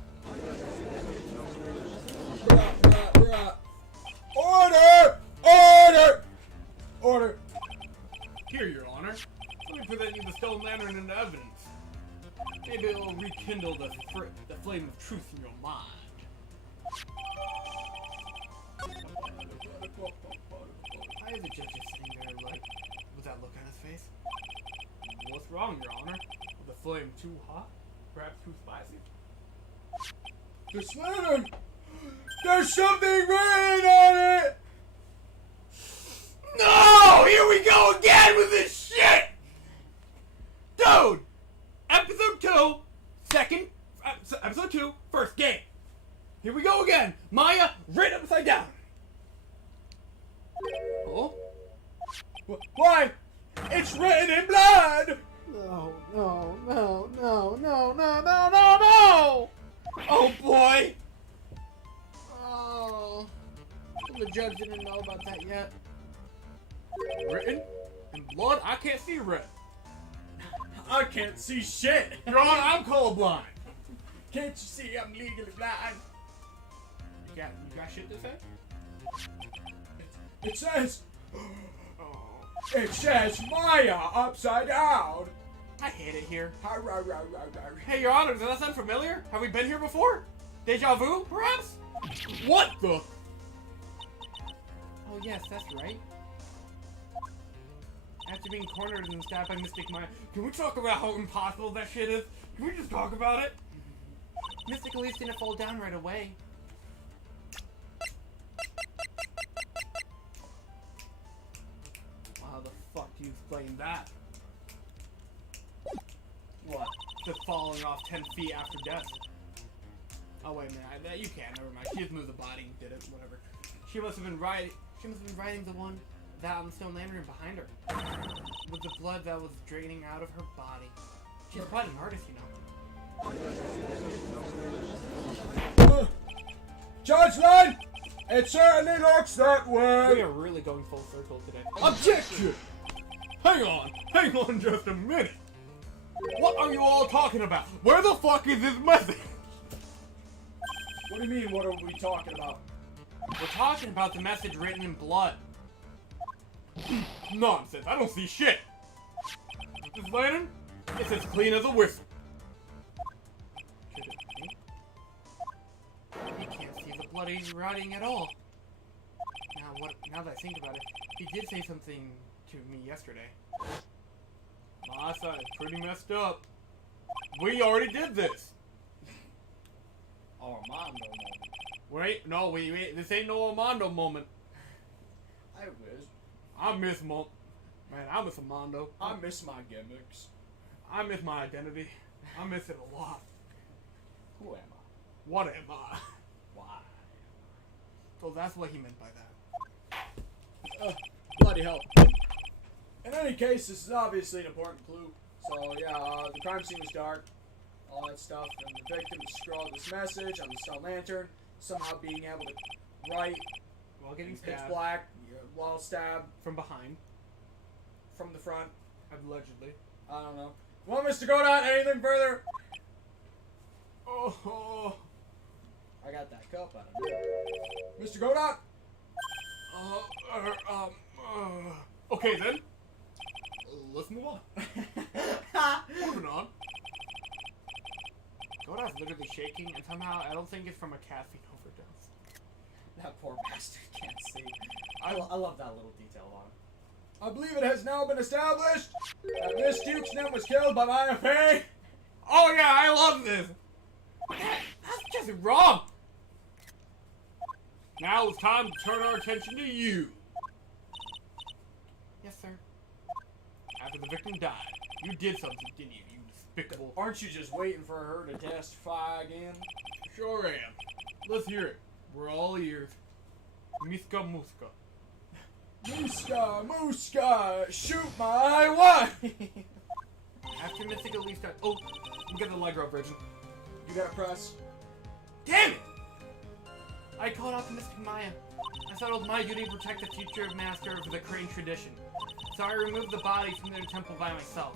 Order! Order! Order! Here, Your Honor. Let me present you the stone lantern into evidence. Maybe it will rekindle the flame of truth in your mind. Why is the judge just sitting there like with that look on his face? What's wrong, Your Honor? Was the flame too hot? Perhaps too spicy? This lantern! There's something written on it! No! Here we go again with this shit! Dude! Episode 2, episode 2, first game. Here we go again. Maya, written upside down. Oh? Why? It's written in blood! No. Oh boy! Oh. The judge didn't know about that yet. Written? In blood? I can't see red. I can't see shit! Your Honor, I'm colorblind. Can't you see I'm legally blind? You got shit to say? It says... It says Maya upside down! I hate it here. Har, rar, rar, rar, rar. Hey, Your Honor, does that sound familiar? Have we been here before? Deja vu, perhaps? What the? Oh, yes, that's right. After being cornered and stabbed by Mystic Maya. Can we talk about how impossible that shit is? Can we just talk about it? Mystic Elise didn't fall down right away. How the fuck do you explain that? What? Just falling off 10 feet after death. Oh wait a minute, you can't, never mind. She just moved the body and did it, whatever. She must have been riding the one that on the stone lantern behind her. With the blood that was draining out of her body. She's quite an artist, you know. Judgment! It certainly looks that We way! are really going full circle today. Objection! Hang on just a minute. What are you all talking about? Where the fuck is this message? What do you mean, what are we talking about? We're talking about the message written in blood. Nonsense, I don't see shit. This lantern, it's as clean as a whistle. You can't see the bloody writing at all. Now that I think about it, he did say something to me yesterday. My side is pretty messed up. We already did this. Armando moment. Wait, no, wait, this ain't no Armando moment. I wish. I miss Man, I miss Armando. I miss my gimmicks. I miss my identity. I miss it a lot. Who am I? What am I? Why? So that's what he meant by that. Bloody hell. In any case, this is obviously an important clue. So yeah, the crime scene was dark, all that stuff, and the victim scrawled this message on the stone lantern, somehow being able to write While getting in pitch stabbed black while stabbed from behind, from the front. allegedly. I don't know. Want Mr. Godot anything further? Oh, I got that cup out of it. Mr. Godot? okay then. Let's move on. Moving on. Godot's literally shaking, and somehow I don't think it's from a caffeine overdose. That poor bastard can't see. I love that little detail on him. I believe it has now been established that Miss Dukesnip was killed by Maya Fey. Oh yeah, I love this. That's just wrong. Now it's time to turn our attention to you. Yes, sir. After the victim died, you did something, didn't you? You despicable. Aren't you just waiting for her to testify again? Sure am. Let's hear it. We're all ears. Miska Muska. Muska, shoot my wife! After Mystic Elise started. Oh, we got the Allegro version. You gotta press. Damn it! I called out to Mystic Maya. I thought it was my duty to protect the future master of the Crane tradition. So I removed the body from the temple by myself.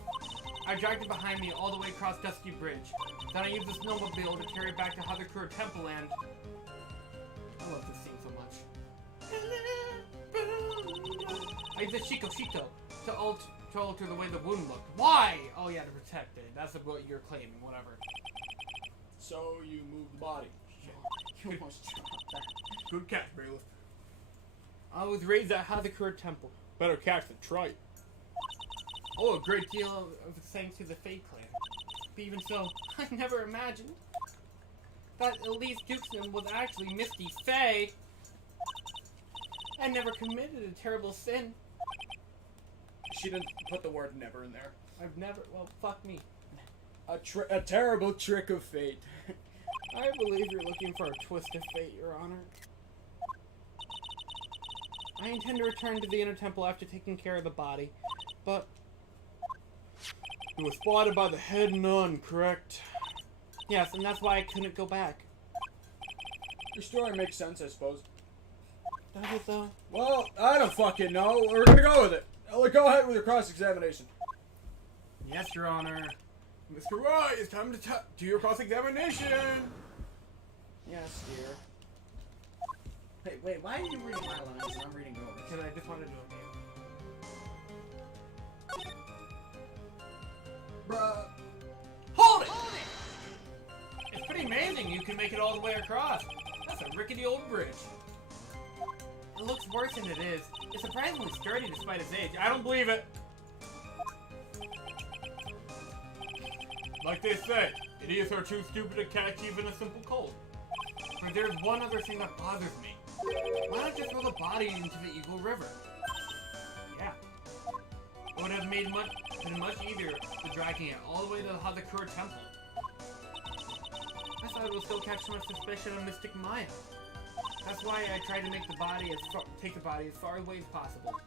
I dragged it behind me all the way across Dusky Bridge. Then I used the snowmobile to carry it back to Hazakura Temple and... I love this scene so much. I used the Shiko to alter the way the wound looked. Why? Oh yeah, to protect it. That's what you're claiming, whatever. So you move the body. You almost dropped that. Good catch, Bailiff. I was raised at Hazakura Temple. Better catch than try. Oh, a great deal of thanks to the Fate Clan. But even so, I never imagined that Elise Dukesman was actually Misty Faye. I never committed a terrible sin. She didn't put the word never in there. I've never, well, fuck me. A terrible trick of fate. I believe you're looking for a twist of fate, Your Honor. I intend to return to the Inner Temple after taking care of the body, but... You were spotted by the head nun, correct? Yes, and that's why I couldn't go back. Your story makes sense, I suppose. Does it, though? Well, I don't fucking know. We're gonna go with it. Go ahead with your cross-examination. Yes, Your Honor. Mr. Wright, it's time to do your cross-examination. Yes, dear. Hey, wait, why are you reading my lines and I'm reading yours? Because I just wanted to amuse. Bruh. Hold it! It's pretty amazing you can make it all the way across. That's a rickety old bridge. It looks worse than it is. It's surprisingly sturdy despite its age. I don't believe it. Like they say, idiots are too stupid to catch even a simple cold. But there's one other thing that bothers me. Why not just throw the body into the Eagle River? Yeah. It would have been much easier than dragging it all the way to the Hazakura Temple. I thought it would still catch some suspicion of Mystic Maya. That's why I tried to take the body as far away as possible.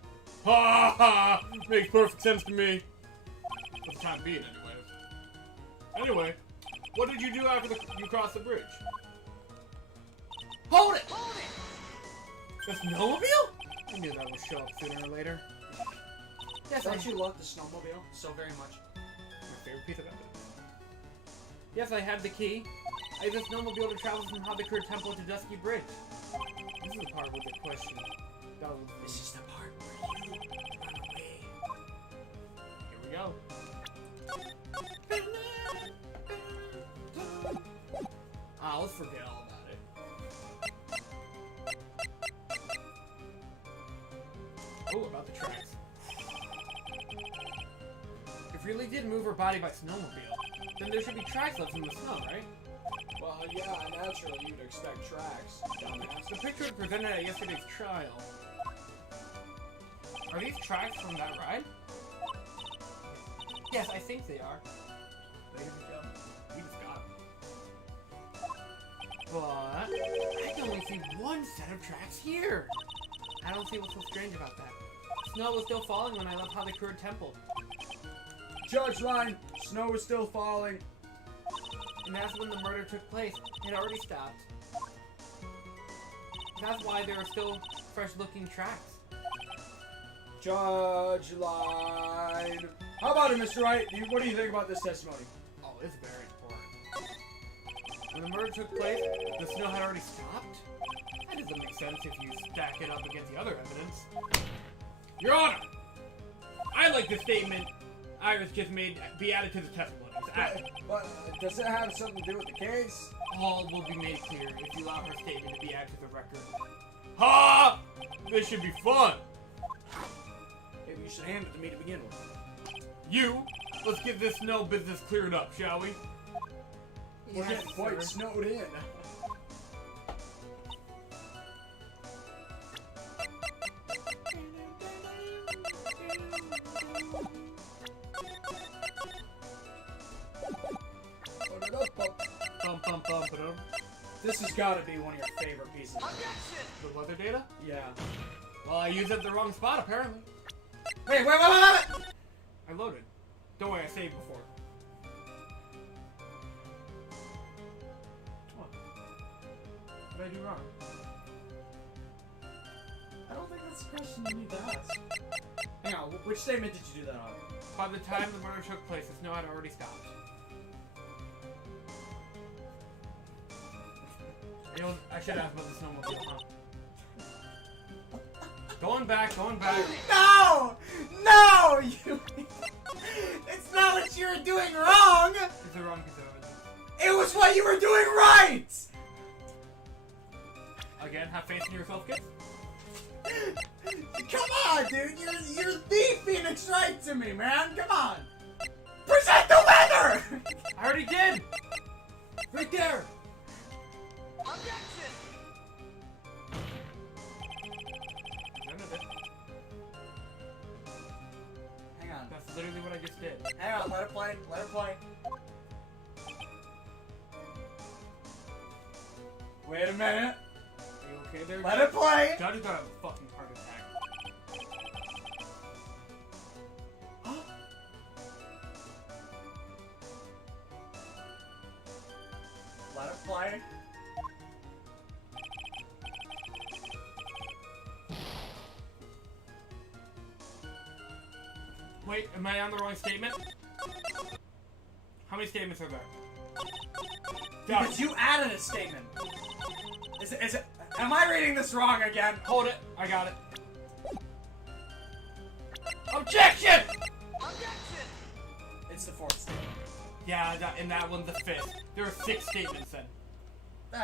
Ha ha! Makes perfect sense to me. For the time being, anyways. Anyway, what did you do after you crossed the bridge? Hold it! The snowmobile? I knew that would show up sooner or later. Yes, I actually love the snowmobile so very much. My favorite piece of evidence. Yes, I had the key. I used a snowmobile to travel from Hazakura Temple to Dusky Bridge. This is the part with the question. This is the part where you run away. Here we go. Let's forget all about it. Oh, about the tracks. If really did move her body by snowmobile, then there should be tracks left in the snow, right? Well, yeah, naturally you'd expect tracks. Dumbass. The picture presented at yesterday's trial. Are these tracks from that ride? Yes, I think they are. Ladies and gentlemen, we just got them. But I can only see one set of tracks here. I don't see what's so strange about that. Snow was still falling when I left Hazakura Temple. Judge line, snow is still falling. And that's when the murder took place. It had already stopped. That's why there are still fresh-looking tracks. Judge line. How about it, Mr. Wright? What do you think about this testimony? Oh, it's very important. When the murder took place, the snow had already stopped? That doesn't make sense if you stack it up against the other evidence. Your Honor! I like the statement Iris just made be added to the testimony. It's added. But does it have something to do with the case? All will be made clear if you allow her statement to be added to the record. Ha! This should be fun. Maybe you should hand it to me to begin with. Let's get this snow business cleared up, shall we? We're getting quite snowed in. This has got to be one of your favorite pieces. The weather data? Yeah. Well, I used it at the wrong spot, apparently. Wait! I loaded. Don't worry, I saved before. What? What did I do wrong? I don't think that's a question you need to ask. Hang on, which statement did you do that on? By the time the murder took place, the snow had already stopped. I should ask about the snowmobile, huh? Going back. No! No! It's not what you were doing wrong! Is it wrong conservative? It was what you were doing right! Again, have faith in yourself, kids? Come on, dude! You're the Phoenix Wright to me, man! Come on! Present the weather! I already did! Right there! Hang on. That's literally what I just did. Hang on, let it play. Let it play. Wait a minute. Are you okay there? Let it play. Judge is gonna have a fucking heart attack. Let it play. Wait, am I on the wrong statement? How many statements are there? Because you added a statement. Is it? Am I reading this wrong again? Hold it. I got it. Objection! It's the fourth statement. Yeah, and that one's the fifth. There are 6 statements then. Wait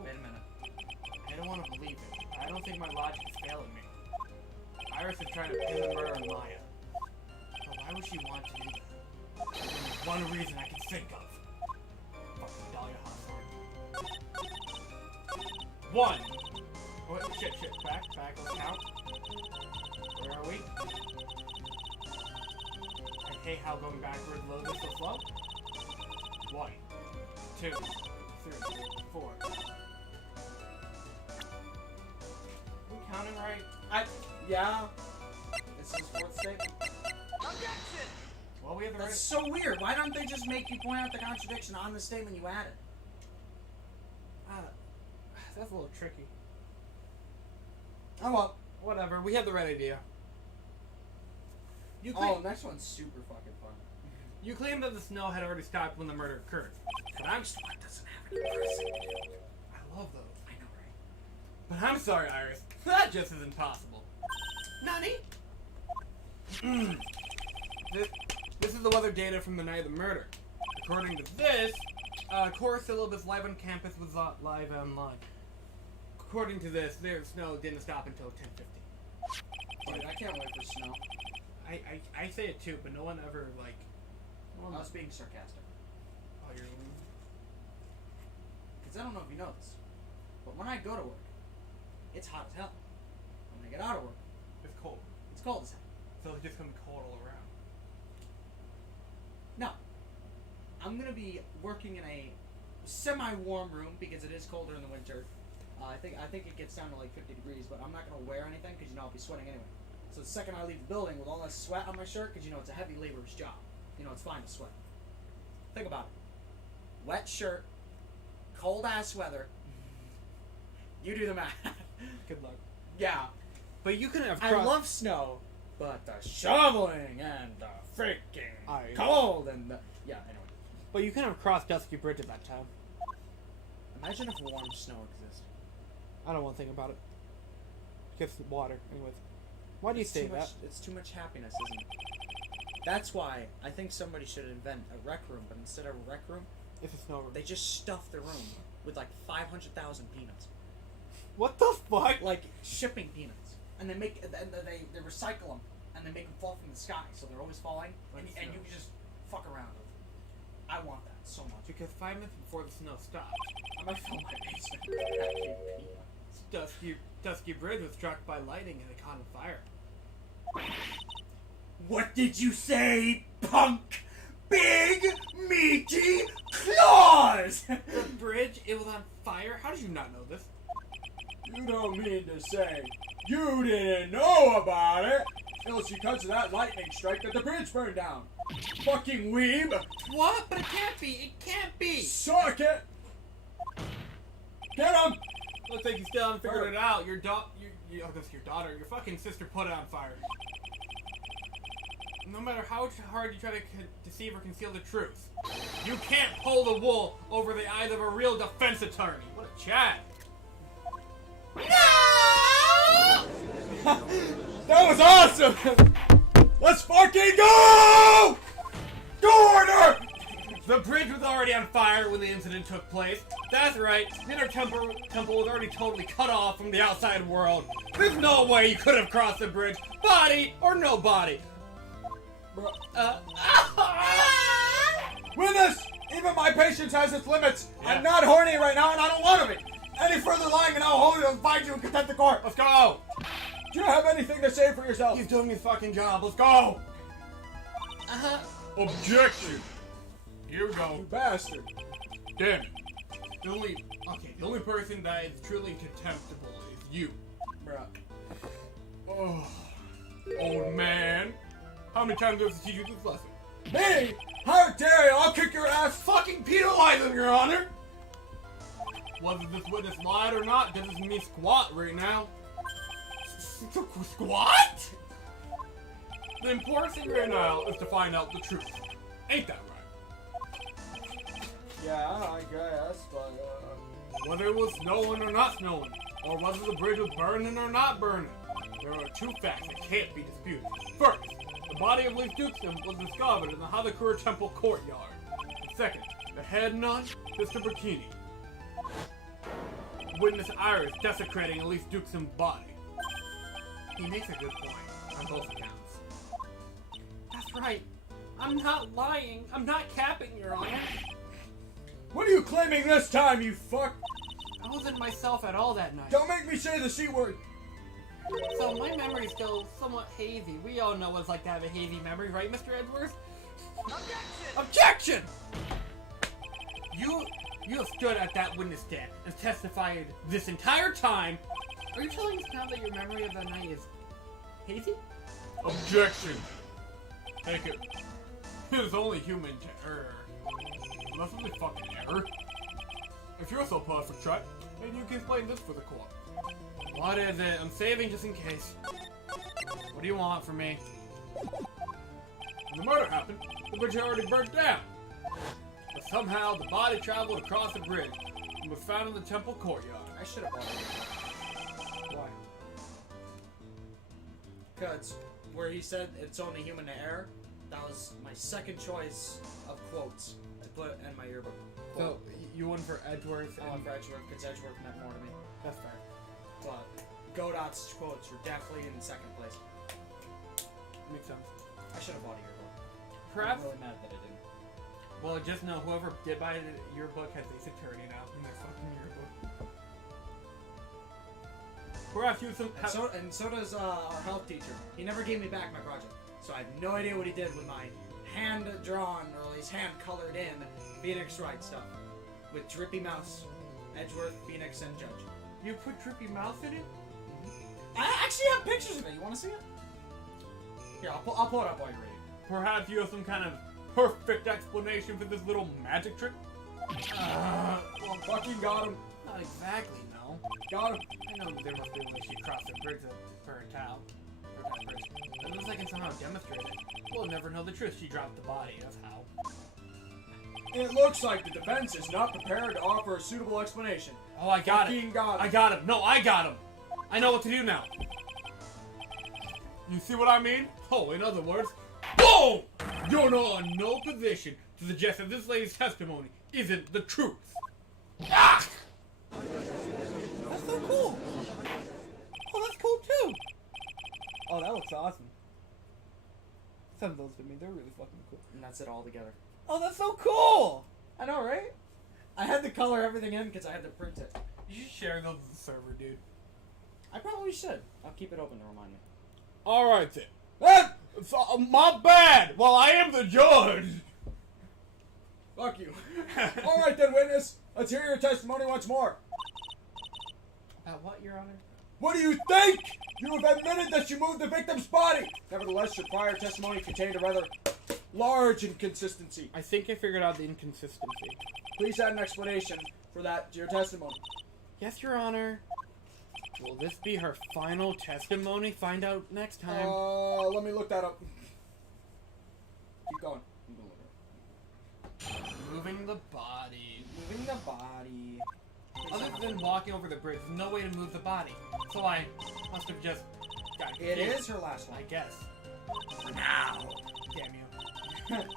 a minute. I don't want to believe it. I don't think my logic is failing me. Iris is trying to pin the murder on Maya. But why would she want to do that? one reason I can think of. Fucking Dahlia Hawthorne. One. Oh, shit. Back, let's count. Where are we? I hate how going backward load is so slow. 1, 2, 3, 4. We counting right? Yeah. This is fourth statement. Well, we have the That's so weird. Why don't they just make you point out the contradiction on the statement you added? That's a little tricky. Oh well. Whatever, we have the right idea. Next one's super fucking fun. You claimed that the snow had already stopped when the murder occurred. But I'm Next one doesn't have any pressing to do. I love those. I know, right? But I'm sorry, Iris. That just isn't possible. Nani? This is the weather data from the night of the murder. According to this, core syllabus live on campus was live online. According to this, their snow didn't stop until 10:50. Dude, I can't wait for snow. I say it too, but no one ever like. I was being sarcastic. Oh, you're. Because I don't know if you know this, but when I go to work, it's hot as hell. When I get out of work, It's cold. it's cold as hell. So it's just gonna be cold all around. No. I'm going to be working in a semi-warm room because it is colder in the winter. I think it gets down to like 50 degrees, but I'm not going to wear anything because, I'll be sweating anyway. So the second I leave the building with all that sweat on my shirt, because, it's a heavy laborer's job. It's fine to sweat. Think about it. Wet shirt, cold-ass weather. You do the math. Good luck. Yeah. But you can have. I love snow, but the shoveling and the freaking cold and the... Yeah, anyway. But you can have crossed Dusky Bridge at that time. Imagine if warm snow existed. I don't want to think about it. It's water, anyways. Why do you say that? It's too much happiness, isn't it? That's why I think somebody should invent a rec room, but instead of a rec room, It's a snow room. they just stuff the room with like 500,000 peanuts. What the fuck? Like shipping peanuts. And they they recycle them and they make them fall from the sky, so they're always falling, and you can just fuck around with them. I want that so much. Because 5 minutes before the snow stopped, I might fill my basement with vacuum peanuts. Dusky Bridge was struck by lightning and it caught on fire. What did you say, punk? Big, meaty claws! The bridge, it was on fire? How did you not know this? You don't mean to say you didn't know about it? It was because of that lightning strike that the bridge burned down. Fucking weeb! What? But it can't be! It can't be! Suck it! Get him! Looks like you still haven't figured it out. Your daughter, your fucking sister put it on fire. No matter how hard you try to deceive or conceal the truth, you can't pull the wool over the eyes of a real defense attorney. What a chat! That was awesome! Let's fucking go! Order! The bridge was already on fire when the incident took place. That's right, the inner temple was already totally cut off from the outside world. There's no way you could have crossed the bridge, body or no body. Witness! Even my patience has its limits. Yeah. I'm not horny right now and I don't want to be. Any further lying and I'll hold it and find you in contempt of court. Let's go! Do you have anything to say for yourself? He's doing his fucking job. Let's go! Objection! Here we go. You bastard. Damn it. The only person that is truly contemptible is you. Bruh. Oh, old man. How many times do I have to teach you this lesson? Me? How dare you? I'll kick your ass. Fucking penalize him, Your Honor! Whether this witness lied or not doesn't mean squat right now. Squat? The important thing right now is to find out the truth. Ain't that right? Yeah, I guess, but Whether it was snowing or not snowing, or whether the bridge was burning or not burning, there are two facts that can't be disputed. First, the body of Leaf Dukeston was discovered in the Hadakura Temple courtyard. And second, the head nun, Mr. Bikini. Witness Iris desecrating Elise Dukeston's body. He makes a good point on both accounts. That's right. I'm not lying. I'm not capping, Your Honor. What are you claiming this time, you fuck? I wasn't myself at all that night. Don't make me say the C word. So my memory's still somewhat hazy. We all know what it's like to have a hazy memory, right, Mr. Edwards? Objection! You have stood at that witness stand and testified this entire time. Are you telling us now that your memory of that night is hazy? Objection. Take it. It is only human error. That's only fucking error. If you're so perfect, try, then you can explain this for the court. What is it? I'm saving just in case. What do you want from me? When the murder happened, the bridge had already burnt down. But somehow the body traveled across the bridge and was found in the temple courtyard. I should have bought it. Why? Because where he said it's only human error, that was my second choice of quotes. I put it in my yearbook. So, you went for Edwards? I went for Edgeworth because Edgeworth meant more to me. That's fair. But Godot's quotes were definitely in second place. Makes sense. I should have bought a yearbook. Perhaps. I'm really mad that I didn't. Well, just know whoever did buy your book has Ace Attorney now in their fucking yearbook. Perhaps you some. And so does our health teacher. He never gave me back my project, so I have no idea what he did with my hand-drawn, or at least hand-colored-in Phoenix Wright stuff. With Drippy Mouse, Edgeworth, Phoenix, and Judge. You put Drippy Mouse in it? I actually have pictures of it. You want to see it? Here, I'll pull it up while you're reading. Perhaps you have some kind of perfect explanation for this little magic trick? Well, fucking got him. Not exactly, no. Got him. I know there must be when she crossed the bridge of Burnttown. Bridge. But unless I can somehow demonstrate it, we'll never know the truth. She dropped the body, that's how. It looks like the defense is not prepared to offer a suitable explanation. Oh, I got Fucking it. got him. I got him. No, I got him. I know what to do now. You see what I mean? Oh, in other words, boom! You're not in no position to suggest that this lady's testimony isn't the truth. Ah! That's so cool. Oh, that's cool too. Oh, that looks awesome. Send those to me. They're really fucking cool. And that's it all together. Oh, that's so cool. I know, right? I had to color everything in because I had to print it. You should share those with the server, dude. I probably should. I'll keep it open to remind me. Alright then. That's my bad! Well, I am the judge! Fuck you. Alright then, witness. Let's hear your testimony once more. What, Your Honor? What do you think? You have admitted that you moved the victim's body. Nevertheless, your prior testimony contained a rather large inconsistency. I think I figured out the inconsistency. Please add an explanation for that to your testimony. Yes, Your Honor. Will this be her final testimony? Find out next time. Let me look that up. Keep going. I'm gonna look it up. Moving the body. Moving the body. Other than walking over the bridge, there's no way to move the body. So I must have just got It confused, is her last I line. guess. Now. Damn you.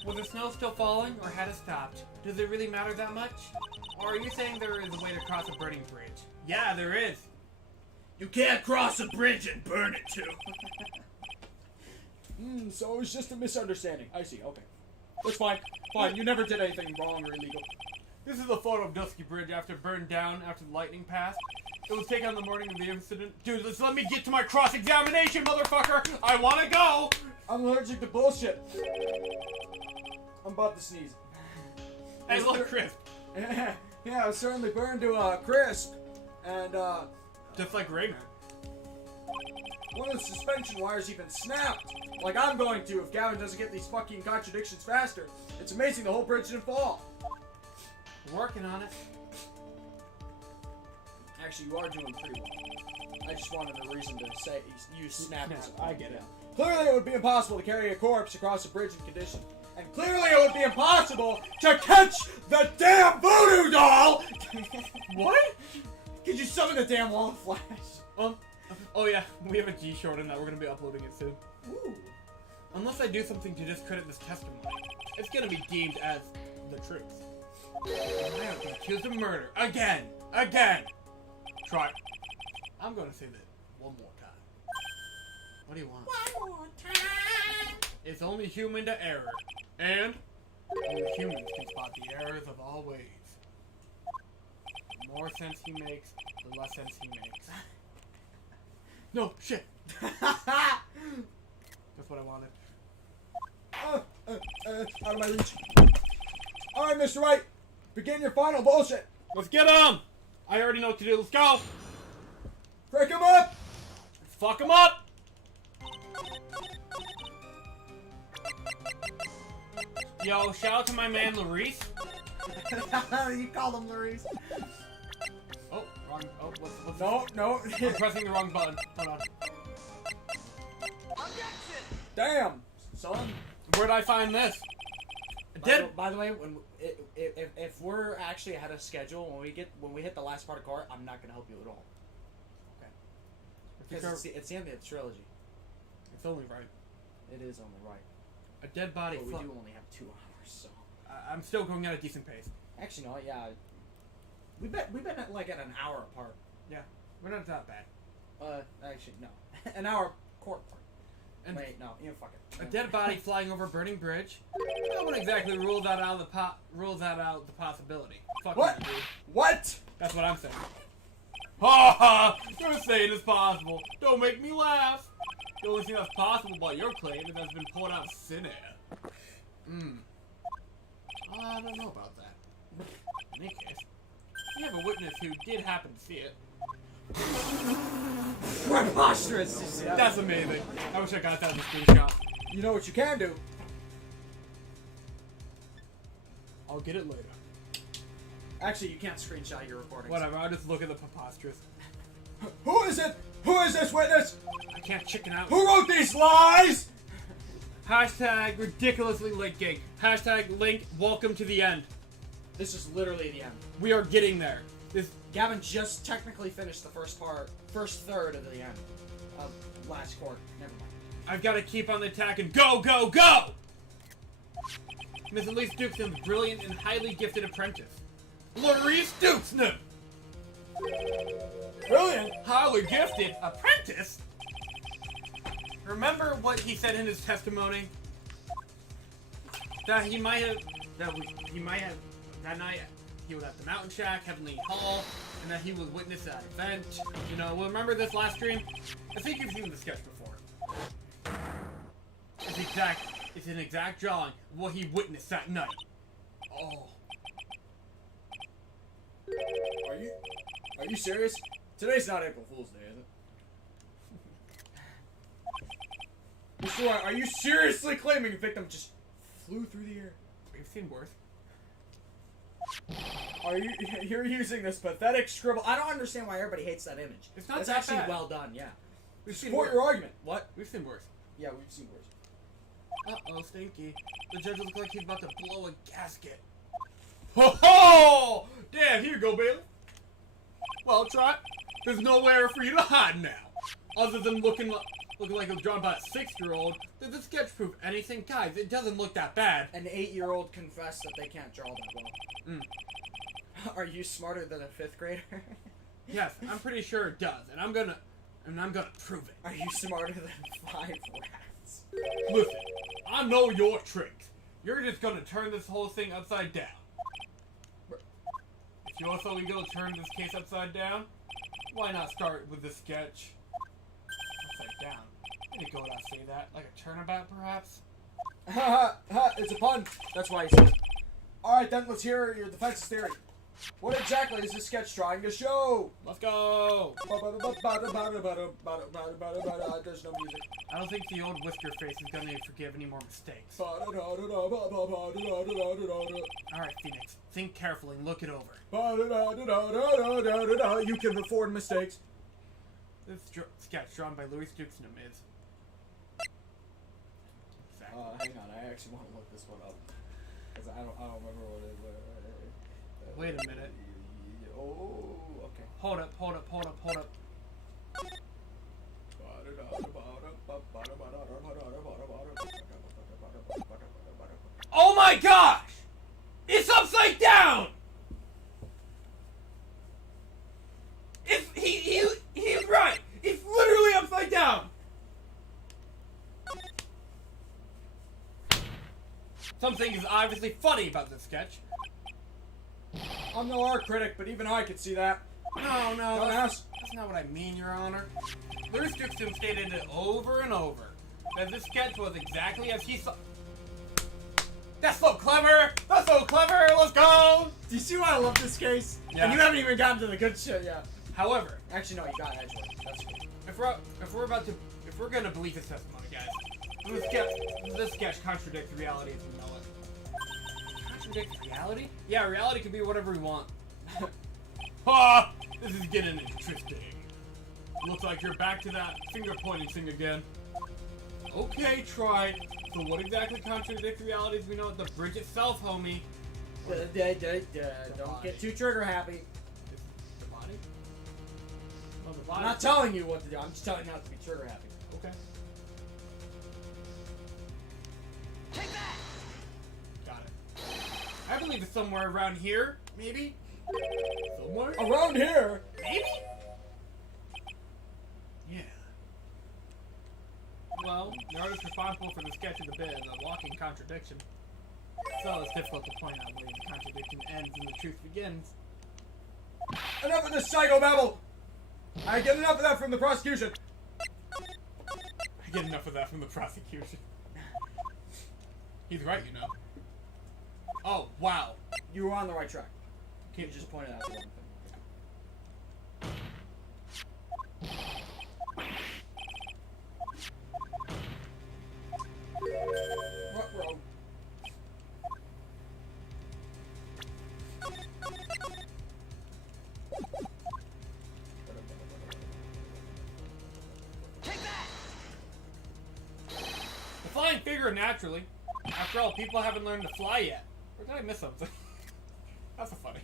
Was the snow still falling, or had it stopped? Does it really matter that much? Or are you saying there is a way to cross a burning bridge? Yeah, there is. You can't cross a bridge and burn it too. So it was just a misunderstanding. I see, okay. It's fine. Fine, you never did anything wrong or illegal. This is a photo of Dusky Bridge after it burned down after the lightning passed. It was taken on the morning of the incident. Dude, let's let me get to my cross-examination, motherfucker! I wanna go! I'm allergic to bullshit. I'm about to sneeze. Hey, look, Chris. Yeah, I was certainly burned to a crisp. And, Just like Rayman. one of the suspension wires even snapped. Like I'm going to if Gavin doesn't get these fucking contradictions faster. It's amazing the whole bridge didn't fall. Working on it. Actually, you are doing pretty well. I just wanted a reason to say use snap. as a- I get it. Clearly, it would be impossible to carry a corpse across a bridge in condition. And clearly, it would be impossible to catch the damn voodoo doll! What? Could you summon the damn wall of flash? Oh yeah, we have a G short on that. We're gonna be uploading it soon. Ooh. Unless I do something to discredit this testimony, it's gonna be deemed as the truth. I have been accused of murder. Again! Again! Try. I'm gonna say that one more time. What do you want? One more time. is only human to error, and only humans can spot the errors of all ways. The more sense he makes, the less sense he makes. No, shit! That's what I wanted. Out of my reach. Alright, Mr. Wright. Begin your final bullshit. Let's get him! I already know what to do. Let's go! Break him up! Fuck him up! Yo, shout out to my man, Larice. You called him Larice. Oh, wrong. Oh, what's No. I'm pressing the wrong button. Hold on. Damn, son. Where'd I find this? By the way, if we're actually ahead of schedule when we hit the last part of car, I'm not gonna help you at all. Okay. Because it's the end of the trilogy. It's only right. It is only right. A dead body. But we do only have 2 hours, so. I'm still going at a decent pace. Actually, no. Yeah. We've been at like at an hour apart. Yeah, we're not that bad. Actually, no. An hour court apart. And wait, no. You know, fuck it. a dead body flying over a burning bridge. I wouldn't exactly rule that out the possibility. Fuck What? you, dude. What? That's what I'm saying. Ha ha! You're saying it's possible. Don't make me laugh. The only thing that's possible by your claim is that's been pulled out of thin air. I don't know about that. In any case, we have a witness who did happen to see it. Preposterous. That's amazing. I wish I got that in the screenshot. You know what you can do? I'll get it later. Actually, you can't screenshot your recordings. Whatever, I'll just look at the preposterous. Who is it? Who is this witness? I can't chicken out. Who wrote these lies? Hashtag ridiculously linking. Hashtag link welcome to the end. This is literally the end. We are getting there. Gavin just technically finished the first third of the end of last court. Never mind. I've got to keep on the attack and go, go, go! Miss Elise Dukeson's brilliant and highly gifted apprentice. Larice Dukeston! Brilliant. Highly gifted apprentice? Remember what he said in his testimony? That he might have, that night, he was at the Mountain Shack, Heavenly Hall, and that he was witness at that event. You know, remember this last stream? I think you've seen the sketch before. It's an exact drawing of what he witnessed that night. Oh. Are you serious? Today's not April Fool's Day, is it? Mr. Wright, are you seriously claiming a victim just flew through the air? We've seen worse. You're using this pathetic scribble? I don't understand why everybody hates that image. It's not It's that actually bad. well done, yeah. We've seen Support worse. your argument. What? We've seen worse. Yeah, we've seen worse. Uh-oh, Stinky. The judge looks like he's about to blow a gasket. Ho ho! Damn, here you go, Bailey. Well, Trot, there's nowhere for you to hide now. Other than looking like it was drawn by a 6-year-old. Did the sketch prove anything? Guys, it doesn't look that bad. An 8-year-old confessed that they can't draw that well. Are you smarter than a 5th grader? Yes, I'm pretty sure it does, and I'm gonna prove it. Are you smarter than 5 rats? Listen, I know your tricks. You're just gonna turn this whole thing upside down. If you're so eager to turn this case upside down, why not start with the sketch upside down? I didn't go without say that. Like a turnabout, perhaps? Ha ha ha! It's a pun. That's why he said it. Alright then, let's hear your defense's theory. What exactly is this sketch trying to show? Let's go! There's no music. I don't think the old whisker face is gonna forgive any more mistakes. Alright, Phoenix. Think carefully and look it over. You can afford mistakes. This sketch drawn by Louis Dukeston is... Exactly. Hang on, I actually want to look this one up. Because I don't remember what it was. Wait a minute. Oh, okay. Hold up. Oh my gosh! It's upside down! He's right! It's literally upside down! Something is obviously funny about this sketch. I'm no art critic, but even I could see that. No, Don't ask. that's not what I mean, Your Honor. The restriction stated it over and over that this sketch was exactly as he saw. That's so clever! That's so clever! Let's go! Do you see why I love this case? Yeah. And you haven't even gotten to the good shit yet. However, Actually, no, you got Edgewood. That's cool. if we're gonna believe his testimony, guys, this sketch contradicts reality as we know it. Contradicts reality? Yeah, reality can be whatever we want. Ha! This is getting interesting. Looks like you're back to that finger pointing thing again. Okay, try. So what exactly contradicts reality as we know it? The bridge itself, homie. Don't get too trigger happy. The body? Oh, the body. I'm not telling you what to do. I'm just telling you not to be trigger happy. Okay. Got it. I believe it's somewhere around here, maybe? Somewhere? Around here. Maybe? Yeah. Well, the artist responsible for the sketch of the bit is a walking contradiction. So it's difficult to point out where the contradiction ends and the truth begins. Enough of this psychobabble. I get enough of that from the prosecution. I get enough of that from the prosecution. He's right, you know. Oh, wow. You were on the right track. You just pointed out the wrong thing. What road? The flying figure naturally. After all, people haven't learned to fly yet. Or did I miss something? That's a funny one.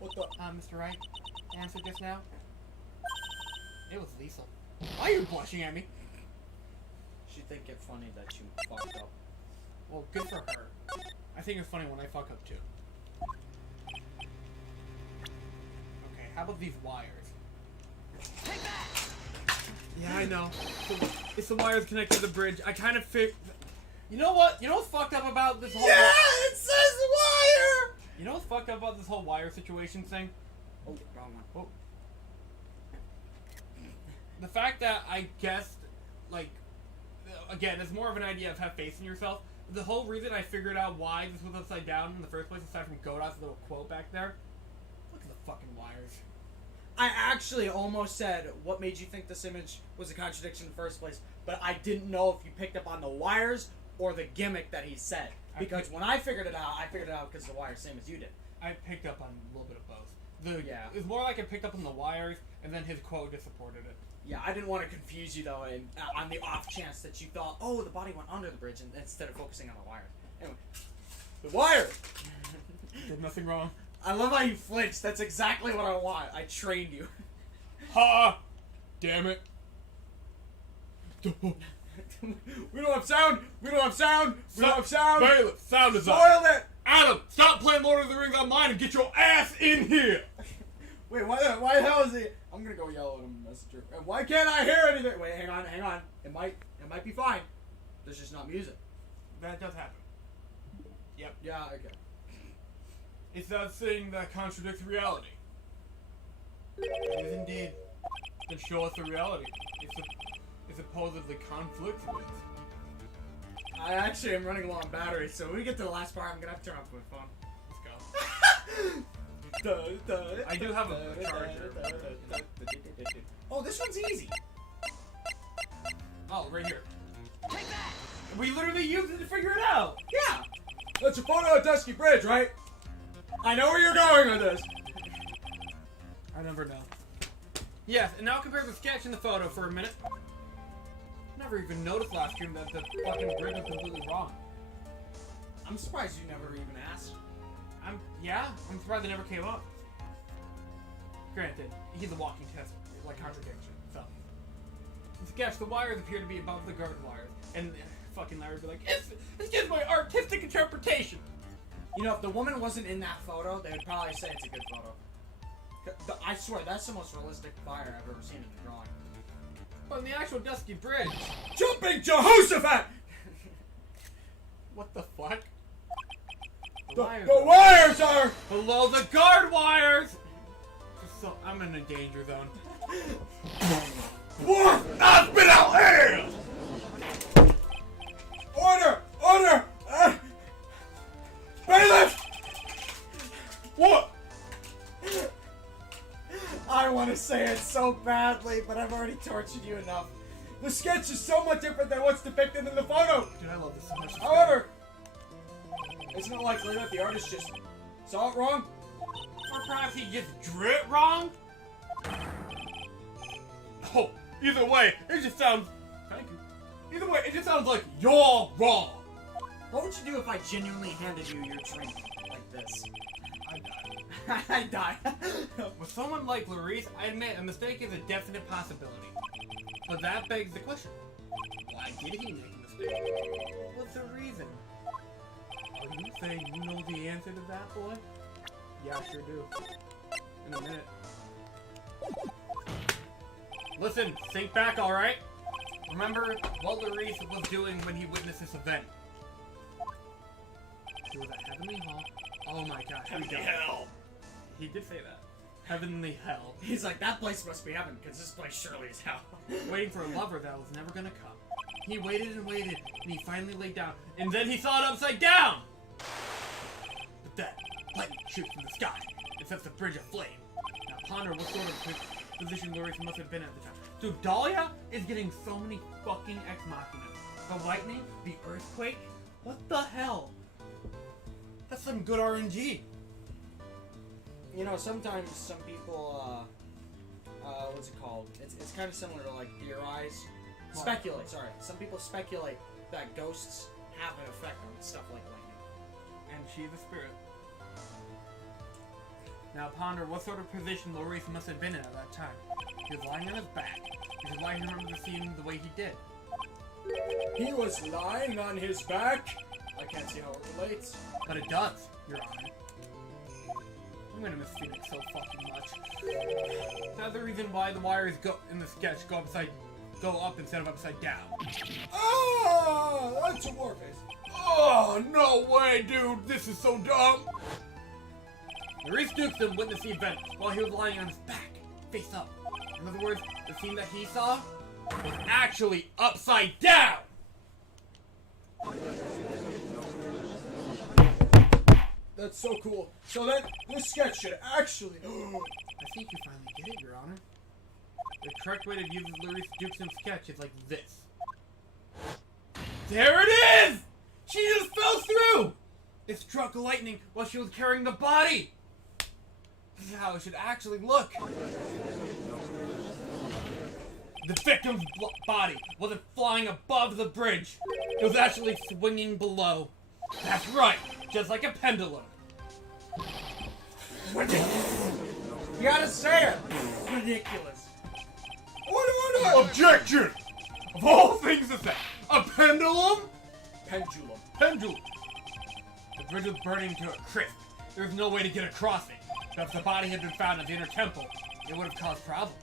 What the? Mr. Wright, answer just now? It was Liesel. Why are you blushing at me? She think it funny that you fucked up. Well, good for her. I think it's funny when I fuck up too. Okay, how about these wires? Yeah, I know. It's the wires connected to the bridge. I kind of You know what? You know what's fucked up about this whole... Yeah, it says wire! You know what's fucked up about this whole wire situation thing? Oh, wrong one. Oh. The fact that I guessed, like, again, it's more of an idea of have faith in yourself. The whole reason I figured out why this was upside down in the first place, aside from Godot's little quote back there, look at the fucking wires. I actually almost said, what made you think this image was a contradiction in the first place? But I didn't know if you picked up on the wires or the gimmick that he said. Because when I figured it out because the wires, same as you did. I picked up on a little bit of both. Yeah. It's more like I picked up on the wires, and then his quote just supported it. Yeah, I didn't want to confuse you, though, and on the off chance that you thought, oh, the body went under the bridge, and instead of focusing on the wires. Anyway. The wire! Did nothing wrong. I love how you flinched. That's exactly what I want. I trained you. Ha! Damn it. We don't have sound! We don't have sound! We don't have sound! Bailiff, sound is up. Spoiled it! Adam, stop playing Lord of the Rings online and get your ass in here! Wait, why the hell is he? I'm gonna go yell at him, messenger. And why can't I hear anything? Wait, hang on. It might be fine. There's just not music. That does happen. Yep. Yeah, okay. It's that thing that contradicts reality. It is indeed. Then show us the reality. It supposedly conflicts with. I actually am running low on battery, so when we get to the last part, I'm gonna have to turn off my phone. Let's go. I do have a charger. Oh, this one's easy. Oh, right here. We literally used it to figure it out. Yeah. That's a photo of Dusky Bridge, right? I know where you're going with this. I never know. Yes, and now compare the sketch and the photo for a minute. Never even noticed last stream that the fucking bridge was completely wrong. I'm surprised you never even asked. I'm surprised it never came up. Granted, he's a walking test, like contradiction, so. In the sketch, the wires appear to be above the guard wires, and fucking Larry would be like, it's just my artistic interpretation! You know, if the woman wasn't in that photo, they would probably say it's a good photo. I swear, that's the most realistic fire I've ever seen in a drawing. But in the actual Dusky Bridge... Jumping Jehoshaphat! What the fuck? The wires are below the guard wires! So, I'm in a danger zone. what? I've been out here! Order! Order! Bailiff! What? I want to say it so badly, but I've already tortured you enough. The sketch is so much different than what's depicted in the photo. Dude, I love this so much. However, isn't it likely that the artist just saw it wrong? Or perhaps he just drew it wrong? Oh, either way, it just sounds... Thank you. Either way, it just sounds like you're wrong. What would you do if I genuinely handed you your drink like this? I die. I die. With someone like Larice, I admit a mistake is a definite possibility. But that begs the question. Why did he make a mistake? What's the reason? Are you saying you know the answer to that, boy? Yeah, I sure do. In a minute. Listen, think back, alright? Remember what Larice was doing when he witnessed this event? He was at Heavenly Hall. Oh my god, Heavenly hell. He did say that. Heavenly hell. He's like, that place must be heaven, because this place surely is hell. Waiting for a lover that was never gonna come. He waited and waited, and he finally laid down, and then he saw it upside down! But then, lightning shoots from the sky, and sets the bridge aflame. Now ponder what sort of position Larice must have been at the time. Dude, Dahlia is getting so many fucking ex machinas. The lightning, the earthquake, what the hell? That's some good RNG. You know, sometimes some people, what's it called? It's kind of similar to, like, theorize. What? Speculate, sorry. Some people speculate that ghosts have an effect on stuff like lightning. And she's a spirit. Now ponder what sort of position Larice must have been in at that time. He was lying on his back, which is why he remembers seeing the way he did. He was lying on his back? I can't see how it relates. But it does, Your Honor. I'm gonna miss Phoenix so fucking much. That's the reason why the wires in the sketch go up instead of upside down. Oh, that's a warface. Oh, no way, dude! This is so dumb! Larice Dukeston witnessed the event while he was lying on his back, face up. In other words, the scene that he saw was actually upside down! That's so cool. So this sketch should actually... I think you finally get it, Your Honor. The correct way to view the Larice Dukeston sketch is like this. There it is! She just fell through! It struck lightning while she was carrying the body! This is how it should actually look. The victim's body wasn't flying above the bridge. It was actually swinging below. That's right, just like a pendulum. Ridiculous. You gotta say it. Ridiculous. Order. Objection! Of all things to say, a pendulum? Pendulum. Pendulum. The bridge was burning to a crisp. There was no way to get across it. But if the body had been found at the inner temple, it would have caused problems.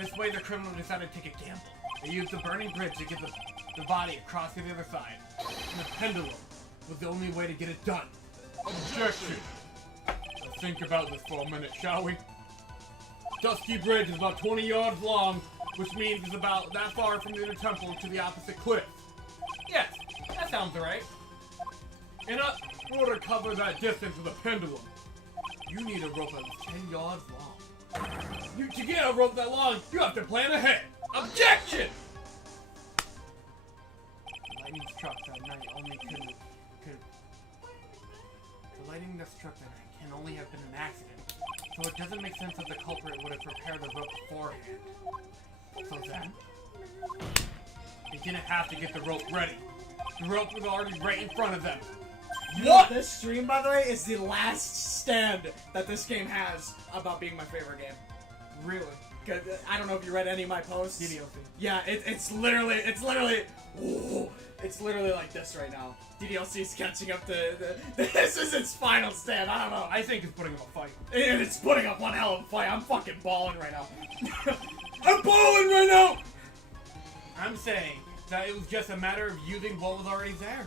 This way, the criminal decided to take a gamble. They used the burning bridge to get the body across to the other side. And the pendulum was the only way to get it done. Objection! Let's think about this for a minute, shall we? Dusky Bridge is about 20 yards long, which means it's about that far from the inner temple to the opposite cliff. Yes, that sounds right. In order to cover that distance with a pendulum, you need a rope that's 10 yards long. To get a rope that long, you have to plan ahead. Objection! The lightning struck that night only could... The lightning that struck that night can only have been an accident. So it doesn't make sense that the culprit would have prepared the rope beforehand. So then, they didn't have to get the rope ready. The rope was already right in front of them. What? This stream, by the way, is the last stand that this game has about being my favorite game. Really? I don't know if you read any of my posts. DDLC. Yeah, it's literally like this right now. DDLC is catching up to this is its final stand. I don't know. I think it's putting up a fight. And it's putting up one hell of a fight. I'm fucking balling right now. I'm balling right now. I'm saying that it was just a matter of using what was already there.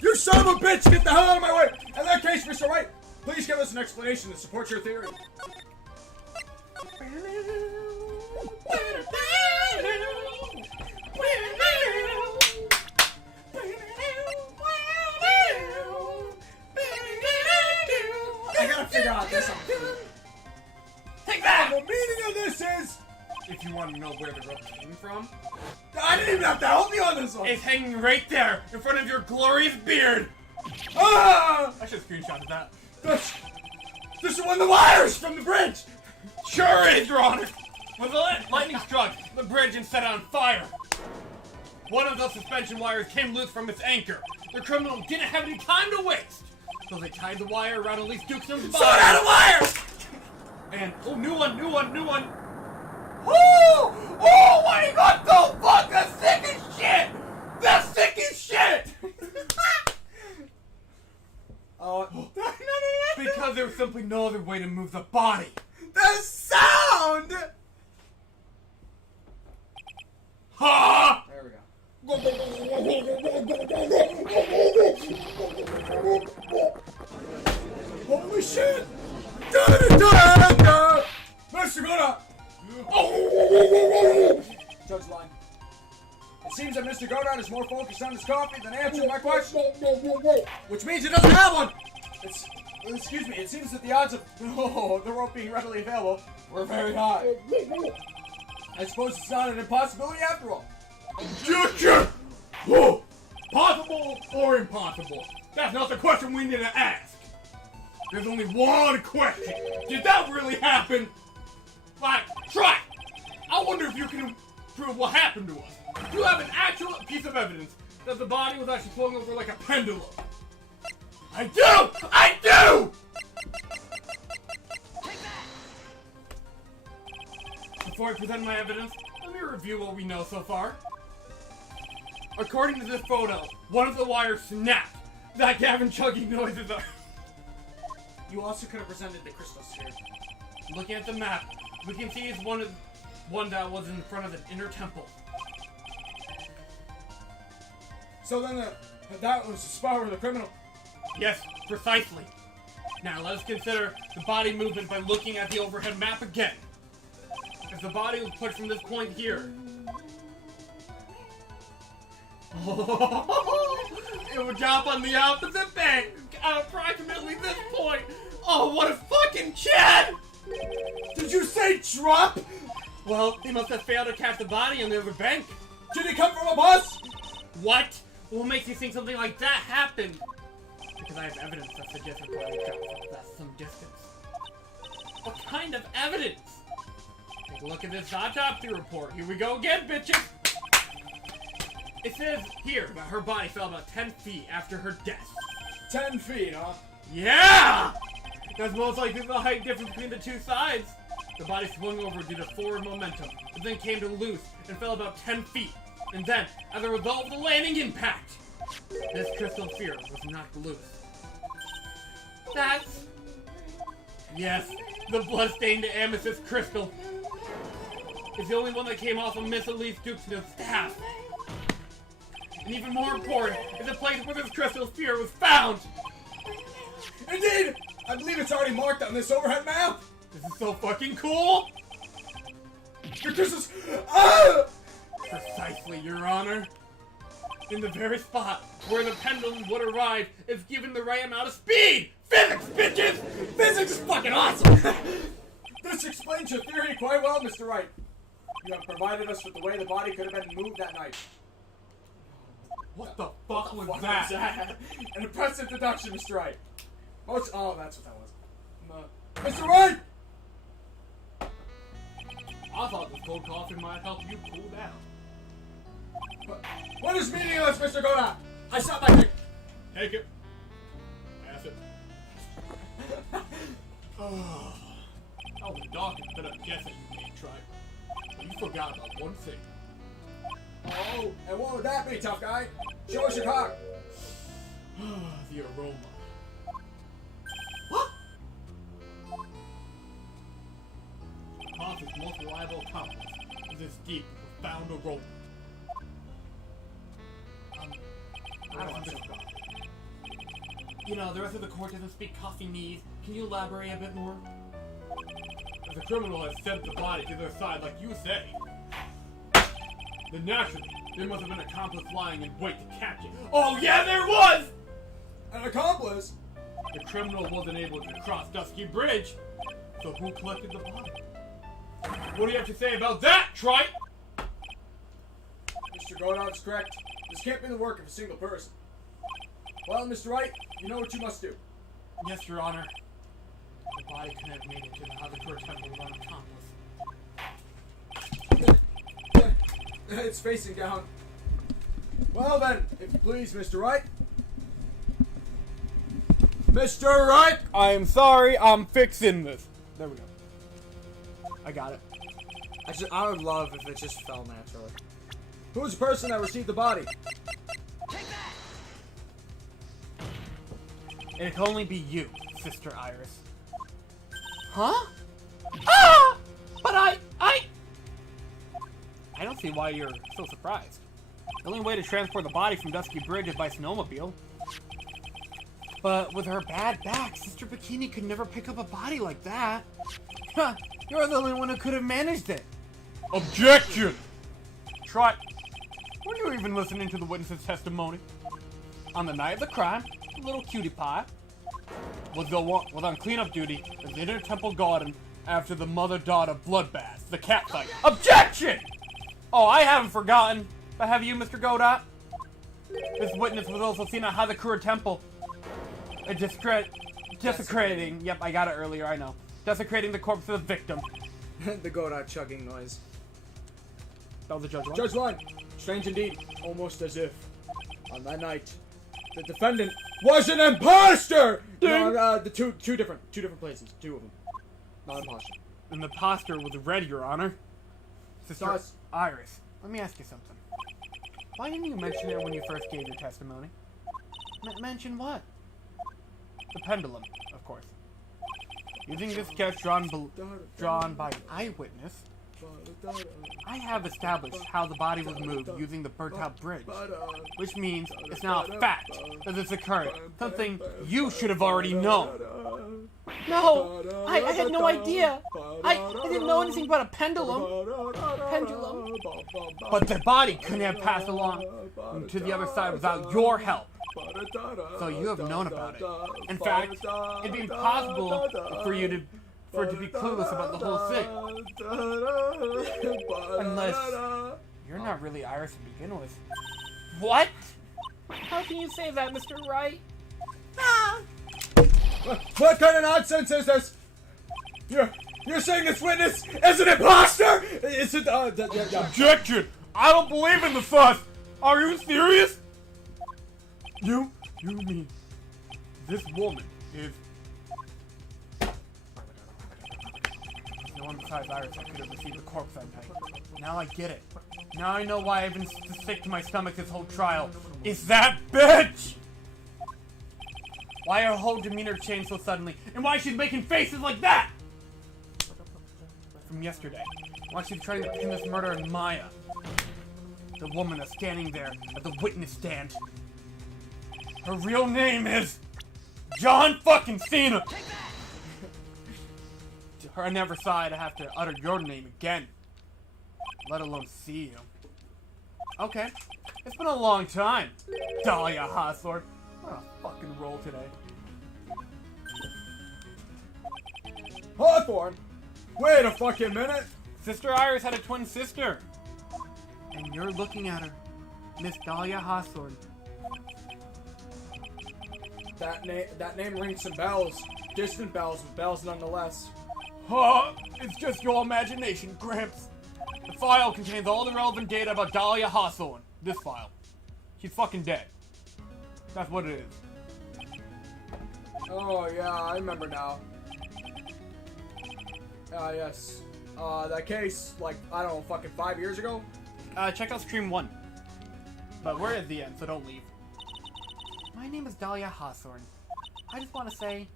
You son of a bitch! Get the hell out of my way! In that case, Mr. Wright, please give us an explanation that supports your theory. I gotta figure out this one. Take that! The meaning of this is... If you want to know where the rope came from, I didn't even have to help you on this one! it's hanging right there in front of your glorious beard. Ah! I should screenshot that. This is one of the wires from the bridge! Sure is, Your Honor. When the lightning struck the bridge and set it on fire, one of the suspension wires came loose from its anchor. The criminal didn't have any time to waste, so they tied the wire around Elise Dukeson's body. Sort out a wire! And oh, new one. Woo! Oh my god, the fuck! The sickest shit! The sickest shit! Because there was simply no other way to move the body. The sound! Ha! There we go. Holy shit! Da-da-da-da! Mr. Goddard! Judge line. It seems that Mr. Goddard is more focused on his coffee than answering my question. Which means he doesn't have one! Excuse me, it seems that the odds of the rope being readily available were very high. I suppose it's not an impossibility after all. Future! Whoa! Possible or impossible? That's not the question we need to ask. There's only one question. Did that really happen? Like, try! I wonder if you can prove what happened to us. You have an actual piece of evidence that the body was actually flowing over like a pendulum. I do! I do! Before I present my evidence, let me review what we know so far. According to this photo, one of the wires snapped. That Gavin chugging noises are... You also could have presented the crystal sphere. Looking at the map, we can see it's one that was in front of the inner temple. So then that was the spot where the criminal... Yes, precisely. Now let us consider the body movement by looking at the overhead map again. If the body was pushed from this point here, it would drop on the opposite bank at approximately this point. Oh, what a fucking Chad! Did you say drop? Well, he must have failed to catch the body on the other bank. Did he come from a bus? What? What makes you think something like that happened? Because I have evidence that suggests the body dropped from some distance. What kind of evidence? Take a look at this autopsy report. Here we go again, bitches! It says here that her body fell about 10 feet after her death. 10 feet, huh? Yeah! That's most likely the height difference between the two sides. The body swung over due to forward momentum, but then came to loose and fell about 10 feet. And then, as a result of the landing impact, this crystal sphere was knocked loose. That's... Yes, the blood-stained amethyst crystal. It's the only one that came off of Miss Elise Dukeson's staff. And even more important is the place where this crystal sphere was found. Indeed! I believe it's already marked on this overhead map! This is so fucking cool! The crystals... Ah! Precisely, Your Honor. In the very spot where the pendulum would arrive if given the right amount of speed! Physics, bitches! Physics is fucking awesome! This explains your theory quite well, Mr. Wright. You have provided us with the way the body could have been moved that night. What the fuck was What that? was that? An impressive deduction, Mr. Wright. Oh, that's what that was. Mr. Wright! I thought this cold coffee might help you cool down. What is meaningless, Mr. Goda? I saw my thing. Take it. Pass it. Oh, the dog is better guess that you may try. But you forgot about one thing. Oh, and what would that be, tough guy? Show us your cock. The aroma. What? Coffee's most reliable accomplice is its deep, profound aroma. I don't want some coffee. You know, the rest of the court doesn't speak Coffee-nese. Can you elaborate a bit more? If the criminal has sent the body to their side like you say, then naturally, there must have been an accomplice lying in wait to capture. Oh yeah, there was! An accomplice? The criminal wasn't able to cross Dusky Bridge, so who collected the body? What do you have to say about that, Wright? Mr. Goddard's correct. This can't be the work of a single person. Well, Mr. Wright, you know what you must do. Yes, Your Honor. The body couldn't have made it to the Hadakura Temple without an accomplice. It's facing down. Well then, if you please, Mr. Wright. Mr. Wright! I'm sorry, I'm fixing this. There we go. I got it. I would love if it just fell naturally. Who's the person that received the body? It can only be you, Sister Iris. Huh? Ah! But I don't see why you're so surprised. The only way to transport the body from Dusky Bridge is by snowmobile. But with her bad back, Sister Bikini could never pick up a body like that. Huh, you're the only one who could have managed it. Objection! Try. Were you even listening to the witness's testimony? On the night of the crime, the little cutie pie was on cleanup duty in the Inner Temple Garden after the mother-daughter bloodbath, the cat fight. Objection! Oh, I haven't forgotten. But have you, Mr. Godot? This witness was also seen at Hadakura Temple. Desecrating. Yep, I got it earlier, I know. Desecrating the corpse of the victim. The Goddard chugging noise. That was the judge line. Judge line. Strange indeed. Almost as if, on that night, the defendant was an imposter! No, the two different places. Two of them. Not imposter. And the imposter was red, Your Honor. Sister Sus. Iris, let me ask you something. Why didn't you mention it when you first gave your testimony? Mention what? The pendulum, of course. Using this sketch drawn by an eyewitness, I have established how the body was moved using the burnt-out bridge, which means it's now a fact that this occurred, something you should have already known. No, I had no idea. I didn't know anything about a pendulum. But the body couldn't have passed along to the other side without your help. So you have known about it. In fact, it'd be impossible for it to be clueless about the whole thing. Unless you're not really Iris to begin with. What? How can you say that, Mr. Wright? What kind of nonsense is this? You're saying this witness is an imposter? Is it, Objection! I don't believe in the sus! Are you serious? You mean this woman is... No one besides Iris that could have received the corpse that night. Now I get it. Now I know why I've been sick to my stomach this whole trial. It's that bitch! Why her whole demeanor changed so suddenly, and why she's making faces like that! From yesterday, why she's trying to pin this murder on Maya. The woman that's standing there at the witness stand. Her real name is John fucking Cena! I never thought I'd have to utter your name again. Let alone see you. Okay. It's been a long time, Dahlia Hawthorne. What a fucking roll today. Hawthorne? Wait a fucking minute! Sister Iris had a twin sister. And you're looking at her, Miss Dahlia Hawthorne. That name rings some bells. Distant bells, but bells nonetheless. It's just your imagination, Gramps. The file contains all the relevant data about Dahlia Hawthorne. This file. She's fucking dead. That's what it is. Oh, yeah, I remember now. Yes. That case, like, I don't know, fucking 5 years ago? Check out Stream 1. But we're at the end, so don't leave. My name is Dahlia Hawthorne. I just want to say,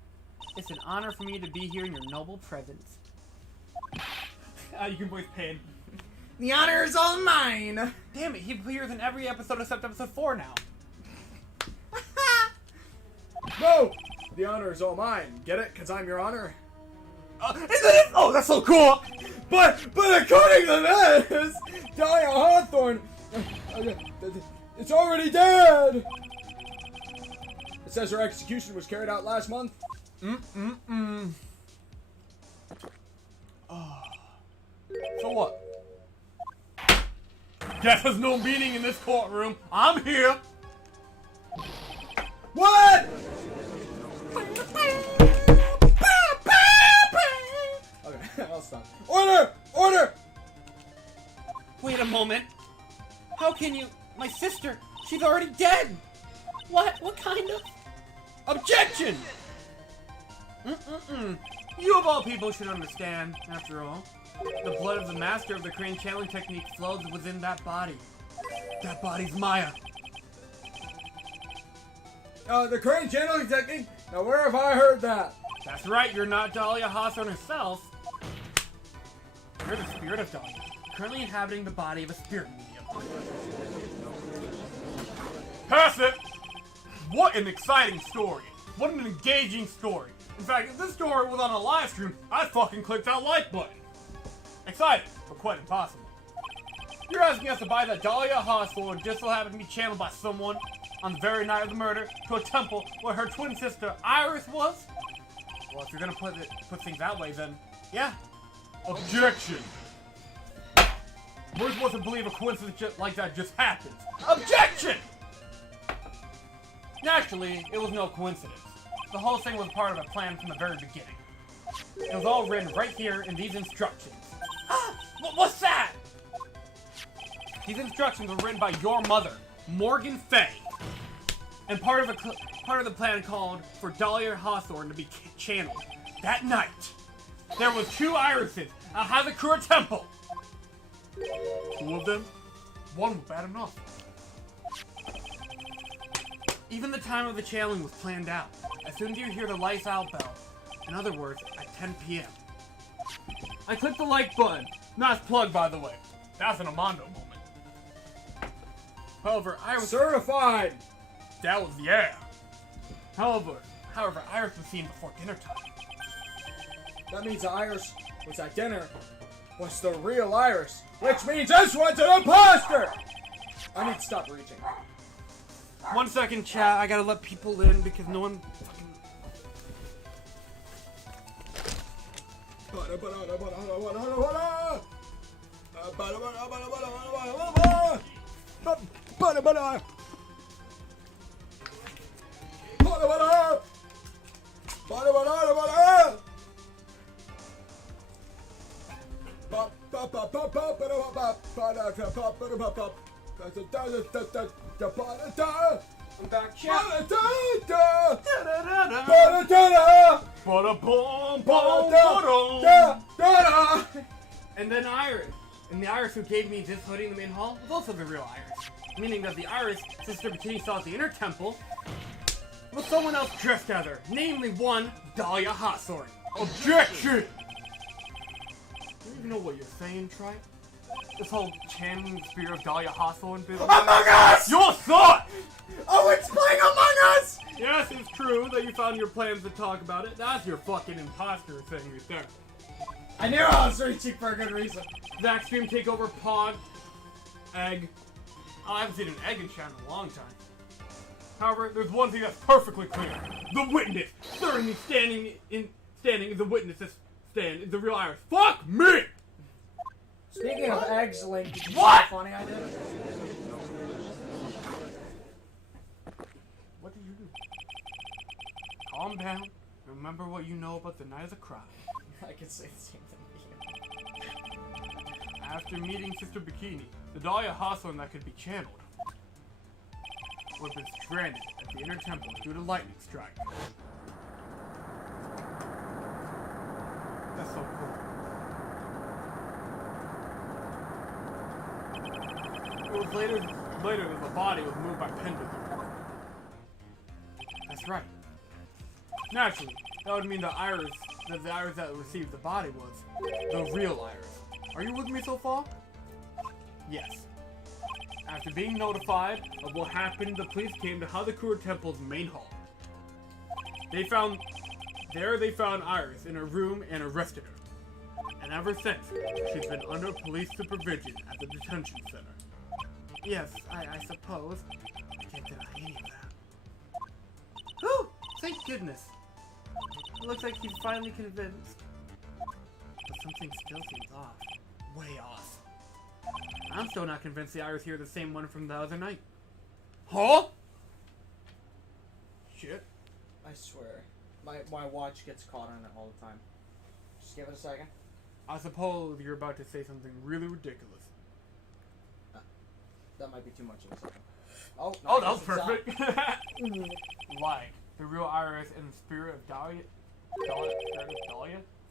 it's an honor for me to be here in your noble presence. You can voice Pain. The honor is all mine! Damn it, he appears in every episode except episode 4 now. No! The honor is all mine. Get it? Because I'm your honor? Oh, that's so cool! But according to this, Dahlia Hawthorne, it's already dead! It says her execution was carried out last month. So what? Death has no meaning in this courtroom. I'm here. What? Okay, I'll stop. Order! Order! Wait a moment. How can you... My sister, she's already dead! What? What kind of... Objection! You of all people should understand, after all. The blood of the master of the crane channeling technique flows within that body. That body's Maya. The crane channeling technique? Now where have I heard that? That's right, you're not Dahlia Hawthorne herself. You're the spirit of Dahlia, currently inhabiting the body of a spirit medium. Pass it! What an exciting story. What an engaging story. In fact, if this story was on a live stream, I'd fucking click that like button. Excited, but quite impossible. You're asking us to buy that Dahlia Hawthorne just so happened to be channeled by someone on the very night of the murder to a temple where her twin sister Iris was? Well, if you're gonna put things that way, then yeah. Objection! We're supposed to believe a coincidence like that just happens. Objection! Naturally, it was no coincidence. The whole thing was part of a plan from the very beginning. It was all written right here in these instructions. What's that? These instructions were written by your mother, Morgan Fay, and part of the plan called for Dahlia Hawthorne to be channeled. That night, there was 2 irises at Hazakura Temple. 2 of them, 1 was bad enough. Even the time of the channeling was planned out. As soon as you hear the lights out bell, in other words, at 10 p.m. I clicked the like button. Nice plug, by the way. That's an Amando moment. However, Iris... Certified! That was, yeah. However, Iris was seen before dinner time. That means the Iris was at dinner was the real Iris, which means this one's an imposter! I need to stop reaching. 1 second, chat. I gotta let people in because no one fucking... I'm back, chat. And then Iris. And the Iris who gave me this hoodie in the main hall was also the real Iris. Meaning that the Iris Sister Bikini saw at the inner temple was someone else dressed as her. Namely one, Dahlia Hawthorne. Objection! Do you even know what you're saying, Tripe? This whole channeling spirit of Dahlia Hawthorne business. Among Us! Your thought! Oh, it's playing Among Us! Yes, it's true that you found your plans to talk about it. That's your fucking imposter thing right there. I knew I was reaching for a good reason. Zach Stream Takeover Pod. Egg. Oh, I haven't seen an egg in chat in a long time. However, there's one thing that's perfectly clear. The witness! Certainly standing in the witness's stand is the real Iris. Fuck me! Speaking of eggs, Link, did you see What? how funny I did? What did you do? Calm down. Remember what you know about the night of the crime. I could say the same thing to you. After meeting Sister Bikini, the Dahlia Hawthorne that could be channeled would have been stranded at the inner temple due to lightning strike. That's so cool. It was later that the body was moved by pendulum. That's right. Naturally, that would mean the Iris that received the body was the real Iris. Are you with me so far? Yes. After being notified of what happened, the police came to Hazakura Temple's main hall. They found Iris in her room and arrested her. And ever since, she's been under police supervision at the detention center. Yes, I suppose. I can't deny any of that. Whew! Thank goodness. It looks like he's finally convinced. But something still seems off. Way off. I'm still not convinced the Iris here is the same one from the other night. Huh? Shit. I swear. My watch gets caught on it all the time. Just give it a second. I suppose you're about to say something really ridiculous. That might be too much of a second. Oh, no, Oh, that was it's out. perfect. Like, the real Iris and the spirit of Dahlia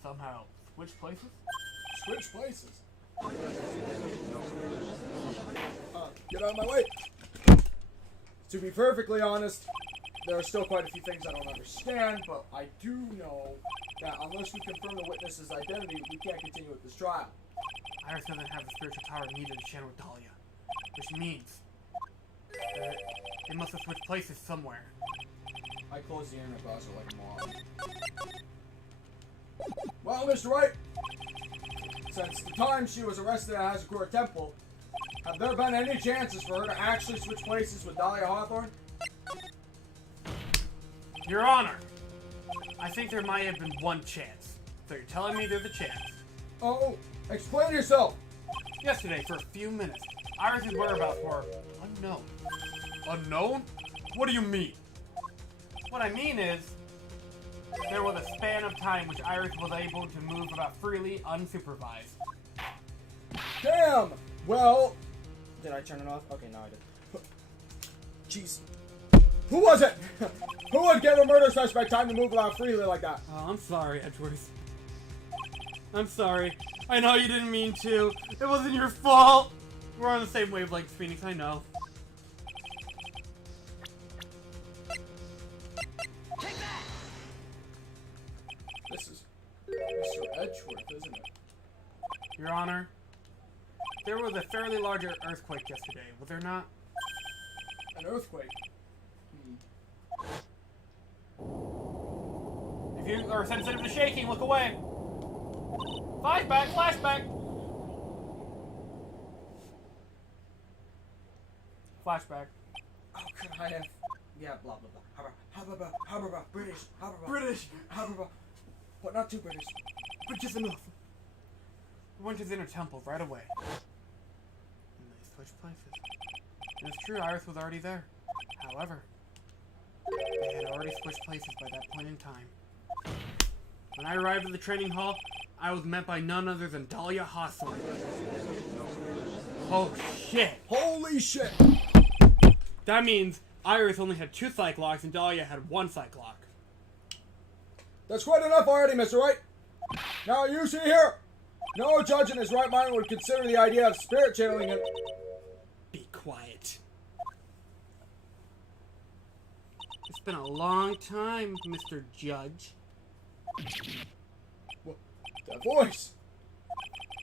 somehow switch places? Switch places. Get out of my way. To be perfectly honest, there are still quite a few things I don't understand, but I do know that unless we confirm the witness's identity, we can't continue with this trial. Iris doesn't have the spiritual power needed to channel Dahlia. Which means that they must have switched places somewhere. I closed the internet browser like a moron. Well, Mr. Wright, since the time she was arrested at Hazakura Temple, have there been any chances for her to actually switch places with Dahlia Hawthorne? Your Honor, I think there might have been one chance. So you're telling me there's a chance. Oh, explain yourself! Yesterday, for a few minutes, Iris's whereabouts were unknown. Unknown? What do you mean? What I mean is, there was a span of time which Iris was able to move about freely, unsupervised. Damn! Well... Did I turn it off? Okay, no, I did. Jeez. Who was it? Who would give a murder suspect time to move about freely like that? Oh, I'm sorry, Edgeworth. I'm sorry. I know you didn't mean to. It wasn't your fault. We're on the same wavelength, Phoenix, I know. This is Mr. Edgeworth, isn't it? Your Honor, there was a fairly large earthquake yesterday, was there not? An earthquake. If you are sensitive to shaking, look away. Flashback, flashback. Flashback. Oh, could I have... Yeah, blah, blah, blah. British. British. But not too British. But just enough. We went to the inner temple right away. And they switched places. And it's true, Iris was already there. However, they had already switched places by that point in time. When I arrived at the training hall, I was met by none other than Dahlia Hawthorne. Oh shit! Holy shit! That means Iris only had 2 psych locks and Dahlia had 1 psych lock. That's quite enough already, Mr. Wright. Now, you see here, no judge in his right mind would consider the idea of spirit channeling it. Be quiet. It's been a long time, Mr. Judge. What? That voice.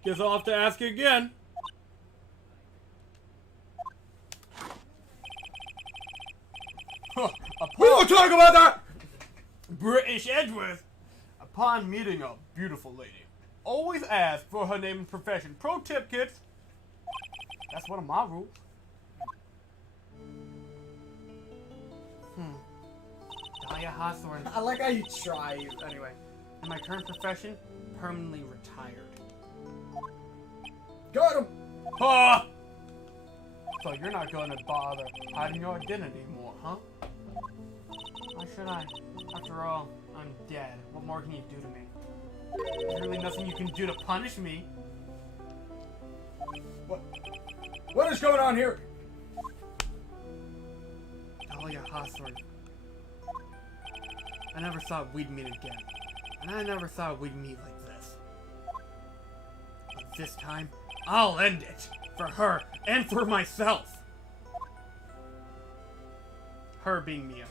Guess I'll have to ask again. We don't talk about that! British Edgeworth, upon meeting a beautiful lady, always ask for her name and profession. Pro tip, kids. That's one of my rules. Dahlia Hawthorne. I like how you try. Anyway, in my current profession, permanently retired. Got him! Ah! So you're not going to bother hiding your identity more, huh? Why should I? After all, I'm dead. What more can you do to me? There's really nothing you can do to punish me. What is going on here? Dahlia Hawthorne. I never thought we'd meet again. And I never thought we'd meet like this. But this time, I'll end it. For her, and for myself. Her being Mia.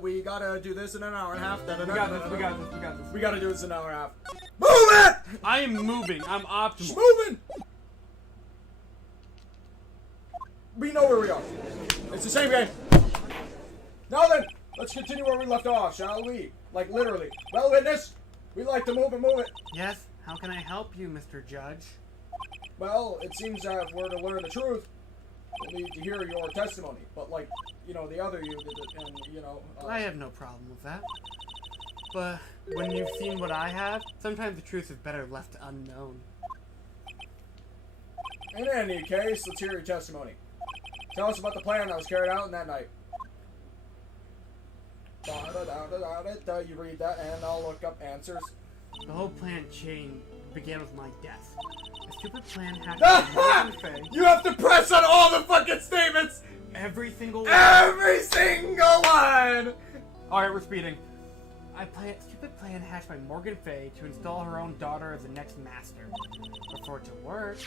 We gotta do this in an hour and a half. We got this, we got this, we got this. We gotta do this in an hour and a half. Move it! I am moving. I'm optimal. Moving! We know where we are. It's the same game. Now then, let's continue where we left off, shall we? Like, literally. Well, witness, we like to move it. Yes, how can I help you, Mr. Judge? Well, it seems that if we're to learn the truth, we'll need to hear your testimony. But, like, you know, the other you did it, and, you know... I have no problem with that. But when you've seen what I have, sometimes the truth is better left unknown. In any case, let's hear your testimony. Tell us about the plan that was carried out in that night. You read that, and I'll look up answers. The whole plan chain began with my death. A stupid plan hatched by Morgan Fay. You have to press on all the fucking statements! Every single one. Every single one! Alright, we're speeding. A stupid plan hatched by Morgan Fay to install her own daughter as the next master. But for it to work,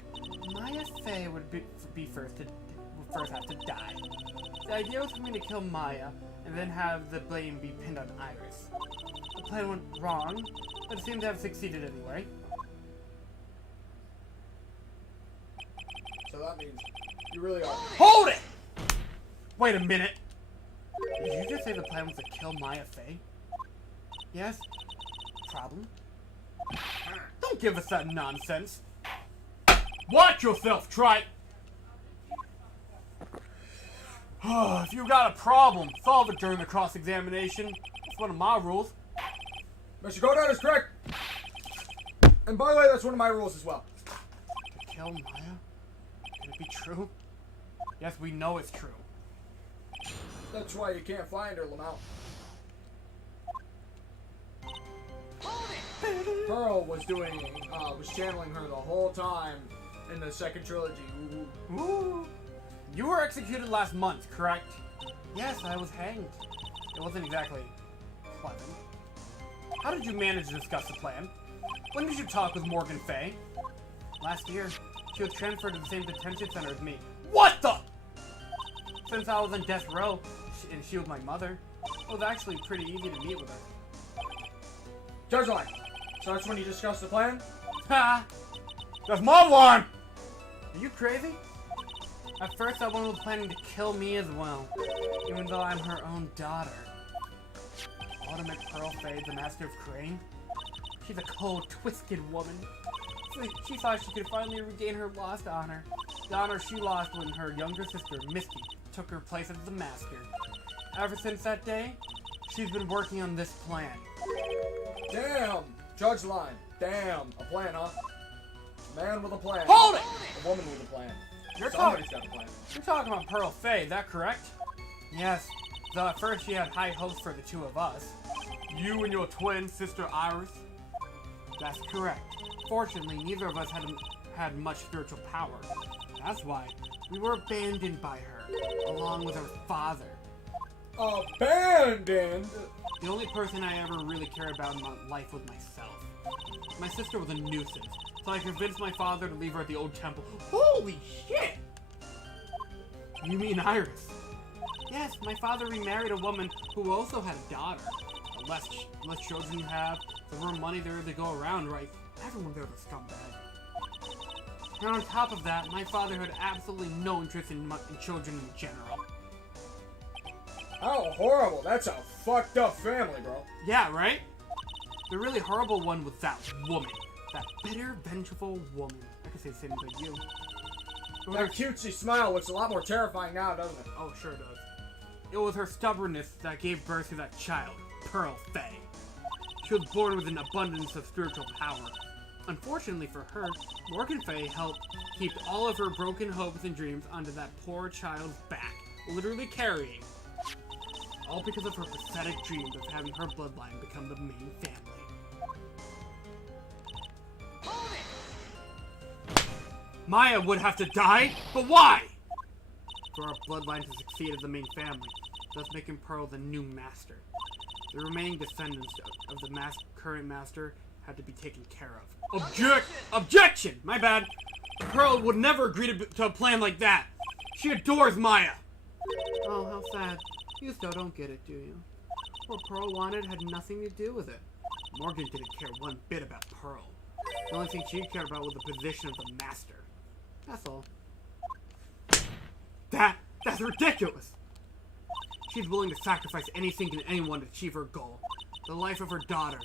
Maya Fay would first have to die. The idea was for me to kill Maya and then have the blame be pinned on Iris. The plan went wrong, but it seemed to have succeeded anyway. So that means you really are. Hold it! Wait a minute. Did you just say the plan was to kill Maya Fay? Yes? Problem? Don't give us that nonsense. Watch yourself, Trite! If you got a problem, solve it during the cross-examination. That's one of my rules. Mr. Godard is correct. And by the way, that's one of my rules as well. To kill Maya? Can it be true? Yes, we know it's true. That's why you can't find her, Lamau. Pearl was channeling her the whole time in the second trilogy. Ooh. Ooh. You were executed last month, correct? Yes, I was hanged. It wasn't exactly pleasant. How did you manage to discuss the plan? When did you talk with Morgan Fay? Last year. She was transferred to the same detention center as me. What the? Since I was in death row, and she was my mother, it was actually pretty easy to meet with her. Judge line. So that's when you discussed the plan? Ha! That's my line! Are you crazy? At first, that one was planning to kill me as well, even though I'm her own daughter. Ultimate Pearl Fade, the Master of Crane? She's a cold, twisted woman. She thought she could finally regain her lost honor. The honor she lost when her younger sister, Misty, took her place as the Master. Ever since that day, she's been working on this plan. Damn! Judge line. Damn. A plan, huh? Man with a plan. Hold it! A woman with a plan. You're Somebody's got a plan. You're talking about Pearl Fay, is that correct? Yes. Though at first she had high hopes for the two of us. You and your twin sister Iris? That's correct. Fortunately, neither of us had much spiritual power. That's why we were abandoned by her, along with her father. Abandoned? The only person I ever really cared about in my life was myself. My sister was a nuisance, so I convinced my father to leave her at the old temple. Holy shit! You mean Iris? Yes, my father remarried a woman who also had a daughter. The less children you have, the more money there is to go around, right? Everyone there's a scumbag. And on top of that, my father had absolutely no interest in children in general. How horrible. That's a fucked up family, bro. Yeah, right? The really horrible one was that woman. That bitter, vengeful woman. I could say the same about you. That cutesy smile looks a lot more terrifying now, doesn't it? Oh, sure does. It was her stubbornness that gave birth to that child, Pearl Fay. She was born with an abundance of spiritual power. Unfortunately for her, Morgan Fay helped keep all of her broken hopes and dreams onto that poor child's back, literally carrying. All because of her pathetic dreams of having her bloodline become the main family. Maya would have to die, but why? For our bloodline to succeed as the main family, thus making Pearl the new master. The remaining descendants of the current master had to be taken care of. Objection! My bad. Pearl would never agree to a plan like that. She adores Maya. Oh, how sad. You still don't get it, do you? What Pearl wanted had nothing to do with it. Morgan didn't care one bit about Pearl. The only thing she cared about was the position of the master. That's all. That's ridiculous. She's willing to sacrifice anything and anyone to achieve her goal. The life of her daughter.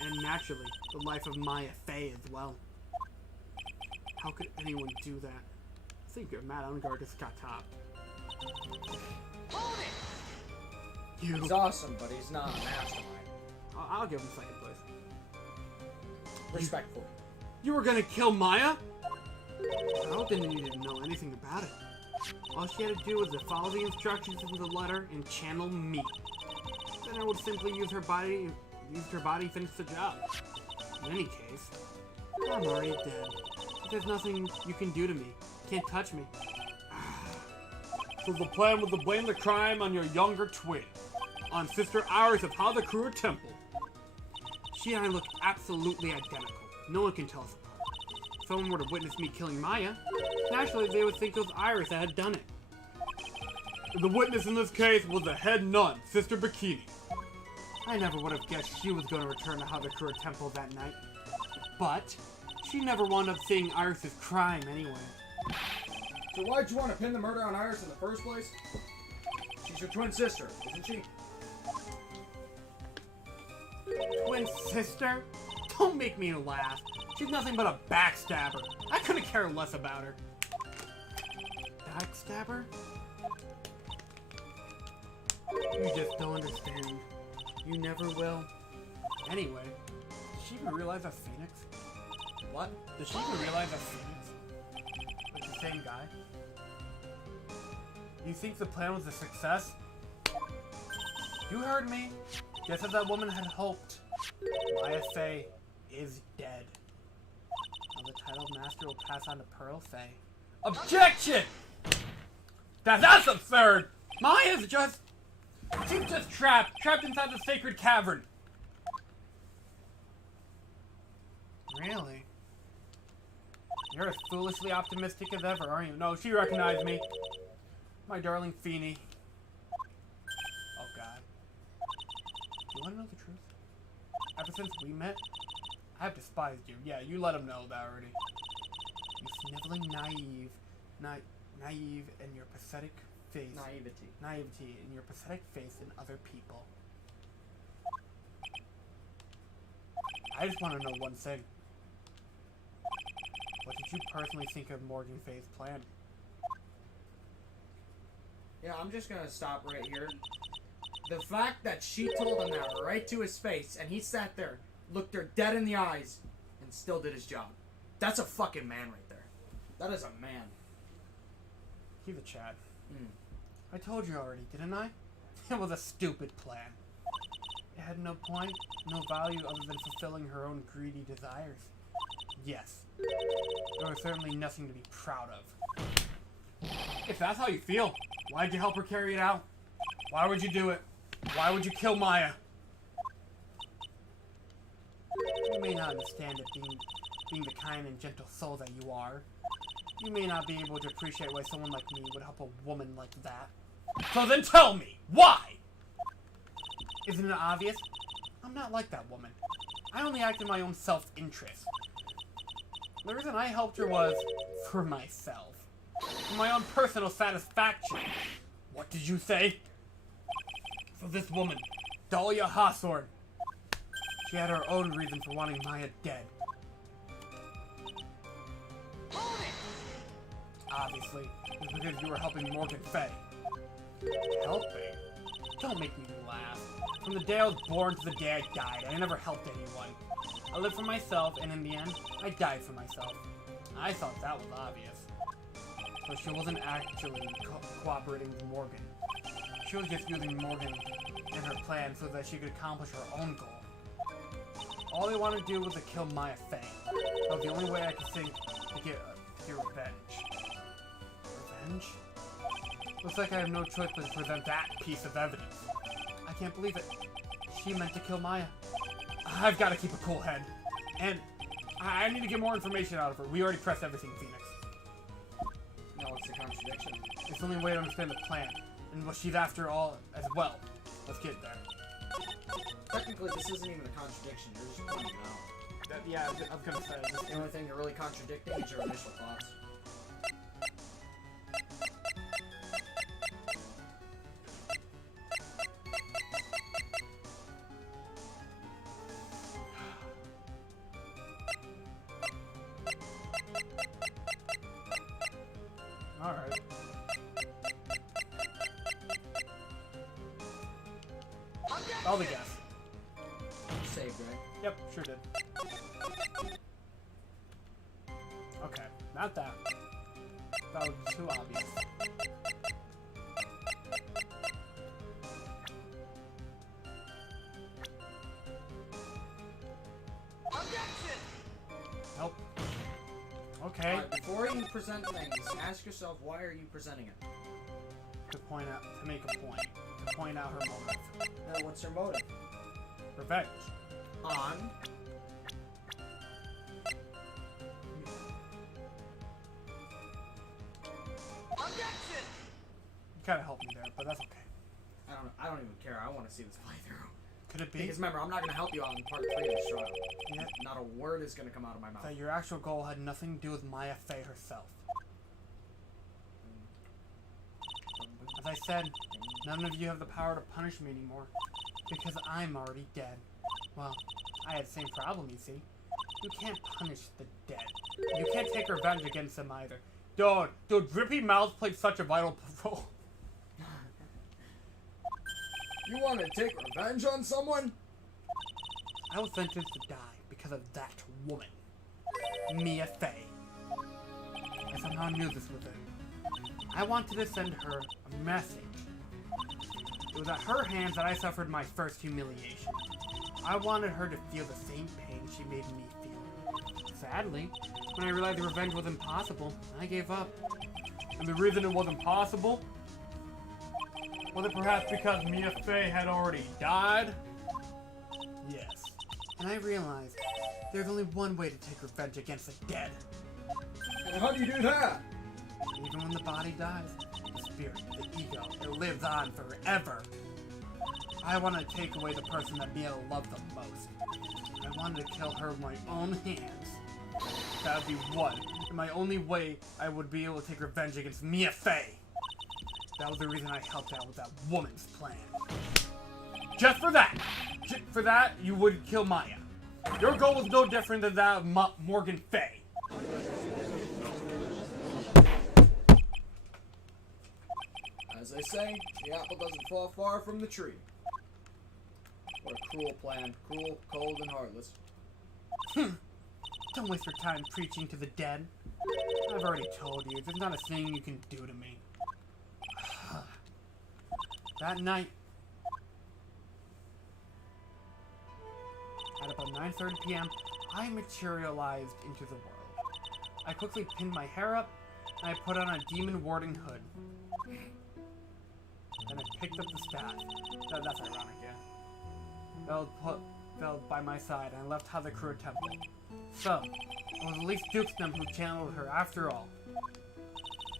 And naturally, the life of Maya Fey as well. How could anyone do that? I think Matt Ungar just got top. You. He's awesome, but he's not a mastermind. I'll give him second place. Respectfully. You were gonna kill Maya? I didn't need to know anything about it. All she had to do was to follow the instructions in the letter and channel me. Then I would simply use her body and finish the job. In any case, I'm already dead. There's nothing you can do to me. Can't touch me. So the plan was to blame the crime on your younger twin. On Sister Iris of Hazakura Temple. She and I look absolutely identical. No one can tell us apart. If someone were to witness me killing Maya, naturally they would think it was Iris that had done it. The witness in this case was the head nun, Sister Bikini. I never would have guessed she was going to return to Hazakura Temple that night. But she never wound up seeing Iris' crime anyway. So why'd you want to pin the murder on Iris in the first place? She's your twin sister, isn't she? Twin sister? Don't make me laugh. She's nothing but a backstabber. I couldn't care less about her. Backstabber? You just don't understand. You never will. Anyway, did she even realize that's Phoenix? What? Did she even realize that's Phoenix? It's the same guy? You think the plan was a success? You heard me. Just as that woman had hoped. Maya Fey is dead. Now the titled master will pass on to Pearl Fey. Objection! That's absurd! Maya's just... She's just trapped inside the sacred cavern. Really? You're as foolishly optimistic as ever, aren't you? No, she recognized me. My darling Feeny. Oh god. Do you want to know the truth? Ever since we met, I have despised you. Yeah, you let him know that already. You sniveling naive and your pathetic face. Naivety in your pathetic face in other people. I just want to know one thing. What did you personally think of Morgan Fay's plan? Yeah, I'm just gonna stop right here. The fact that she told him that right to his face, and he sat there, looked her dead in the eyes, and still did his job. That's a fucking man right there. That is a man. He's a Chad. I told you already, didn't I? It was a stupid plan. It had no point, no value other than fulfilling her own greedy desires. Yes, there was certainly nothing to be proud of. If that's how you feel, why'd you help her carry it out? Why would you do it? Why would you kill Maya? You may not understand it being the kind and gentle soul that you are. You may not be able to appreciate why someone like me would help a woman like that. So then tell me, why? Isn't it obvious? I'm not like that woman. I only act in my own self-interest. The reason I helped her was for myself. For my own personal satisfaction. What did you say? So this woman, Dahlia Hawthorne, she had her own reason for wanting Maya dead. Obviously, it's because you were helping Morgan Fay. Helping? Don't make me laugh. From the day I was born to the day I died, I never helped anyone. I lived for myself, and in the end, I died for myself. I thought that was obvious. So she wasn't actually cooperating with Morgan. She was just using Morgan and her plan so that she could accomplish her own goal. All they wanted to do was to kill Maya Fey. That was the only way I could think to get revenge. Revenge? Looks like I have no choice but to present that piece of evidence. I can't believe it. She meant to kill Maya. I've got to keep a cool head. And I need to get more information out of her. We already pressed everything, Phoenix. No, it's a contradiction. It's the only way to understand the plan. And what she's after all as well. Let's get there. Technically, this isn't even a contradiction. You're just pointing it out. Yeah, I was gonna say. The only thing you're really contradicting is your initial thoughts. Alright. I'll the guess. Saved, right? Yep, sure did. Okay, not that. That was too obvious. Nope. Okay. Alright, before you present things, ask yourself, why are you presenting it? To point out, to make a point. To point out her motive. What's her motive? Revenge. On? You kinda helped me there, but that's okay. I don't even care. I want to see this playthrough. Could it be Because remember, I'm not going to help you out in part 3 of this trial. Yeah. Not a word is going to come out of my mouth. that your actual goal had nothing to do with Maya Fey herself? As I said, none of you have the power to punish me anymore, because I'm already dead. Well, I had the same problem, you see. You can't punish the dead. You can't take revenge against them either. Dude, Drippy Mouth played such a vital role. You want to take revenge on someone? I was sentenced to die because of that woman, Mia Fey. I somehow knew this was it. I wanted to send her a message. It was at her hands that I suffered my first humiliation. I wanted her to feel the same pain she made me feel. Sadly, when I realized revenge was impossible, I gave up. And the reason it wasn't possible? Was it perhaps because Mia Fey had already died? Yes. And I realized there's only one way to take revenge against the dead. And how do you do that? Even when the body dies, the spirit, the ego, it lives on forever. I wanted to take away the person that Mia loved the most. I wanted to kill her with my own hands. That would be one, and my only way I would be able to take revenge against Mia Fey. That was the reason I helped out with that woman's plan. Just for that! Just for that, you would kill Maya. Your goal was no different than that of Morgan Fey. As they say, the apple doesn't fall far from the tree. What a cruel plan. Cruel, cold, and heartless. Don't waste your time preaching to the dead. I've already told you, there's not a thing you can do to me. That night, at about 9:30 p.m., I materialized into the world. I quickly pinned my hair up, and I put on a demon warding hood. Then I picked up the staff. That's ironic, yeah. Fell by my side, and I left Hazakura Temple. So, it was at least Dukesnum who channeled her after all.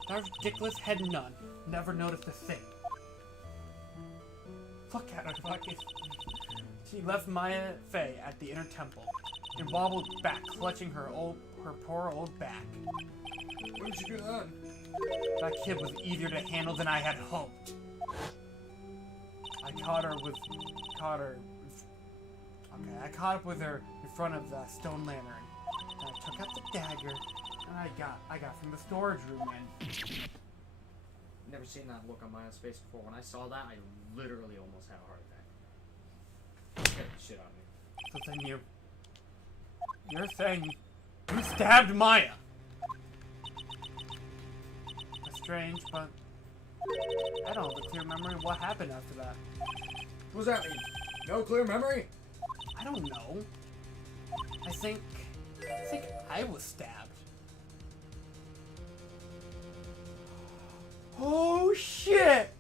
That ridiculous head nun never noticed a thing. Look at her, fucking. She left Maya Fey at the inner temple and wobbled back, clutching her poor old back. What did you do then? That kid was easier to handle than I had hoped. I caught up with her in front of the stone lantern. And I took out the dagger, and I got from the storage room and. Never seen that look on Maya's face before. When I saw that, I literally almost had a heart attack. Scared the shit out of me. So then you're saying you stabbed Maya? That's strange, but I don't have a clear memory of what happened after that. What does that mean? No clear memory? I don't know. I think I was stabbed. Oh shit!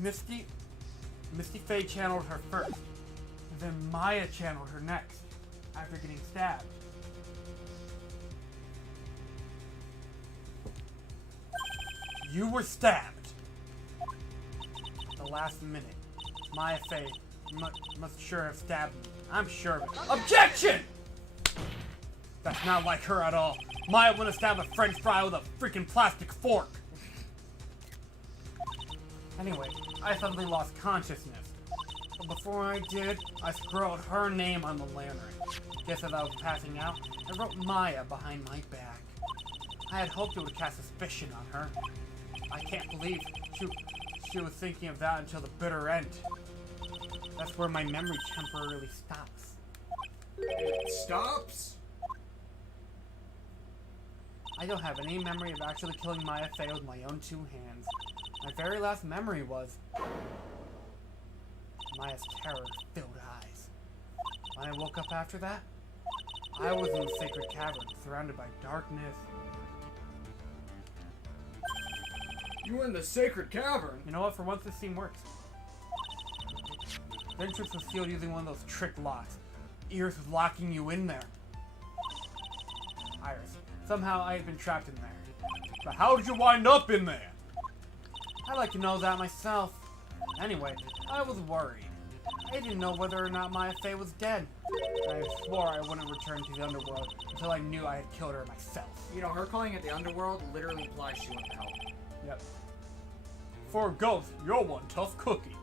Misty Fey channeled her first, and then Maya channeled her next, after getting stabbed. You were stabbed. The last minute. Maya Fey must sure have stabbed me. I'm sure of it. Objection! That's not like her at all. Maya wouldn't stab a french fry with a freaking plastic fork. Anyway, I suddenly lost consciousness. But before I did, I scrawled her name on the lantern. Guess as I was passing out, I wrote Maya behind my back. I had hoped it would cast suspicion on her. I can't believe she was thinking of that until the bitter end. That's where my memory temporarily stops. It stops? I don't have any memory of actually killing Maya Fey with my own 2 hands. My very last memory was Maya's terror-filled eyes. When I woke up after that, I was in the sacred cavern, surrounded by darkness. You were in the sacred cavern? You know what? For once, this scene works. The entrance was sealed using one of those trick locks. Iris was locking you in there. Iris. Somehow I had been trapped in there. But how did you wind up in there? I'd like to know that myself. Anyway, I was worried. I didn't know whether or not Maya Fey was dead. I swore I wouldn't return to the underworld until I knew I had killed her myself. You know, her calling it the underworld literally implies she went to hell. Yep. For a ghost, you're one tough cookie.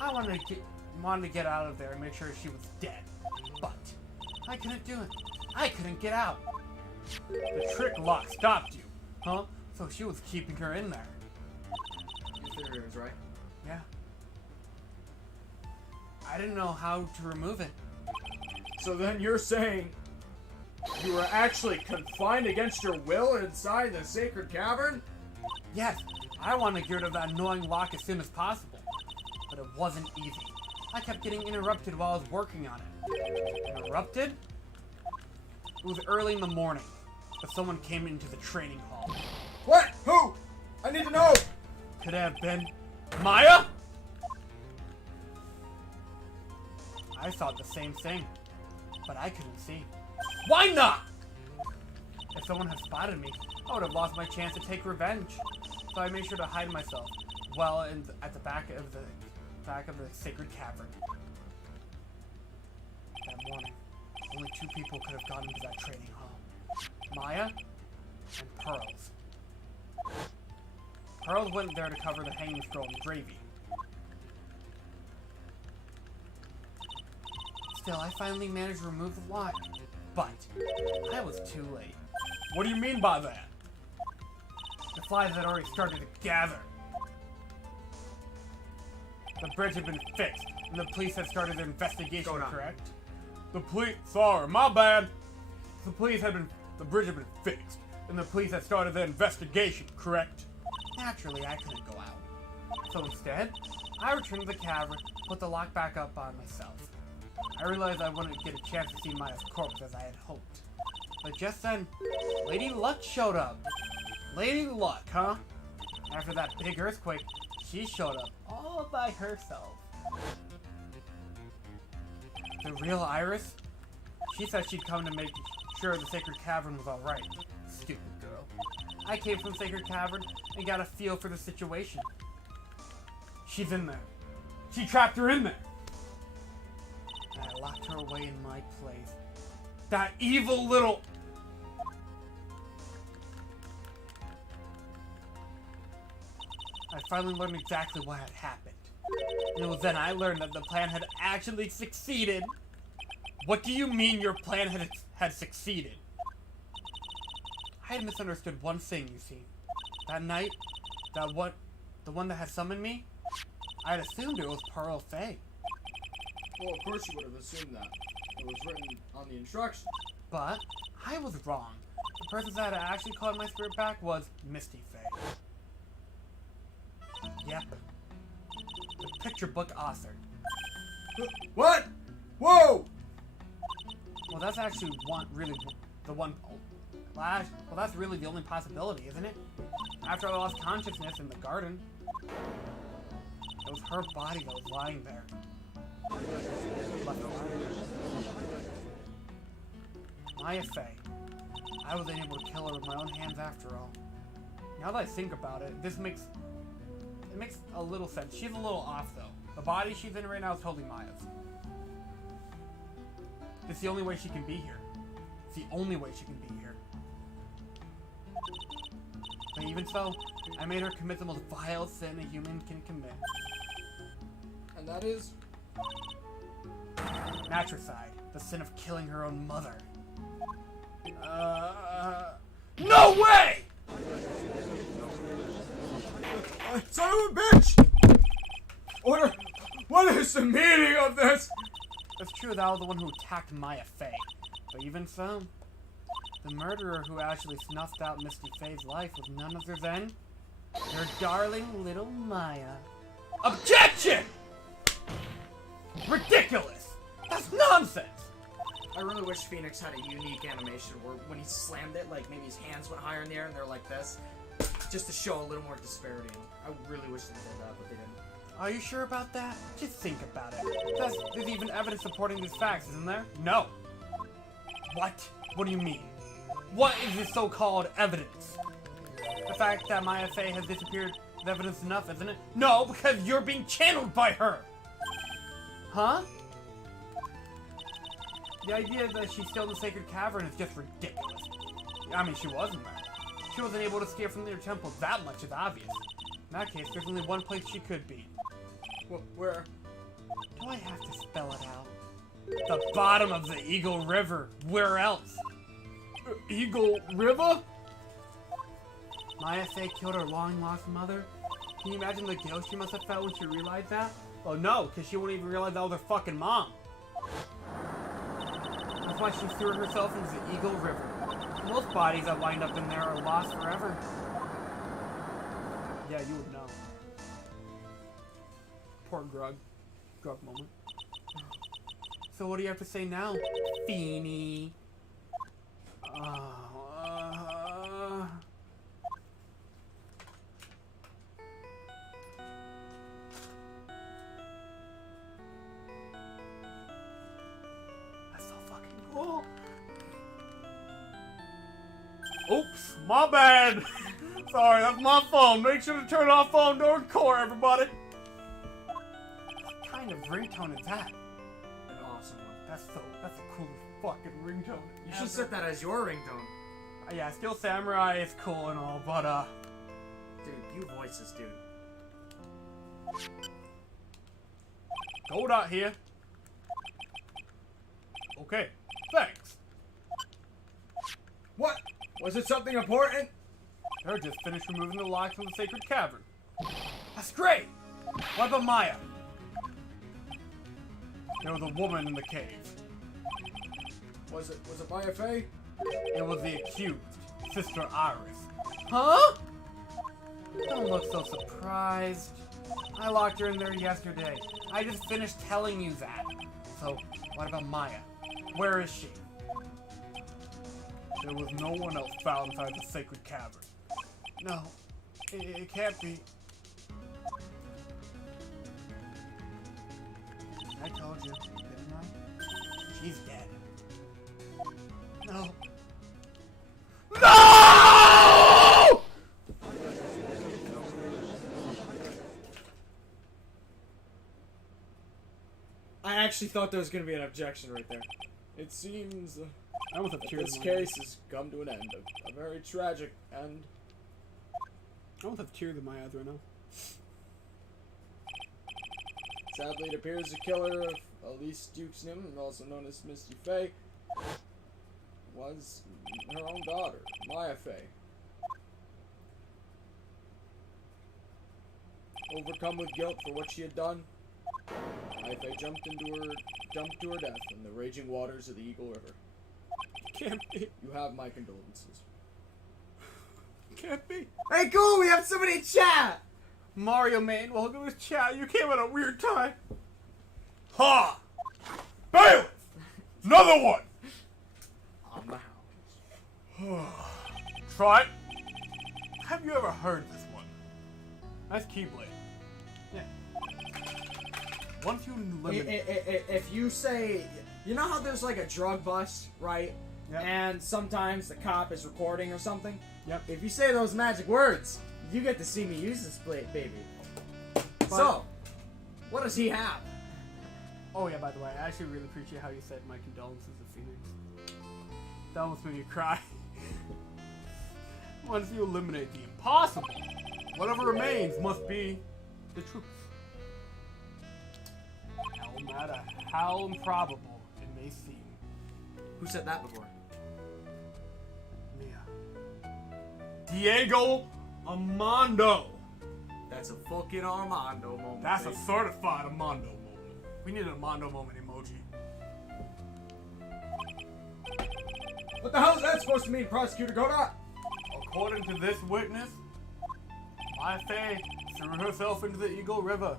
I wanted to get out of there and make sure she was dead. But I couldn't do it. I couldn't get out. The trick lock stopped you. Huh? So she was keeping her in there. Your theory was right. Yeah. I didn't know how to remove it. So then you're saying you were actually confined against your will inside the sacred cavern? Yes, I wanted to get rid of that annoying lock as soon as possible. But it wasn't easy. I kept getting interrupted while I was working on it. Interrupted? It was early in the morning, but someone came into the training hall. What? Who? I need to know! Could it have been Maya? I thought the same thing, but I couldn't see. Why not? If someone had spotted me, I would have lost my chance to take revenge. So I made sure to hide myself at the back of the sacred cavern. That morning, only 2 people could have gotten into that training hall. Maya and Pearls. Pearls went there to cover the hanging scroll in gravy. Still, I finally managed to remove the lock, but I was too late. What do you mean by that? The flies had already started to gather. The bridge had been fixed, and the police had started their investigation, correct? Sorry, my bad. The bridge had been fixed, and the police had started their investigation, correct? Naturally, I couldn't go out. So instead, I returned to the cavern, put the lock back up on myself. I realized I wouldn't get a chance to see Maya's corpse as I had hoped. But just then, Lady Luck showed up. Lady Luck, huh? After that big earthquake, she showed up all by herself. The real Iris? She said she'd come to make sure the sacred cavern was alright. Stupid girl. I came from the sacred cavern and got a feel for the situation. She's in there. She trapped her in there. And I locked her away in my place. That evil little... I finally learned exactly what had happened. And it was then I learned that the plan had actually succeeded. What do you mean your plan had succeeded? I had misunderstood one thing, you see. That night, the one that had summoned me, I had assumed it was Pearl Fey. Well, of course you would have assumed that. It was written on the instructions. But I was wrong. The person that had actually called my spirit back was Misty Fey. Yep. The picture book author. What? Whoa! Well, that's actually that's really the only possibility, isn't it? After I lost consciousness in the garden, it was her body that was lying there. Left alive. Maya Fey. I was able to kill her with my own hands after all. Now that I think about it, it makes a little sense. She's a little off though. The body she's in right now is totally Maya's. It's the only way she can be here. It's the only way she can be here. But even so, I made her commit the most vile sin a human can commit. And that is? Matricide, the sin of killing her own mother. son of a bitch! What is the meaning of this? It's true that I was the one who attacked Maya Fey. But even so, the murderer who actually snuffed out Misty Faye's life was none other than your darling little Maya. Objection! Ridiculous! That's nonsense! I really wish Phoenix had a unique animation where when he slammed it, like maybe his hands went higher in the air and they're like this. Just to show a little more disparity. I really wish they did that, but they didn't. Are you sure about that? Just think about it. There's even evidence supporting these facts, isn't there? No. What? What do you mean? What is this so-called evidence? The fact that Maya Fey has disappeared is evidence enough, isn't it? No, because you're being channeled by her! Huh? The idea that she's still in the sacred cavern is just ridiculous. I mean, she wasn't there. She wasn't able to escape from their temple. That much is obvious. In that case, there's only one place she could be. Where? Do I have to spell it out? The bottom of the Eagle River. Where else? Eagle River? Maya Fey killed her long-lost mother? Can you imagine the guilt she must have felt when she realized that? Oh no, because she wouldn't even realize that was her fucking mom. That's why she threw herself into the Eagle River. Most bodies that wind up in there are lost forever. Yeah, you would know. Poor Grug. Grug moment. So what do you have to say now, Feeny? That's so fucking cool. Oops, my bad. Sorry, that's my phone. Make sure to turn off phone door core, everybody. What kind of ringtone is that? An awesome one. That's the coolest fucking ringtone. You should set that as your ringtone. Yeah, Steel Samurai is cool and all, but Dude, you voices, dude. Gold out here. Okay, thanks. What? Was it something important? They're just finished removing the locks from the sacred cavern. That's great! What about Maya? There was a woman in the cave. Was it Maya Fey? It was the accused, Sister Iris. Huh? Don't look so surprised. I locked her in there yesterday. I just finished telling you that. So, what about Maya? Where is she? There was no one else found inside the sacred cavern. No, it can't be. I told you, didn't I? She's dead. No. No! I actually thought there was going to be an objection right there. It seems I almost have tears this in my eyes. case has come to an end. A very tragic end. I almost have tears in my eyes right now. Sadly, it appears the killer of Elise Dukesnim, also known as Misty Fey, was her own daughter, Maya Fey. Overcome with guilt for what she had done, Maya Fey jumped to her death in the raging waters of the Eagle River. Can't be. You have my condolences. Can't be. Hey, cool! We have somebody in chat! Mario man, welcome to chat. You came at a weird time. Ha! Bailiff! Another one! On the house. Try it. Have you ever heard this one? That's Keyblade. Yeah. Once you limit... If you say... You know how there's like a drug bust, right? Yep. And sometimes the cop is recording or something? Yep. If you say those magic words, you get to see me use this blade, baby. So, what does he have? Oh yeah, by the way, I actually really appreciate how you said my condolences to Phoenix. That almost made me cry. Once you eliminate the impossible, whatever remains must be the truth. No matter how improbable it may seem. Who said that before? Mia. Diego Armando. That's a fucking Armando moment. That's a baby. certified Armando moment. We need an Armando moment emoji. What the hell is that supposed to mean, Prosecutor Godot? According to this witness, my Faye threw herself into the Eagle River.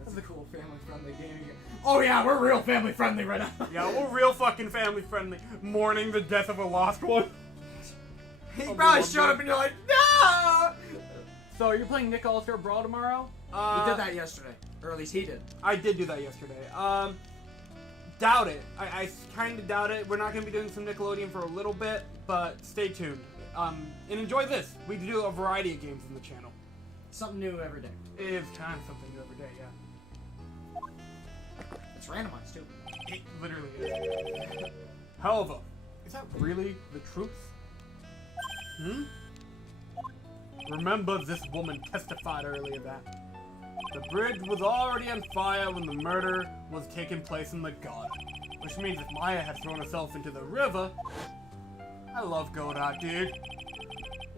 That's a cool family-friendly game. Oh yeah, we're real family-friendly right now. Yeah, we're real fucking family friendly. Mourning the death of a lost one. He probably showed up and you're like, no! So you're playing Nick All-Star Brawl tomorrow? He did that yesterday. Or at least he did. I did do that yesterday. Doubt it. I kind of doubt it. We're not going to be doing some Nickelodeon for a little bit, but stay tuned. And enjoy this. We do a variety of games on the channel. Something new every day. It is kind of something new every day, yeah. It's randomized too. It literally is. However, is that really the truth? Remember, this woman testified earlier that the bridge was already on fire when the murder was taking place in the garden. Which means if Maya had thrown herself into the river... I love Godot, dude.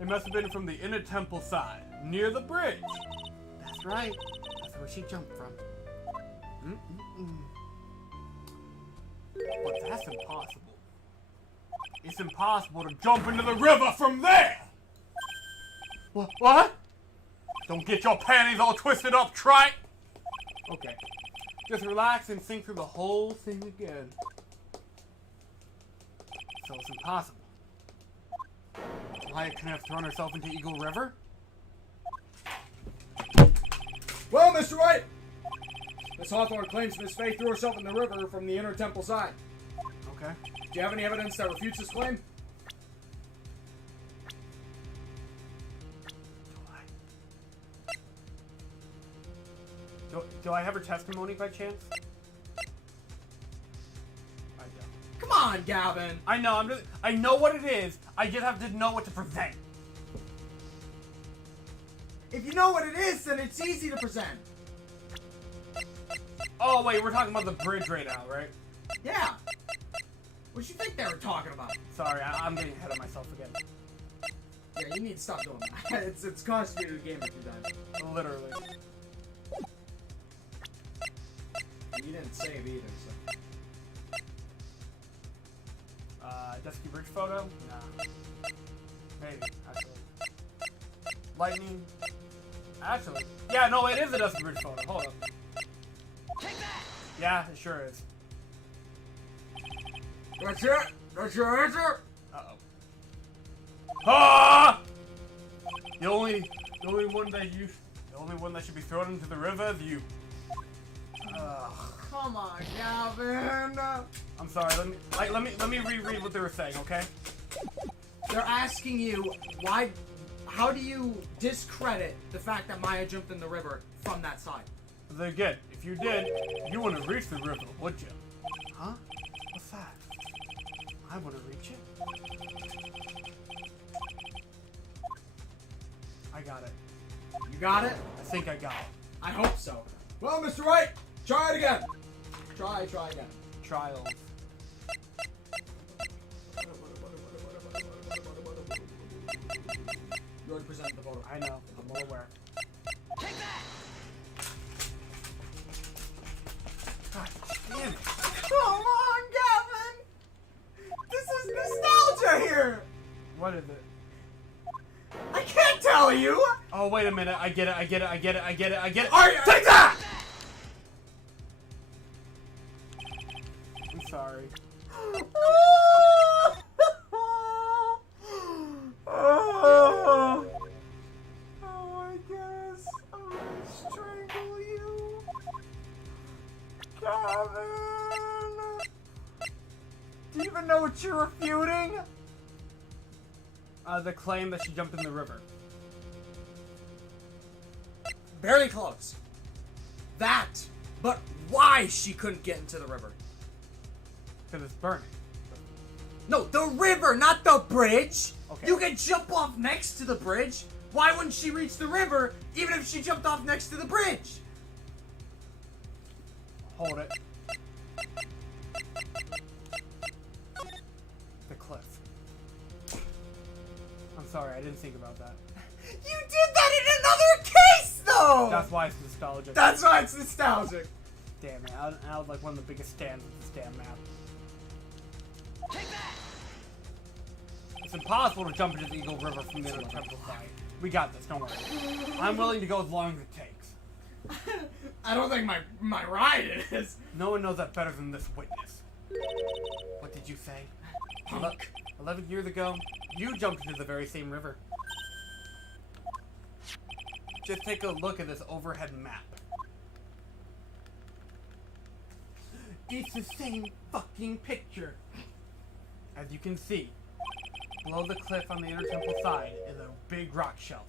It must have been from the inner temple side, near the bridge. That's right. That's where she jumped from. But that's impossible. It's impossible to jump into the river from there! What? Don't get your panties all twisted up, trite! Okay. Just relax and think through the whole thing again. So it's impossible. Maya couldn't have thrown herself into Eagle River? Well, Mr. Wright! Miss Hawthorne claims Miss Faye threw herself in the river from the inner temple side. Okay. Do you have any evidence that refutes this claim? Do I have her testimony by chance? I don't. Come on, Gavin! I know, I know what it is. I just have to know what to present. If you know what it is, then it's easy to present. Oh, wait, we're talking about the bridge right now, right? Yeah. What you think they were talking about? Sorry, I'm getting ahead of myself again. Yeah, you need to stop doing that. It's costing you the game a few times. Literally. You didn't save either, so. Dusky Bridge photo? Nah. Maybe, actually. Lightning? Actually. Yeah, no, it is a Dusky Bridge photo. Hold up. Take that! Yeah, it sure is. That's it? That's your answer? Uh-oh. Ah! The only one that should be thrown into the river is you. Come on, Gavin. I'm sorry. Let me reread what they were saying, okay? They're asking you why. How do you discredit the fact that Maya jumped in the river from that side? Again, if you did, you wouldn't reach the river, would you? Huh? What's that? I want to reach it. I got it. You got it? I think I got it. I hope so. Well, Mr. Wright, try it again. Try again. Trials. You already presented the photo. I know. I'm well aware. Take that! God damn it. Come on, Gavin! This is nostalgia here! What is it? I can't tell you! Oh, wait a minute. I get it. Are you- Take that! I'm sorry. Oh, I guess I'm gonna strangle you. Gavin! Do you even know what you're refuting? The claim that she jumped in the river. Very close. That, but why she couldn't get into the river? Because it's burning. No, the river, not the bridge. Okay. You can jump off next to the bridge. Why wouldn't she reach the river even if she jumped off next to the bridge? Hold it. The cliff. I'm sorry, I didn't think about that. You did that in another case, though! No! That's why it's nostalgic. That's why it's nostalgic. Damn it, I was like one of the biggest stands of this damn map. It's impossible to jump into the Eagle River from the inner temple side. We got this, don't worry. I'm willing to go as long as it takes. I don't think my ride is. No one knows that better than this witness. What did you say? Punk. 11 years ago, you jumped into the very same river. Just take a look at this overhead map. It's the same fucking picture. As you can see, below the cliff on the inner temple side is a big rock shelf.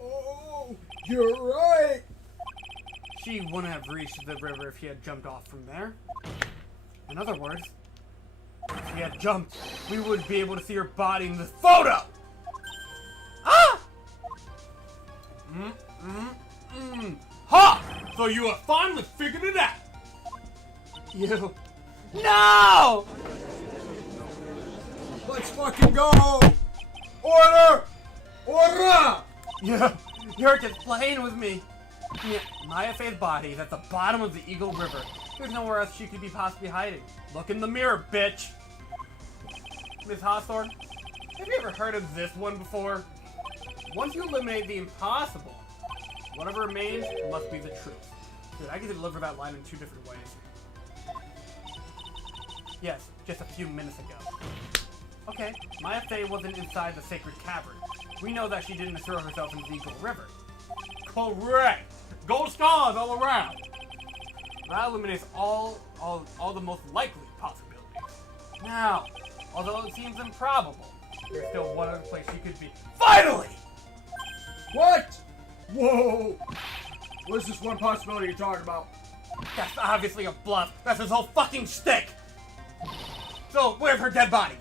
Oh, you're right. She wouldn't have reached the river if she had jumped off from there. In other words, if she had jumped, we would be able to see her body in this photo! Ah! Ha! So you have finally figured it out! You... No! Let's fucking go. Order! Order! You're just playing with me. Yeah, Maya Faye's body is at the bottom of the Eagle River. There's nowhere else she could be possibly hiding. Look in the mirror, bitch! Miss Hawthorne, have you ever heard of this one before? Once you eliminate the impossible, whatever remains must be the truth. Dude, I can deliver that line in 2 different ways. Yes, just a few minutes ago. Okay, Maya Faye wasn't inside the sacred cavern. We know that she didn't throw herself into the Eagle River. Correct! Gold stars all around! That eliminates all the most likely possibilities. Now, although it seems improbable, there's still one other place she could be. Finally! What? Whoa! What's this one possibility you're talking about? That's obviously a bluff. That's his whole fucking shtick! So, where's her dead body?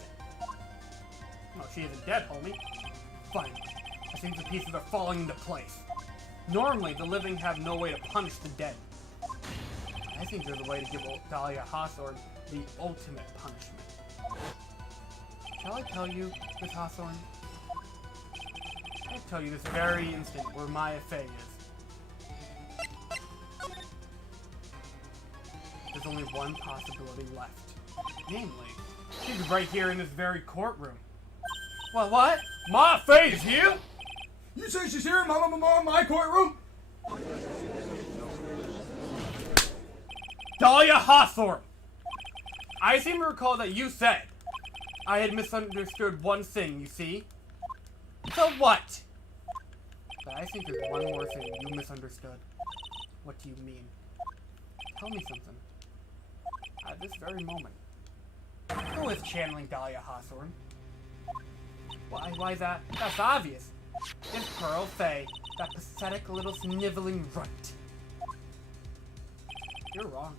No, she isn't dead, homie. Finally. I think the pieces are falling into place. Normally, the living have no way to punish the dead. I think there's a way to give Dahlia Hawthorne the ultimate punishment. Shall I tell you, Miss Hawthorne? I'll tell you this very instant where Maya Faye is. There's only one possibility left. Namely, she's right here in this very courtroom. What? Maya Faye is here? You say she's here in my courtroom? Dahlia Hawthorne! I seem to recall that you said I had misunderstood one thing, you see? So what? But I think there's one more thing you misunderstood. What do you mean? Tell me something. At this very moment. Who is channeling Dahlia Hawthorne? Why that? That's obvious. It's Pearl Faye, that pathetic little sniveling runt. You're wrong.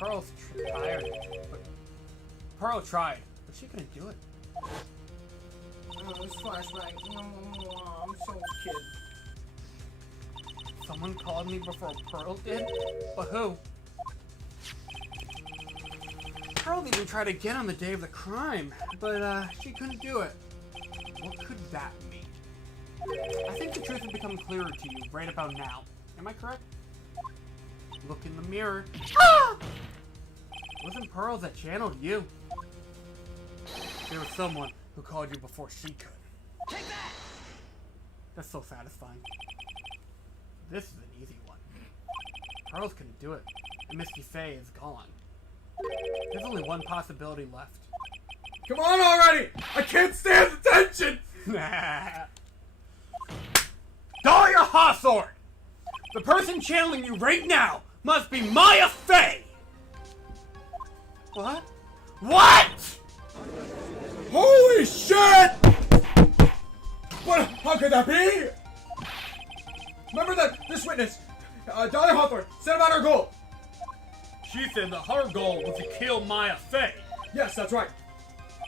Pearl tried, but she couldn't do it. Oh, this flashback. I'm so kid. Someone called me before Pearl did? But who? Pearl even tried again on the day of the crime, but she couldn't do it. What could that mean? I think the truth will become clearer to you right about now. Am I correct? Look in the mirror. Ah! It wasn't Pearl that channeled you. There was someone who called you before she could. Take that! That's so satisfying. This is an easy one. Pearls couldn't do it, and Misty Faye is gone. There's only one possibility left. Come on already! I can't stand the tension! Dahlia Hawthorne! The person channeling you right now must be Maya Faye! What? What?! Holy shit! What? How could that be? Remember that this witness, Dahlia Hawthorne, said about her goal. She said that her goal was to kill Maya Faye. Yes, that's right.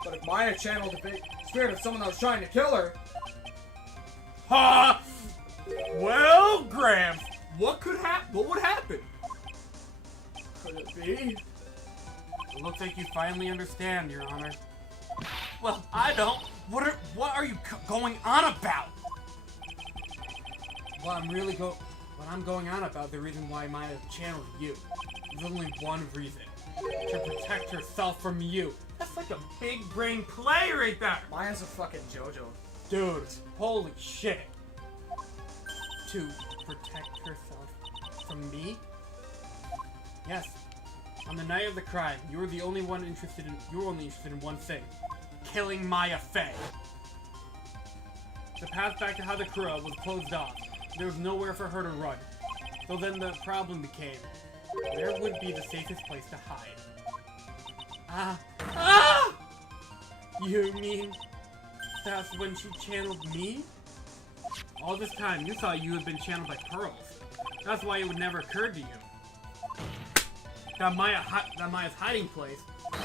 But if Maya channeled the spirit of someone that was trying to kill her... Ha! Well, Gramps, what would happen? Could it be? It looks like you finally understand, Your Honor. Well, I don't. What are you going on about? What I'm going on about, the reason why Maya channeled you. There's only one reason. To protect herself from you. That's like a big brain play right there. Maya's a fucking JoJo. Dude, holy shit. To protect herself from me? Yes. On the night of the crime, you were only interested in one thing. Killing Maya Fey. The path back to Hadakura was closed off. There was nowhere for her to run. So then the problem became, where would be the safest place to hide? You mean that's when she channeled me? All this time, you thought you had been channeled by Pearls. That's why it would never occur to you that Maya's hiding place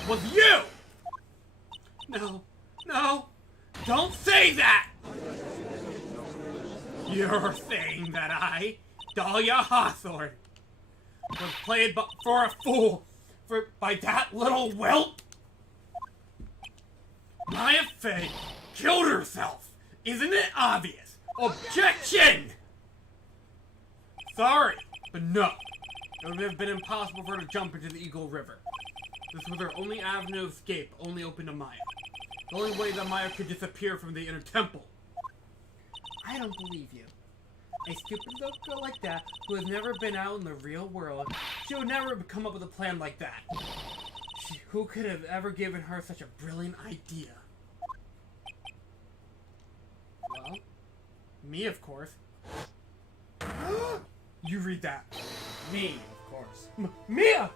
was you! No, don't say that! You're saying that I, Dahlia Hawthorne, was played for a fool by that little whelp? Maya Fey killed herself! Isn't it obvious? Objection! Sorry, but no. It would have been impossible for her to jump into the Eagle River. This was her only avenue of escape, only open to Maya. The only way that Maya could disappear from the inner temple. I don't believe you. A stupid little girl like that, who has never been out in the real world, she would never come up with a plan like that. Who could have ever given her such a brilliant idea? Well, me, of course. You read that. Me, of course. Mia!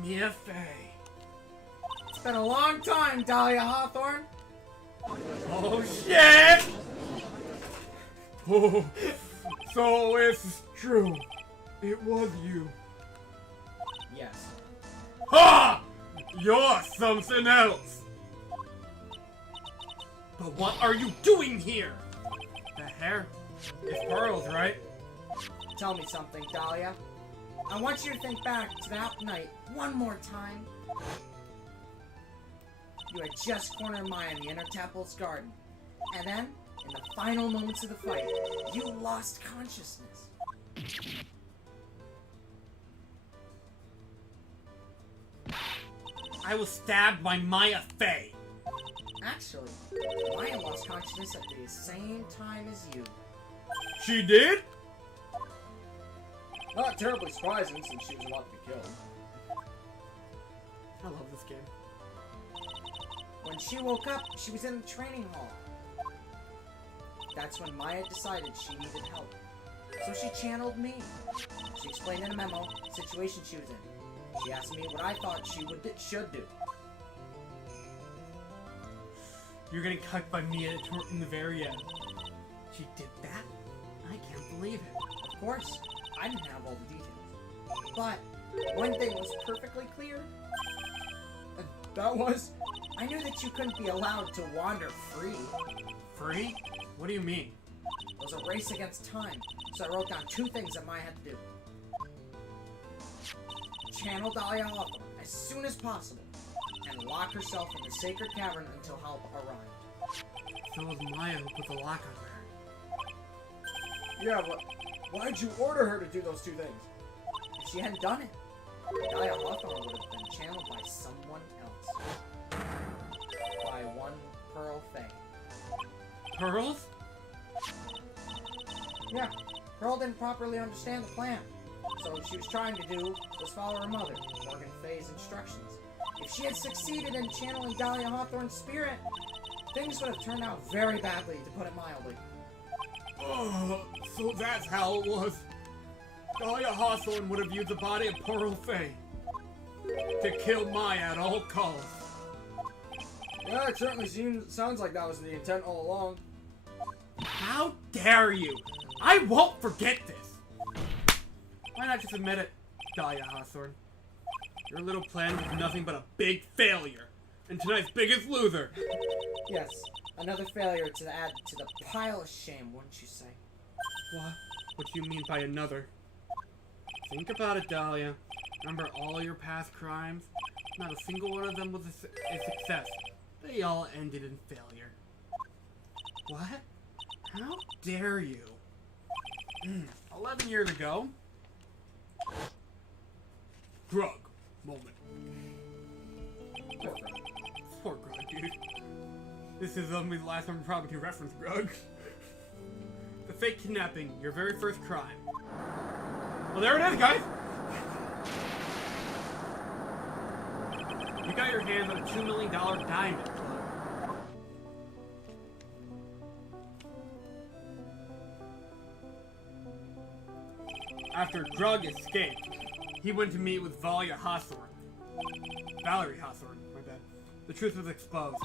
Mia Fey. It's been a long time, Dahlia Hawthorne. Oh shit! Oh, so it's true. It was you. Yes. Ha! You're something else. But what are you doing here? The hair is Pearls, right? Tell me something, Dahlia. I want you to think back to that night one more time. You had just cornered Maya in the inner temple's garden. And then, in the final moments of the fight, you lost consciousness. I was stabbed by Maya Fey. Actually, Maya lost consciousness at the same time as you. She did? Not terribly surprising since she was about to be killed. I love this game. When she woke up, she was in the training hall. That's when Maya decided she needed help. So she channeled me. She explained in a memo the situation she was in. She asked me what I thought she should do. You're getting cut by Mia in the very end. She did that? I can't believe it. Of course, I didn't have all the details. But one thing was perfectly clear. And that was, I knew that you couldn't be allowed to wander free. Free? What do you mean? It was a race against time, so I wrote down two things that Maya had to do. Channel Dahlia Hawthorne as soon as possible, and lock herself in the sacred cavern until help arrived. So it was Maya who put the lock on her. Yeah, but why'd you order her to do those two things? If she hadn't done it, Dahlia Hawthorne would have been channeled by someone else. By one Pearl Fey. Pearls? Yeah, Pearl didn't properly understand the plan. So what she was trying to do was follow her mother, Morgan Fey's instructions. If she had succeeded in channeling Dahlia Hawthorne's spirit, things would have turned out very badly, to put it mildly. Oh, so that's how it was. Dahlia Hawthorne would have used the body of Pearl Fey to kill Maya at all costs. Yeah, it certainly sounds like that was the intent all along. How dare you? I won't forget this. Why not just admit it, Dahlia Hawthorne? Your little plan was nothing but a big failure, and tonight's biggest loser. Yes, another failure to add to the pile of shame, wouldn't you say? What do you mean by another? Think about it, Dahlia. Remember all your past crimes? Not a single one of them was a success. They all ended in failure. What? How dare you? 11 years ago. Grug moment. Poor Grug, dude. This is the last time we probably reference Grug. The fake kidnapping, your very first crime. Well, there it is, guys! You got your hands on a $2 million diamond. After Grug escaped, he went to meet with Valerie Hawthorne, my bad. The truth was exposed.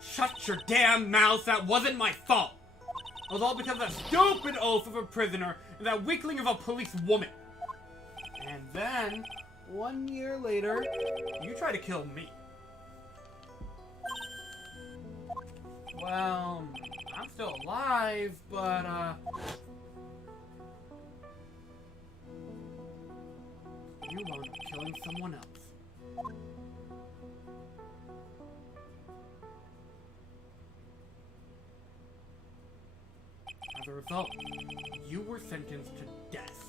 Shut your damn mouth, that wasn't my fault! It was all because of that stupid oath of a prisoner and that weakling of a police woman. And then, 1 year later, you tried to kill me. Well, I'm still alive, but, you wound up killing someone else. As a result, you were sentenced to death.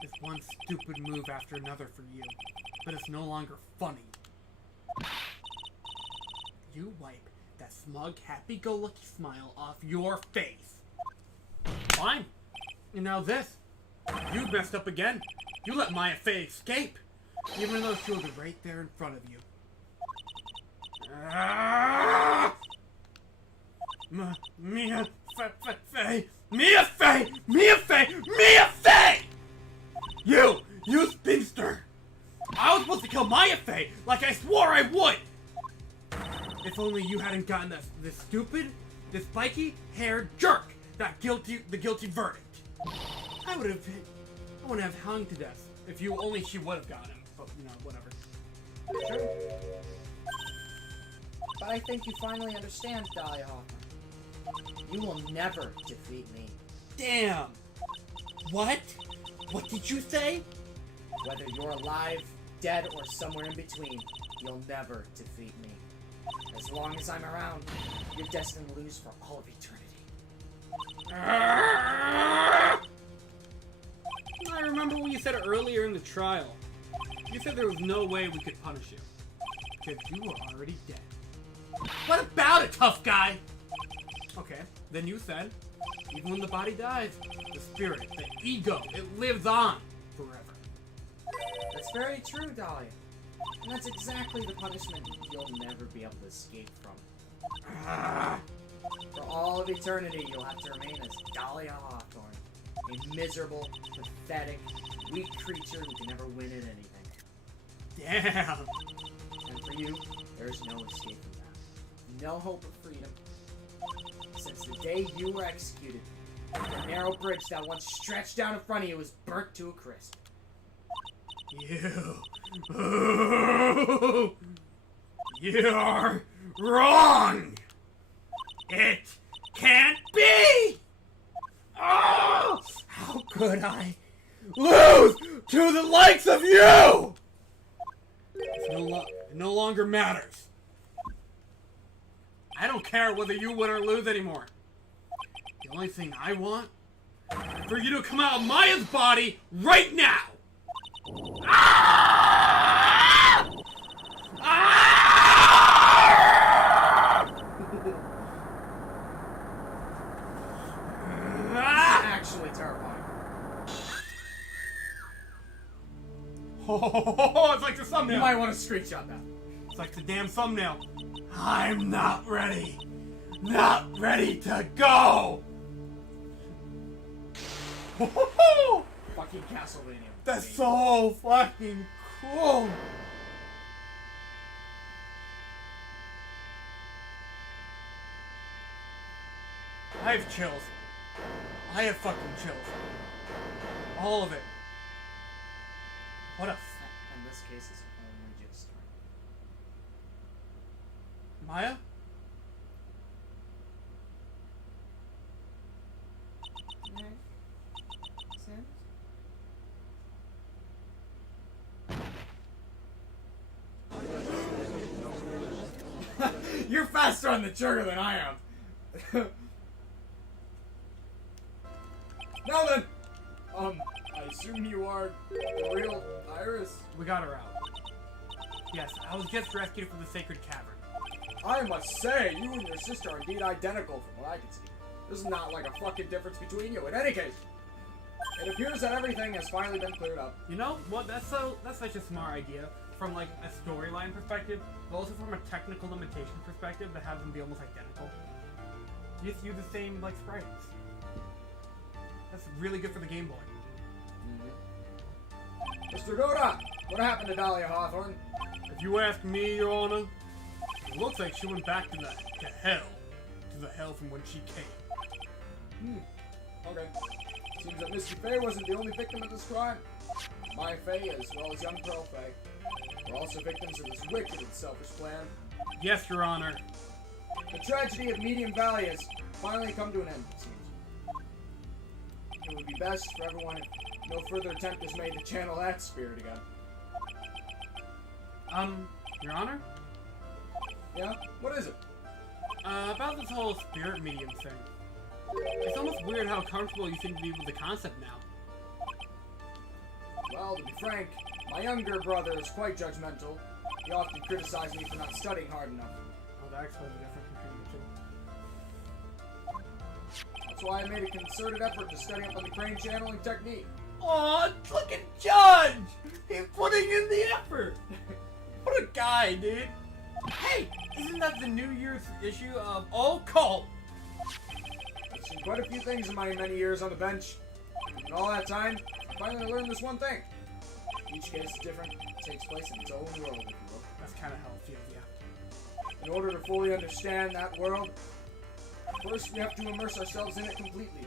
It's one stupid move after another for you, but it's no longer funny. You wipe that smug, happy-go-lucky smile off your face. Fine. And now this. You messed up again. You let Maya Fey escape, even though she was right there in front of you. Mia Fey! Mia Fey! Mia Fey! Mia Fey! You spinster! I was supposed to kill Maya Fey, like I swore I would! If only you hadn't gotten this stupid, this spiky-haired jerk the guilty verdict. I wouldn't have hung to death if she would have gotten him. But, you know, whatever. Sure. But I think you finally understand, Dahlia Hoffman. You will never defeat me. Damn! What? What did you say? Whether you're alive, dead, or somewhere in between, you'll never defeat me. As long as I'm around, you're destined to lose for all of eternity. I remember when you said it earlier in the trial. You said there was no way we could punish you. Because you were already dead. What about it, tough guy? Okay, then you said, even when the body dies, the spirit, the ego, it lives on forever. That's very true, Dahlia. And that's exactly the punishment you'll never be able to escape from. For all of eternity, you'll have to remain as Dahlia Hawthorne, a miserable, pathetic, weak creature who can never win at anything. Damn! And for you, there's no escape from that. No hope of freedom. Since the day you were executed, the narrow bridge that once stretched down in front of you was burnt to a crisp. You're wrong! It can't be! Oh! How could I lose to the likes of you? It no longer matters. I don't care whether you win or lose anymore. The only thing I want is for you to come out of Maya's body right now! Ah! Ah! Actually terrifying. Oh, it's like the thumbnail. You might want to screenshot that. It's like the damn thumbnail. I'm not ready. Not ready to go. Fucking Castlevania. That's so fucking cool. I have chills. I have fucking chills. All of it. What a In this case, it's only just starting. Maya? You're faster on the trigger than I am. Now then, I assume you are the real Iris? We got her out. Yes, I was just rescued from the sacred cavern. I must say, you and your sister are indeed identical from what I can see. There's not like a fucking difference between you. In any case, it appears that everything has finally been cleared up. You know what? That's such a smart idea from like a storyline perspective, but also from a technical limitation perspective to have them be almost identical. You just use the same like sprites. That's really good for the Game Boy. Mr. Goda, what happened to Dahlia Hawthorne? If you ask me, Your Honor, it looks like she went back to the hell from when she came. Okay. Seems that Misty Faye wasn't the only victim of this crime. Maya Faye, as well as young Pearl Faye, were also victims of this wicked and selfish plan. Yes, Your Honor. The tragedy of Medium Valley has finally come to an end, it seems. It would be best for everyone if no further attempt is made to channel that spirit again. Your Honor? Yeah? What is it? About this whole spirit medium thing. It's almost weird how comfortable you seem to be with the concept now. Well, to be frank, my younger brother is quite judgmental. He often criticized me for not studying hard enough. Oh, that explains the difference between the two. That's why I made a concerted effort to study up on the crane channeling technique. Aw, look at Judge! He's putting in the effort! What a guy, dude! Hey, isn't that the New Year's issue of All Cult? I've seen quite a few things in my many years on the bench. In all that time, I finally learned this one thing. Each case is different, takes place in its own world, if you will. That's kind of how it feels, yeah. In order to fully understand that world, first we have to immerse ourselves in it completely.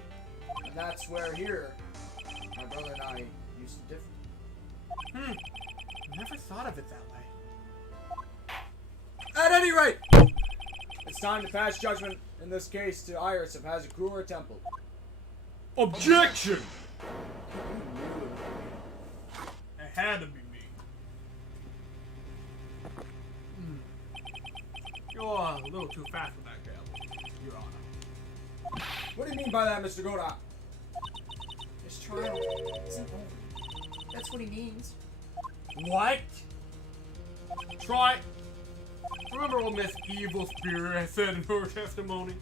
And that's where here, my brother and I used to differ. Never thought of it that way. At any rate, it's time to pass judgment, in this case, to Iris of Hazakura Temple. Objection! It had to be me. You're a little too fast for that girl, Your Honor. What do you mean by that, Mr. Goda? This trial isn't over. That's what he means. What? Try. Remember what Miss Evil Spirit has said in her testimony?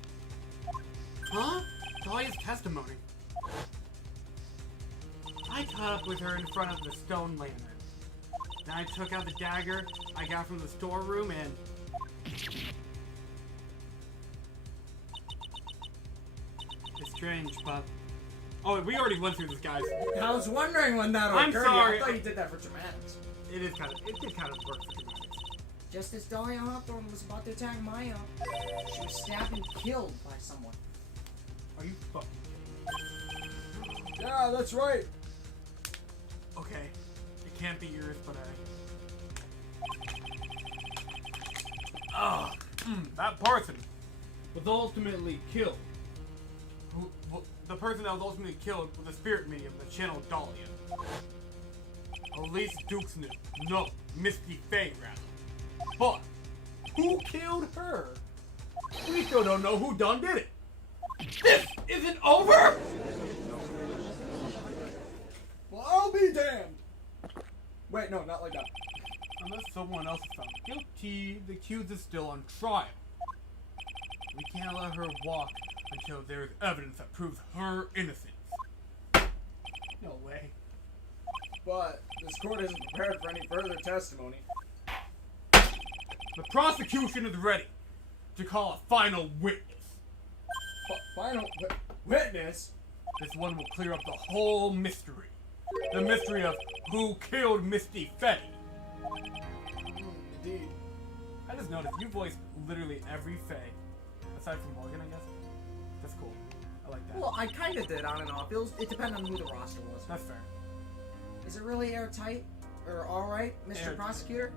Huh? Dahlia's testimony. I caught up with her in front of the stone lantern. Then I took out the dagger I got from the storeroom and... It's strange, but... Oh, we already went through this, guys. I was wondering when that I'm occurred. sorry. I thought you did that for dramatics. It did kind of work for dramatics. Just as Dahlia Hawthorne was about to attack Maya, she was stabbed and killed by someone. Are you fucking kidding? Yeah, that's right. Okay. It can't be yours, but That person was ultimately killed. the person that was ultimately killed was a spirit medium that channeled Dahlia. Elise Dukes knew. No, Misty Faye, rather. But, who killed her? We still don't know who done did it. This isn't over! Well, I'll be damned. Wait, no, not like that. Unless someone else is found guilty, the accused is still on trial. We can't let her walk until there is evidence that proves her innocence. No way. But this court isn't prepared for any further testimony. The prosecution is ready to call a final witness. Final witness? This one will clear up the whole mystery. The mystery of who killed Misty Faye. Indeed. I just noticed you voiced literally every Faye, aside from Morgan, I guess. That's cool. I like that. Well, I kind of did on and off. It depended on who the roster was. That's fair. Is it really airtight? Or alright, Mr. Airtight. Prosecutor?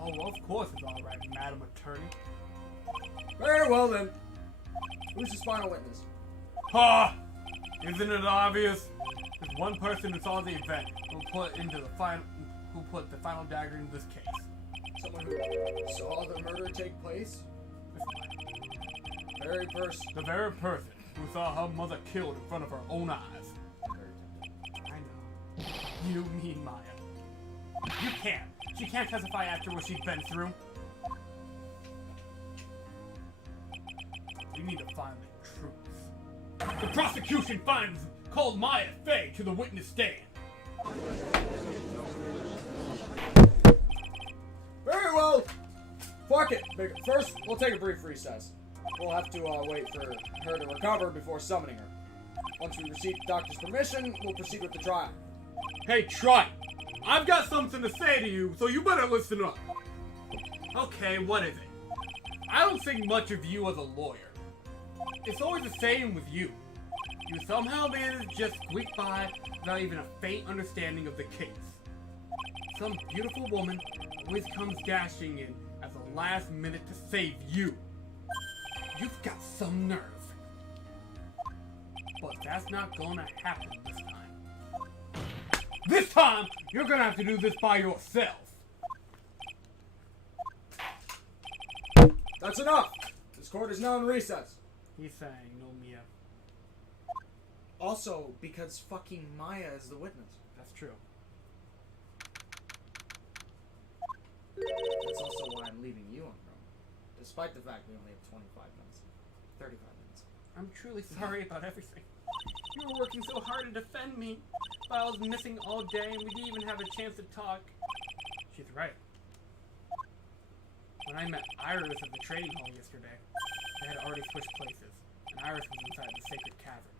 Oh, well, of course it's alright, Madam Attorney. Very well then. Who's this final witness? Ha! Isn't it obvious? There's one person who saw the event who put the final dagger into this case. Someone who saw the murder take place? Very person. The very person who saw her mother killed in front of her own eyes. I know. You mean Maya. You can't. She can't testify after what she's been through. We need to find the truth. The prosecution called Maya Fey to the witness stand. Very well. Fuck it. First, we'll take a brief recess. We'll have to wait for her to recover before summoning her. Once we receive the doctor's permission, we'll proceed with the trial. Hey, Tribble, I've got something to say to you, so you better listen up. Okay, what is it? I don't think much of you as a lawyer. It's always the same with you. You somehow manage to just squeak by without even a faint understanding of the case. Some beautiful woman always comes dashing in at the last minute to save you. You've got some nerve. But that's not gonna happen this time. This time, you're gonna have to do this by yourself. That's enough. This court is now in recess. He's saying, no Mia. Also, because fucking Maya is the witness. That's true. That's also why I'm leaving you on your own. Despite the fact we only have 25 minutes. 35 minutes. I'm truly sorry about everything. You were working so hard to defend me, but I was missing all day and we didn't even have a chance to talk. She's right. When I met Iris at the training hall yesterday, they had already switched places, and Iris was inside the sacred cavern.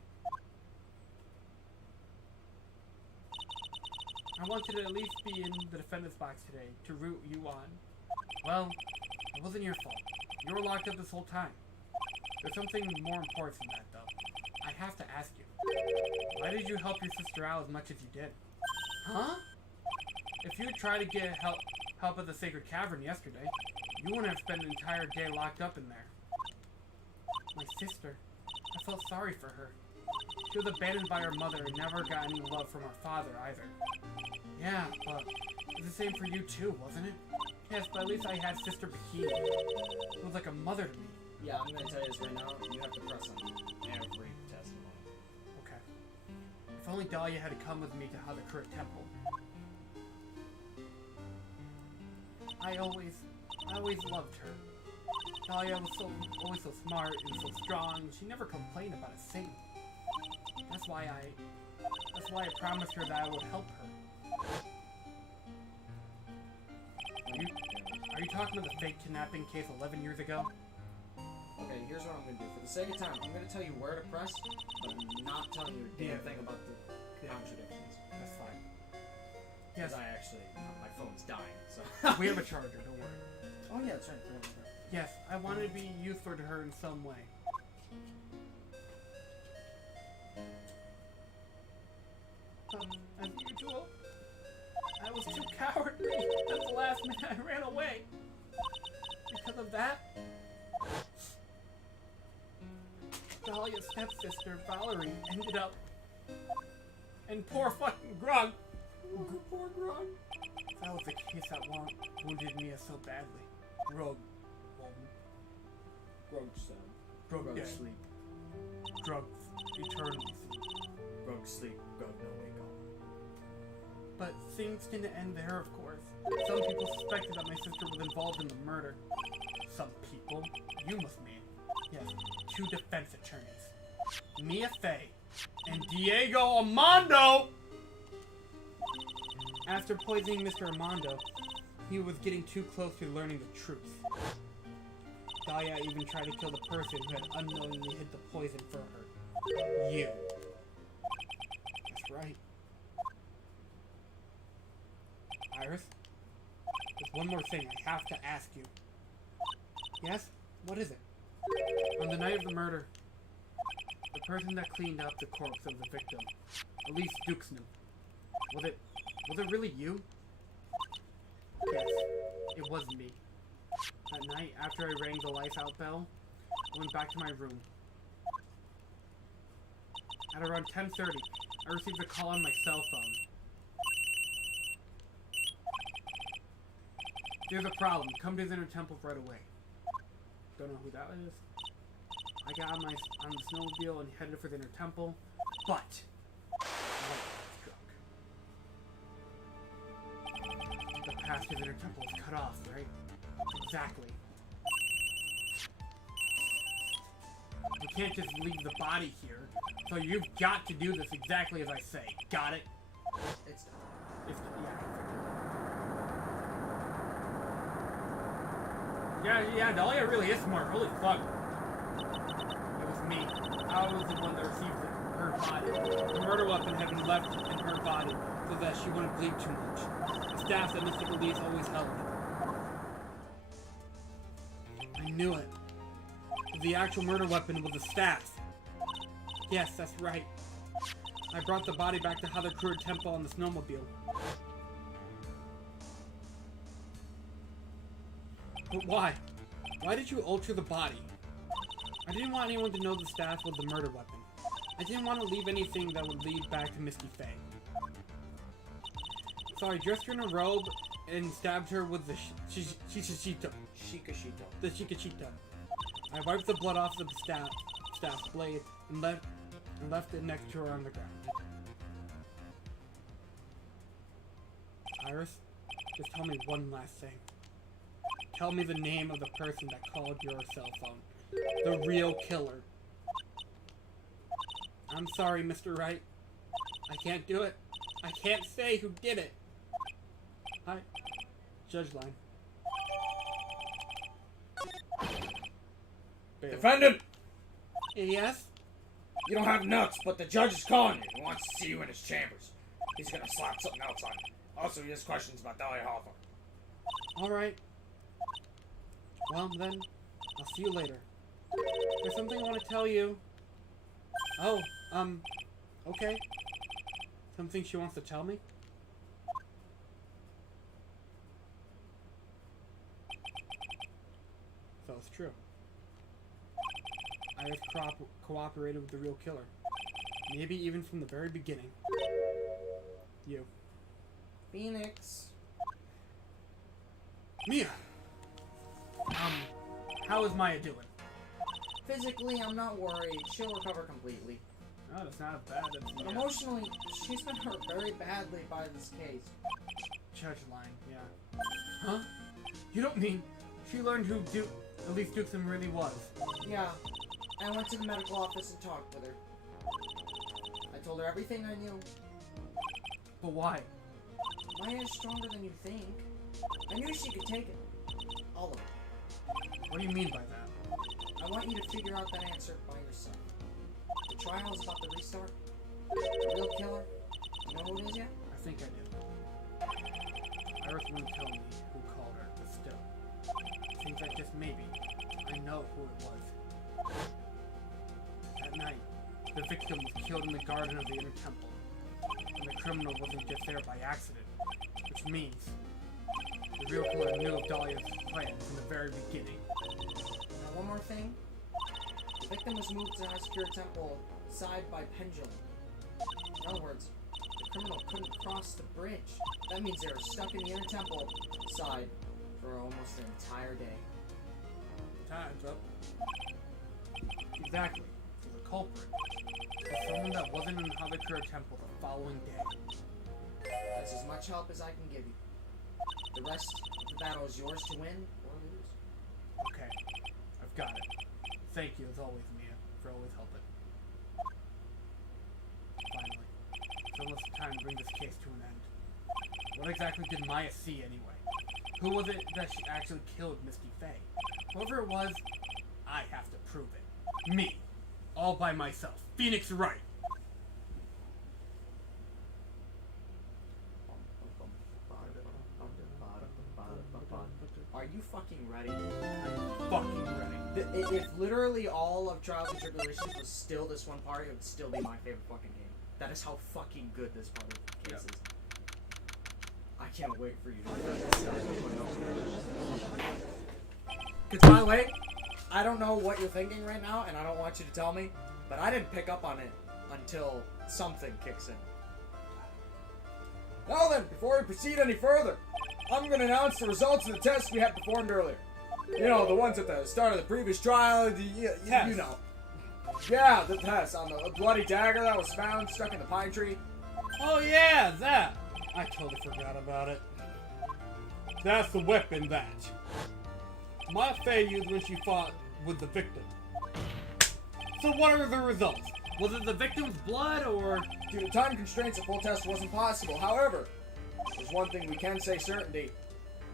I wanted to at least be in the defendant's box today to root you on. Well, it wasn't your fault. You were locked up this whole time. There's something more important than that, though. I have to ask you. Why did you help your sister out as much as you did? Huh? If you had tried to get help at the sacred cavern yesterday, you wouldn't have spent an entire day locked up in there. My sister. I felt sorry for her. She was abandoned by her mother and never got any love from her father either. Yeah, but it was the same for you too, wasn't it? Yes, but at least I had Sister Bikini. It was like a mother to me. Yeah, I'm gonna tell you this right now. You have to press on every testimony. Okay. If only Dahlia had come with me to Hadakura Temple. I always loved her. Dahlia was always so smart and so strong. She never complained about a thing. That's why I promised her that I would help her. Are you talking about the fake kidnapping case 11 years ago? Okay, here's what I'm gonna do. For the sake of time, I'm gonna tell you where to press, but I'm not telling you a damn thing about the contradictions. That's fine. Because Yes, I actually, my phone's dying, so. we have a charger, don't worry. Oh yeah, that's right. Yes, I wanted to be useful to her in some way. As usual, I was too cowardly. At the last minute, I ran away. Because of that, Dahlia's stepsister, Valerie, ended up... And poor fucking Grug. Poor Grug. That was the case that wounded me so badly. Grug. Grog sound. Grug Grog dead. sleep. Drugs. Eternally sleep. Grog sleep. Grog no wake up. But things didn't end there, of course. Some people suspected that my sister was involved in the murder. Some people? You must mean. Yes, 2 defense attorneys. Mia Fey and Diego Armando! After poisoning Mr. Armando, he was getting too close to learning the truth. Dahlia even tried to kill the person who had unknowingly hid the poison for her. You. That's right. Iris? There's one more thing I have to ask you. Yes? What is it? On the night of the murder, the person that cleaned up the corpse of the victim, Elise Dukesnum, was it really you? Yes, it was me. That night, after I rang the lights out bell, I went back to my room. At around 10:30, I received a call on my cell phone. There's a problem. Come to the inner temple right away. Don't know who that is. I got on the snowmobile and headed for the inner temple, but I was drunk. The path to the inner temple is cut off, right? Exactly. We can't just leave the body here, so you've got to do this exactly as I say. Got it? It's done. Yeah, Dahlia really is smart. Holy fuck. It was me. I was the one that received her body. The murder weapon had been left in her body so that she wouldn't bleed too much. The staff that Mystic Elise always held. I knew it. The actual murder weapon was a staff. Yes, that's right. I brought the body back to Hadakura Temple on the snowmobile. But why? Why did you alter the body? I didn't want anyone to know the staff was the murder weapon. I didn't want to leave anything that would lead back to Misty Faye. So I dressed her in a robe and stabbed her with the shikashito. The shikashito. I wiped the blood off of the staff blade and left it next to her on the ground. Iris, just tell me one last thing. Tell me the name of the person that called your cell phone. The real killer. I'm sorry, Mr. Wright. I can't do it. I can't say who did it. Hi. Judge line. Bail. Defendant! Yes? You don't have nuts, but the judge is calling you. He wants to see you in his chambers. He's gonna slap something else on you. Also, he has questions about Dahlia Hawthorne. Alright. Well, then, I'll see you later. There's something I want to tell you. Oh, okay. Something she wants to tell me? So it's true. I have cooperated with the real killer. Maybe even from the very beginning. You. Phoenix. Mia! How is Maya doing? Physically, I'm not worried. She'll recover completely. Oh, that's not bad. But emotionally, she's been hurt very badly by this case. Judge line, yeah. Huh? You don't mean she learned who Elise Dukeson really was? Yeah. I went to the medical office and talked with her. I told her everything I knew. But why? Maya is stronger than you think. I knew she could take it. All of it. What do you mean by that? I want you to figure out that answer by yourself. The trial is about the restart. The real killer. You know who it is yet? I think I do. Iris wouldn't tell me who called her, but still. Seems like just maybe I know who it was. That night, the victim was killed in the garden of the inner temple. And the criminal wasn't just there by accident. Which means the real killer knew of Dahlia's plan from the very beginning. Now, one more thing. The victim was moved to Hasakura Temple side by pendulum. In other words, the criminal couldn't cross the bridge. That means they were stuck in the inner temple side for almost an entire day. Time's up. Exactly. So the culprit was someone that wasn't in the Hadakura Temple the following day. That's as much help as I can give you. The rest of the battle is yours to win or lose. Okay. I've got it. Thank you, as always, Mia, for always helping. Finally. It's almost time to bring this case to an end. What exactly did Maya see, anyway? Who was it that she actually killed Misty Faye? Whoever it was, I have to prove it. Me. All by myself. Phoenix Wright. Are you fucking ready? I'm fucking ready. If literally all of Trials and Tribulations was still this one part, it would still be my favorite fucking game. That is how fucking good this part of the case is. I can't wait for you to do this. Because, by the way, I don't know what you're thinking right now, and I don't want you to tell me, but I didn't pick up on it until something kicks in. Now then, before we proceed any further, I'm gonna announce the results of the tests we had performed earlier. You know, the ones at the start of the previous trial, you know. Yeah, the test on the bloody dagger that was found stuck in the pine tree. Oh yeah, that. I totally forgot about it. That's the weapon that Maya Fey used when she fought with the victim. So what are the results? Was it the victim's blood or... Due to time constraints, a full test wasn't possible. However, there's one thing we can say certainty.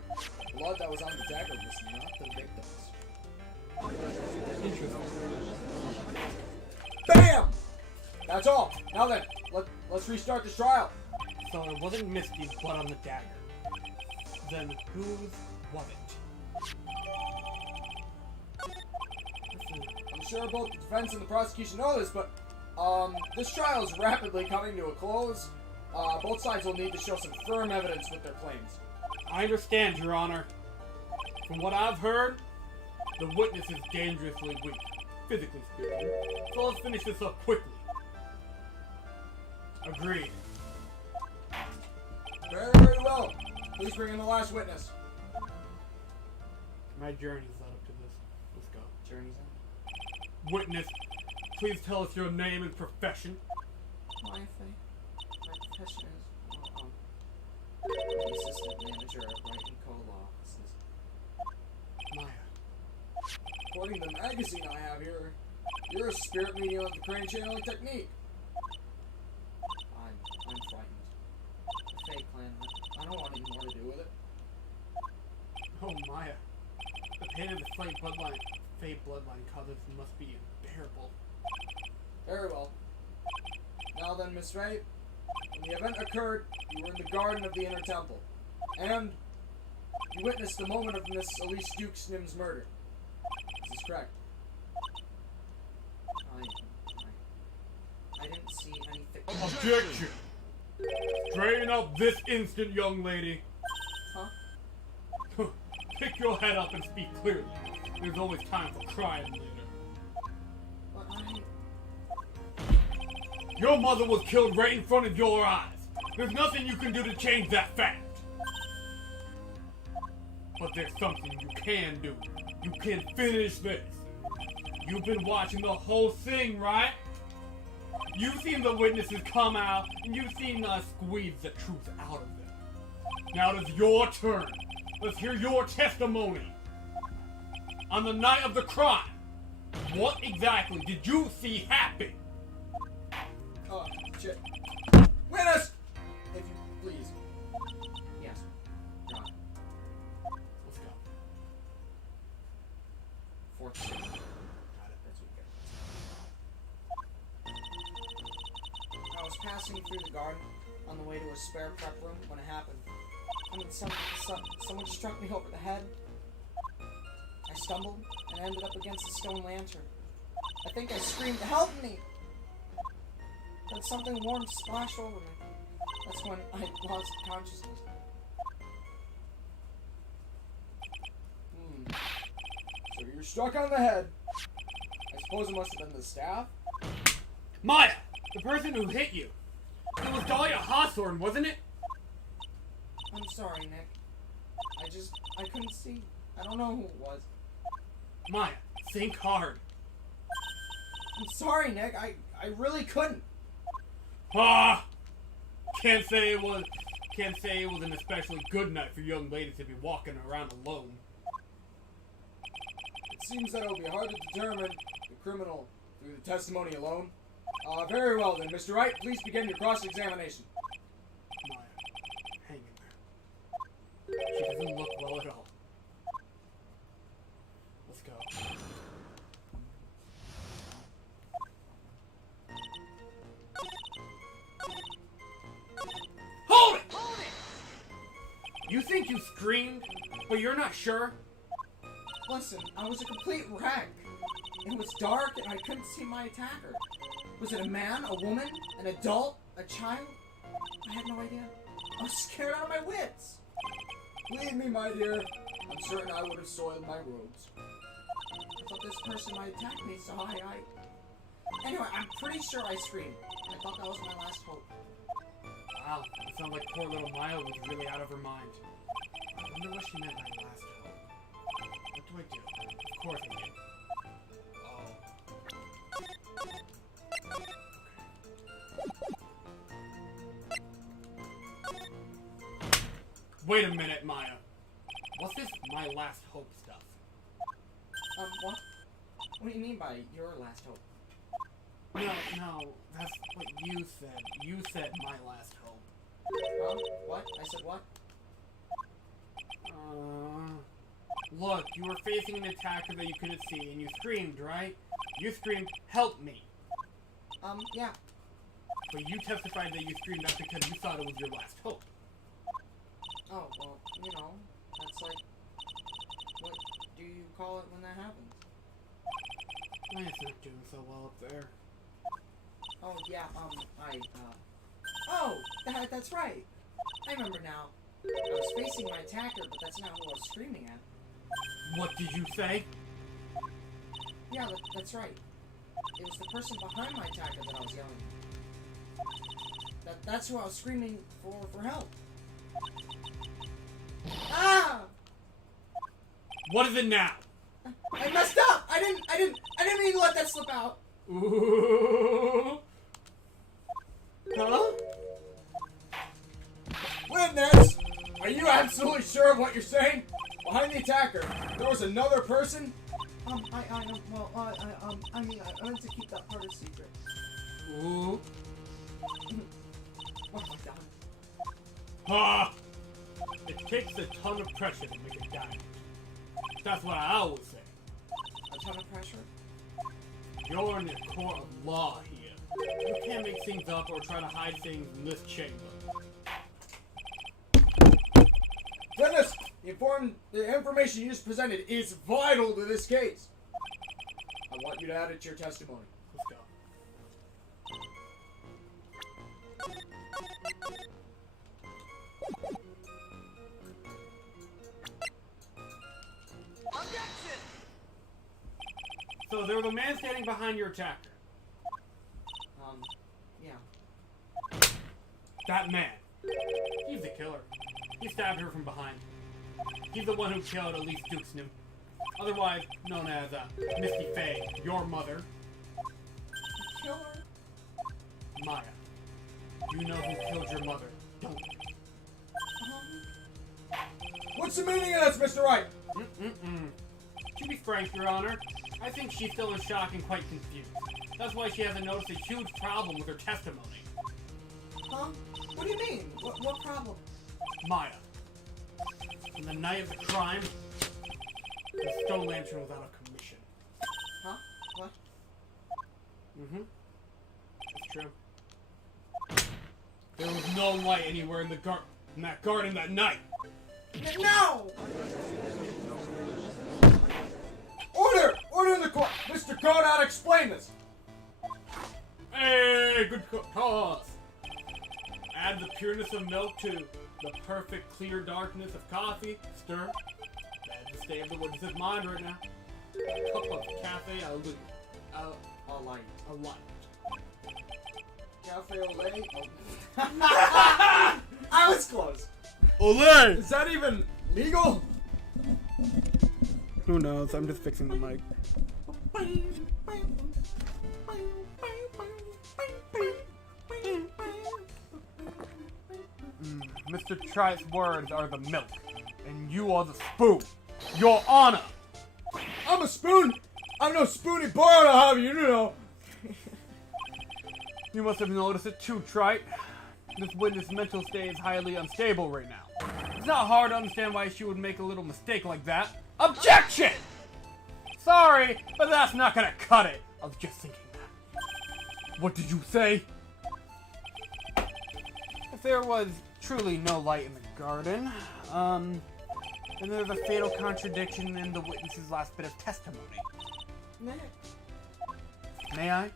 The blood that was on the dagger was not the victim's. Interesting. BAM! That's all. Now then, let's restart this trial. So it wasn't Misty's blood on the dagger. Then whose was it? I'm sure both the defense and the prosecution know this, but this trial is rapidly coming to a close. Both sides will need to show some firm evidence with their claims. I understand, Your Honor. From what I've heard, the witness is dangerously weak, physically speaking. So let's finish this up quickly. Agreed. Very, very well. Please bring in the last witness. My journey's led up to this. Let's go. Journey's end. Witness, please tell us your name and profession. My profession is assistant manager at Wright & Co. Law Offices. Maya. According to the magazine I have here, you're a spirit medium of the crane channeling technique. I'm frightened. The Fae clan, I don't want any more to do with it. Oh, Maya. The pain of the Fae bloodline causes must be unbearable. Very well. Now then, Miss Wright, when the event occurred, you were in the garden of the inner temple, and you witnessed the moment of Miss Elise Duke's Nim's murder. This is correct. I didn't see anything. Objection! Straighten up this instant, young lady. Huh? Pick your head up and speak clearly. There's always time for crying later. But Your mother was killed right in front of your eyes. There's nothing you can do to change that fact. But there's something you can do. You can finish this. You've been watching the whole thing, right? You've seen the witnesses come out, and you've seen us squeeze the truth out of them. Now it's your turn. Let's hear your testimony. On the night of the crime, what exactly did you see happen? Shit. Witness! If you please. yes. Got it. Let's go. Fourth ship. Got it. That's what we got. I was passing through the garden on the way to a spare prep room when it happened. I mean, someone struck me over the head. I stumbled and ended up against a stone lantern. I think I screamed, "Help me!" Then something warm splashed over me. That's when I lost consciousness. So you're struck on the head. I suppose it must have been the staff? Maya, the person who hit you. It was Dahlia Hawthorne, wasn't it? I'm sorry, Nick. I couldn't see. I don't know who it was. Maya, think hard. I'm sorry, Nick. I really couldn't. Ah! Can't say it was an especially good night for young ladies to be walking around alone. It seems that it will be hard to determine the criminal through the testimony alone. Very well then, Mr. Wright, please begin your cross-examination. Maya, hang in there. She doesn't look well at all. Let's go. Hold it! You think you screamed, but you're not sure? Listen, I was a complete wreck. It was dark and I couldn't see my attacker. Was it a man, a woman, an adult, a child? I had no idea. I was scared out of my wits. Believe me, my dear, I'm certain I would have soiled my robes. I thought this person might attack me, so Anyway, I'm pretty sure I screamed. I thought that was my last hope. Wow, it sounds like poor little Maya was really out of her mind. wonder what she meant by last hope. What do I do? Of course I do. Wait a minute, Maya. What's this my last hope stuff? What? What do you mean by your last hope? No, that's what you said. You said my last hope. Huh? What? I said what? Look, you were facing an attacker that you couldn't see, and you screamed, right? You screamed, "Help me!" Yeah. But you testified that you screamed that because you thought it was your last hope. Oh, well, you know, that's like, what do you call it when that happens? Maya's not doing so well up there. Oh, yeah, that's right. I remember now. I was facing my attacker, but that's not who I was screaming at. What did you say? Yeah, that's right. It was the person behind my attacker that I was yelling at. That's who I was screaming for help. Ah! What is it now? I messed up! I didn't mean to let that slip out. Ooh. Huh? Witness! Are you absolutely sure of what you're saying? Behind the attacker, there was another person? I meant to keep that part a secret. Ooh. Oh my god. Ha! It takes a ton of pressure to make a diamond. That's what I always say. A ton of pressure? You're in the court of law here. You can't make things up or try to hide things in this chamber. Witness, the information you just presented is vital to this case. I want you to add it to your testimony. Let's go. So there was a man standing behind your attacker. Yeah. That man. He's the killer. He stabbed her from behind. He's the one who killed Elise Dukesnum, otherwise known as Misty Faye, your mother. Killer? Maya. You know who killed your mother, don't you? What's the meaning of this, Mr. Wright? To be frank, Your Honor, I think she's still in shock and quite confused. That's why she hasn't noticed a huge problem with her testimony. Huh? What do you mean? What problem? Maya. On the night of the crime, the Stone Lantern was out of commission. Huh? What? Mm-hmm. That's true. There was no light anywhere in that garden that night. No! Order! Order in the court! Mr. Conout, explain this! Hey, good cause. Add the pureness of milk to the perfect clear darkness of coffee. Stir. That's the state of the witness's mind right now. A cup of cafe au lait. A light. A light. Cafe au lait? Oh. I was close. Olay! Is that even legal? Who knows? I'm just fixing the mic. Mr. Trice's words are the milk, and you are the spoon. Your Honor! I'm a spoon! I'm no spoony boy, I'll have you know. You must have noticed it too, Trite. This witness' mental state is highly unstable right now. It's not hard to understand why she would make a little mistake like that. Objection! Sorry, but that's not gonna cut it. I was just thinking that. What did you say? If there was truly no light in the garden, then there's a fatal contradiction in the witness's last bit of testimony. May I?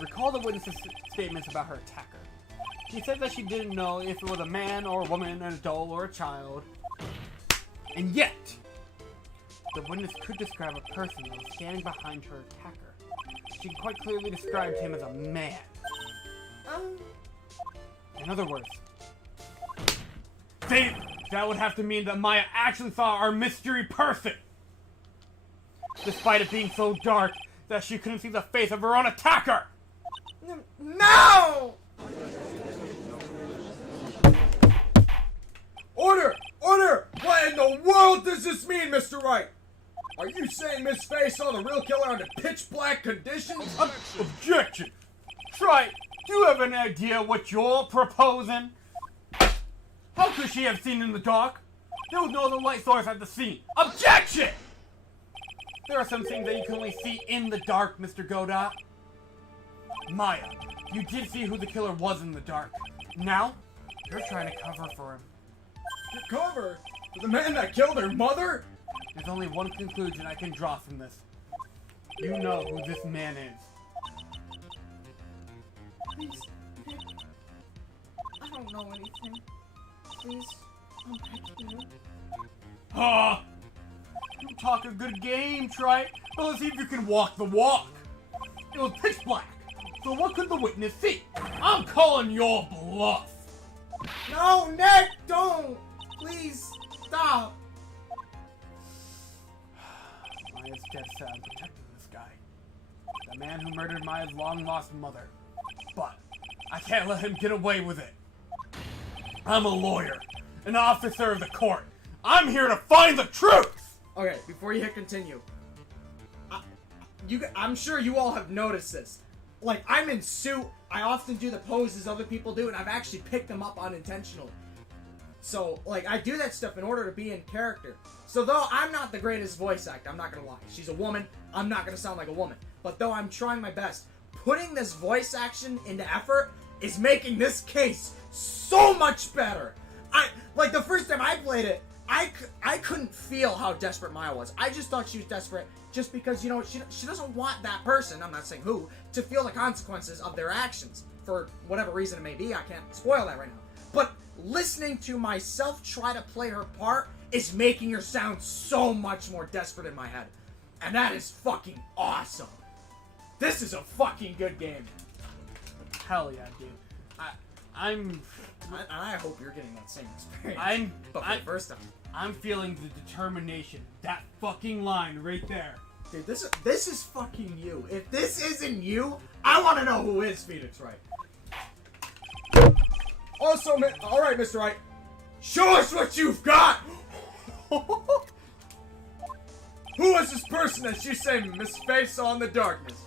Recall the witness's statements about her attacker. She said that she didn't know if it was a man or a woman, an adult or a child. And yet, the witness could describe a person that was standing behind her attacker. She quite clearly described him as a man. In other words, they that would have to mean that Maya actually saw our mystery person. Despite it being so dark that she couldn't see the face of her own attacker. No! Order! Order! What in the world does this mean, Mr. Wright? Are you saying Miss Faye saw the real killer under pitch black conditions? Objection! Try, do you have an idea what you're proposing? How could she have seen in the dark? There was no other light source at the scene. Objection! There are some things that you can only see in the dark, Mr. Godot. Maya, you did see who the killer was in the dark. Now, you're trying to cover for him. Cover? For the man that killed her mother? There's only one conclusion I can draw from this. You know who this man is. Please, Nick. I don't know anything. Please, I'm begging you. Ah! You talk a good game, Trite, but let's see if you can walk the walk. It was pitch black, so what could the witness see? I'm calling your bluff. No, Nick, don't! Please, stop! Maya's dead set on protecting this guy. The man who murdered Maya's long-lost mother. But I can't let him get away with it. I'm a lawyer, an officer of the court. I'm here to find the truth! Okay, before you hit continue, I'm sure you all have noticed this. Like, I'm in suit, I often do the poses other people do, and I've actually picked them up unintentionally. So, like, I do that stuff in order to be in character. So, though I'm not the greatest voice actor, I'm not gonna lie. She's a woman, I'm not gonna sound like a woman. But though I'm trying my best, putting this voice action into effort is making this case so much better. Like, the first time I played it, I couldn't feel how desperate Maya was. I just thought she was desperate just because, you know, she doesn't want that person, I'm not saying who, to feel the consequences of their actions. For whatever reason it may be, I can't spoil that right now. But listening to myself try to play her part is making her sound so much more desperate in my head. And that is fucking awesome. This is a fucking good game. Hell yeah, dude. I hope you're getting that same experience. But for the first time. I'm feeling the determination. That fucking line right there. Dude, this is fucking you. If this isn't you, I want to know who is Phoenix Wright. Also, alright, Mr. Wright. Show us what you've got! Who is this person that you say Miss Faye saw in the darkness?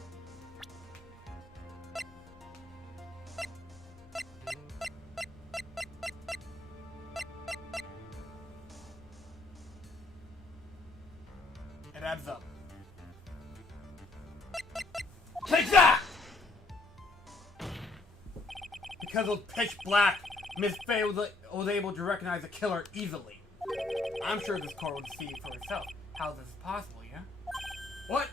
It adds up. Take that! Because it was pitch black, Miss Faye was able to recognize the killer easily. I'm sure this court would see for herself how this is possible, yeah? What?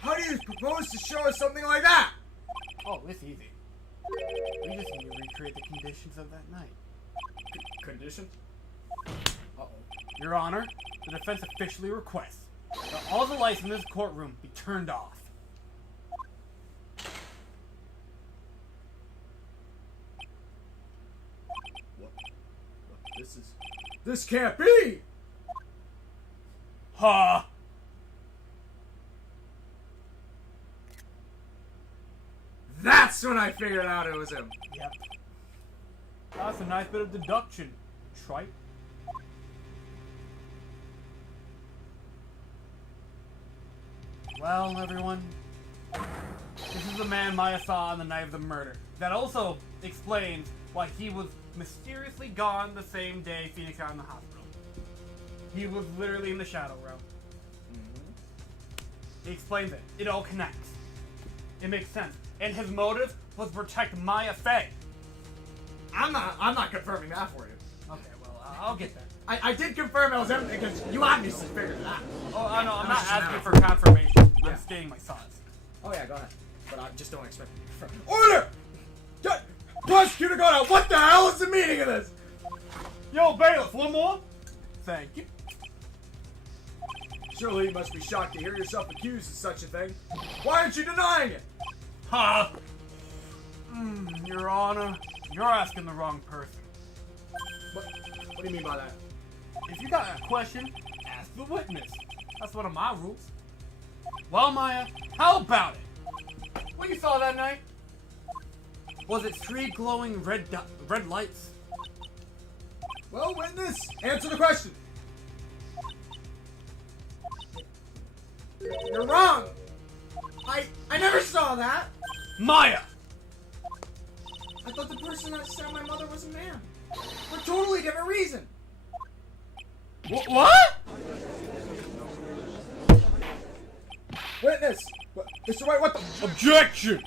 How do you propose to show us something like that? Oh, it's easy. We just need to recreate the conditions of that night. Condition? Uh-oh. Your Honor, the defense officially requests that all the lights in this courtroom be turned off. What? This can't be! Ha! That's when I figured out it was him. Yep. That's a nice bit of deduction, Trite. Well, everyone, this is the man Maya saw on the night of the murder. That also explains why he was mysteriously gone the same day Phoenix got in the hospital. He was literally in the shadow realm. He explains it. It all connects. It makes sense. And his motive was to protect Maya Faye. I'm not confirming that for you. Okay, well, I'll get that. I did confirm it was him because you obviously figured it out. Oh, no, I'm not just asking now. for confirmation. Yeah. I'm stating my thoughts. Oh yeah, go ahead. But I just don't expect you to confirm. Order! Prosecutor Godot, what the hell is the meaning of this? Yo, bailiff, one more? Thank you. Surely you must be shocked to hear yourself accused of such a thing. Why aren't you denying it? Ha! Your Honor, you're asking the wrong person. What do you mean by that? If you got a question, ask the witness. That's one of my rules. Well, Maya, how about it? What you saw that night? Was it 3 glowing red lights? Well, witness, answer the question. You're wrong. I never saw that. Maya! I thought the person that said my mother was a man. For a totally different reason. What? Witness, Mr. Wright, what the? Objection!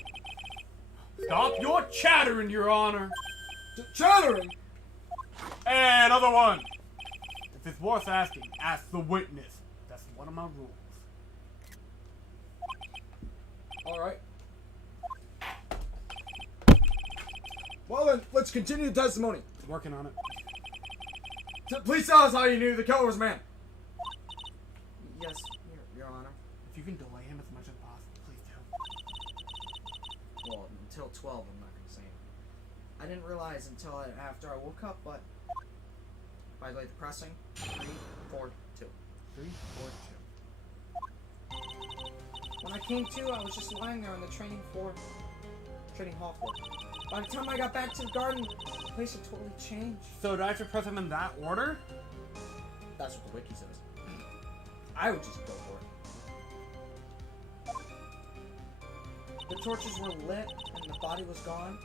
Stop your chattering, Your Honor. Chattering? And another one. If it's worth asking, ask the witness. That's one of my rules. All right. Well then, let's continue the testimony. Working on it. Please tell us how you knew the killer was a man. Yes, Your Honor. If you can delay him as much as possible, please do. Well, until 12, I'm not gonna say it. I didn't realize until after I woke up, but... By the way, the pressing. 3, 4, 2. 3, 4, 2. When I came to, I was just lying there on the training hall floor. By the time I got back to the garden, the place had totally changed. So do I have to press him in that order? That's what the wiki says. I would just go for it. The torches were lit, and the body was gone.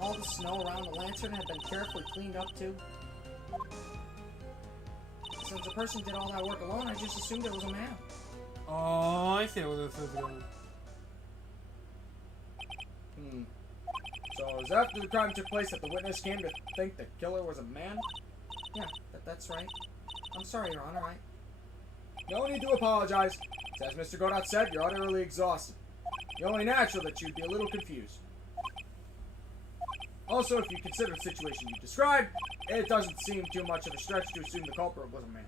All the snow around the lantern had been carefully cleaned up, too. Since the person did all that work alone, I just assumed it was a man. Oh, I see where this is going. So it was after the crime took place that the witness came to think the killer was a man? Yeah, that's right. I'm sorry, Your Honor, No need to apologize. As Mr. Godot said, you're utterly exhausted. It's only natural that you'd be a little confused. Also, if you consider the situation you described, it doesn't seem too much of a stretch to assume the culprit was a man.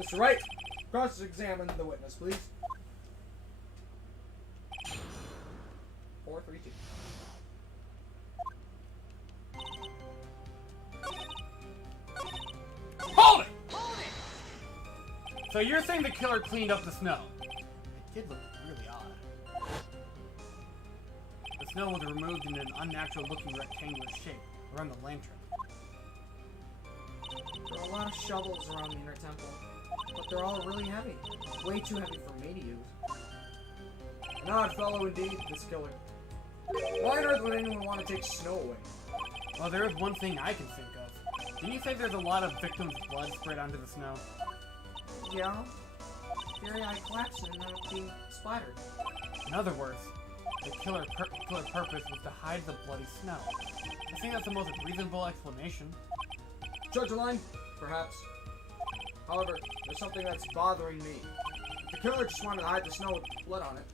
Mr. Wright, cross-examine the witness, please. 4, 3, 2. Hold it! So you're saying the killer cleaned up the snow? It did look really odd. The snow was removed in an unnatural-looking rectangular shape around the lantern. There are a lot of shovels around the inner temple, but they're all really heavy. Way too heavy for me to use. An odd fellow indeed, this killer. Why on earth would anyone want to take snow away? Well, there is one thing I can think of. Didn't you say there's a lot of victims' blood sprayed onto the snow? Yeah. Very eye collapsed and not being splattered. In other words, the killer purpose was to hide the bloody snow. I think that's the most reasonable explanation. Judge Line, perhaps. However, there's something that's bothering me. If the killer just wanted to hide the snow with blood on it,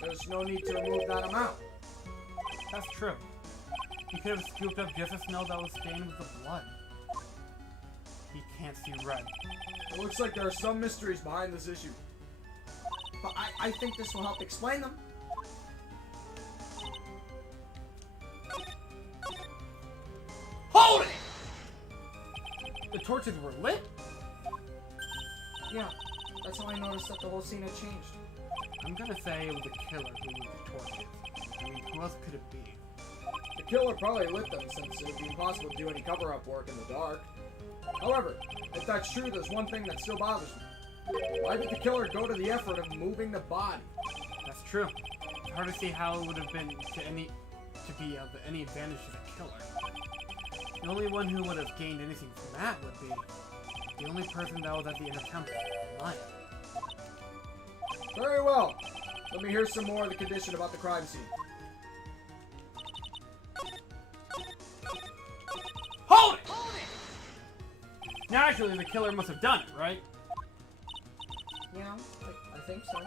there's no need to remove that amount. That's true. He could have scooped up just the snow that was stained with the blood. He can't see red. It looks like there are some mysteries behind this issue. But I think this will help explain them. Hold it! The torches were lit? Yeah, that's how I noticed that the whole scene had changed. I'm gonna say it was the killer who lit the torches. I mean, who else could it be? The killer probably lit them since it would be impossible to do any cover-up work in the dark. However, if that's true, there's one thing that still bothers me. Why did the killer go to the effort of moving the body? That's true. It's hard to see how it would have been to be of any advantage to the killer. The only one who would have gained anything from that would be the only person that was at the inner temple, Maya. Very well. Let me hear some more of the condition about the crime scene. Hold it! Naturally, the killer must have done it, right? Yeah, I think so.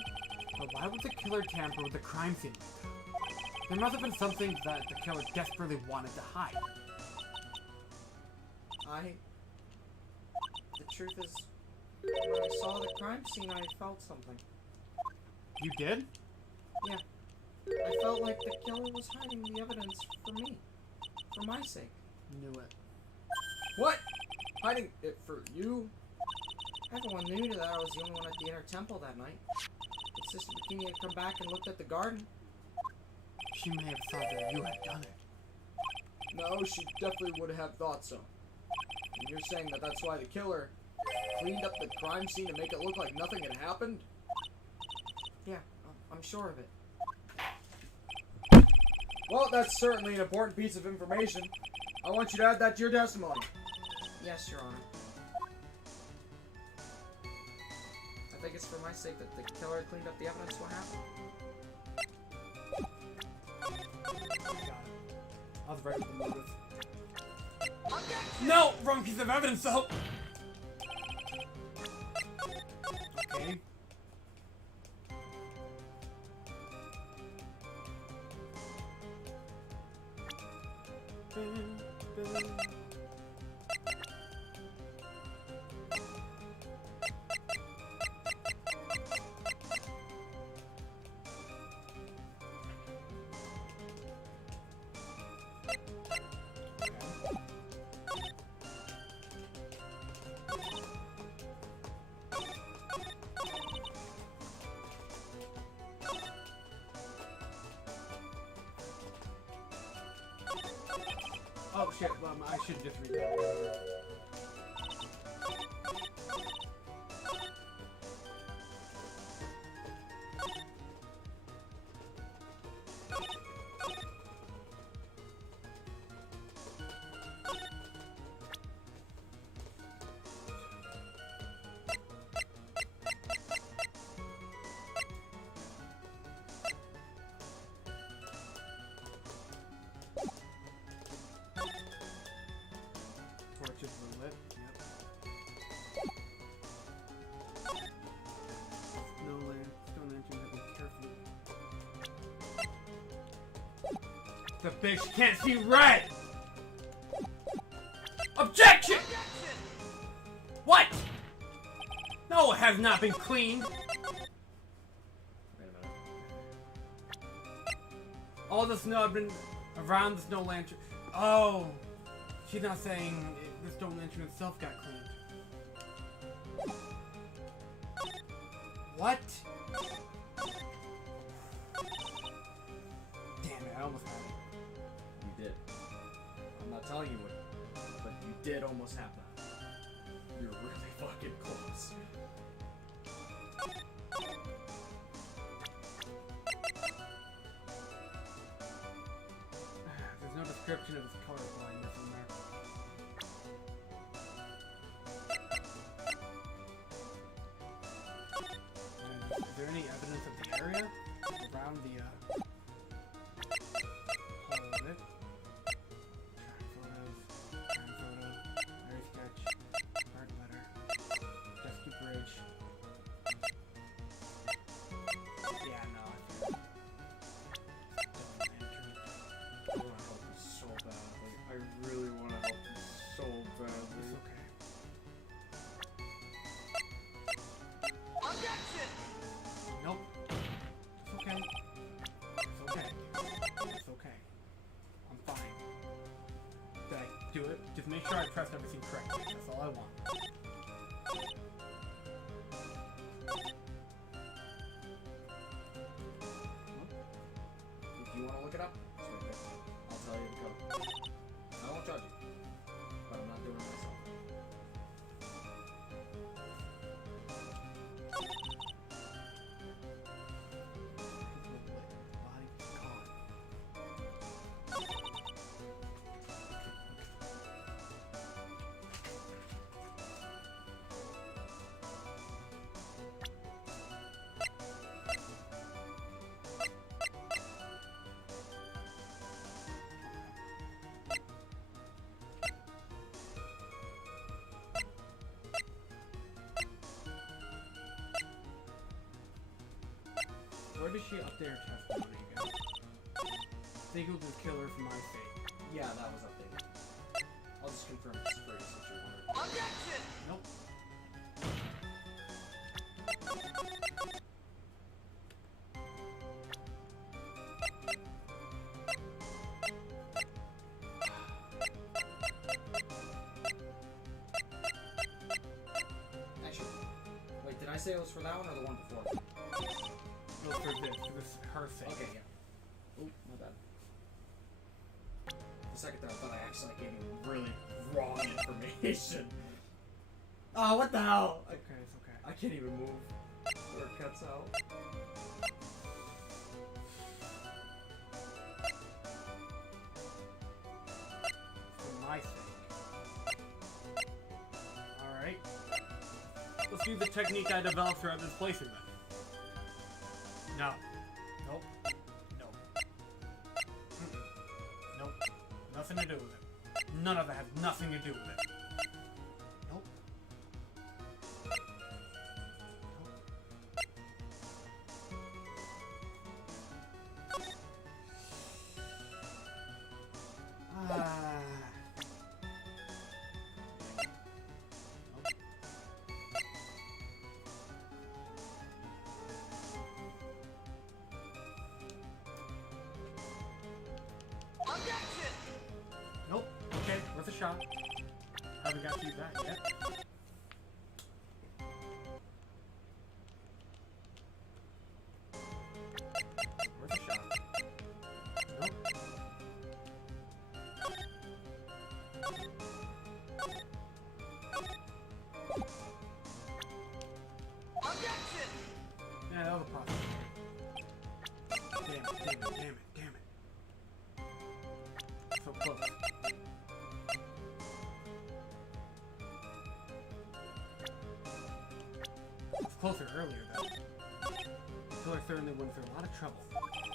But why would the killer tamper with the crime scene like that? There must have been something that the killer desperately wanted to hide. The truth is, when I saw the crime scene, I felt something. You did? Yeah. I felt like the killer was hiding the evidence for me. For my sake. Knew it. What? Hiding it for you? Everyone knew that I was the only one at the inner temple that night. If Sister Bikini had come back and looked at the garden. She may have thought that you had done it. No, she definitely would have thought so. And you're saying that that's why the killer cleaned up the crime scene to make it look like nothing had happened? Yeah, I'm sure of it. Well, that's certainly an important piece of information. I want you to add that to your testimony. Yes, Your Honor. I think it's for my sake that the killer cleaned up the evidence what happened. Got it. I was right with the motive. No! Wrong piece of evidence, though! Okay. Oh shit, I should just read that. Torches were lit. Yep. No lamp. Stone engine have been carefully. The bitch can't see red! Objection! What? No, it has not been cleaned. Wait a minute. All the snow had been around the snow lantern. Oh, she's not saying the snow lantern itself got cleaned. What? Damn it, I almost had it. You did. I'm not telling you what, but you did almost have that. You're really fucking close. There's no description of his color blindness in there. And is there any evidence of the area around the hole of it? Crime photo, Mary sketch, art letter, rescue bridge. Yeah, no, I think I want to help you so badly. I really want to help you so badly. it's okay. Nope. It's okay. It's okay. It's okay. I'm fine. Did I do it? Just make sure I pressed everything correctly. That's all I want. If you want to look it up, it's right there. I'll tell you the code. I won't judge you, but I'm not doing it myself. Body gone. Where does she up there testimony again? Think it was the killer for my sake. Yeah, that was updated. I'll just confirm it's free since you're wondering. Nope. say it was for that one or the one before? No, for this her thing. Okay, yeah. Oh, my bad. For a second there, I thought I actually gave you really wrong information. Oh, what the hell? Okay, it's okay. I can't even move where it cuts out. For my sake. Alright. Let's use the technique I developed throughout this playthrough then. No. Nope. Nope. Mm-mm. Nope. Nothing to do with it. None of that has nothing to do with it. Nope. Nope. Okay, worth a shot. Haven't got to use that yet. Worth a shot. Nope. Yeah, that was a possibility. Damn it, damn it, damn it, damn it. So close. It was closer earlier, though. Killer certainly went through a lot of trouble.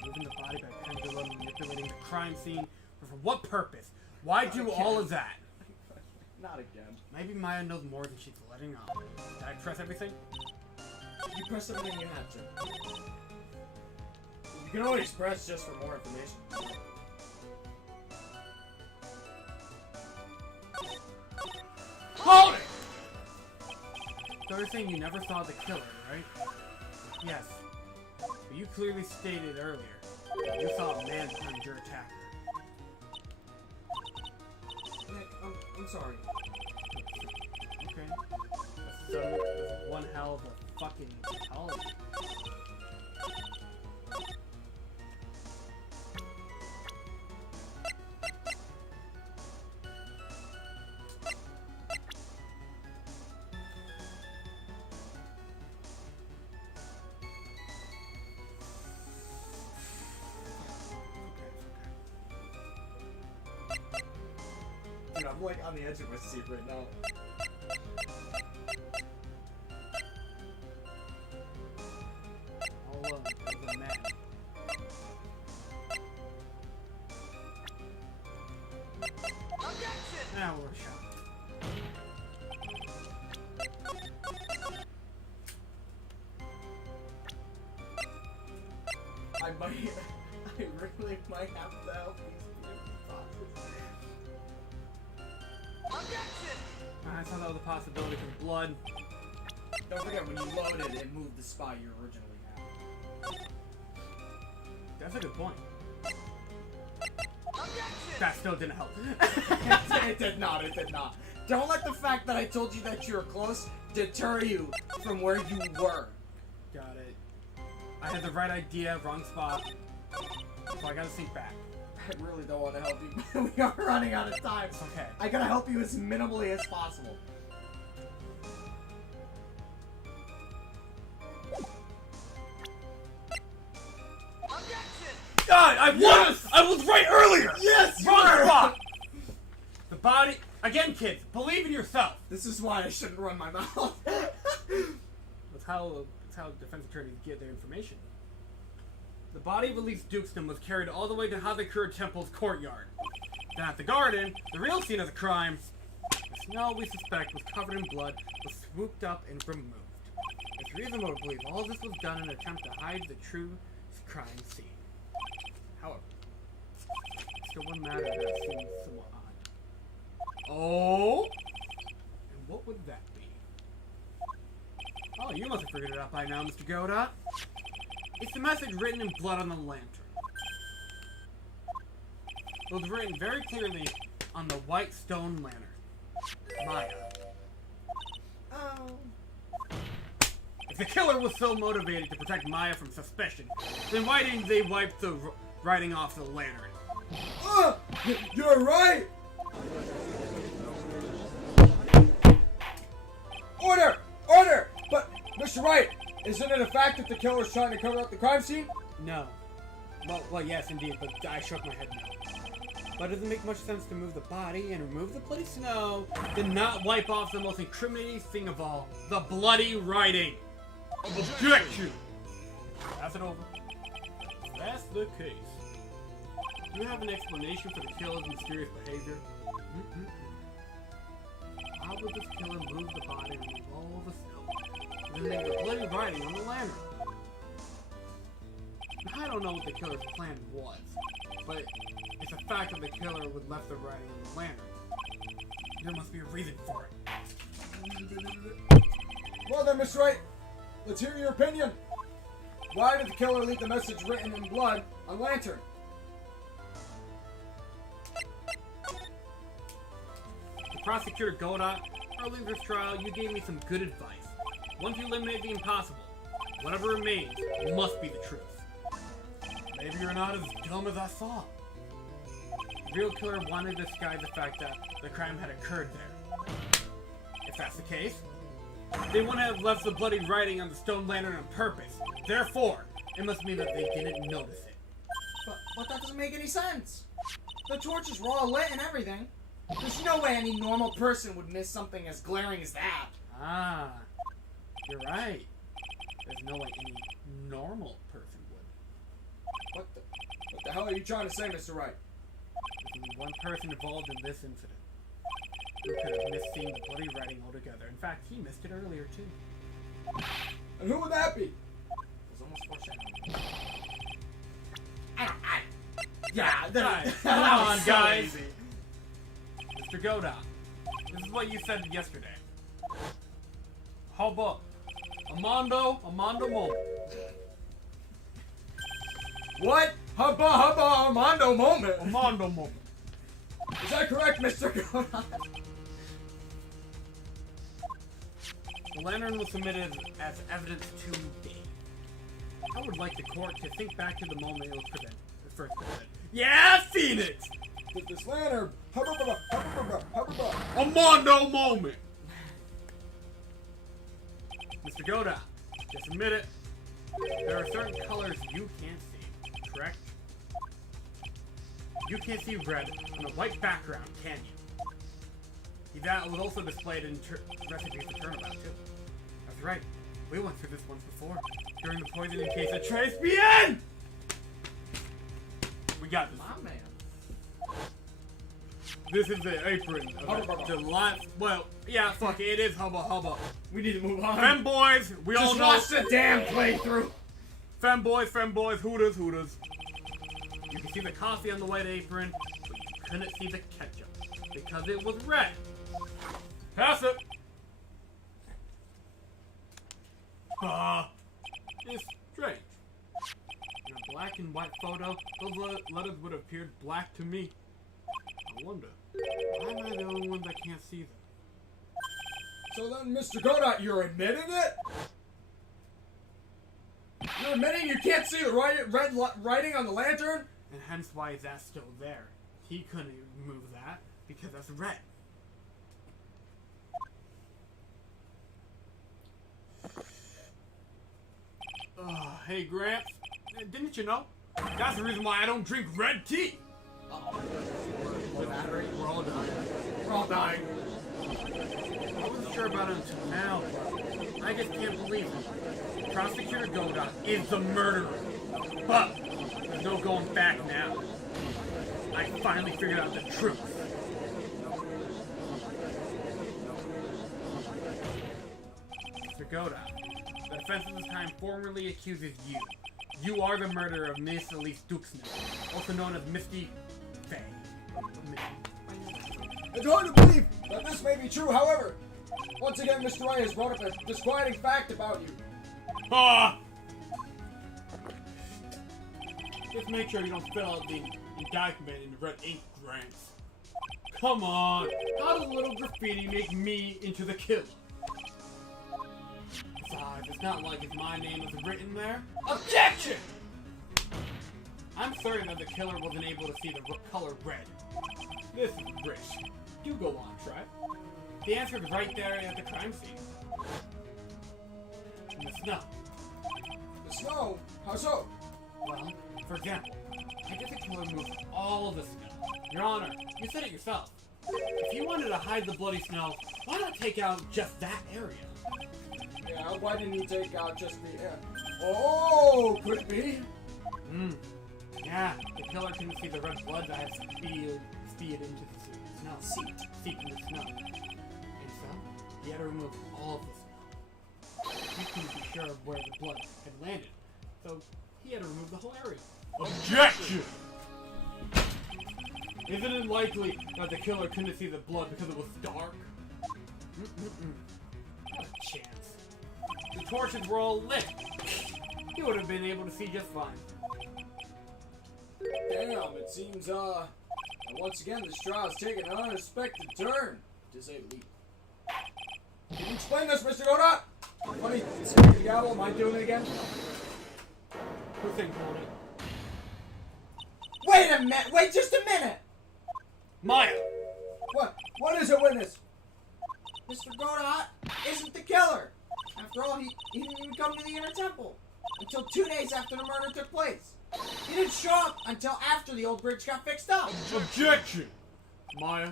Moving the body by pendulum, manipulating the crime scene. But for what purpose? Why do all of that? Not again. Maybe Maya knows more than she's letting on. Did I press everything? You pressed everything you had to. You can always press just for more information. Hold it! So you're saying you never saw the killer, right? Yes. But you clearly stated earlier you saw a man behind your attacker. Nick, I'm sorry. Okay. That's one hell of a fucking apology. Dude, I'm like on the edge of my seat right now. All alone as a man. Now we're shot. I really might have to help these I thought that was a possibility for blood. Don't forget, when you loaded, it moved the spot you originally had. That's a good point. That still didn't help. It did not, it did not. Don't let the fact that I told you that you were close deter you from where you were. Got it. I had the right idea, wrong spot. So I gotta think back. I really don't want to help you, but we are running out of time. It's okay. I gotta help you as minimally as possible. God, I was! I was right earlier! Yes, you Wrong were! spot! The body... Again, kids, believe in yourself! This is why I shouldn't run my mouth. That's how defense attorneys get their information. The body of Elise Dukeston was carried all the way to Hazakura Temple's courtyard. Then at the garden, the real scene of the crime, the snow we suspect was covered in blood, was swooped up and removed. It's reasonable to believe all this was done in an attempt to hide the true crime scene. However, still one matter that seems somewhat odd. Oh? And what would that be? Oh, you must have figured it out by now, Mr. Goda. It's the message written in blood on the lantern. It was written very clearly on the white stone lantern. Maya. Oh. If If the killer was so motivated to protect Maya from suspicion, then why didn't they wipe the writing off the lantern? You're right! Order! Order! But, Mr. Wright, isn't it a fact that the killer's trying to cover up the crime scene? No. Well, yes, indeed, but I shook my head no. But it doesn't make much sense to move the body and remove the bloody snow, then not wipe off the most incriminating thing of all, the bloody writing. Objection! Pass it over. If that's the case, do you have an explanation for the killer's mysterious behavior? How would this killer move the body and remove all the snow, and then make the bloody writing on the lantern? I don't know what the killer's plan was, but it's a fact that the killer would left the writing on the lantern. There must be a reason for it. Well then, Mr. Wright, let's hear your opinion. Why did the killer leave the message written in blood on lantern? To Prosecutor Godot, early in this trial, you gave me some good advice. Once you eliminate the impossible, whatever remains must be the truth. Maybe you're not as dumb as I thought. The real killer wanted to disguise the fact that the crime had occurred there. If that's the case, they wouldn't have left the bloody writing on the stone lantern on purpose. Therefore, it must mean that they didn't notice it. But that doesn't make any sense. The torches were all lit and everything. There's no way any normal person would miss something as glaring as that. Ah, you're right. There's no way any normal person would. What the hell are you trying to say, Mr. Wright? There's only one person involved in this incident who could have missed seeing the bloody writing altogether. In fact, he missed it earlier, too. And who would that be? It was almost foreshadowing. Come on, guys. Mr. Godot, this is what you said yesterday. Hubba. Amando moment. What? Hubba Armando moment. Amando moment. Is that correct, Mr. Godot? The lantern was submitted as evidence today. I would like the court to think back to the moment it was first presented. Yeah, I've seen it! This lantern. Hubba. Amando moment! Mr. Godot, just admit it. There are certain colors you can't see, correct? You can't see red on a white background, can you? That was also displayed in recipes for Turnabout, too. That's right. We went through this once before, during the poisoning case at Tribulations! We got this. My man. This is the apron of the live. Well, yeah, fuck it. It is hubba. We need to move on. Femboys, we all Just know. watch the damn playthrough. Femboys, hooters. You can see the coffee on the white apron, but you couldn't see the ketchup because it was red. Pass it. It's strange. In a black and white photo, those letters would have appeared black to me. I wonder, why am I the only one that can't see them? So then, Mr. Godot, you're admitting it? You're admitting you can't see the red writing on the lantern? And hence why that's still there. He couldn't remove that because that's red. Hey Gramps, didn't you know? That's the reason why I don't drink red tea. We're all dying. We're all dying. I wasn't sure about it until now, but I just can't believe it. Prosecutor Godot is the murderer. But there's no going back now. I finally figured out the truth. Mr. Godot, the defense at this time formally accuses you. You are the murderer of Miss Elise Duxman, also known as Misty Faye. It's hard to believe that this may be true, however, once again, Mr. Wright has brought up a disquieting fact about you. Just make sure you don't fill out the indictment in red ink, Gramps. Come on, how does a little graffiti make me into the killer? Besides, It's not like if my name was written there. Objection! I'm certain that the killer wasn't able to see the color red. This is rich. Do go on, try. The answer is right there at the crime scene. In the snow. The snow? How so? Well, for example, I guess the killer moved all of the snow. Your Honor, you said it yourself. If he wanted to hide the bloody snow, why not take out just that area? Yeah, why didn't he take out just the... Oh, could it be? Yeah, the killer couldn't see the red blood that had speed into the snow. Seeped into the snow. And so, he had to remove all of the snow. He couldn't be sure of where the blood had landed, so he had to remove the whole area. Objection! Isn't it likely that the killer couldn't see the blood because it was dark? Not a chance. The torches were all lit. He would have been able to see just fine. Damn, it seems, once again, this trial's taken an unexpected turn, to say the least. Can you explain this, Mr. Godot? Funny, saying the gavel, am I doing it again? Who think pulled it? Wait a minute! Wait just a minute! Maya! What is it, witness? Mr. Godot isn't the killer! After all, he didn't even come to the Inner Temple until 2 days after the murder took place. He didn't show up until after the old bridge got fixed up. Objection! Maya.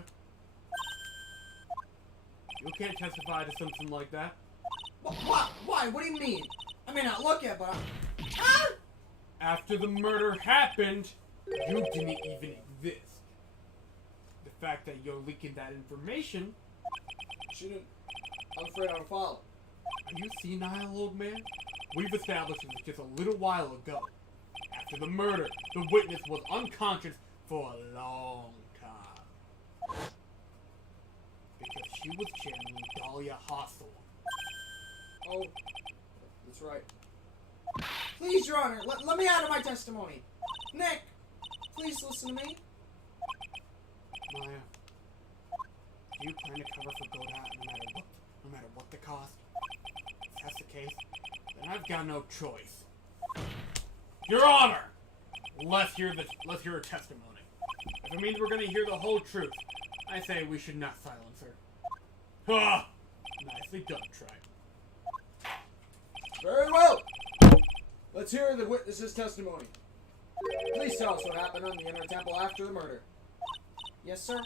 You can't testify to something like that. What? Why? What do you mean? I may not look it, but After the murder happened, you didn't even exist. The fact that you're leaking that information... Shouldn't... I'm afraid I don't follow. Are you senile, old man? We've established this just a little while ago. After the murder, the witness was unconscious for a long time. Because she was channeling Dahlia Hawthorne. Oh, that's right. Please, Your Honor, let me out of my testimony. Nick, please listen to me. Maya, do you plan to cover for Godot no matter what the cost? If that's the case, then I've got no choice. Your Honor! Let's hear her testimony. If it means we're gonna hear the whole truth, I say we should not silence her. Ha! Nicely done, Tribe. Very well. Let's hear the witness's testimony. Please tell us what happened on the Inner Temple after the murder. Yes, sir.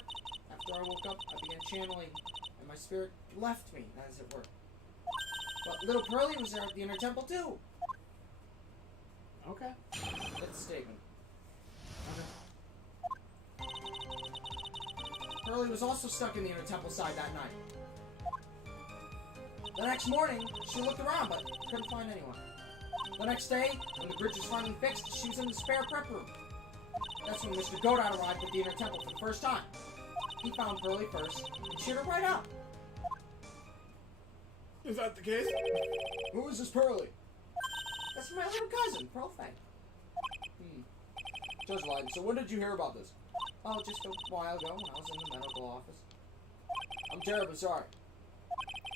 After I woke up, I began channeling, and my spirit left me, as it were. But little Pearlie was there at the Inner Temple, too. Okay. That's a statement. Pearlie was also stuck in the Inner Temple side that night. The next morning, she looked around, but couldn't find anyone. The next day, when the bridge was finally fixed, she was in the spare prep room. That's when Mr. Godot arrived at the Inner Temple for the first time. He found Pearlie first, and cheered her right up. Is that the case? Who is this Pearlie? That's my little cousin, Pearl Fang. Judge Lyden, so when did you hear about this? Oh, just a while ago when I was in the medical office. I'm terribly sorry.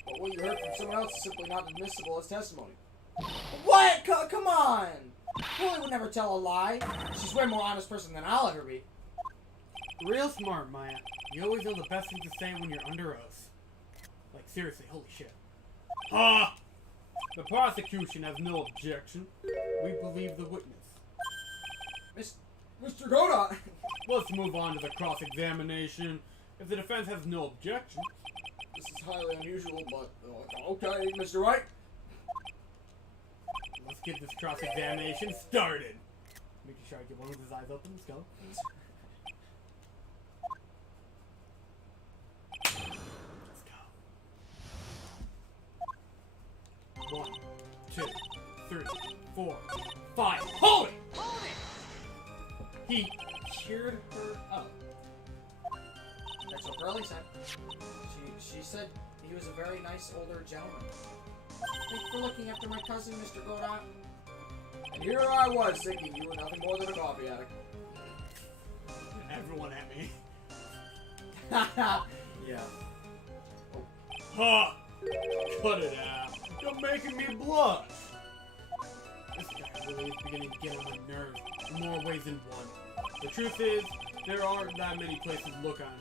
But what you heard from someone else is simply not admissible as testimony. What? Come on! Pearlie would never tell a lie. She's a way more honest person than I'll ever be. Real smart, Maya. You always know the best thing to say when you're under oath. Like, seriously, holy shit. Ha! The prosecution has no objection. We believe the witness. Mr. Godot! Let's move on to the cross-examination. If the defense has no objection. This is highly unusual, but okay, Mr. Wright. Let's get this cross-examination started. Making sure I get one with his eyes open. Let's go. Let's go. 1, 2, 3, 4, 5. Hold it! He cheered her up. That's what Pearlie said. She said he was a very nice older gentleman. Thanks for looking after my cousin, Mr. Godot. And here I was thinking you were nothing more than a coffee addict. Everyone at me. Yeah. Ha! Cut it out. You're making me blush. This guy really is beginning to get on my nerves in more ways than one. The truth is, there aren't that many places to look on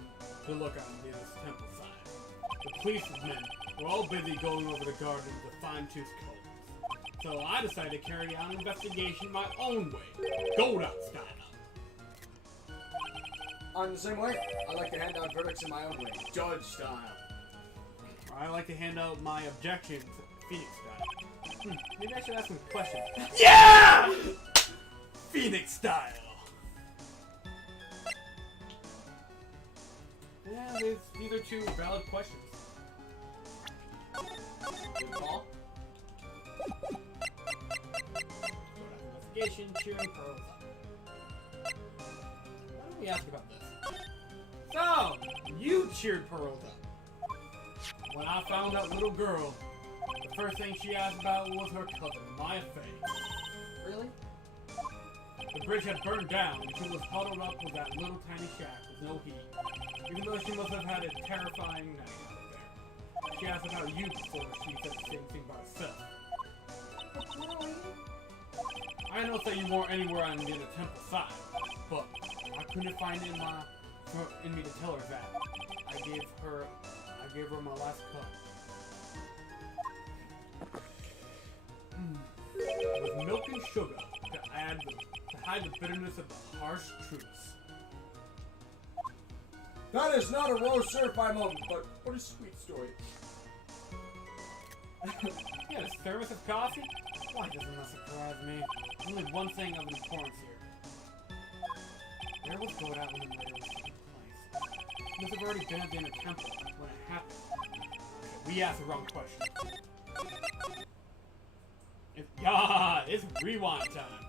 near this temple side. The policemen were all busy going over the garden with a fine-tooth comb. So I decided to carry out an investigation my own way, gold out style. I'm the same way. I like to hand out verdicts in my own way, judge style. I like to hand out my objections, Phoenix style. Maybe I should ask some questions. Yeah! Phoenix style. Yeah, these are two valid questions. Good call. Investigation, cheering pearls. Why don't we ask about this? So, you cheered pearls up. When I found that little girl, the first thing she asked about was her cousin, Maya Faye. Really? The bridge had burned down, and she was huddled up with that little tiny shack with no heat. Even though she must have had a terrifying night out there. She asked about you before she said the same thing by herself. I noticed that you weren't anywhere on the temple side, but I couldn't find it in me to tell her that. I gave her my last cup. With milk and sugar to hide the bitterness of the harsh truths. That is not a rose certified moment, but what a sweet story. Yeah, a service of coffee? Why doesn't that surprise me? There's only one thing of importance here. Where was Gold out when the murder was taking place? He must have already been at the inner temple when it happened. Okay, we asked the wrong question. It's rewind time.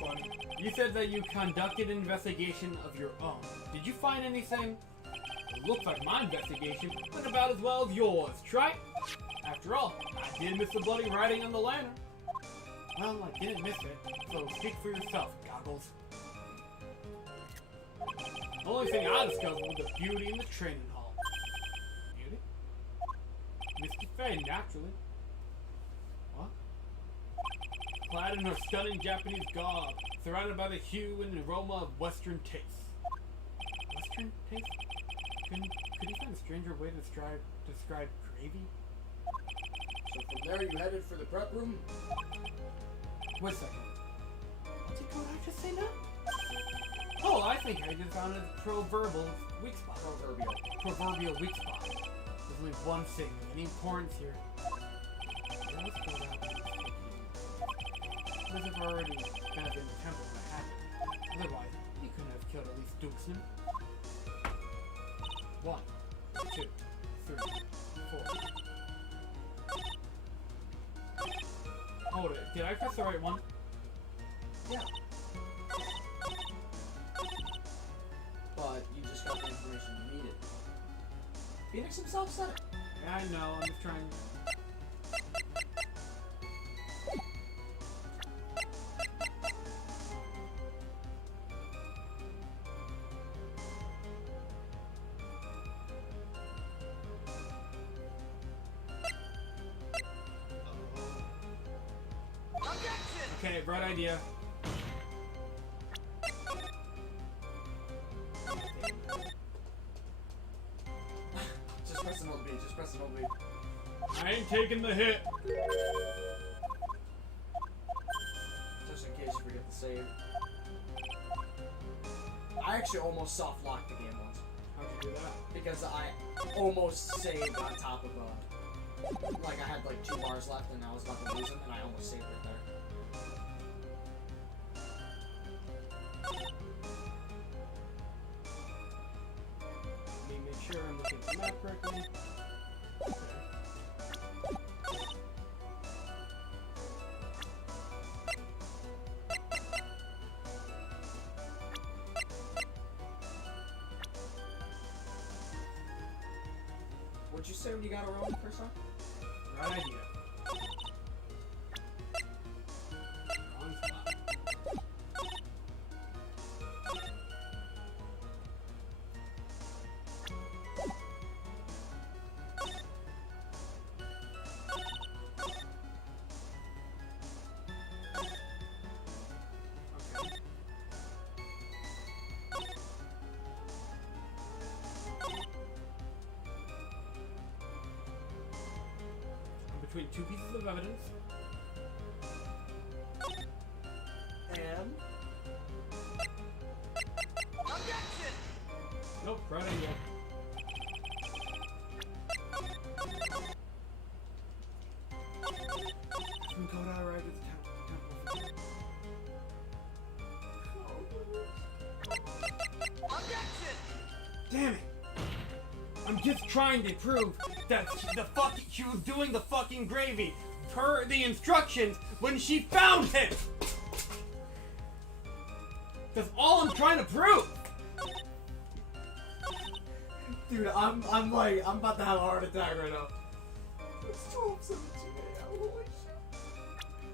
Funny. You said that you conducted an investigation of your own. Did you find anything? It looks like my investigation went about as well as yours, right? After all, I did miss the bloody writing on the lantern. Well, I didn't miss it, so speak for yourself, Goggles. The only thing I discovered was the beauty in the training hall. Beauty? Mr. Faye, naturally. What? Clad in her stunning Japanese garb, surrounded by the hue and aroma of Western tastes. Western taste? Could you find a stranger way to describe gravy? So from there you headed for the prep room? Wait a second. What did I just say now? Oh, I think I just found a proverbial weak spot. Proverbial weak spot. There's only one thing of any importance here. Now let's go down. Must have already been in the temple when it happened. Otherwise, he couldn't have killed at least Dukesman. 1, 2, 3, 4. Hold it. Did I press the right one? Yeah. But you just got the information you needed. Phoenix himself said it. Yeah, I know. I'm just trying. Okay, bright idea. Just press an old B, just press an old B. I ain't taking the hit. Just in case you forget to save. I actually almost soft locked the game once. How'd you do that? Because I almost saved on top of like I had like 2 bars left and I was about to lose them and I almost saved it there. Let me make sure I'm looking at the map correctly. What'd you say when you got around the first time? Right idea. Wrong spot. between two pieces of evidence. And Nope, right idea. We go down right at the temple. Damn it! I'm just trying to prove that she was doing the fucking gravy per the instructions when she found him. That's all I'm trying to prove. Dude, I'm about to have a heart attack right now. It's 12:17 a.m. Holy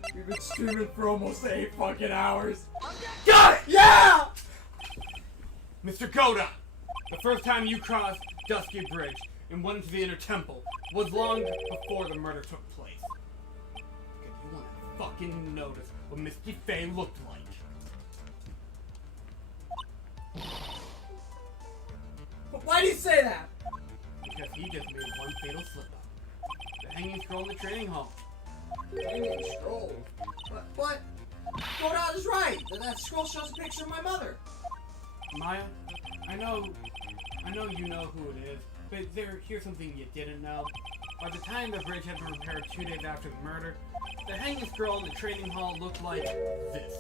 shit. We've been streaming for almost 8 fucking hours. Got it! Yeah! Mr. Goda, the first time you crossed Dusky Bridge and went into the inner temple was long before the murder took place. Because you want to fucking notice what Misty Faye looked like. But why do you say that? Because he just made one fatal slip-up. The hanging scroll in the training hall. Hanging scroll. But Godot is right. That scroll shows a picture of my mother. Maya, I know you know who it is, but here's something you didn't know. By the time the bridge had been repaired 2 days after the murder, the hanging scroll in the training hall looked like this.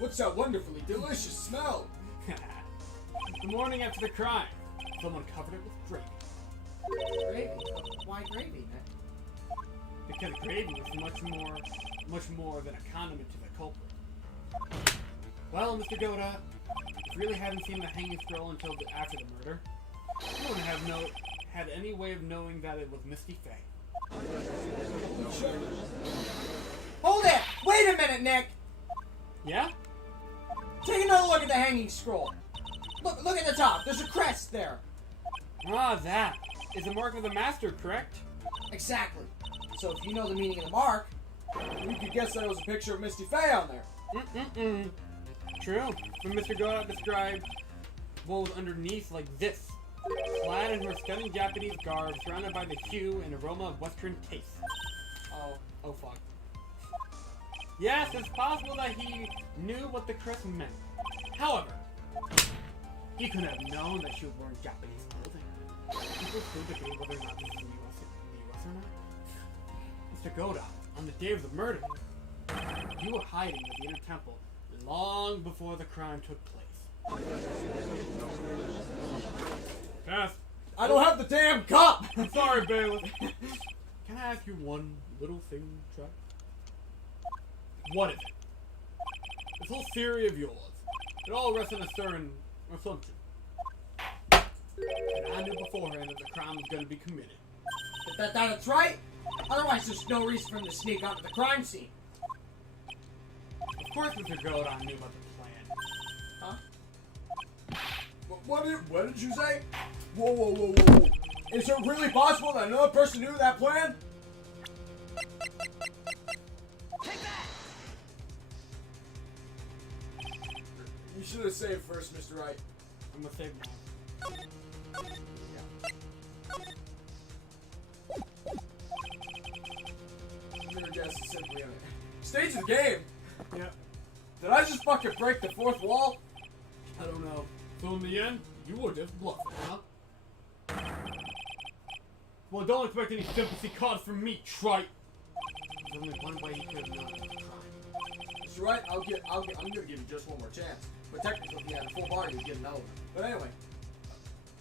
What's that wonderfully delicious smell? The morning after the crime, someone covered it with gravy. Gravy? Why gravy, Nick? Because gravy was much more than a condiment to the culprit. Well, Mr. Goda, if you really hadn't seen the hanging scroll until after the murder, you wouldn't have had any way of knowing that it was Misty Faye. Hold it! Wait a minute, Nick! Yeah? Take another look at the hanging scroll. Look at the top. There's a crest there. Ah, that is the mark of the master, correct? Exactly. So if you know the meaning of the mark, We could guess that it was a picture of Misty Faye on there. True. But Mr. Goda described what was underneath like this. Clad in her stunning Japanese garb, surrounded by the hue and aroma of Western taste. Oh fuck. Yes, it's possible that he knew what the crest meant. However, he could have known that she was wearing Japanese clothing. People still debate whether or not this is in the US or not. Mr. Goda, on the day of the murder, you were hiding at the inner temple long before the crime took place. Pass. I don't have the damn cup! I'm sorry, Bailiff. Can I ask you one little thing, Chuck? What is it? This whole theory of yours, it all rests on a certain assumption. And I knew beforehand that the crime was going to be committed. that's right. Otherwise, there's no reason for him to sneak onto the crime scene. Of course, Mr. Godon knew about the plan. Huh? What did you say? Whoa. Is it really possible that another person knew that plan? Take that! You should have saved first, Mr. Wright. I'm gonna save mine. Your guess is simply on it. Stage of the game! Yeah. Did I just fucking break the fourth wall? I don't know. So in the end, you were just bluffing, huh? Well, don't expect any sympathy cards from me, trite. There's only one way he could have known it was a crime. Mr. Wright, I'm gonna give you just one more chance. But technically, if he had a full body, he'd get another one. But anyway.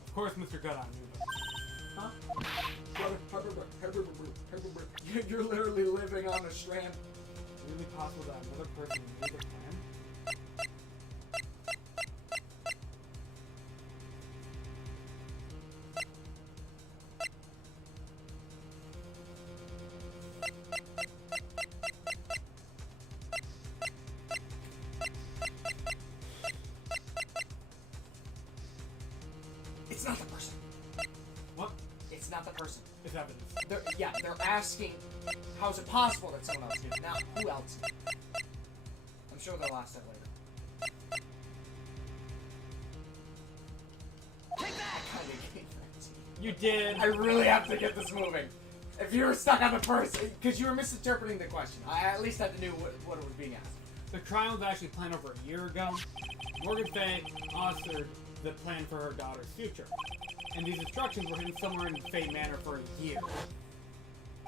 Of course, Mr. Godon knew that. Huh? You're literally living on a strand. Really possible that another person knew the plan? It's not the person. What? It's not the person. It's evidence. They're asking, how is it possible that someone else knew? Now, who else knew? I'm sure they'll ask that later. Take that! I kinda gave that to you. You did. I really have to get this moving. If you were stuck on the person, because you were misinterpreting the question. I at least had to know what was being asked. The crime was actually planned over a year ago. Morgan Faye authored the plan for her daughter's future, and these instructions were hidden somewhere in Faye Manor for a year.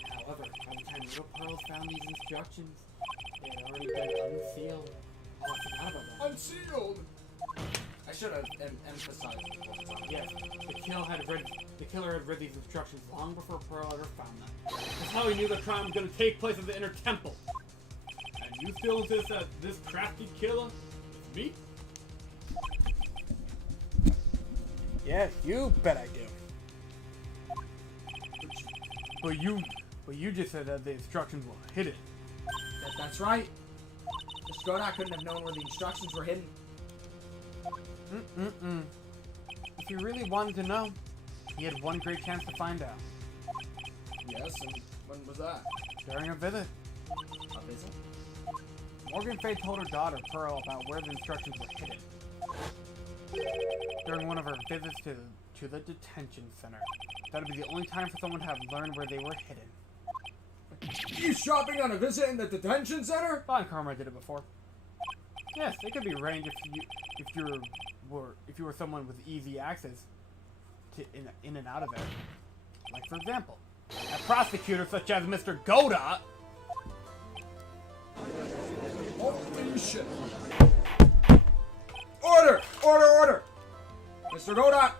However, by the time little Pearls found these instructions, they had already been unsealed. Oh, I forgot about that. Unsealed! I should have emphasized it all the time. Yes, the killer had read these instructions long before Pearl ever found them. That's how he knew the crime was going to take place at the Inner Temple. And you still insist that this crafty killer is me? Yes, you bet I do. But you just said that the instructions were hidden. That's right. Mr. Godot couldn't have known where the instructions were hidden. If you really wanted to know, he had one great chance to find out. Yes, and when was that? During a visit. A visit? Morgan Faye told her daughter, Pearl, about where the instructions were hidden. During one of her visits to the detention center. That would be the only time for someone to have learned where they were hidden. You shopping on a visit in the detention center? Von Karma did it before. Yes, it could be arranged if you were someone with easy access to in and out of there. Like for example, a prosecutor such as Mr. Godot. Holy shit! Order! Order! Order! Mr. Godot,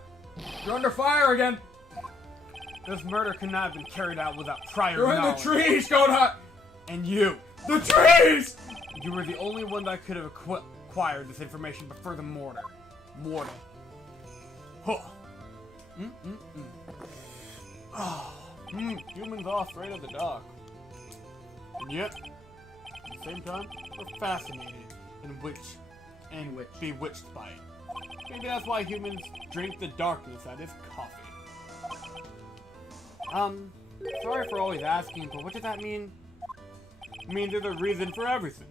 you're under fire again. This murder could not have been carried out without prior You're in the knowledge. trees, Godot. And you. The trees! You were the only one that could have acquired this information before the mortar. Huh. Humans are afraid of the dark. And yet, at the same time, we're fascinated and bewitched by it. Maybe that's why humans drink the darkness that is coffee. Sorry for always asking, but what does that mean? It means there's a reason for everything.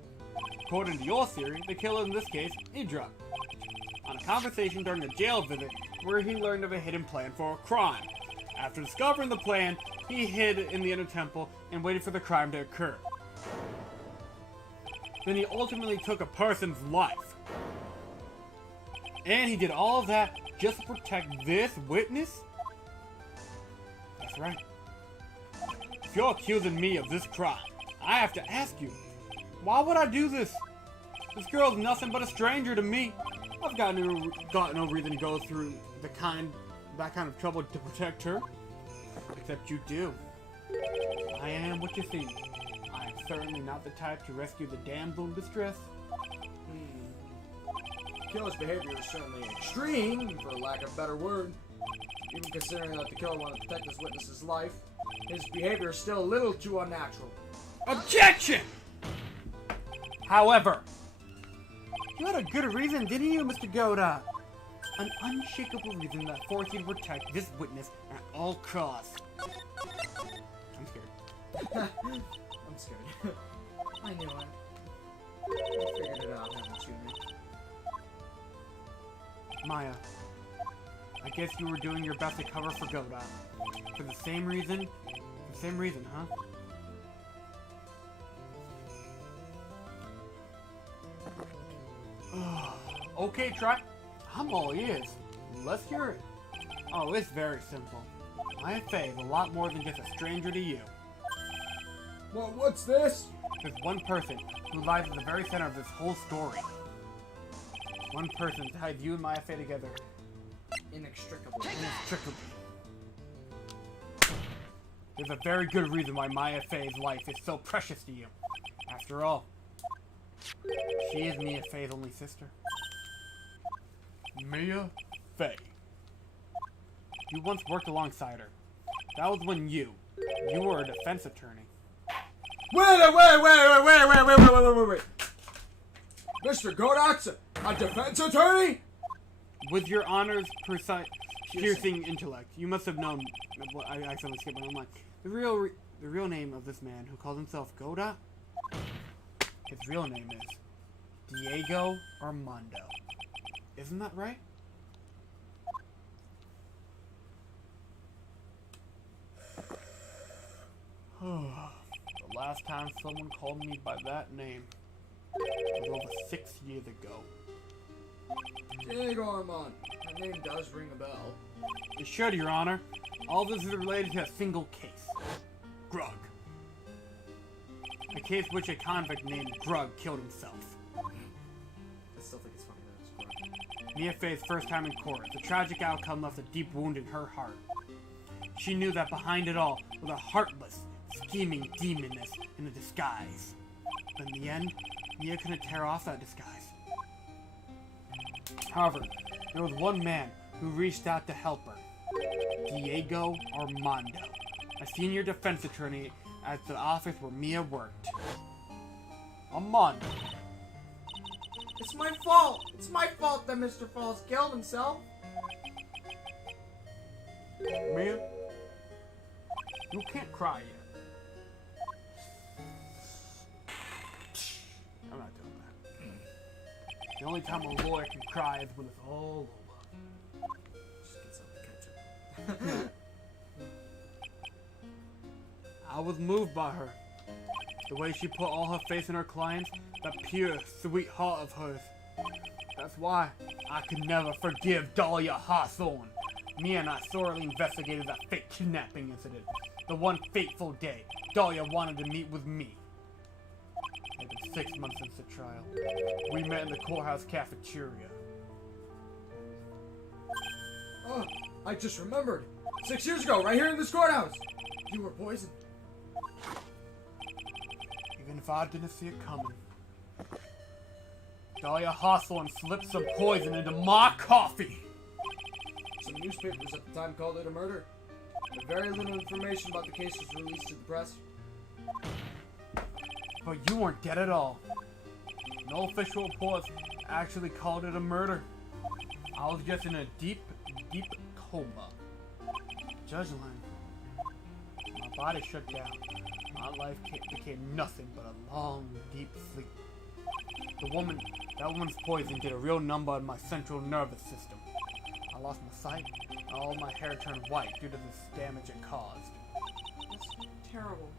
According to your theory, the killer in this case, Idra. On a conversation during a jail visit where he learned of a hidden plan for a crime. After discovering the plan, he hid in the Inner Temple and waited for the crime to occur. Then he ultimately took a person's life. And he did all of that just to protect this witness? That's right. If you're accusing me of this crime, I have to ask you, why would I do this? This girl's nothing but a stranger to me. I've got no reason to go through that kind of trouble to protect her. Except you do. I am what you see. I am certainly not the type to rescue the damsel in distress. Killer's behavior is certainly extreme, for lack of a better word. Even considering that the killer wanted to protect this witness's life, his behavior is still a little too unnatural. Objection! However, you had a good reason, didn't you, Mr. Godot? An unshakable reason that forced you to protect this witness at all costs. I'm scared. I'm scared. I knew it. I figured it out, haven't you, Nick? Maya, I guess you were doing your best to cover for Godot. For the same reason? The same reason, huh? Okay, try. I'm all ears. Let's hear it. Oh, it's very simple. Maya Faye is a lot more than just a stranger to you. Well, what's this? There's one person who lies at the very center of this whole story. One person tied you and Maya Faye together Inextricably. inextricably. There's a very good reason why Maya Faye's life is so precious to you. After all, she is Mia Faye's only sister. Mia Faye. You once worked alongside her. That was when you were a defense attorney. Wait! Mr. Godot's a defense attorney? With your honor's piercing intellect, you must have known. Well, I accidentally skipped one. I'm like, the real name of this man who calls himself Godot. His real name is Diego Armando. Isn't that right? The last time someone called me by that name was over 6 years ago. Diego Armand. That name does ring a bell. It should, Your Honor. All this is related to a single case. Grug. A case which a convict named Grug killed himself. I still think it's funny that it's Grug. Mia Fey's first time in court. The tragic outcome left a deep wound in her heart. She knew that behind it all was a heartless, scheming demoness in a disguise. But in the end, Mia couldn't tear off that disguise. However, there was one man who reached out to help her. Diego Armando, a senior defense attorney at the office where Mia worked. Armando. It's my fault! It's my fault that Mr. Falls killed himself! Mia, you can't cry yet. I'm not doing that. The only time a lawyer can cry is when it's all over. Just get some ketchup. I was moved by her. The way she put all her faith in her clients, that pure, sweet heart of hers. That's why I could never forgive Dahlia Hawthorne. Mia and I thoroughly investigated that fake kidnapping incident. The one fateful day, Dahlia wanted to meet with me. It had been 6 months since the trial. We met in the courthouse cafeteria. Oh, I just remembered. 6 years ago, right here in this courthouse. You were poisoned. Even if I didn't see it coming. Dahlia Hawthorne slipped some poison into my coffee. Some newspapers at the time called it a murder. But very little information about the case was released to the press. But you weren't dead at all. No official reports actually called it a murder. I was just in a deep, deep coma. Judge Lynn, my body shut down. My life became nothing but a long, deep sleep. That woman's poison did a real number on my central nervous system. I lost my sight, and all my hair turned white due to this damage it caused. That's terrible.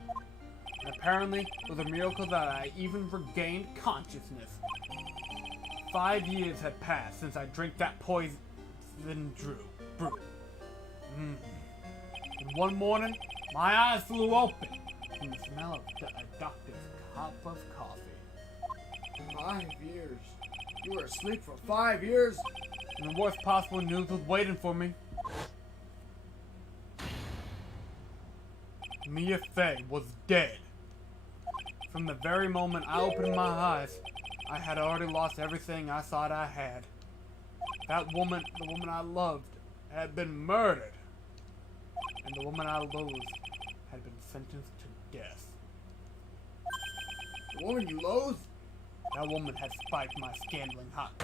And apparently, it was a miracle that I even regained consciousness. 5 years had passed since I drank that poison brew. And one morning, my eyes flew open from the smell of a doctor's cup of coffee. 5 years. You were asleep for 5 years? And the worst possible news was waiting for me. Mia Fey was dead. From the very moment I opened my eyes, I had already lost everything I thought I had. That woman, the woman I loved, had been murdered. And the woman I loathed had been sentenced to death. The woman you loathe? That woman had spiked my scalding hot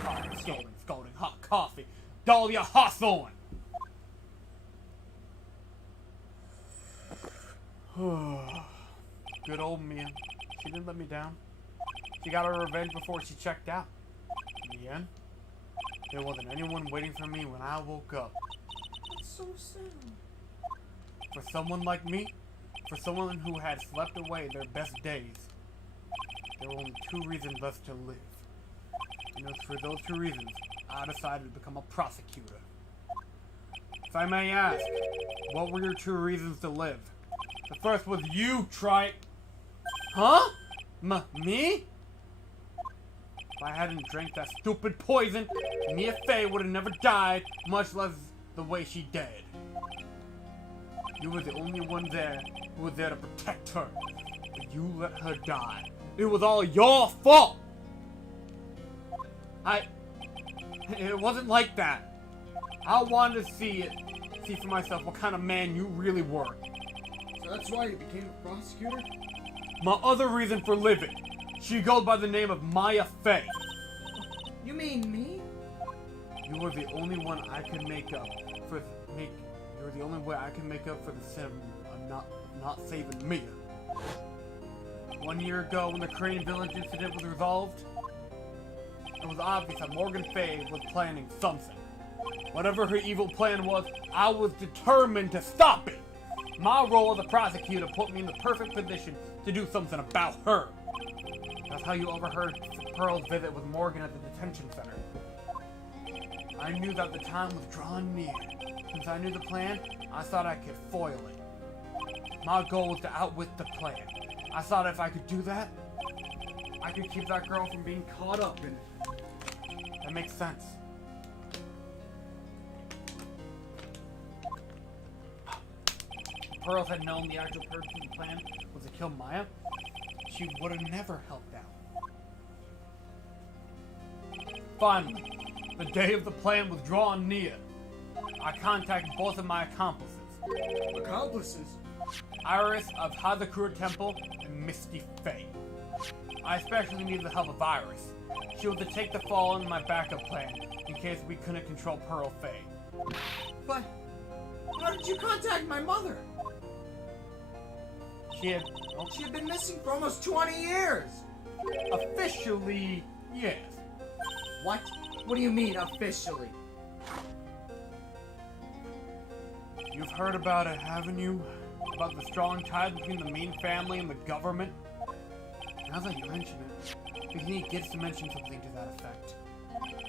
coffee. Dahlia Hawthorne! Good old Mia. She didn't let me down. She got her revenge before she checked out. In the end, there wasn't anyone waiting for me when I woke up. That's so sad. For someone like me, for someone who had slept away their best days, there were only 2 reasons left to live. And it was for those 2 reasons I decided to become a prosecutor. If I may ask, what were your 2 reasons to live? The first was you, Trite. Huh? Me? If I hadn't drank that stupid poison, Mia Fey would have never died, much less the way she did. You were the only one there who was there to protect her, but you let her die. It was all your fault! It wasn't like that. I wanted to see for myself what kind of man you really were. So that's why you became a prosecutor? My other reason for living. She goes by the name of Maya Fey. You mean me? You were the only one I could make up for. You're the only way I can make up for the sin of not saving Mia. 1 year ago, when the Crane Village incident was resolved, it was obvious that Morgan Fey was planning something. Whatever her evil plan was, I was determined to stop it. My role as a prosecutor put me in the perfect position to do something about her. That's how you overheard Pearl's visit with Morgan at the detention center. I knew that the time was drawing near. Since I knew the plan, I thought I could foil it. My goal was to outwit the plan. I thought if I could do that, I could keep that girl from being caught up in it. That makes sense. If Pearl had known the actual purpose of the plan was to kill Maya, she would have never helped out. Finally, the day of the plan was drawing near. I contacted both of my accomplices. Accomplices? Iris of Hazakura Temple and Misty Faye. I especially needed the help of Iris. She was to take the fall in my backup plan in case we couldn't control Pearl Faye. But how did you contact my mother? She had She had been missing for almost 20 years. officially, yes. What? What do you mean officially? You've heard about it, haven't you? About the strong ties between the main family and the government? Now that you mention it, Bikini gets to mention something to that effect.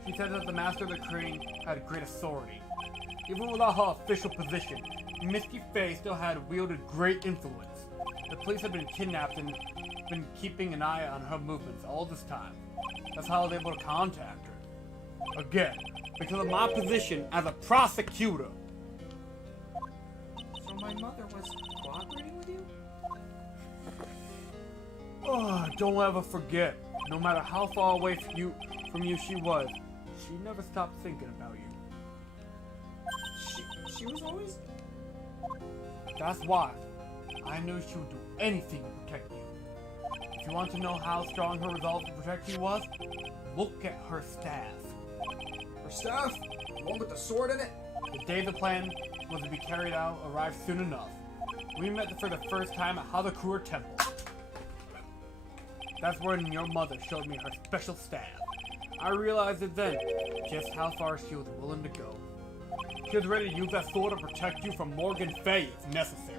She said that the Master of the Crane had great authority. Even without her official position, Misty Faye still had wielded great influence. The police had been kidnapped and been keeping an eye on her movements all this time. That's how I was able to contact her. Again, because of my position as a prosecutor. So my mother was cooperating with you? Oh, don't ever forget. No matter how far away from you she was, she never stopped thinking about you. She was always... That's why I knew she would do anything to protect you. If you want to know how strong her resolve to protect you was, look at her staff. Her staff? The one with the sword in it? The day the plan was to be carried out arrived soon enough. We met for the first time at Hazakura Temple. That's when your mother showed me her special staff. I realized it then, just how far she was willing to go. She was ready to use that sword to protect you from Morgan Faye if necessary.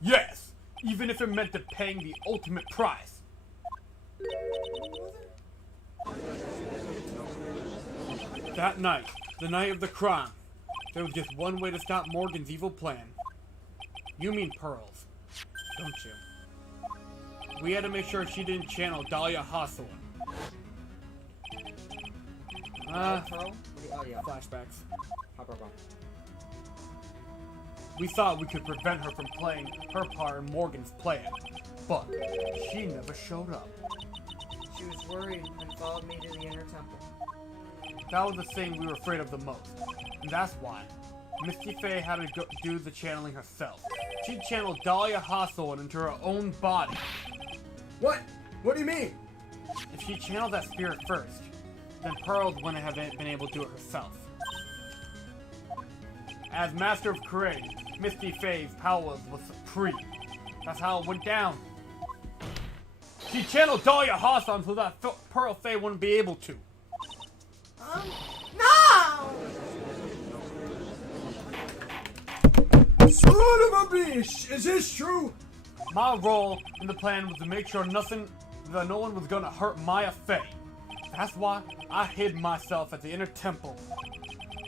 Yes! Even if it meant to paying the ultimate price. That night, the night of the crime, there was just one way to stop Morgan's evil plan. You mean Pearl's, don't you? We had to make sure she didn't channel Dahlia Hawthorne. Pearl? Oh yeah. Flashbacks. Hop. We thought we could prevent her from playing her part in Morgan's plan, but she never showed up. She was worried and followed me to the inner temple. That was the thing we were afraid of the most, and that's why Misty Faye had to do the channeling herself. She channeled Dahlia Hawthorne into her own body. What? What do you mean? If she channeled that spirit first, then Pearl wouldn't have been able to do it herself. As Master of Courage, Misty Faye's power was supreme. That's how it went down. She channeled Dahlia Hawthorne so that Pearl Faye wouldn't be able to. No! Son of a bitch! Is this true? My role in the plan was to make sure that no one was gonna hurt Maya Faye. That's why I hid myself at the inner temple,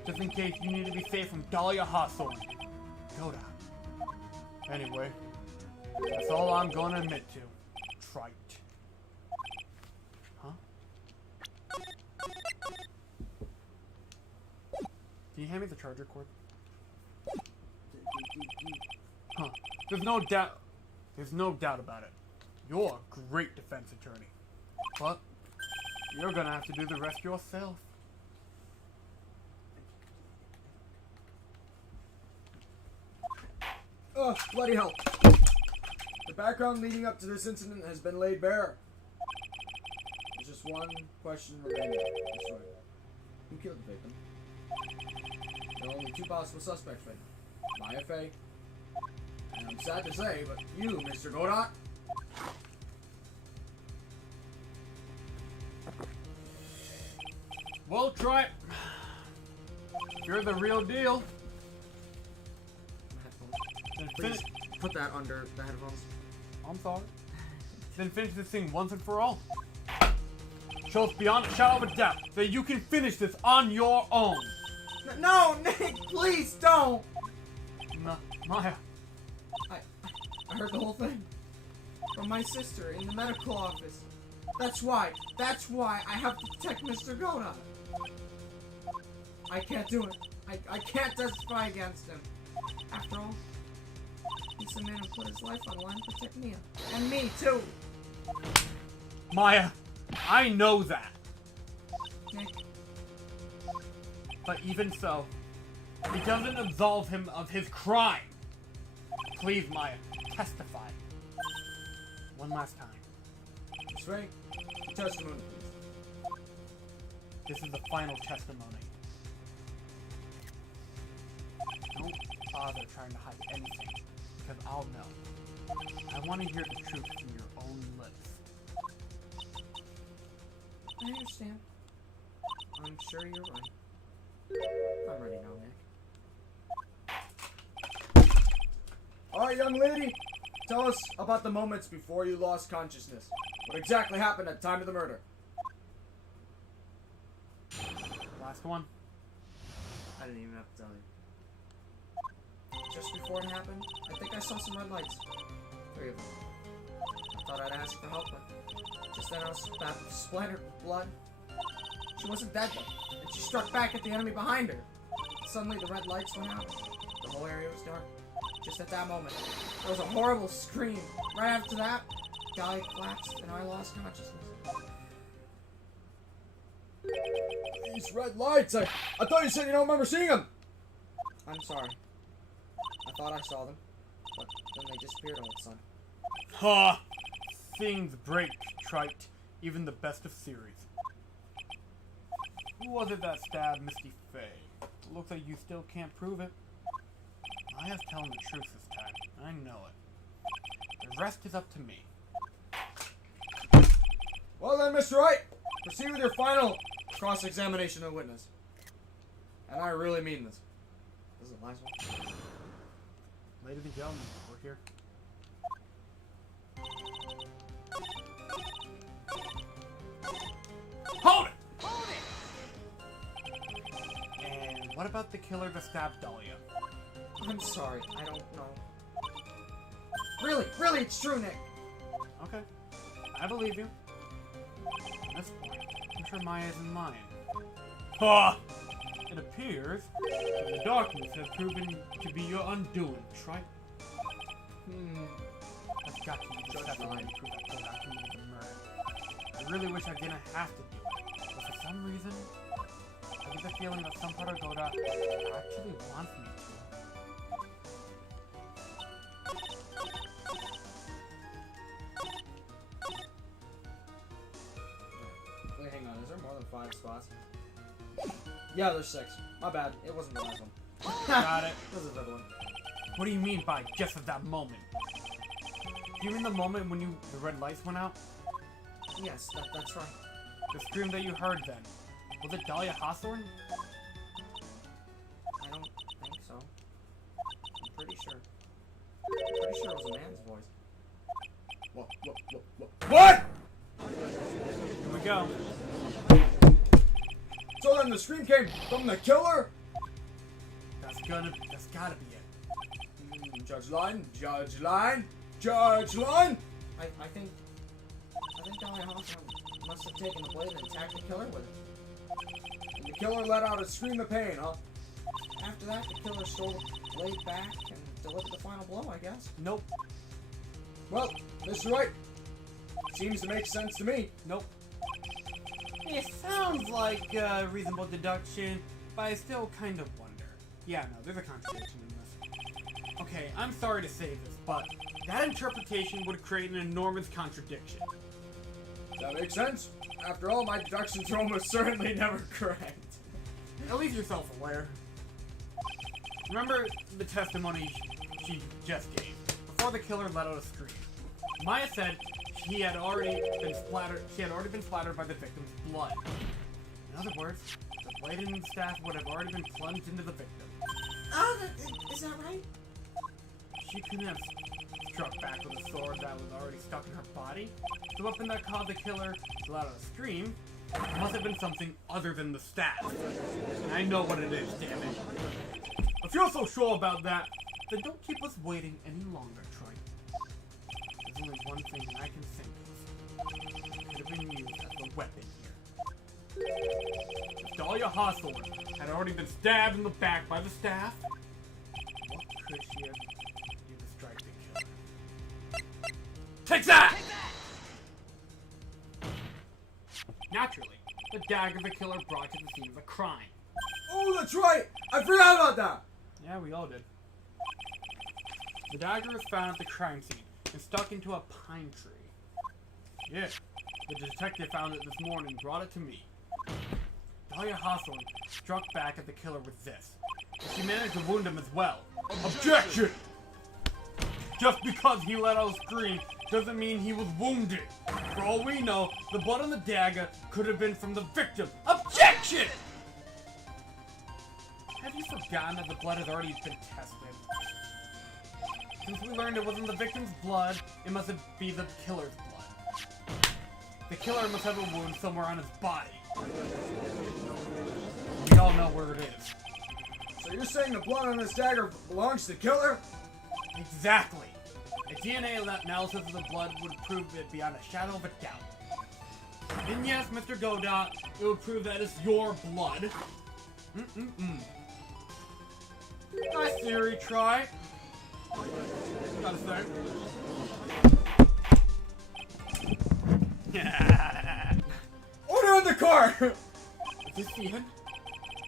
just in case you need to be safe from Dahlia Hawthorne. Go down. Anyway, that's all I'm gonna admit to. Trite. Huh? Can you hand me the charger cord? Huh. There's no doubt about it. You're a great defense attorney. But you're gonna have to do the rest yourself. Oh, bloody hell. The background leading up to this incident has been laid bare. There's just one question remaining. That's right. Who killed the victim? There are only two possible suspects right now. Maya Faye. And I'm sad to say, but you, Mr. Godot. Well, try it. You're the real deal. Please put that under the headphones. I'm sorry. Then finish this thing once and for all. Show us beyond a shadow of a doubt that you can finish this on your own. No, Nick, please don't. Maya. I heard the whole thing from my sister in the medical office. That's why I have to protect Mr. Goda. I can't do it. I can't testify against him. After all, he's the man who put his life on the line to protect Mia. And me, too. Maya, I know that. Nick, But even so, it doesn't absolve him of his crime. Please, Maya, testify. One last time. Miss Wright, testimony, please. This is the final testimony. Don't bother trying to hide anything, because I'll know. I want to hear the truth from your own lips. I understand. I'm sure you're right. I'm ready now, Nick. Alright, young lady. Tell us about the moments before you lost consciousness. What exactly happened at the time of the murder? Last one. I didn't even have to tell you. Just before it happened, I think I saw some red lights. 3 of them. I thought I'd ask for help, but just then I was splattered with blood. She wasn't dead though, and she struck back at the enemy behind her. Suddenly the red lights went out. The whole area was dark. Just at that moment, there was a horrible scream. Right after that, Dahlia collapsed and I lost consciousness. These red lights! I thought you said you don't remember seeing them! I'm sorry. I thought I saw them, but then they disappeared all of a sudden. Ha! Things break, trite. Even the best of series. Who was it that stabbed Misty Faye? Looks like you still can't prove it. Maya's telling the truth this time. I know it. The rest is up to me. Well then, Mr. Wright, proceed with your final cross-examination of the witness. And I really mean this. This is the last one. Ladies and gentlemen, we're here. Hold it! Hold it! And what about the killer that stabbed Dahlia? I'm sorry, I don't know. Really, it's true, Nick. Okay, I believe you. At this point, I'm sure Maya isn't lying. Ha! It appears that the darkness has proven to be your undoing, right? I've got to use this testimony to prove that Kodak committed the murder. I really wish I didn't have to do it, but for some reason, I get the feeling that some part of Kodak actually wants me to. Wait, hang on, is there more than 5 spots? Yeah, there's 6. My bad, it wasn't the last one. Got it. This is the other one. What do you mean by just at that moment? Do you mean the moment when the red lights went out? Yes, that's right. The scream that you heard then. Was it Dahlia Hawthorne? I don't think so. I'm pretty sure. Pretty sure it was a man's voice. What? Here we go. So then the scream came from the killer? That's gotta be it. Judge Line? I think Dahlia Hawthorne must have taken the blade and attacked the killer with it. And the killer let out a scream of pain, huh? After that, the killer stole the blade back and delivered the final blow, I guess. Nope. Well, Mr. Wright, seems to make sense to me. Nope. It sounds like a reasonable deduction, but I still kind of wonder. Yeah, no, there's a contradiction in this. Okay, I'm sorry to say this, but that interpretation would create an enormous contradiction. That makes sense. After all, my deductions are almost certainly never correct. At least you're self-aware. Remember the testimony she just gave, before the killer let out a scream. Maya said she had already been splattered by the victim's blood. In other words, the blade and the staff would have already been plunged into the victim. Oh, is that right? She couldn't have struck back with a sword that was already stuck in her body. The weapon that caused the killer to let out a scream must have been something other than the staff. And I know what it is, damn it. If you're so sure about that, then don't keep us waiting any longer, Troy. There's only one thing I can think of. Could have been used as a weapon here. If Dahlia Hawthorne had already been stabbed in the back by the staff, what could she have used to strike the killer? Take that! Naturally, the dagger the killer brought to the scene of the crime. Oh, that's right! I forgot about that! Yeah, we all did. The dagger was found at the crime scene and stuck into a pine tree. Yeah, the detective found it this morning and brought it to me. Dahlia Hawthorne struck back at the killer with this. She managed to wound him as well. Objection! Just because he let out a scream doesn't mean he was wounded. For all we know, the blood on the dagger could have been from the victim. Objection! Have you forgotten that the blood has already been tested? Since we learned it wasn't the victim's blood, it must be the killer's blood. The killer must have a wound somewhere on his body. We all know where it is. So you're saying the blood on this dagger belongs to the killer? Exactly. A DNA analysis of the blood would prove it beyond a shadow of a doubt. And yes, Mr. Godot, it would prove that it's your blood. Nice theory, try. Gotta say. Order in the car! Is this the end?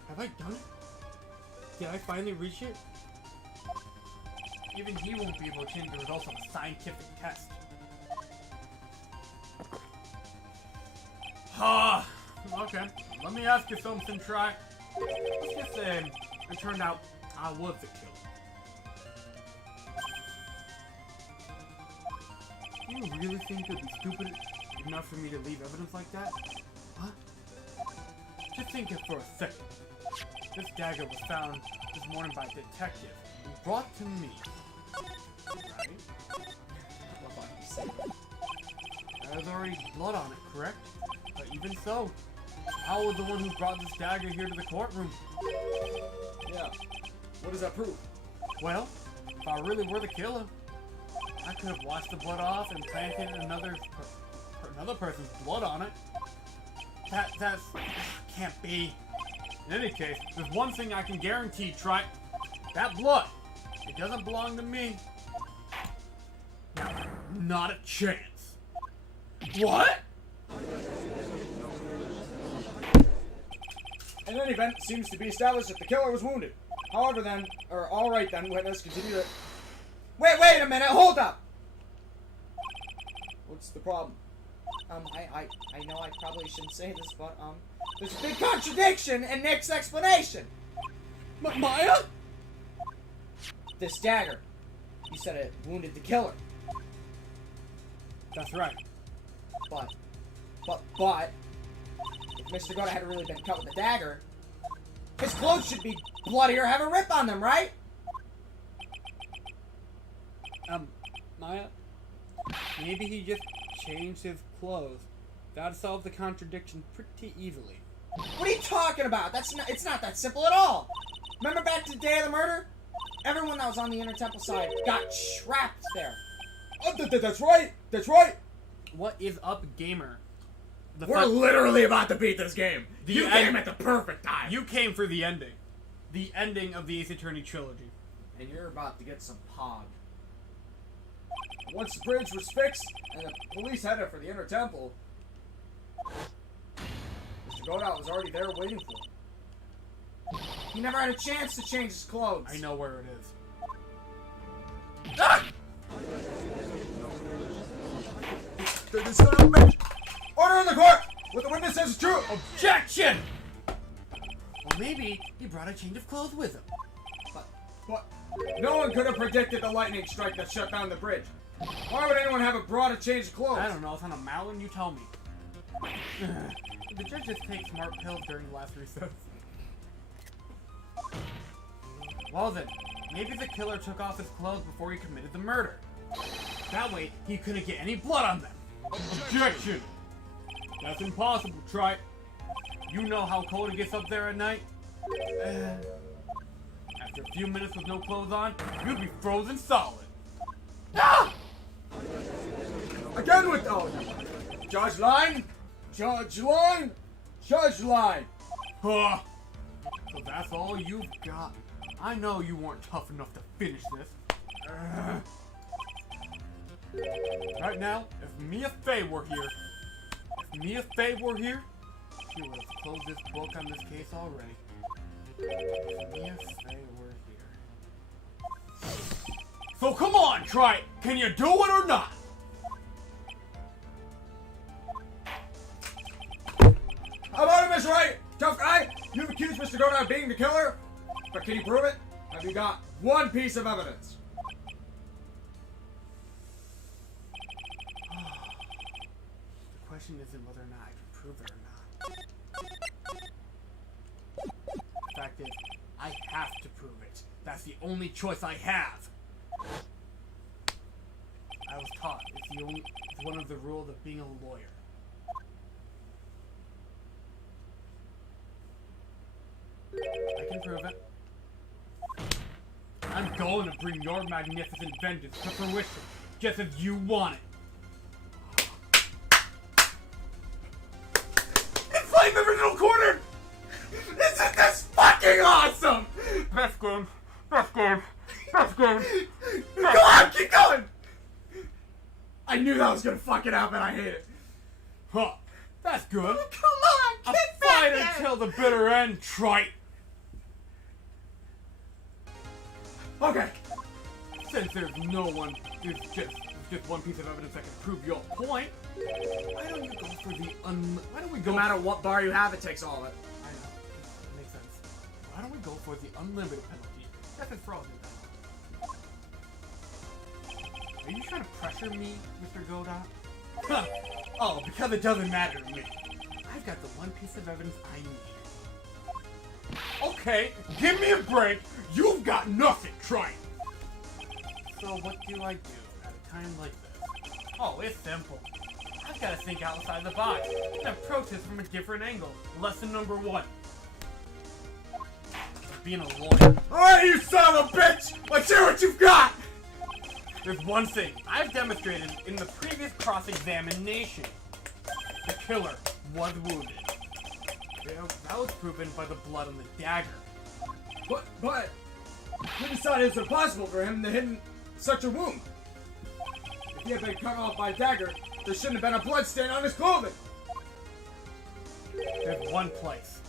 Have I done it? Did I finally reach it? Even he won't be able to change the results of a scientific test. Okay. Let me ask you something, Try. Let's just say it turned out I was the killer. Do you really think it would be stupid enough for me to leave evidence like that? Huh? Just think it for a second. This dagger was found this morning by a detective and brought to me. Right? There's already blood on it, correct? But even so, I was the one who brought this dagger here to the courtroom. Yeah. What does that prove? Well, if I really were the killer, I could have washed the blood off and planted another person's blood on it. That's can't be. In any case, there's one thing I can guarantee, Try. That blood, it doesn't belong to me. Not a chance. What? In any event, it seems to be established that the killer was wounded. However then, or alright then, witness, continue to... Wait a minute, hold up! What's the problem? I know I probably shouldn't say this, but, there's a big contradiction in Nick's explanation! Maya? This dagger, you said it wounded the killer. That's right. But, if Mr. Goda had really been cut with a dagger, his clothes should be bloody or have a rip on them, right? Maya? Maybe he just changed his clothes. That'd solve the contradiction pretty easily. What are you talking about? It's not that simple at all. Remember back to the day of the murder? Everyone that was on the Inner Temple side got trapped there. Oh, that's right! That's right! What is up, gamer? We're literally about to beat this game. You end- came at the perfect time. You came for the ending. The ending of the Ace Attorney Trilogy. And you're about to get some pog. Once the bridge was fixed and the police headed for the Inner Temple, Mr. Godot was already there waiting for him. He never had a chance to change his clothes. I know where it is. Ah! This son of a bitch! Order in the court! What the witness says is true! Objection! Well, maybe he brought a change of clothes with him. But no one could have predicted the lightning strike that shut down the bridge. Why would anyone have brought a change of clothes? I don't know. It's on a mountain. You tell me. Did the judge just take smart pills during the last recess? Well then, Maybe the killer took off his clothes before he committed the murder. That way, he couldn't get any blood on them. Objection! That's impossible, Trite. You know how cold it gets up there at night? After a few minutes with no clothes on, you'd be frozen solid. Ah! Again with oh, Judge Line, Judge Line, Judge Line. Huh. So that's all you've got. I know you weren't tough enough to finish this. Right now, if Mia Fey were here, she would have closed this book on this case already. If Mia Fey were here. So come on, try it. Can you do it or not? How about it, Miss Wright? Tough guy, you've accused Mr. Goda of being the killer, but can you prove it? Have you got one piece of evidence? The question isn't whether or not I can prove it or not. The fact is, I have to prove it. That's the only choice I have. I was taught it's one of the rules of being a lawyer. I can prove it. I'm going to bring your magnificent vengeance to fruition, just as you want it. It's like the original corner! Isn't this fucking awesome? That's good. That's good. That's good. Go on, keep going! I knew that was gonna fucking happen, I hate it. Huh. That's good. Come on, A get fight back there! until the bitter end, trite. Okay. Since there's just one piece of evidence that can prove your point, why don't we go for the No matter what bar you have, it takes all of it. I know. That makes sense. Why don't we go for the unlimited penalty? That's a frozen penalty. Are you trying to pressure me, Mr. Godot? Huh. Oh, because it doesn't matter to me. I've got the one piece of evidence I need. Okay, give me a break. You've got nothing, try it. So what do I do at a time like this? Oh, it's simple. I've got to think outside the box and approach this from a different angle. Lesson number 1. Being a lawyer. Alright, you son of a bitch! Let's hear what you've got! There's one thing I've demonstrated in the previous cross-examination. The killer was wounded. That was proven by the blood on the dagger. But you decided it's impossible for him to hit such a wound. If he had been cut off by a dagger, there shouldn't have been a blood stain on his clothing. There's one place.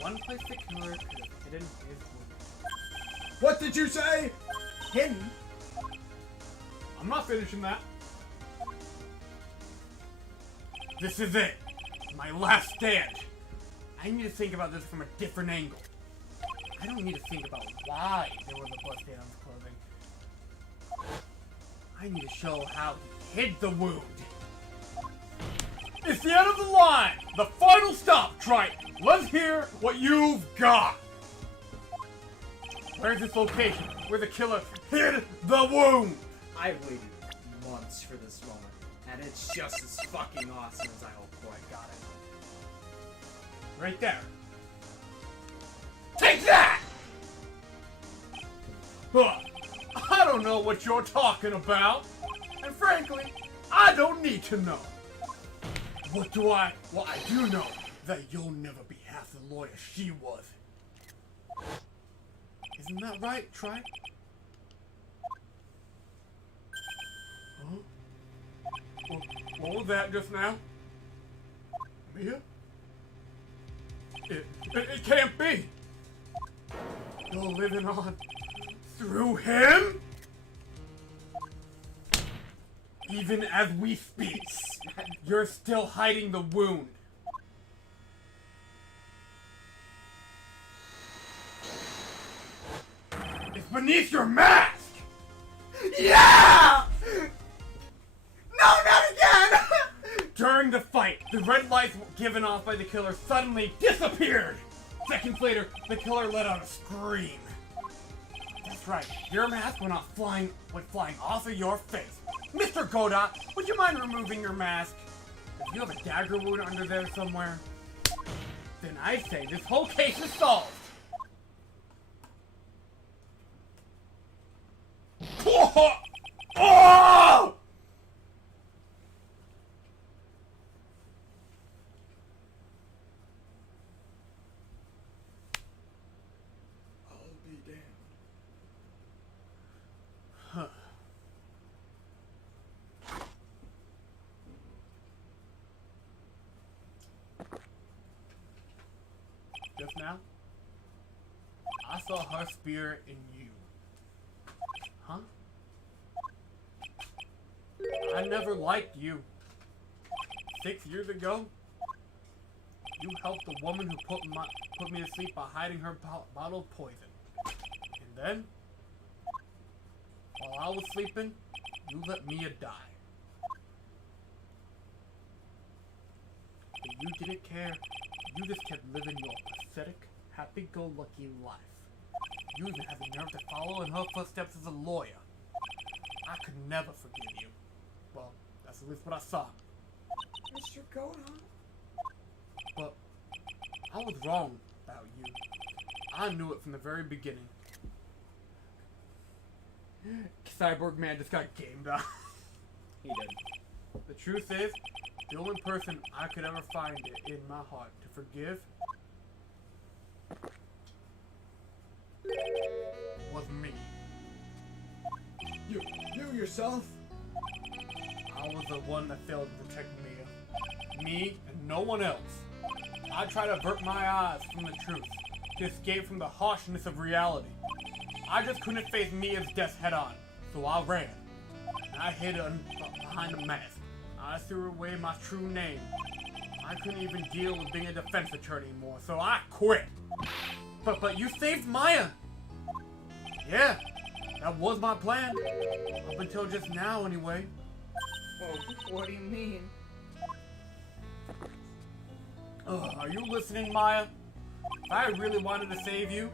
One place the killer could have hidden his wound. What did you say? Hidden? I'm not finishing that. This is it. My last stand. I need to think about this from a different angle. I don't need to think about why there was a blood stain on his clothing. I need to show how he hid the wound. It's the end of the line! The final stop, Trite! Let's hear what you've got! Where's this location where the killer hid the wound? I waited months for this moment, and it's just as fucking awesome as I hoped for. I got it. Right there. Take that! Huh. I don't know what you're talking about. And frankly, I don't need to know. Well, I do know that you'll never be half the lawyer she was. Isn't that right, Trite? Huh? What was that just now? Mia? It can't be! You're living on through him? Even as we speak, you're still hiding the wound. It's beneath your mask! Yeah! No, not again! During the fight, the red lights given off by the killer suddenly disappeared! Seconds later, the killer let out a scream. That That's right. Your mask went flying off of your face. Mr. Godot, would you mind removing your mask? If you have a dagger wound under there somewhere, then I say this whole case is solved. Oh! I'll be damned. Huh. Just now, I saw her spirit in you. Huh? I never liked you. 6 years ago, you helped the woman who put me to sleep by hiding her bottle of poison. And then, while I was sleeping, you let Mia die. But you didn't care. You just kept living your pathetic, happy-go-lucky life. You even had the nerve to follow in her footsteps as a lawyer. I could never forgive you. Well, that's at least what I saw. Mr. Godot? But I was wrong about you. I knew it from the very beginning. Cyborg Man just got gamed on. He did. The truth is, the only person I could ever find it in my heart to forgive was me. You yourself? I was the one that failed to protect Mia. Me and no one else. I tried to avert my eyes from the truth, to escape from the harshness of reality. I just couldn't face Mia's death head on, so I ran. And I hid behind a mask. I threw away my true name. I couldn't even deal with being a defense attorney anymore, so I quit. But you saved Maya! Yeah, that was my plan. Up until just now, anyway. Oh, what do you mean? Are you listening, Maya? If I really wanted to save you,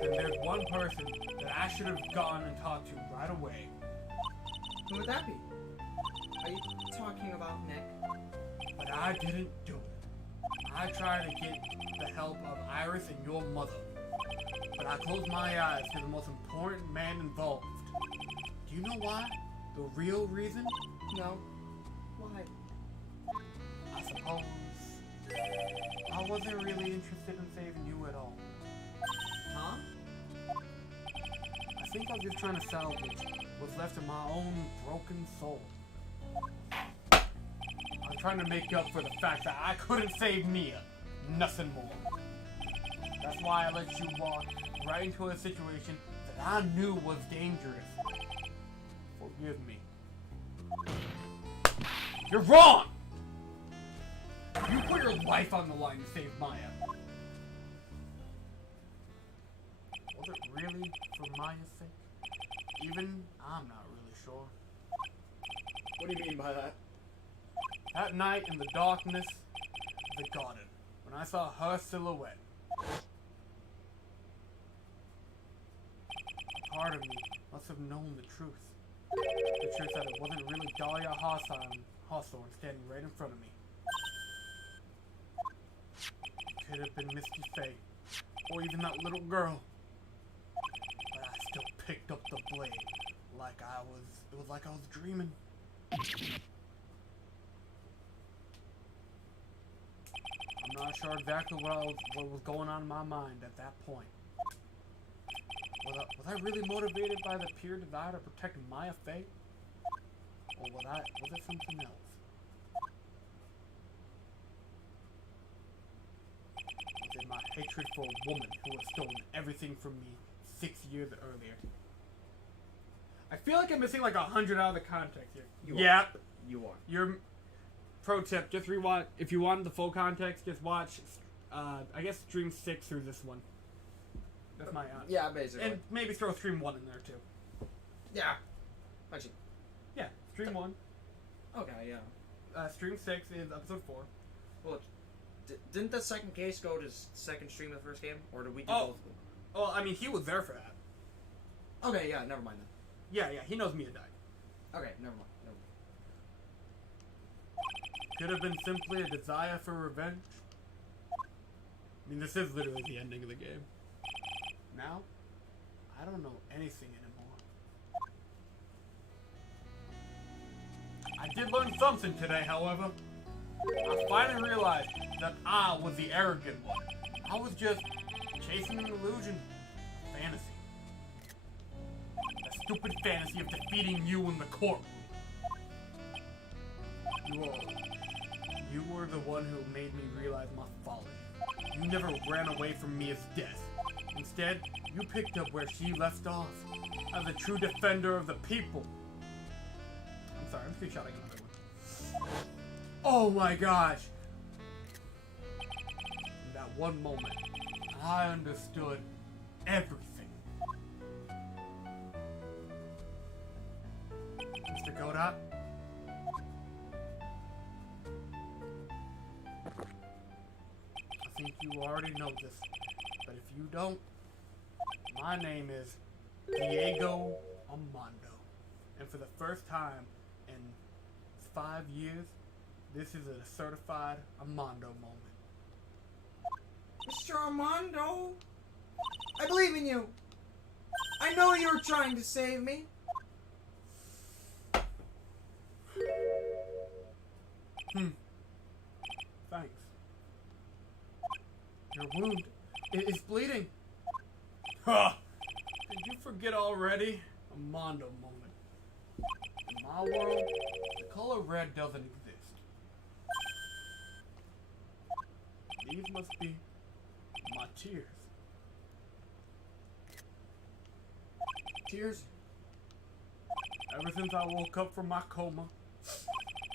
then there's one person that I should have gone and talked to right away. Who would that be? Are you talking about Nick? But I didn't do it. I tried to get the help of Iris and your mother. But I closed my eyes to the most important man involved. Do you know why? The real reason? No. Why? I suppose I wasn't really interested in saving you at all. Huh? I think I was just trying to salvage what's left of my own broken soul. I'm trying to make up for the fact that I couldn't save Mia. Nothing more. That's why I let you walk right into a situation that I knew was dangerous. Forgive me. You're wrong! You put your life on the line to save Maya. Was it really for Maya's sake? Even I'm not really sure. What do you mean by that? That night in the darkness of the garden, when I saw her silhouette, a part of me must have known the truth. The truth that it wasn't really Dahlia Hawthorne standing right in front of me. It could have been Misty Faye, or even that little girl. But I still picked up the blade like it was like I was dreaming. I'm not sure exactly what was going on in my mind at that point. Was I really motivated by the pure desire to protect Maya Faye? Or was it something else? Was it my hatred for a woman who had stolen everything from me 6 years earlier? I feel like I'm missing like 100 out of the context here. Yep. You are. Your pro tip, just rewind. If you wanted the full context, just watch, I guess, stream 6 through this one. That's my answer. Yeah, basically. And maybe throw stream 1 in there, too. Yeah. Actually. Yeah, stream 1. Okay, yeah. Stream 6 is episode 4. Well, didn't the second case go to second stream of the first game? Or did we do Oh. both of them? Well, I mean, he was there for that. Okay, yeah, never mind then. Yeah, he knows Mia died. Okay, never mind. Never mind. Could have been simply a desire for revenge. I mean, this is literally the ending of the game. Now, I don't know anything anymore. I did learn something today, however. I finally realized that I was the arrogant one. I was just chasing an illusion. A fantasy. A stupid fantasy of defeating you in the courtroom. You were the one who made me realize my folly. You never ran away from Mia's death. Instead, you picked up where she left off, as a true defender of the people. I'm sorry, I'm screenshotting another one. Oh my gosh! In that one moment, I understood everything. Mr. Godot? I think you already know this, but if you don't, my name is Diego Armando, and for the first time in 5 years, this is a certified Armando moment. Mr. Armando, I believe in you. I know you were trying to save me. Thanks. Your wound is bleeding. Ha! Did you forget already? Armando moment. In my world, the color red doesn't exist. These must be my tears. Tears? Ever since I woke up from my coma,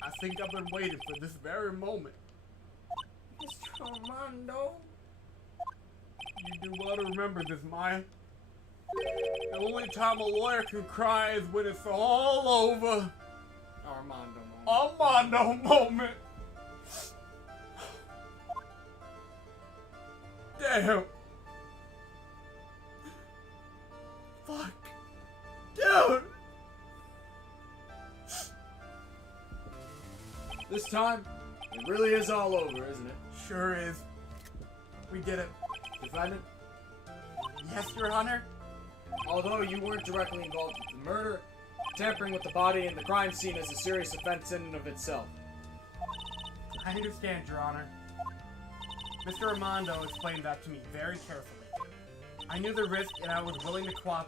I think I've been waiting for this very moment. Mr. Armando? You do well to remember this, Maya. The only time a lawyer can cry is when it's all over. Armando moment. Armando moment. Damn. Fuck. Dude. This time, it really is all over, isn't it? Sure is. We did it. Defendant, Yes, Your Honor. although you weren't directly involved with the murder, tampering with the body and the crime scene is a serious offense in and of itself. I understand, Your Honor. Mr. Armando explained that to me very carefully. I knew the risk, and I was willing to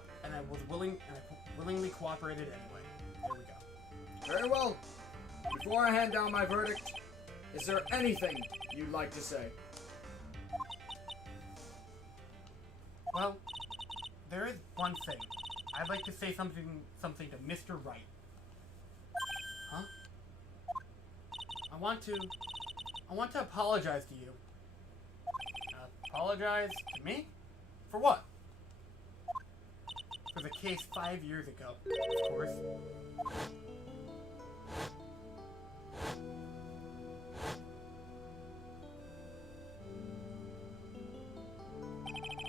willingly cooperated anyway. There we go. Very well. Before I hand down my verdict, is there anything you'd like to say? Well, there is one thing. I'd like to say something to Mr. Wright. Huh? I want to apologize to you. Apologize to me? For what? For the case 5 years ago, of course.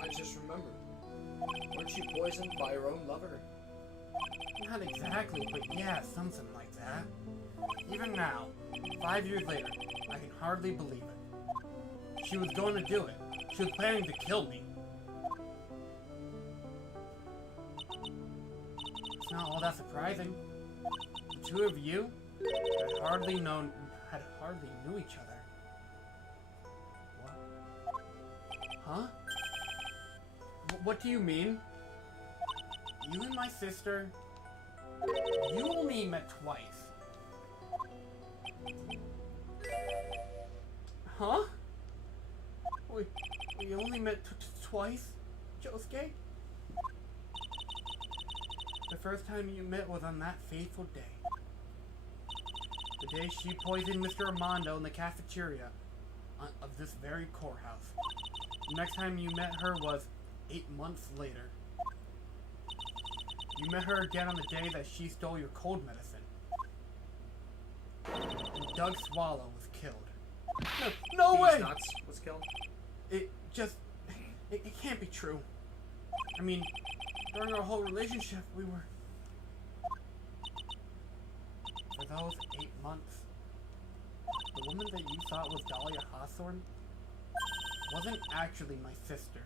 I just remembered. Weren't you poisoned by your own lover? Not exactly, but yeah, something like that. Even now, 5 years later, I can hardly believe it. She was going to do it. She was planning to kill me. It's not all that surprising. The two of you had hardly knew each other. What? Huh? What do you mean? You and my sister, you only met twice. Huh? We only met twice, Josuke? The first time you met was on that fateful day. The day she poisoned Mr. Armando in the cafeteria of this very courthouse. The next time you met her was 8 months later. You met her again on the day that she stole your cold medicine. And Doug Swallow was killed. No way! Nuts was killed? It can't be true. I mean, During our whole relationship, we were... For those 8 months, the woman that you thought was Dahlia Hawthorne wasn't actually my sister.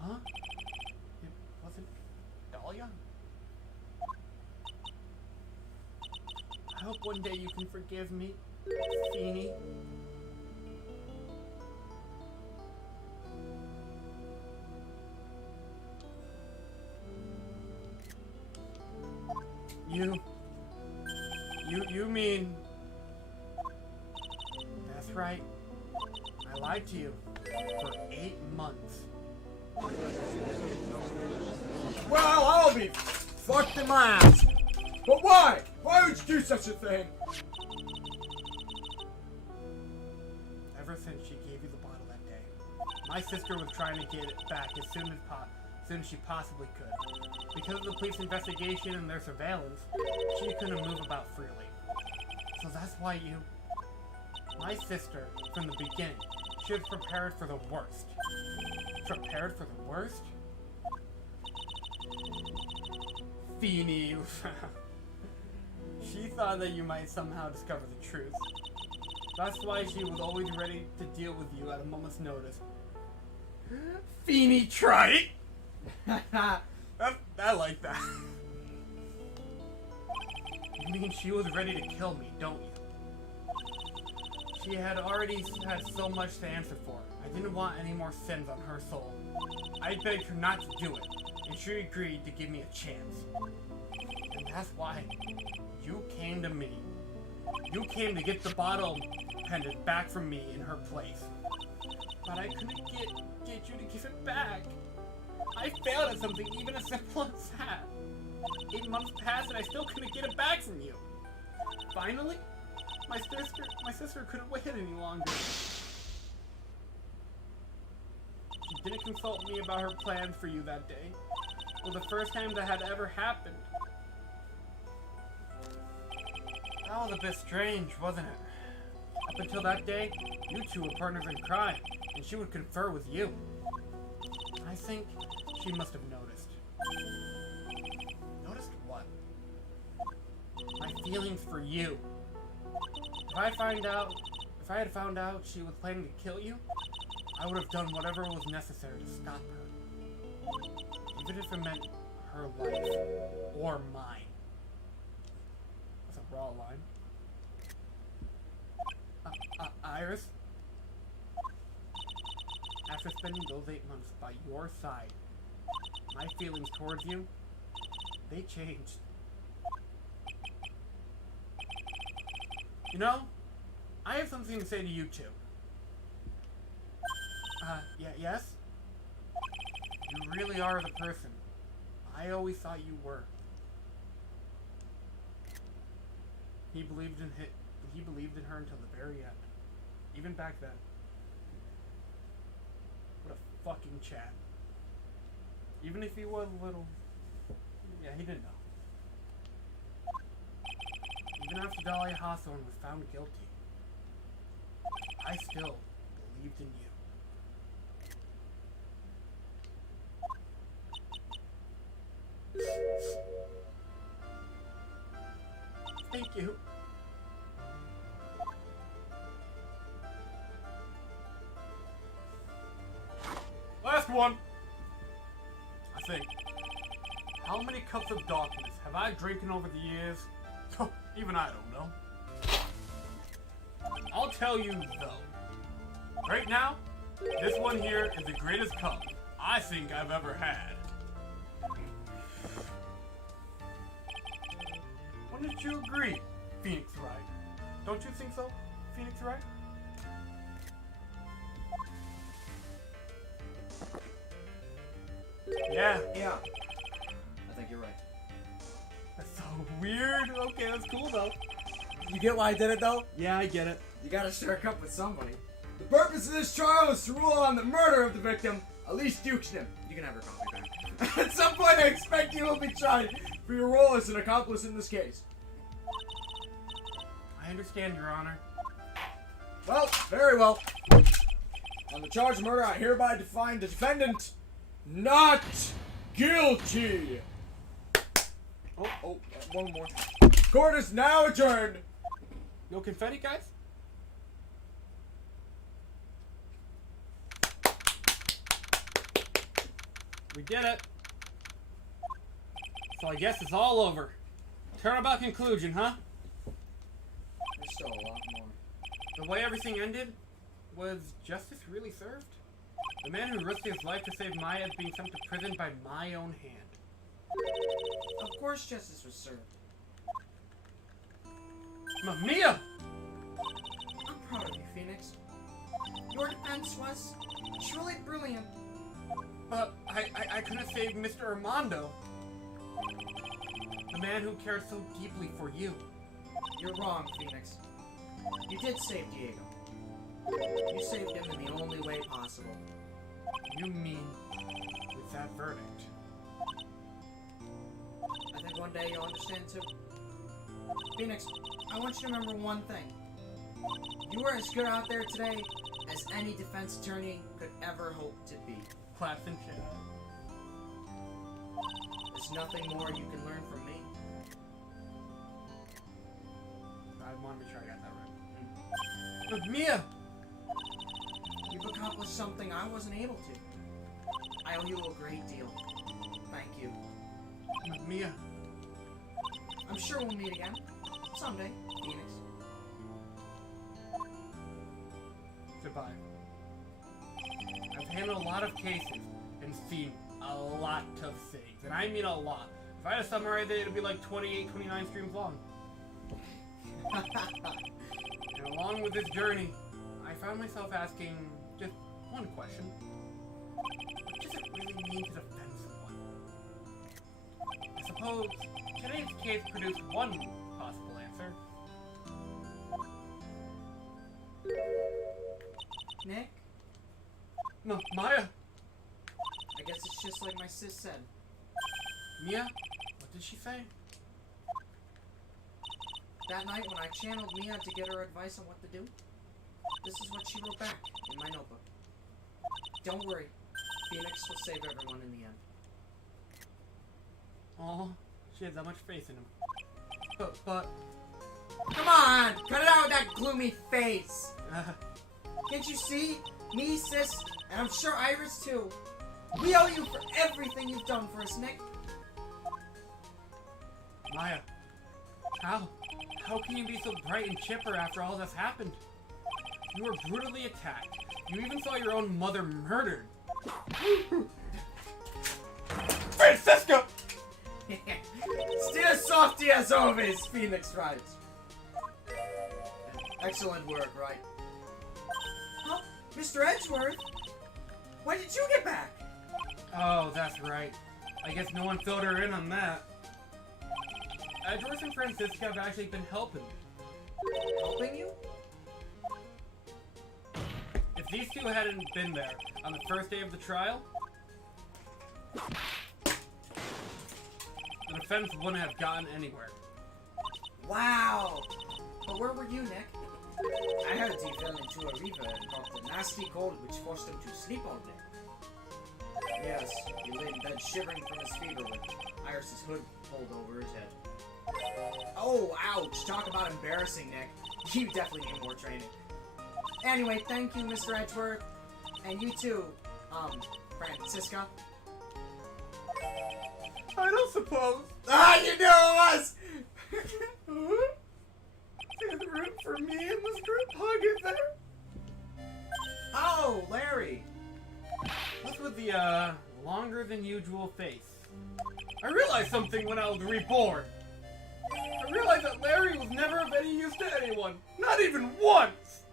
Huh? It wasn't Dahlia? I hope one day you can forgive me, Feeny. You mean... That's right. I lied to you for 8 months. Well, I'll be fucked in my ass. But why? Why would you do such a thing? Ever since she gave you the bottle that day, my sister was trying to get it back as soon as she possibly could. Because of the police investigation and their surveillance, she couldn't move about freely. So that's why you... My sister, from the beginning, she was prepared for the worst. Prepared for the worst? Feeny. She thought that you might somehow discover the truth. That's why she was always ready to deal with you at a moment's notice. Feeny trite! I like that. You mean she was ready to kill me, don't you? She had already had so much to answer for. I didn't want any more sins on her soul. I begged her not to do it, and she agreed to give me a chance. And that's why you came to me. You came to get the bottle pendant back from me in her place. But I couldn't get you to give it back. I failed at something even as simple as that. 8 months passed and I still couldn't get it back from you. Finally, my sister couldn't wait any longer. She didn't consult me about her plans for you that day. It was the first time that had ever happened. That was a bit strange, wasn't it? Up until that day, you two were partners in crime, and she would confer with you. I think she must have noticed. Noticed what? My feelings for you. If I had found out she was planning to kill you, I would have done whatever was necessary to stop her. Even if it meant her life or mine. That's a raw line. Iris? After spending those 8 months by your side, my feelings towards you, they changed. You know, I have something to say to you two. Yes? You really are the person I always thought you were. He believed in her until the very end. Even back then. What a fucking Chad. Even if he was a little... Yeah, he didn't know. Even after Dahlia Hawthorne was found guilty, I still believed in you. Thank you. Last one! I think. How many cups of darkness have I drinking over the years? Even I don't know. I'll tell you though. Right now, this one here is the greatest cup I think I've ever had. Wouldn't you agree, Phoenix Wright? Don't you think so, Phoenix Wright? Yeah. Yeah. I think you're right. That's so weird. Okay, that's cool though. You get why I did it though? Yeah, I get it. You gotta share a cup with somebody. The purpose of this trial is to rule on the murder of the victim, Elise Dukeston. You can have your coffee back. At some point, I expect you will be tried for your role as an accomplice in this case. I understand, Your Honor. Well, very well. On the charge of murder, I hereby define the defendant not guilty. Oh, one more. Court is now adjourned. No confetti, guys? We did it. So I guess it's all over. Turnabout Conclusion, huh? There's still a lot more. The way everything ended, was justice really served? The man who risked his life to save Maya is being sent to prison by my own hand. Of course justice was served. Mia! I'm proud of you, Phoenix. Your defense was truly brilliant. But I could have saved Mr. Armando. The man who cared so deeply for you. You're wrong, Phoenix. You did save Diego. You saved him in the only way possible. You mean with that verdict? I think one day you'll understand too. Phoenix, I want you to remember one thing. You were as good out there today as any defense attorney could ever hope to be. Claps and shit. There's nothing more you can learn from me. I want to make sure I got that right. But Mia! You've accomplished something I wasn't able to. I owe you a great deal. Thank you. Mia. I'm sure we'll meet again. Someday, Phoenix. Goodbye. I've handled a lot of cases and seen a lot of things. And I mean a lot. If I had to summarize it, it'd be like 28, 29 streams long. And along with this journey, I found myself asking just one question. What does it really mean to defend someone? I suppose today's case produced one possible answer. Nick, Maya! I guess it's just like my sis said. Mia? What did she say? That night when I channeled Mia to get her advice on what to do, this is what she wrote back in my notebook. Don't worry, Phoenix will save everyone in the end. Oh, she has that much faith in him. But Come on! Cut it out with that gloomy face! Can't you see? Me, sis, and I'm sure Iris too. We owe you for everything you've done for us, Nick. Maya, how can you be so bright and chipper after all that's happened? You were brutally attacked. You even saw your own mother murdered. Francisco! Still softy as always, Phoenix Wright. Excellent work, Wright. Huh? Mr. Edgeworth? When did you get back? Oh, that's right. I guess no one filled her in on that. Edgeworth and Francisco have actually been helping me. Helping you? If these two hadn't been there on the first day of the trial, the defense wouldn't have gotten anywhere. Wow! But where were you, Nick? I heard he fell into a river and caught a nasty cold which forced him to sleep all day. Yes, he lay in bed shivering from his fever with Iris's hood pulled over his head. Oh, ouch! Talk about embarrassing, Nick. You definitely need more training. Anyway, thank you, Mr. Edgeworth. And you too, Francisca. I don't suppose. Ah, you knew it was! There's room for me in this group hug, is there? Oh, Larry! What's with the, longer than usual face? I realized something when I was reborn. I realized that Larry was never of any use to anyone. Not even once!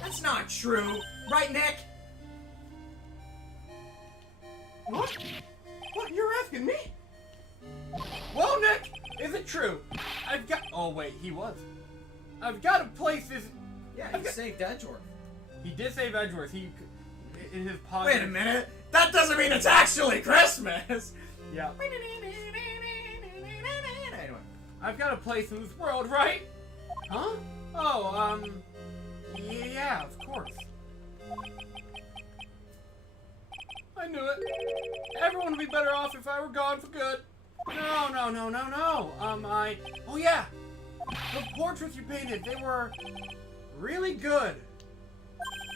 That's not true! Right, Nick? What? What? You're asking me? Well, Nick, is it true? I've got... Oh, wait, he was. I've got to place this... Yeah, you saved Edgeworth. He did save Edgeworth. He... In his pocket... Wait a minute! That doesn't mean it's actually Christmas! Yeah. Anyway. I've got a place in this world, right? Huh? Oh, yeah, of course. I knew it. Everyone going to be better off if I were gone for good. No. Oh yeah. The portraits you painted, they were really good.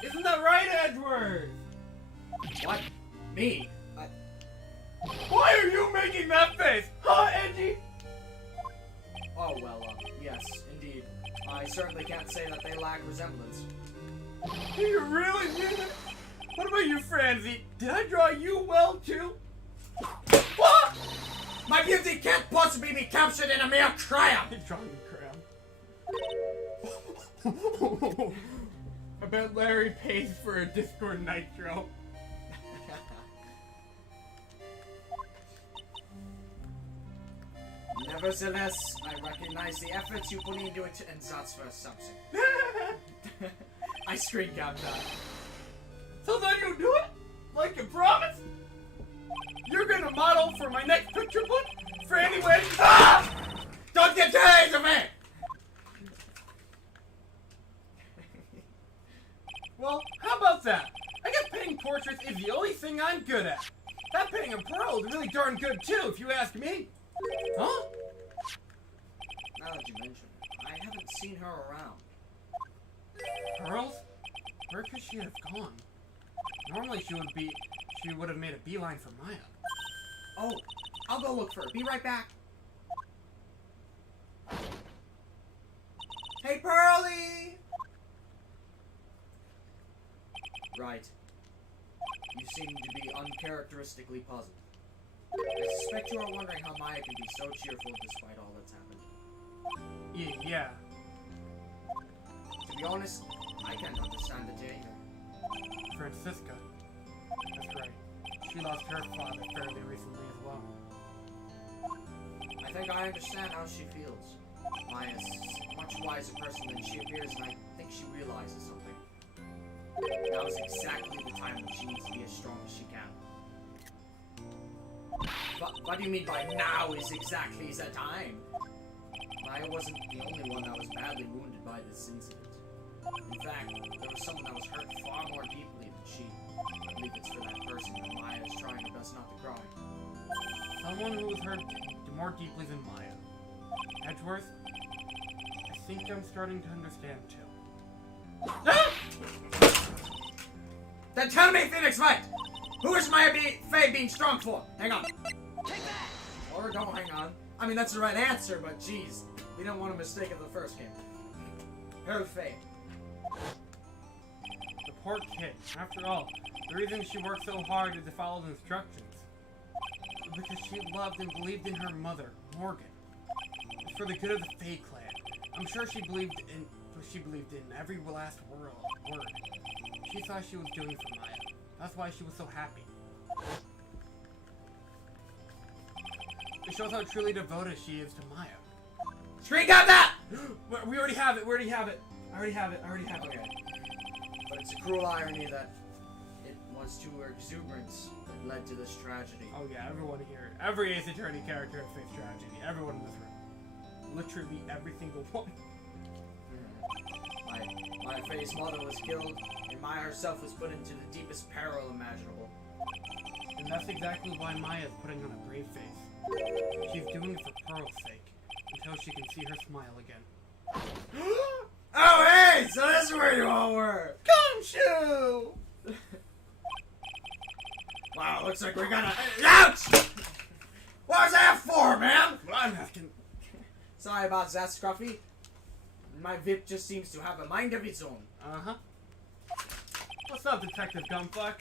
Isn't that right, Edward? What? Me? Why are you making that face? Huh, Edgy? Oh, well, yes, indeed. I certainly can't say that they lack resemblance. Do you really mean it? What about you, Franzi? Did I draw you well, too? What? My beauty can't possibly be captured in a mere crayon! He's drawing a crayon. I bet Larry pays for a Discord Nitro. Nevertheless, I recognize the efforts you put into it, and that's for something. I screen capped that. So then you do it? Like you promised? You're gonna model for my next picture book? Franny Wedding? Ah! Don't get your hands on me! Well, how about that? I guess painting portraits is the only thing I'm good at. That painting of Pearl is really darn good too, if you ask me. Huh? Now that you mention it, I haven't seen her around. Pearls? Where could she have gone? Normally she would have made a beeline for Maya. Oh, I'll go look for her. Be right back. Hey, Pearly! Right. You seem to be uncharacteristically puzzled. I suspect you are wondering how Maya can be so cheerful despite all that's happened. Yeah. To be honest, I can't understand it either. Francisca. That's right. She lost her father fairly recently as well. I think I understand how she feels. Maya's a much wiser person than she appears, and I think she realizes something. Now is exactly the time when she needs to be as strong as she can. But what do you mean by now is exactly the time? Maya wasn't the only one that was badly wounded by this incident. In fact, there was someone that was hurt far more deeply than she. I believe it's for that person that Maya is trying her best not to cry. Someone who was hurt more deeply than Maya. Edgeworth, I think I'm starting to understand too. Then tell me, Phoenix Wright! Who is Maya Faye being strong for? Hang on. Or don't hang on. I mean, that's the right answer, but geez. We don't want a mistake of the first game. Her Faye. The poor kid. After all, the reason she worked so hard is to follow the instructions. Because she loved and believed in her mother, Morgan. It's for the good of the Fae clan. I'm sure she believed in every last word. She thought she was doing for Maya. That's why she was so happy. It shows how truly devoted she is to Maya. Screen got that! We already have it. I already have it. Okay. But it's a cruel irony that it was to her exuberance that led to this tragedy. Oh yeah, everyone here. Every Ace Attorney character has faced tragedy. Everyone in this room. Literally every single one. Maya Faye's mother was killed, and Maya herself was put into the deepest peril imaginable. And that's exactly why Maya's putting on a brave face. She's doing it for Pearl's sake, until she can see her smile again. Oh hey! So this is where you all were! Gumshoe! Wow, looks like we're gonna... Ouch! What was that for, man? I'm asking. Sorry about that, Scruffy. My VIP just seems to have a mind of its own. Uh-huh. What's up, Detective Gumfuck?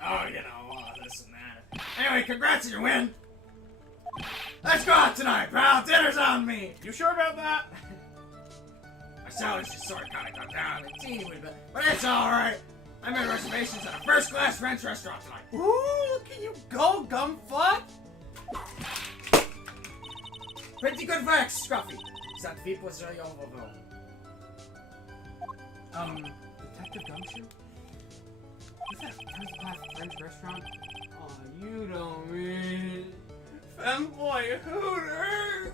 Oh, you know, this and that. Anyway, congrats on your win! Let's go out tonight, pal! Dinner's on me! You sure about that? My salary's just sort of kind of got down a teeny bit, but it's alright! I made reservations at a first-class French restaurant tonight. Ooh, look at you go, Gumfuck! Pretty good work, Scruffy. That VIP was very overwhelmed. Detective Gumshoe? Is that a first-class French restaurant? Oh, you don't mean... Femboy Hooters!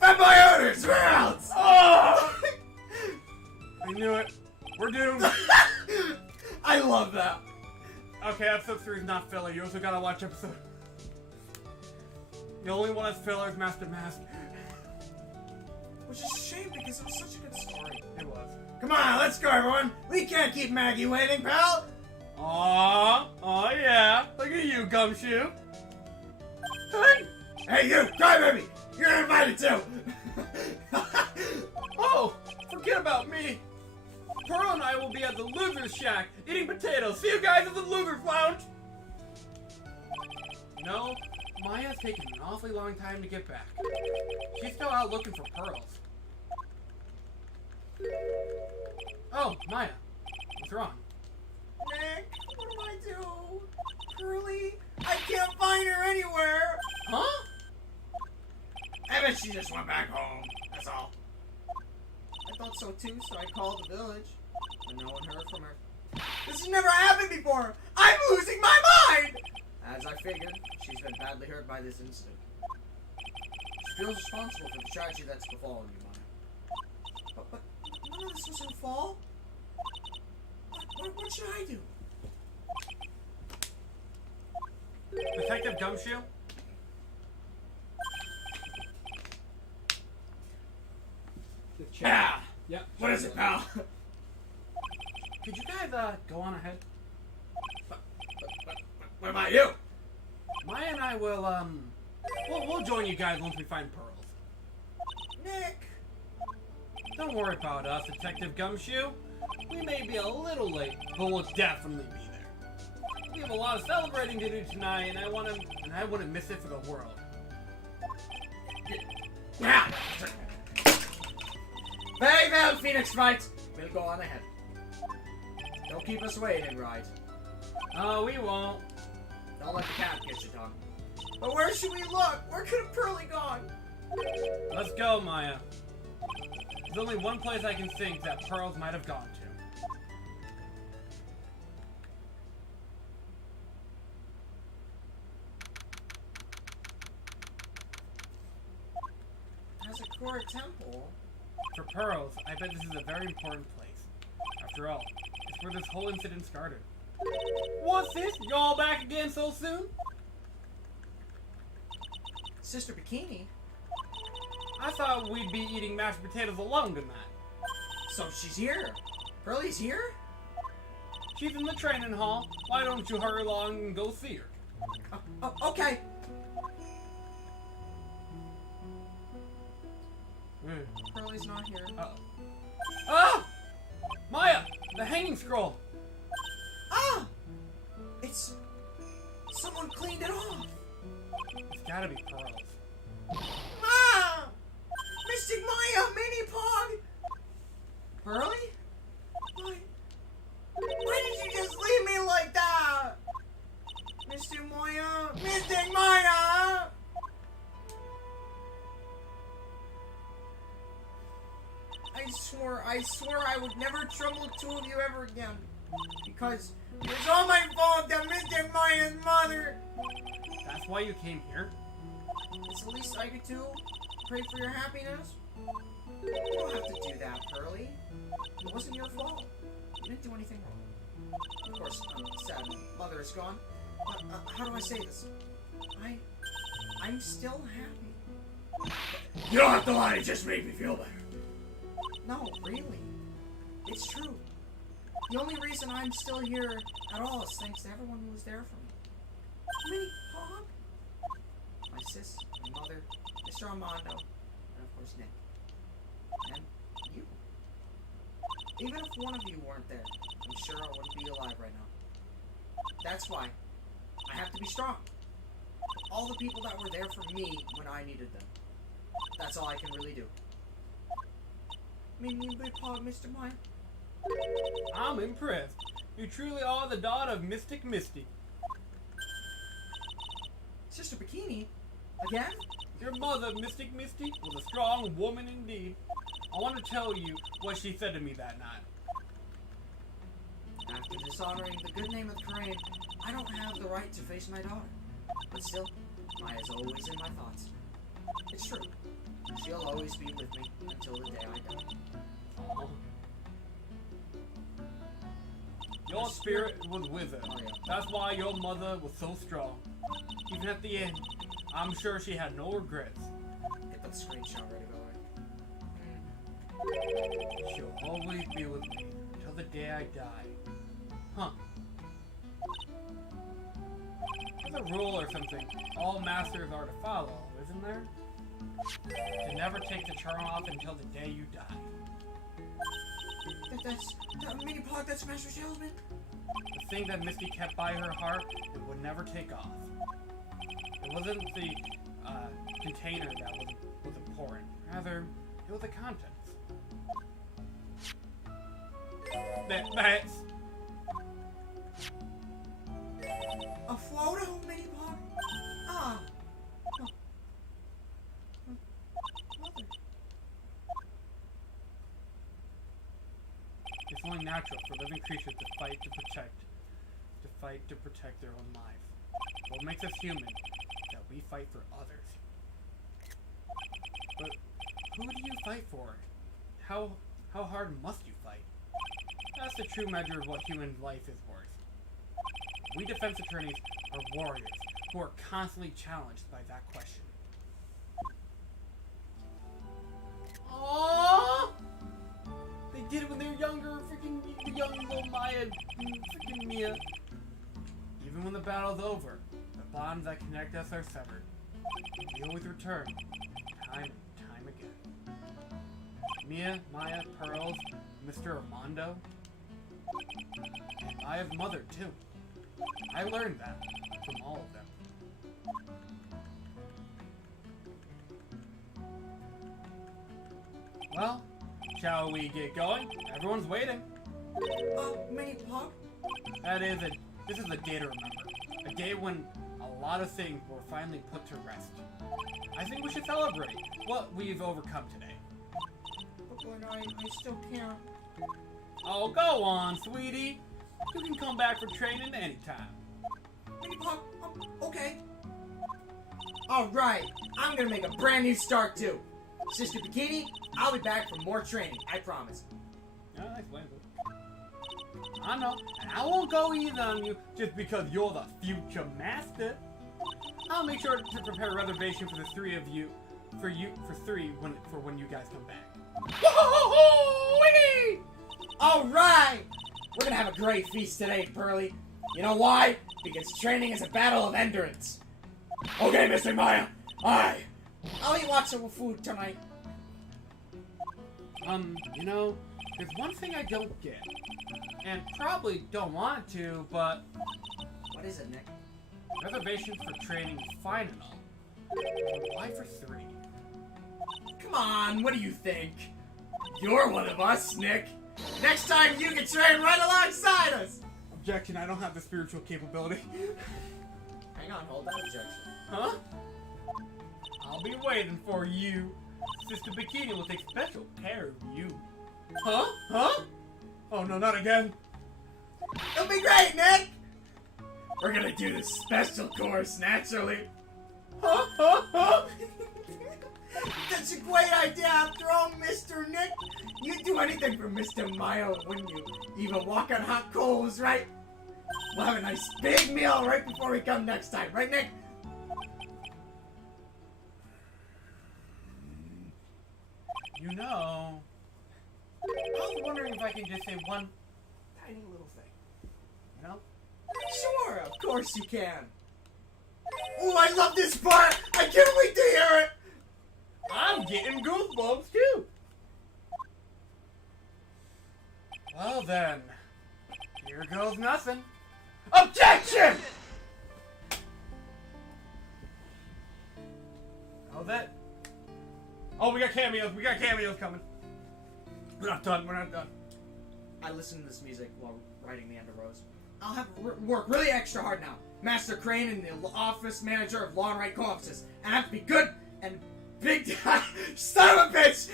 Fanboy Hooters! Where else? Oh! I knew it. We're doomed. I love that. Okay, episode 3 is not filler. You also gotta watch episode... The only one that's filler is Master Mask. Which is a shame because it was such a good story. It was. Come on, let's go, everyone. We can't keep Maggie waiting, pal. Oh yeah. Look at you, Gumshoe. Hey! Hey, you, crybaby. You're invited too. Oh, forget about me. Pearl and I will be at the Loser's Shack eating potatoes. See you guys at the Loser's Lounge. You know, Maya's taking an awfully long time to get back. She's still out looking for pearls. Oh, Maya. What's wrong? Nick, what do I do? Curly, I can't find her anywhere. Huh? I bet she just went back home. That's all. I thought so too, so I called the village. But no one heard from her. This has never happened before. I'm losing my mind. As I figured, she's been badly hurt by this incident. She feels responsible for the tragedy that's befallen you, Maya. But none of this was her fault. What should I do? Detective Gumshoe? Yeah. Yep. What is it, pal? Could you guys, go on ahead? What about you? Maya and I will, we'll join you guys once we find pearls. Nick. Don't worry about us, Detective Gumshoe. We may be a little late, but we'll definitely be there. We have a lot of celebrating to do tonight, and I wouldn't miss it for the world. Yeah. Very well, Phoenix Wright. We'll go on ahead. Don't keep us waiting, Wright. Oh, we won't. Don't let the cat get your tongue. But where should we look? Where could have Pearly gone? Let's go, Maya. There's only one place I can think that pearls might have gone to. Hazakura Temple? For pearls, I bet this is a very important place. After all, it's where this whole incident started. What's this? Y'all back again so soon? Sister Bikini? I thought we'd be eating mashed potatoes alone tonight. So she's here? Pearly's here? She's in the training hall. Why don't you hurry along and go see her? Okay. Pearly's not here. Uh-oh. Ah! Maya! The hanging scroll! Ah! It's... Someone cleaned it off. It's gotta be pearls. Ah! Mystic Maya, Mini Pog! Pearly? Why did you just leave me like that? Mystic Maya! Mystic Maya! I swore I would never trouble two of you ever again. Because it was all my fault that Mystic Maya's mother. That's why you came here? It's the least I could do. Pray for your happiness. You don't have to do that, Pearly. It wasn't your fault. You didn't do anything wrong. Of course, I'm sad mother is gone. How do I say this? I'm still happy. You don't have to lie to just make me feel better. No, really. It's true. The only reason I'm still here at all is thanks to everyone who was there for me. Mini Pog, my sis, my mother, Mr. Armando, and of course Nick. And you. Even if one of you weren't there, I'm sure I wouldn't be alive right now. That's why I have to be strong. All the people that were there for me when I needed them. That's all I can really do. Mini Pog, Mr. Maya. I'm impressed. You truly are the daughter of Mystic Misty. Sister Bikini? Again? Your mother, Mystic Misty, was a strong woman indeed. I want to tell you what she said to me that night. After dishonoring the good name of Karain, I don't have the right to face my daughter. But still, Maya's always in my thoughts. It's true. She'll always be with me until the day I die. Aww. Your spirit was with her. Oh, yeah. That's why your mother was so strong. Even at the end, I'm sure she had no regrets. Get that screenshot ready, by the way. She'll always be with me till the day I die. Huh. There's a rule or something all masters are to follow, isn't there? To never take the charm off until the day you die. That mini pod, that's Master Salesman? The thing that Misty kept by her heart, it would never take off. It wasn't the container that was important. Rather, it was the contents. That's... A photo mini pod? Ah. It's only natural for living creatures to fight to protect their own lives. What makes us human is that we fight for others. But who do you fight for? How hard must you fight? That's the true measure of what human life is worth. We defense attorneys are warriors who are constantly challenged by that question. Aww! They did it when they were younger, freaking young little Maya, freaking Mia. Even when the battle's over, the bonds that connect us are severed. We always return, time and time again. Mia, Maya, Pearls, Mr. Armando, and Maya's mother too. I learned that from all of them. Well, shall we get going? Everyone's waiting. Mini pod? This is a day to remember. A day when a lot of things were finally put to rest. I think we should celebrate what we've overcome today. But I still can't. Oh, go on, sweetie. You can come back for training anytime. Mini pod, okay. Alright, I'm gonna make a brand new start too. Sister Bikini, I'll be back for more training, I promise. Yeah, that explains it. I know, and I won't go easy on you just because you're the future master. I'll make sure to prepare a reservation for the three of you, for when you guys come back. Alright! We're gonna have a great feast today, Pearly. You know why? Because training is a battle of endurance. Okay, Mr. Maya. I'll eat lots of food tonight. You know, there's one thing I don't get. And probably don't want to, but What is it, Nick? reservations for training is fine and all. But why for 3? Come on, what do you think? You're one of us, Nick. Next time you can train right alongside us. Objection, I don't have the spiritual capability. Hang on, hold that objection. Huh? I'll be waiting for you. Sister Bikini will take special care of you. Huh? Huh? Oh no, not again. It'll be great, Nick! We're gonna do this special course, naturally. Huh? Huh? Huh? That's a great idea after all, Mr. Nick. You'd do anything for Mr. Maya, wouldn't you? Even walk on hot coals, right? We'll have a nice big meal right before we come next time, right, Nick? You know, I was wondering if I can just say one tiny little thing. You know? Sure, of course you can. Ooh, I love this part! I can't wait to hear it! I'm getting goosebumps too. Well then, here goes nothing. Objection! Oh, that. Oh, we got cameos. We got cameos coming. We're not done. We're not done. I listen to this music while writing the end of Rose. I'll have to work really extra hard now. Master Crane and the office manager of Law and Wright co-offices. And I have to be good and big time. Son of a bitch!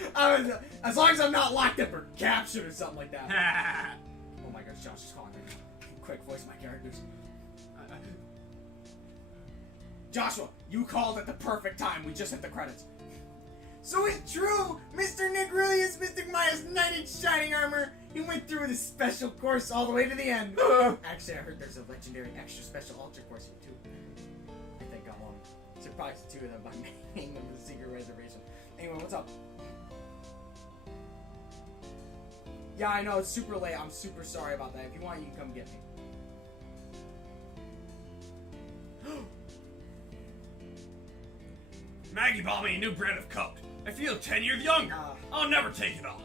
As long as I'm not locked up or captured or something like that. Oh my gosh, Josh is calling me. Quick, voice my characters. Joshua, you called at the perfect time. We just hit the credits. So it's true! Mr. Nick really is Mr. Maya's knight in shining armor. He went through the special course all the way to the end. Actually, I heard there's a legendary extra special ultra course here too. I think I'll surprise the two of them by making them the secret reservation. Anyway, what's up? Yeah, I know, it's super late. I'm super sorry about that. If you want, you can come get me. Maggie bought me a new brand of coat. I feel 10 years younger. I'll never take it off.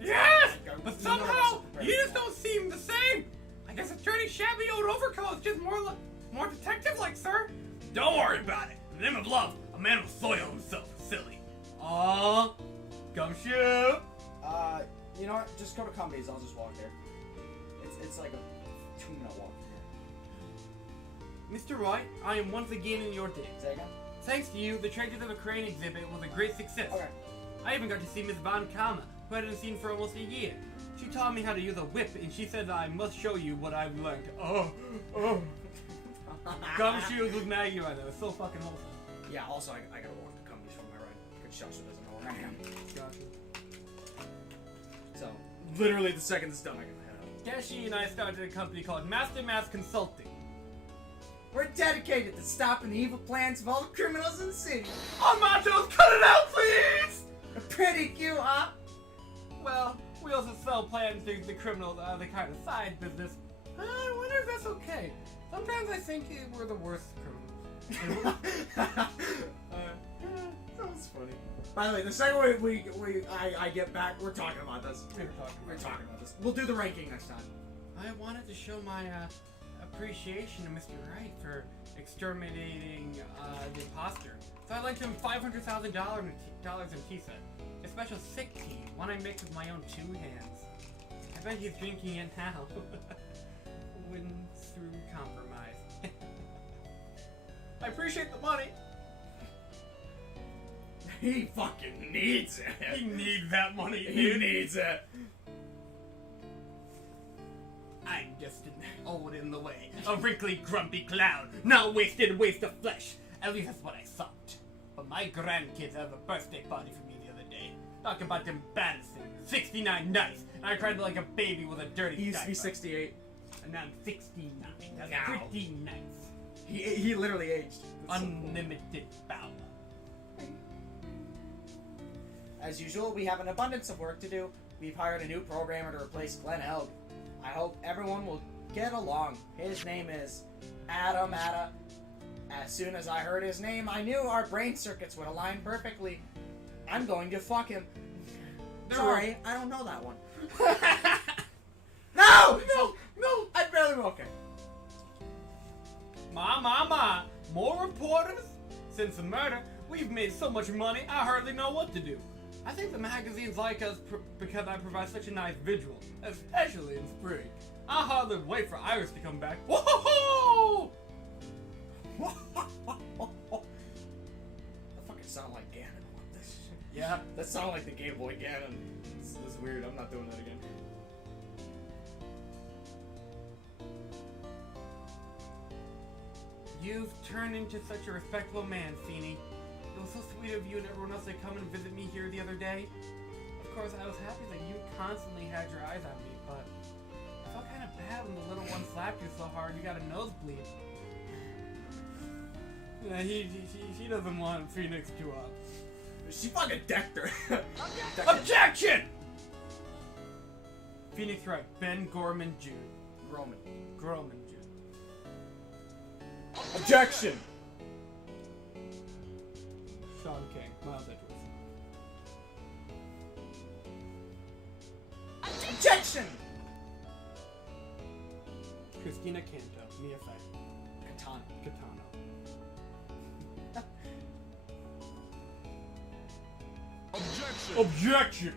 Yes! Okay, But none of us somehow, are prepared you for just don't seem the same! I guess it's turning shabby old overcoats, just more detective-like, sir. Don't worry about it. In the name of love, a man will soil himself. Silly. Aww. Gumshoe! You know what? Just go to Companies. I'll just walk there. It's like a 2-minute walk from here. Mr. Wright, I am once again in your debt. Say again? Thanks to you, the Treasures of a Crane exhibit was a great success. Okay. I even got to see Miss Von Kama, who I hadn't seen for almost a year. She taught me how to use a whip, and she said that I must show you what I've learned. Gumshoes with Maggie right now. It's so fucking wholesome. Yeah, also, I gotta walk to Companies from my right. Good shot, she doesn't know where I am. Gotcha. So, literally the second it's done, I gotta head out. Gashi and I started a company called Master Mass Consulting. We're dedicated to stopping the evil plans of all the criminals in the city. Amatos, cut it out, please! Pretty cute, huh? Well, we also sell plans to the criminals as a kind of side business. I wonder if that's okay. Sometimes I think we're the worst criminals. That was funny. By the way, the second I get back, we're talking about this. We're talking about this. We'll do the ranking next time. I wanted to show my appreciation to Mr. Wright for exterminating the imposter. So I lent him $500,000 in tea set. A special sick tea, one I mixed with my own 2 hands. I bet he's drinking it now. Win through compromise. I appreciate the money. He fucking needs it. He needs that money, He dude. needs it. I'm just an old in the way. A wrinkly, grumpy clown. Not wasted waste of flesh. At least that's what I thought. But my grandkids have a birthday party for me the other day. Talk about embarrassing. 69 nights. And I cried like a baby with a dirty He used to be diaper. 68. And now I'm 69. That's Now. pretty nice. He literally aged. That's so cool. Unlimited power. As usual, we have an abundance of work to do. We've hired a new programmer to replace Glenn Elg. I hope everyone will get along. His name is Adam Ada. As soon as I heard his name, I knew our brain circuits would align perfectly. I'm going to fuck him. Sorry, I don't know that one. No! I barely know. Okay. Ma. More reporters? Since the murder, we've made so much money, I hardly know what to do. I think the magazines like us because I provide such a nice visual, especially in spring. I hardly wait for Iris to come back. Whoa! That fucking sounded like Ganon. What this shit? Yeah. That sounded like the Game Boy Ganon. This is weird. I'm not doing that again. You've turned into such a respectable man, Feeny. It was so sweet of you and everyone else to come and visit me here the other day. Of course, I was happy that you constantly had your eyes on me, but I felt kind of bad when the little one slapped you so hard you got a nosebleed. Yeah, he doesn't want Phoenix to, She fucking decked her. Objection! Phoenix Wright, Ben Gorman Jr. Roman. Groman Jr. Objection! Sean King, Miles Edwards. Objection! Christina Canto, Mia Fey. Katana. Objection!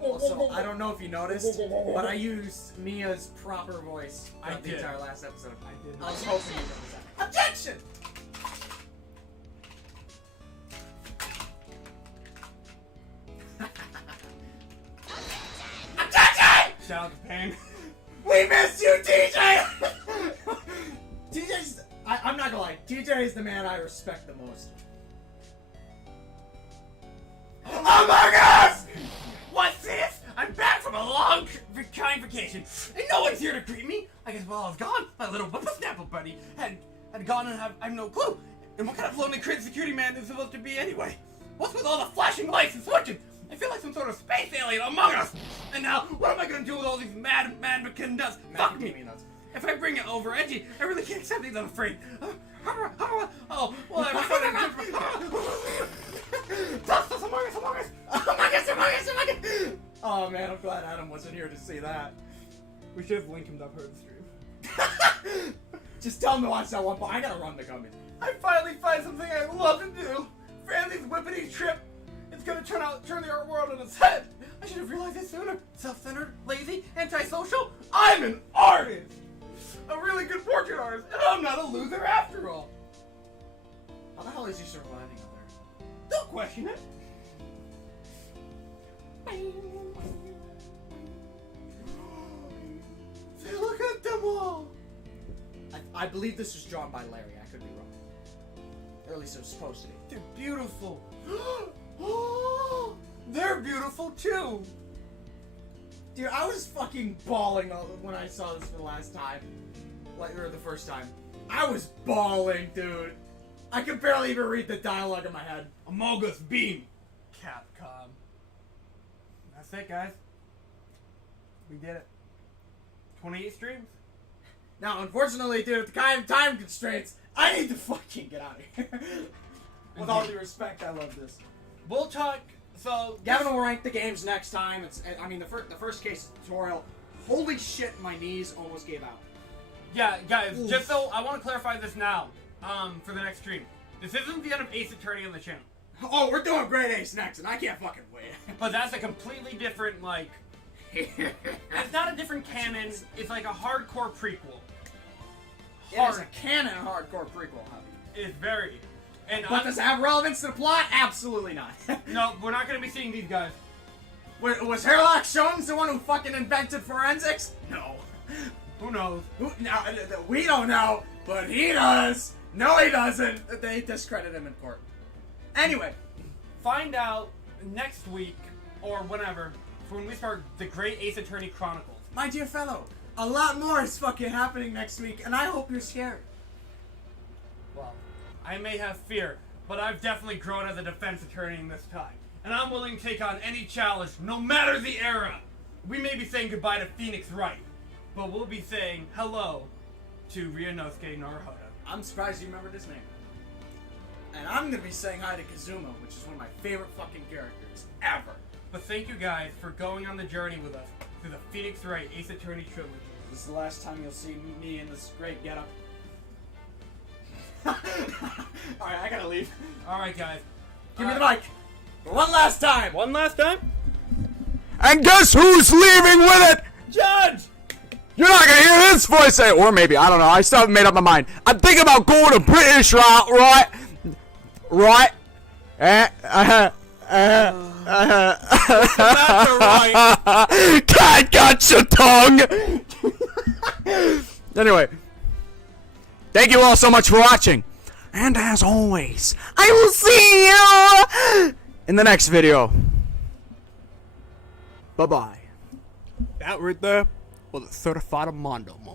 Also, I don't know if you noticed, but I used Mia's proper voice I throughout the did. entire last episode. I did. I was hoping you noticed that. Objection! Objection! Shout out to Pain. We miss you, TJ! TJ's... I'm not gonna lie, TJ is the man I respect the most. Among Us! What's this? I'm back from long time vacation, and no one's here to greet me. I guess while I was gone, my little whippersnapper buddy had gone and I have no clue. And what kind of lonely crit security man is supposed to be anyway? What's with all the flashing lights and switches? I feel like some sort of space alien among us. And now, what am I gonna do with all these mad McKin nuts? Fuck me. If I bring it over edgy, I really can't accept these, I'm afraid. Oh, well, I'm among us. Oh man, I'm glad Adam wasn't here to see that. We should have linked him to upload the stream. Just tell him to watch that one part. I gotta run the gummies. I finally find something I love to do. Franly's whippity trip. It's gonna turn the art world on its head. I should have realized it sooner. Self-centered, lazy, antisocial. I'm an artist. A really good portrait artist, and I'm not a loser after all. How the hell is he surviving out there? Don't question it. Look at them all. I believe this was drawn by Larry. I could be wrong. Or at least it was supposed to be. They're beautiful. They're beautiful too. Dude, I was fucking bawling when I saw this for the last time. Or the first time. I was bawling, dude. I could barely even read the dialogue in my head. Amogus Beam. Capcom. That's it, guys. We did it. 28 streams. Now, unfortunately, due to the time constraints, I need to fucking get out of here. With all due respect, I love this. We'll talk. So Gavin will rank the games next time. The first case tutorial. Holy shit, my knees almost gave out. yeah, guys. Just so I want to clarify this now. For the next stream, this isn't the end of Ace Attorney on the channel. Oh, we're doing Great Ace next, and I can't fucking wait. But that's a completely different It's not a different canon. It's like a hardcore prequel. It is a canon hardcore prequel, hubby. It's very. And But does it have relevance to the plot? Absolutely not. No, we're not going to be seeing these guys. Was Hairlock Jones the one who fucking invented forensics? No. Who knows? No, we don't know, but he does. No, he doesn't. They discredit him in court. Anyway. Find out next week, or whenever, for when we start the Great Ace Attorney Chronicles. My dear fellow, a lot more is fucking happening next week, and I hope you're scared. Well, I may have fear, but I've definitely grown as a defense attorney in this time. And I'm willing to take on any challenge, no matter the era. We may be saying goodbye to Phoenix Wright, but we'll be saying hello to Ryunosuke Naruhodo. I'm surprised you remembered his name. And I'm gonna be saying hi to Kazuma, which is one of my favorite fucking characters ever. But thank you guys for going on the journey with us through the Phoenix Wright Ace Attorney Trilogy. This is the last time you'll see me in this great getup. Alright, I gotta leave. Alright, guys. Give me the mic. For one last time. One last time? And guess who's leaving with it? Judge! You're not gonna hear this voice say, or maybe, I don't know, I still haven't made up my mind. I'm thinking about going to British route, right? Right? Cat got your tongue! Anyway, thank you all so much for watching. And as always, I will see you in the next video. Bye-bye. That right there was a certified Mondo moment.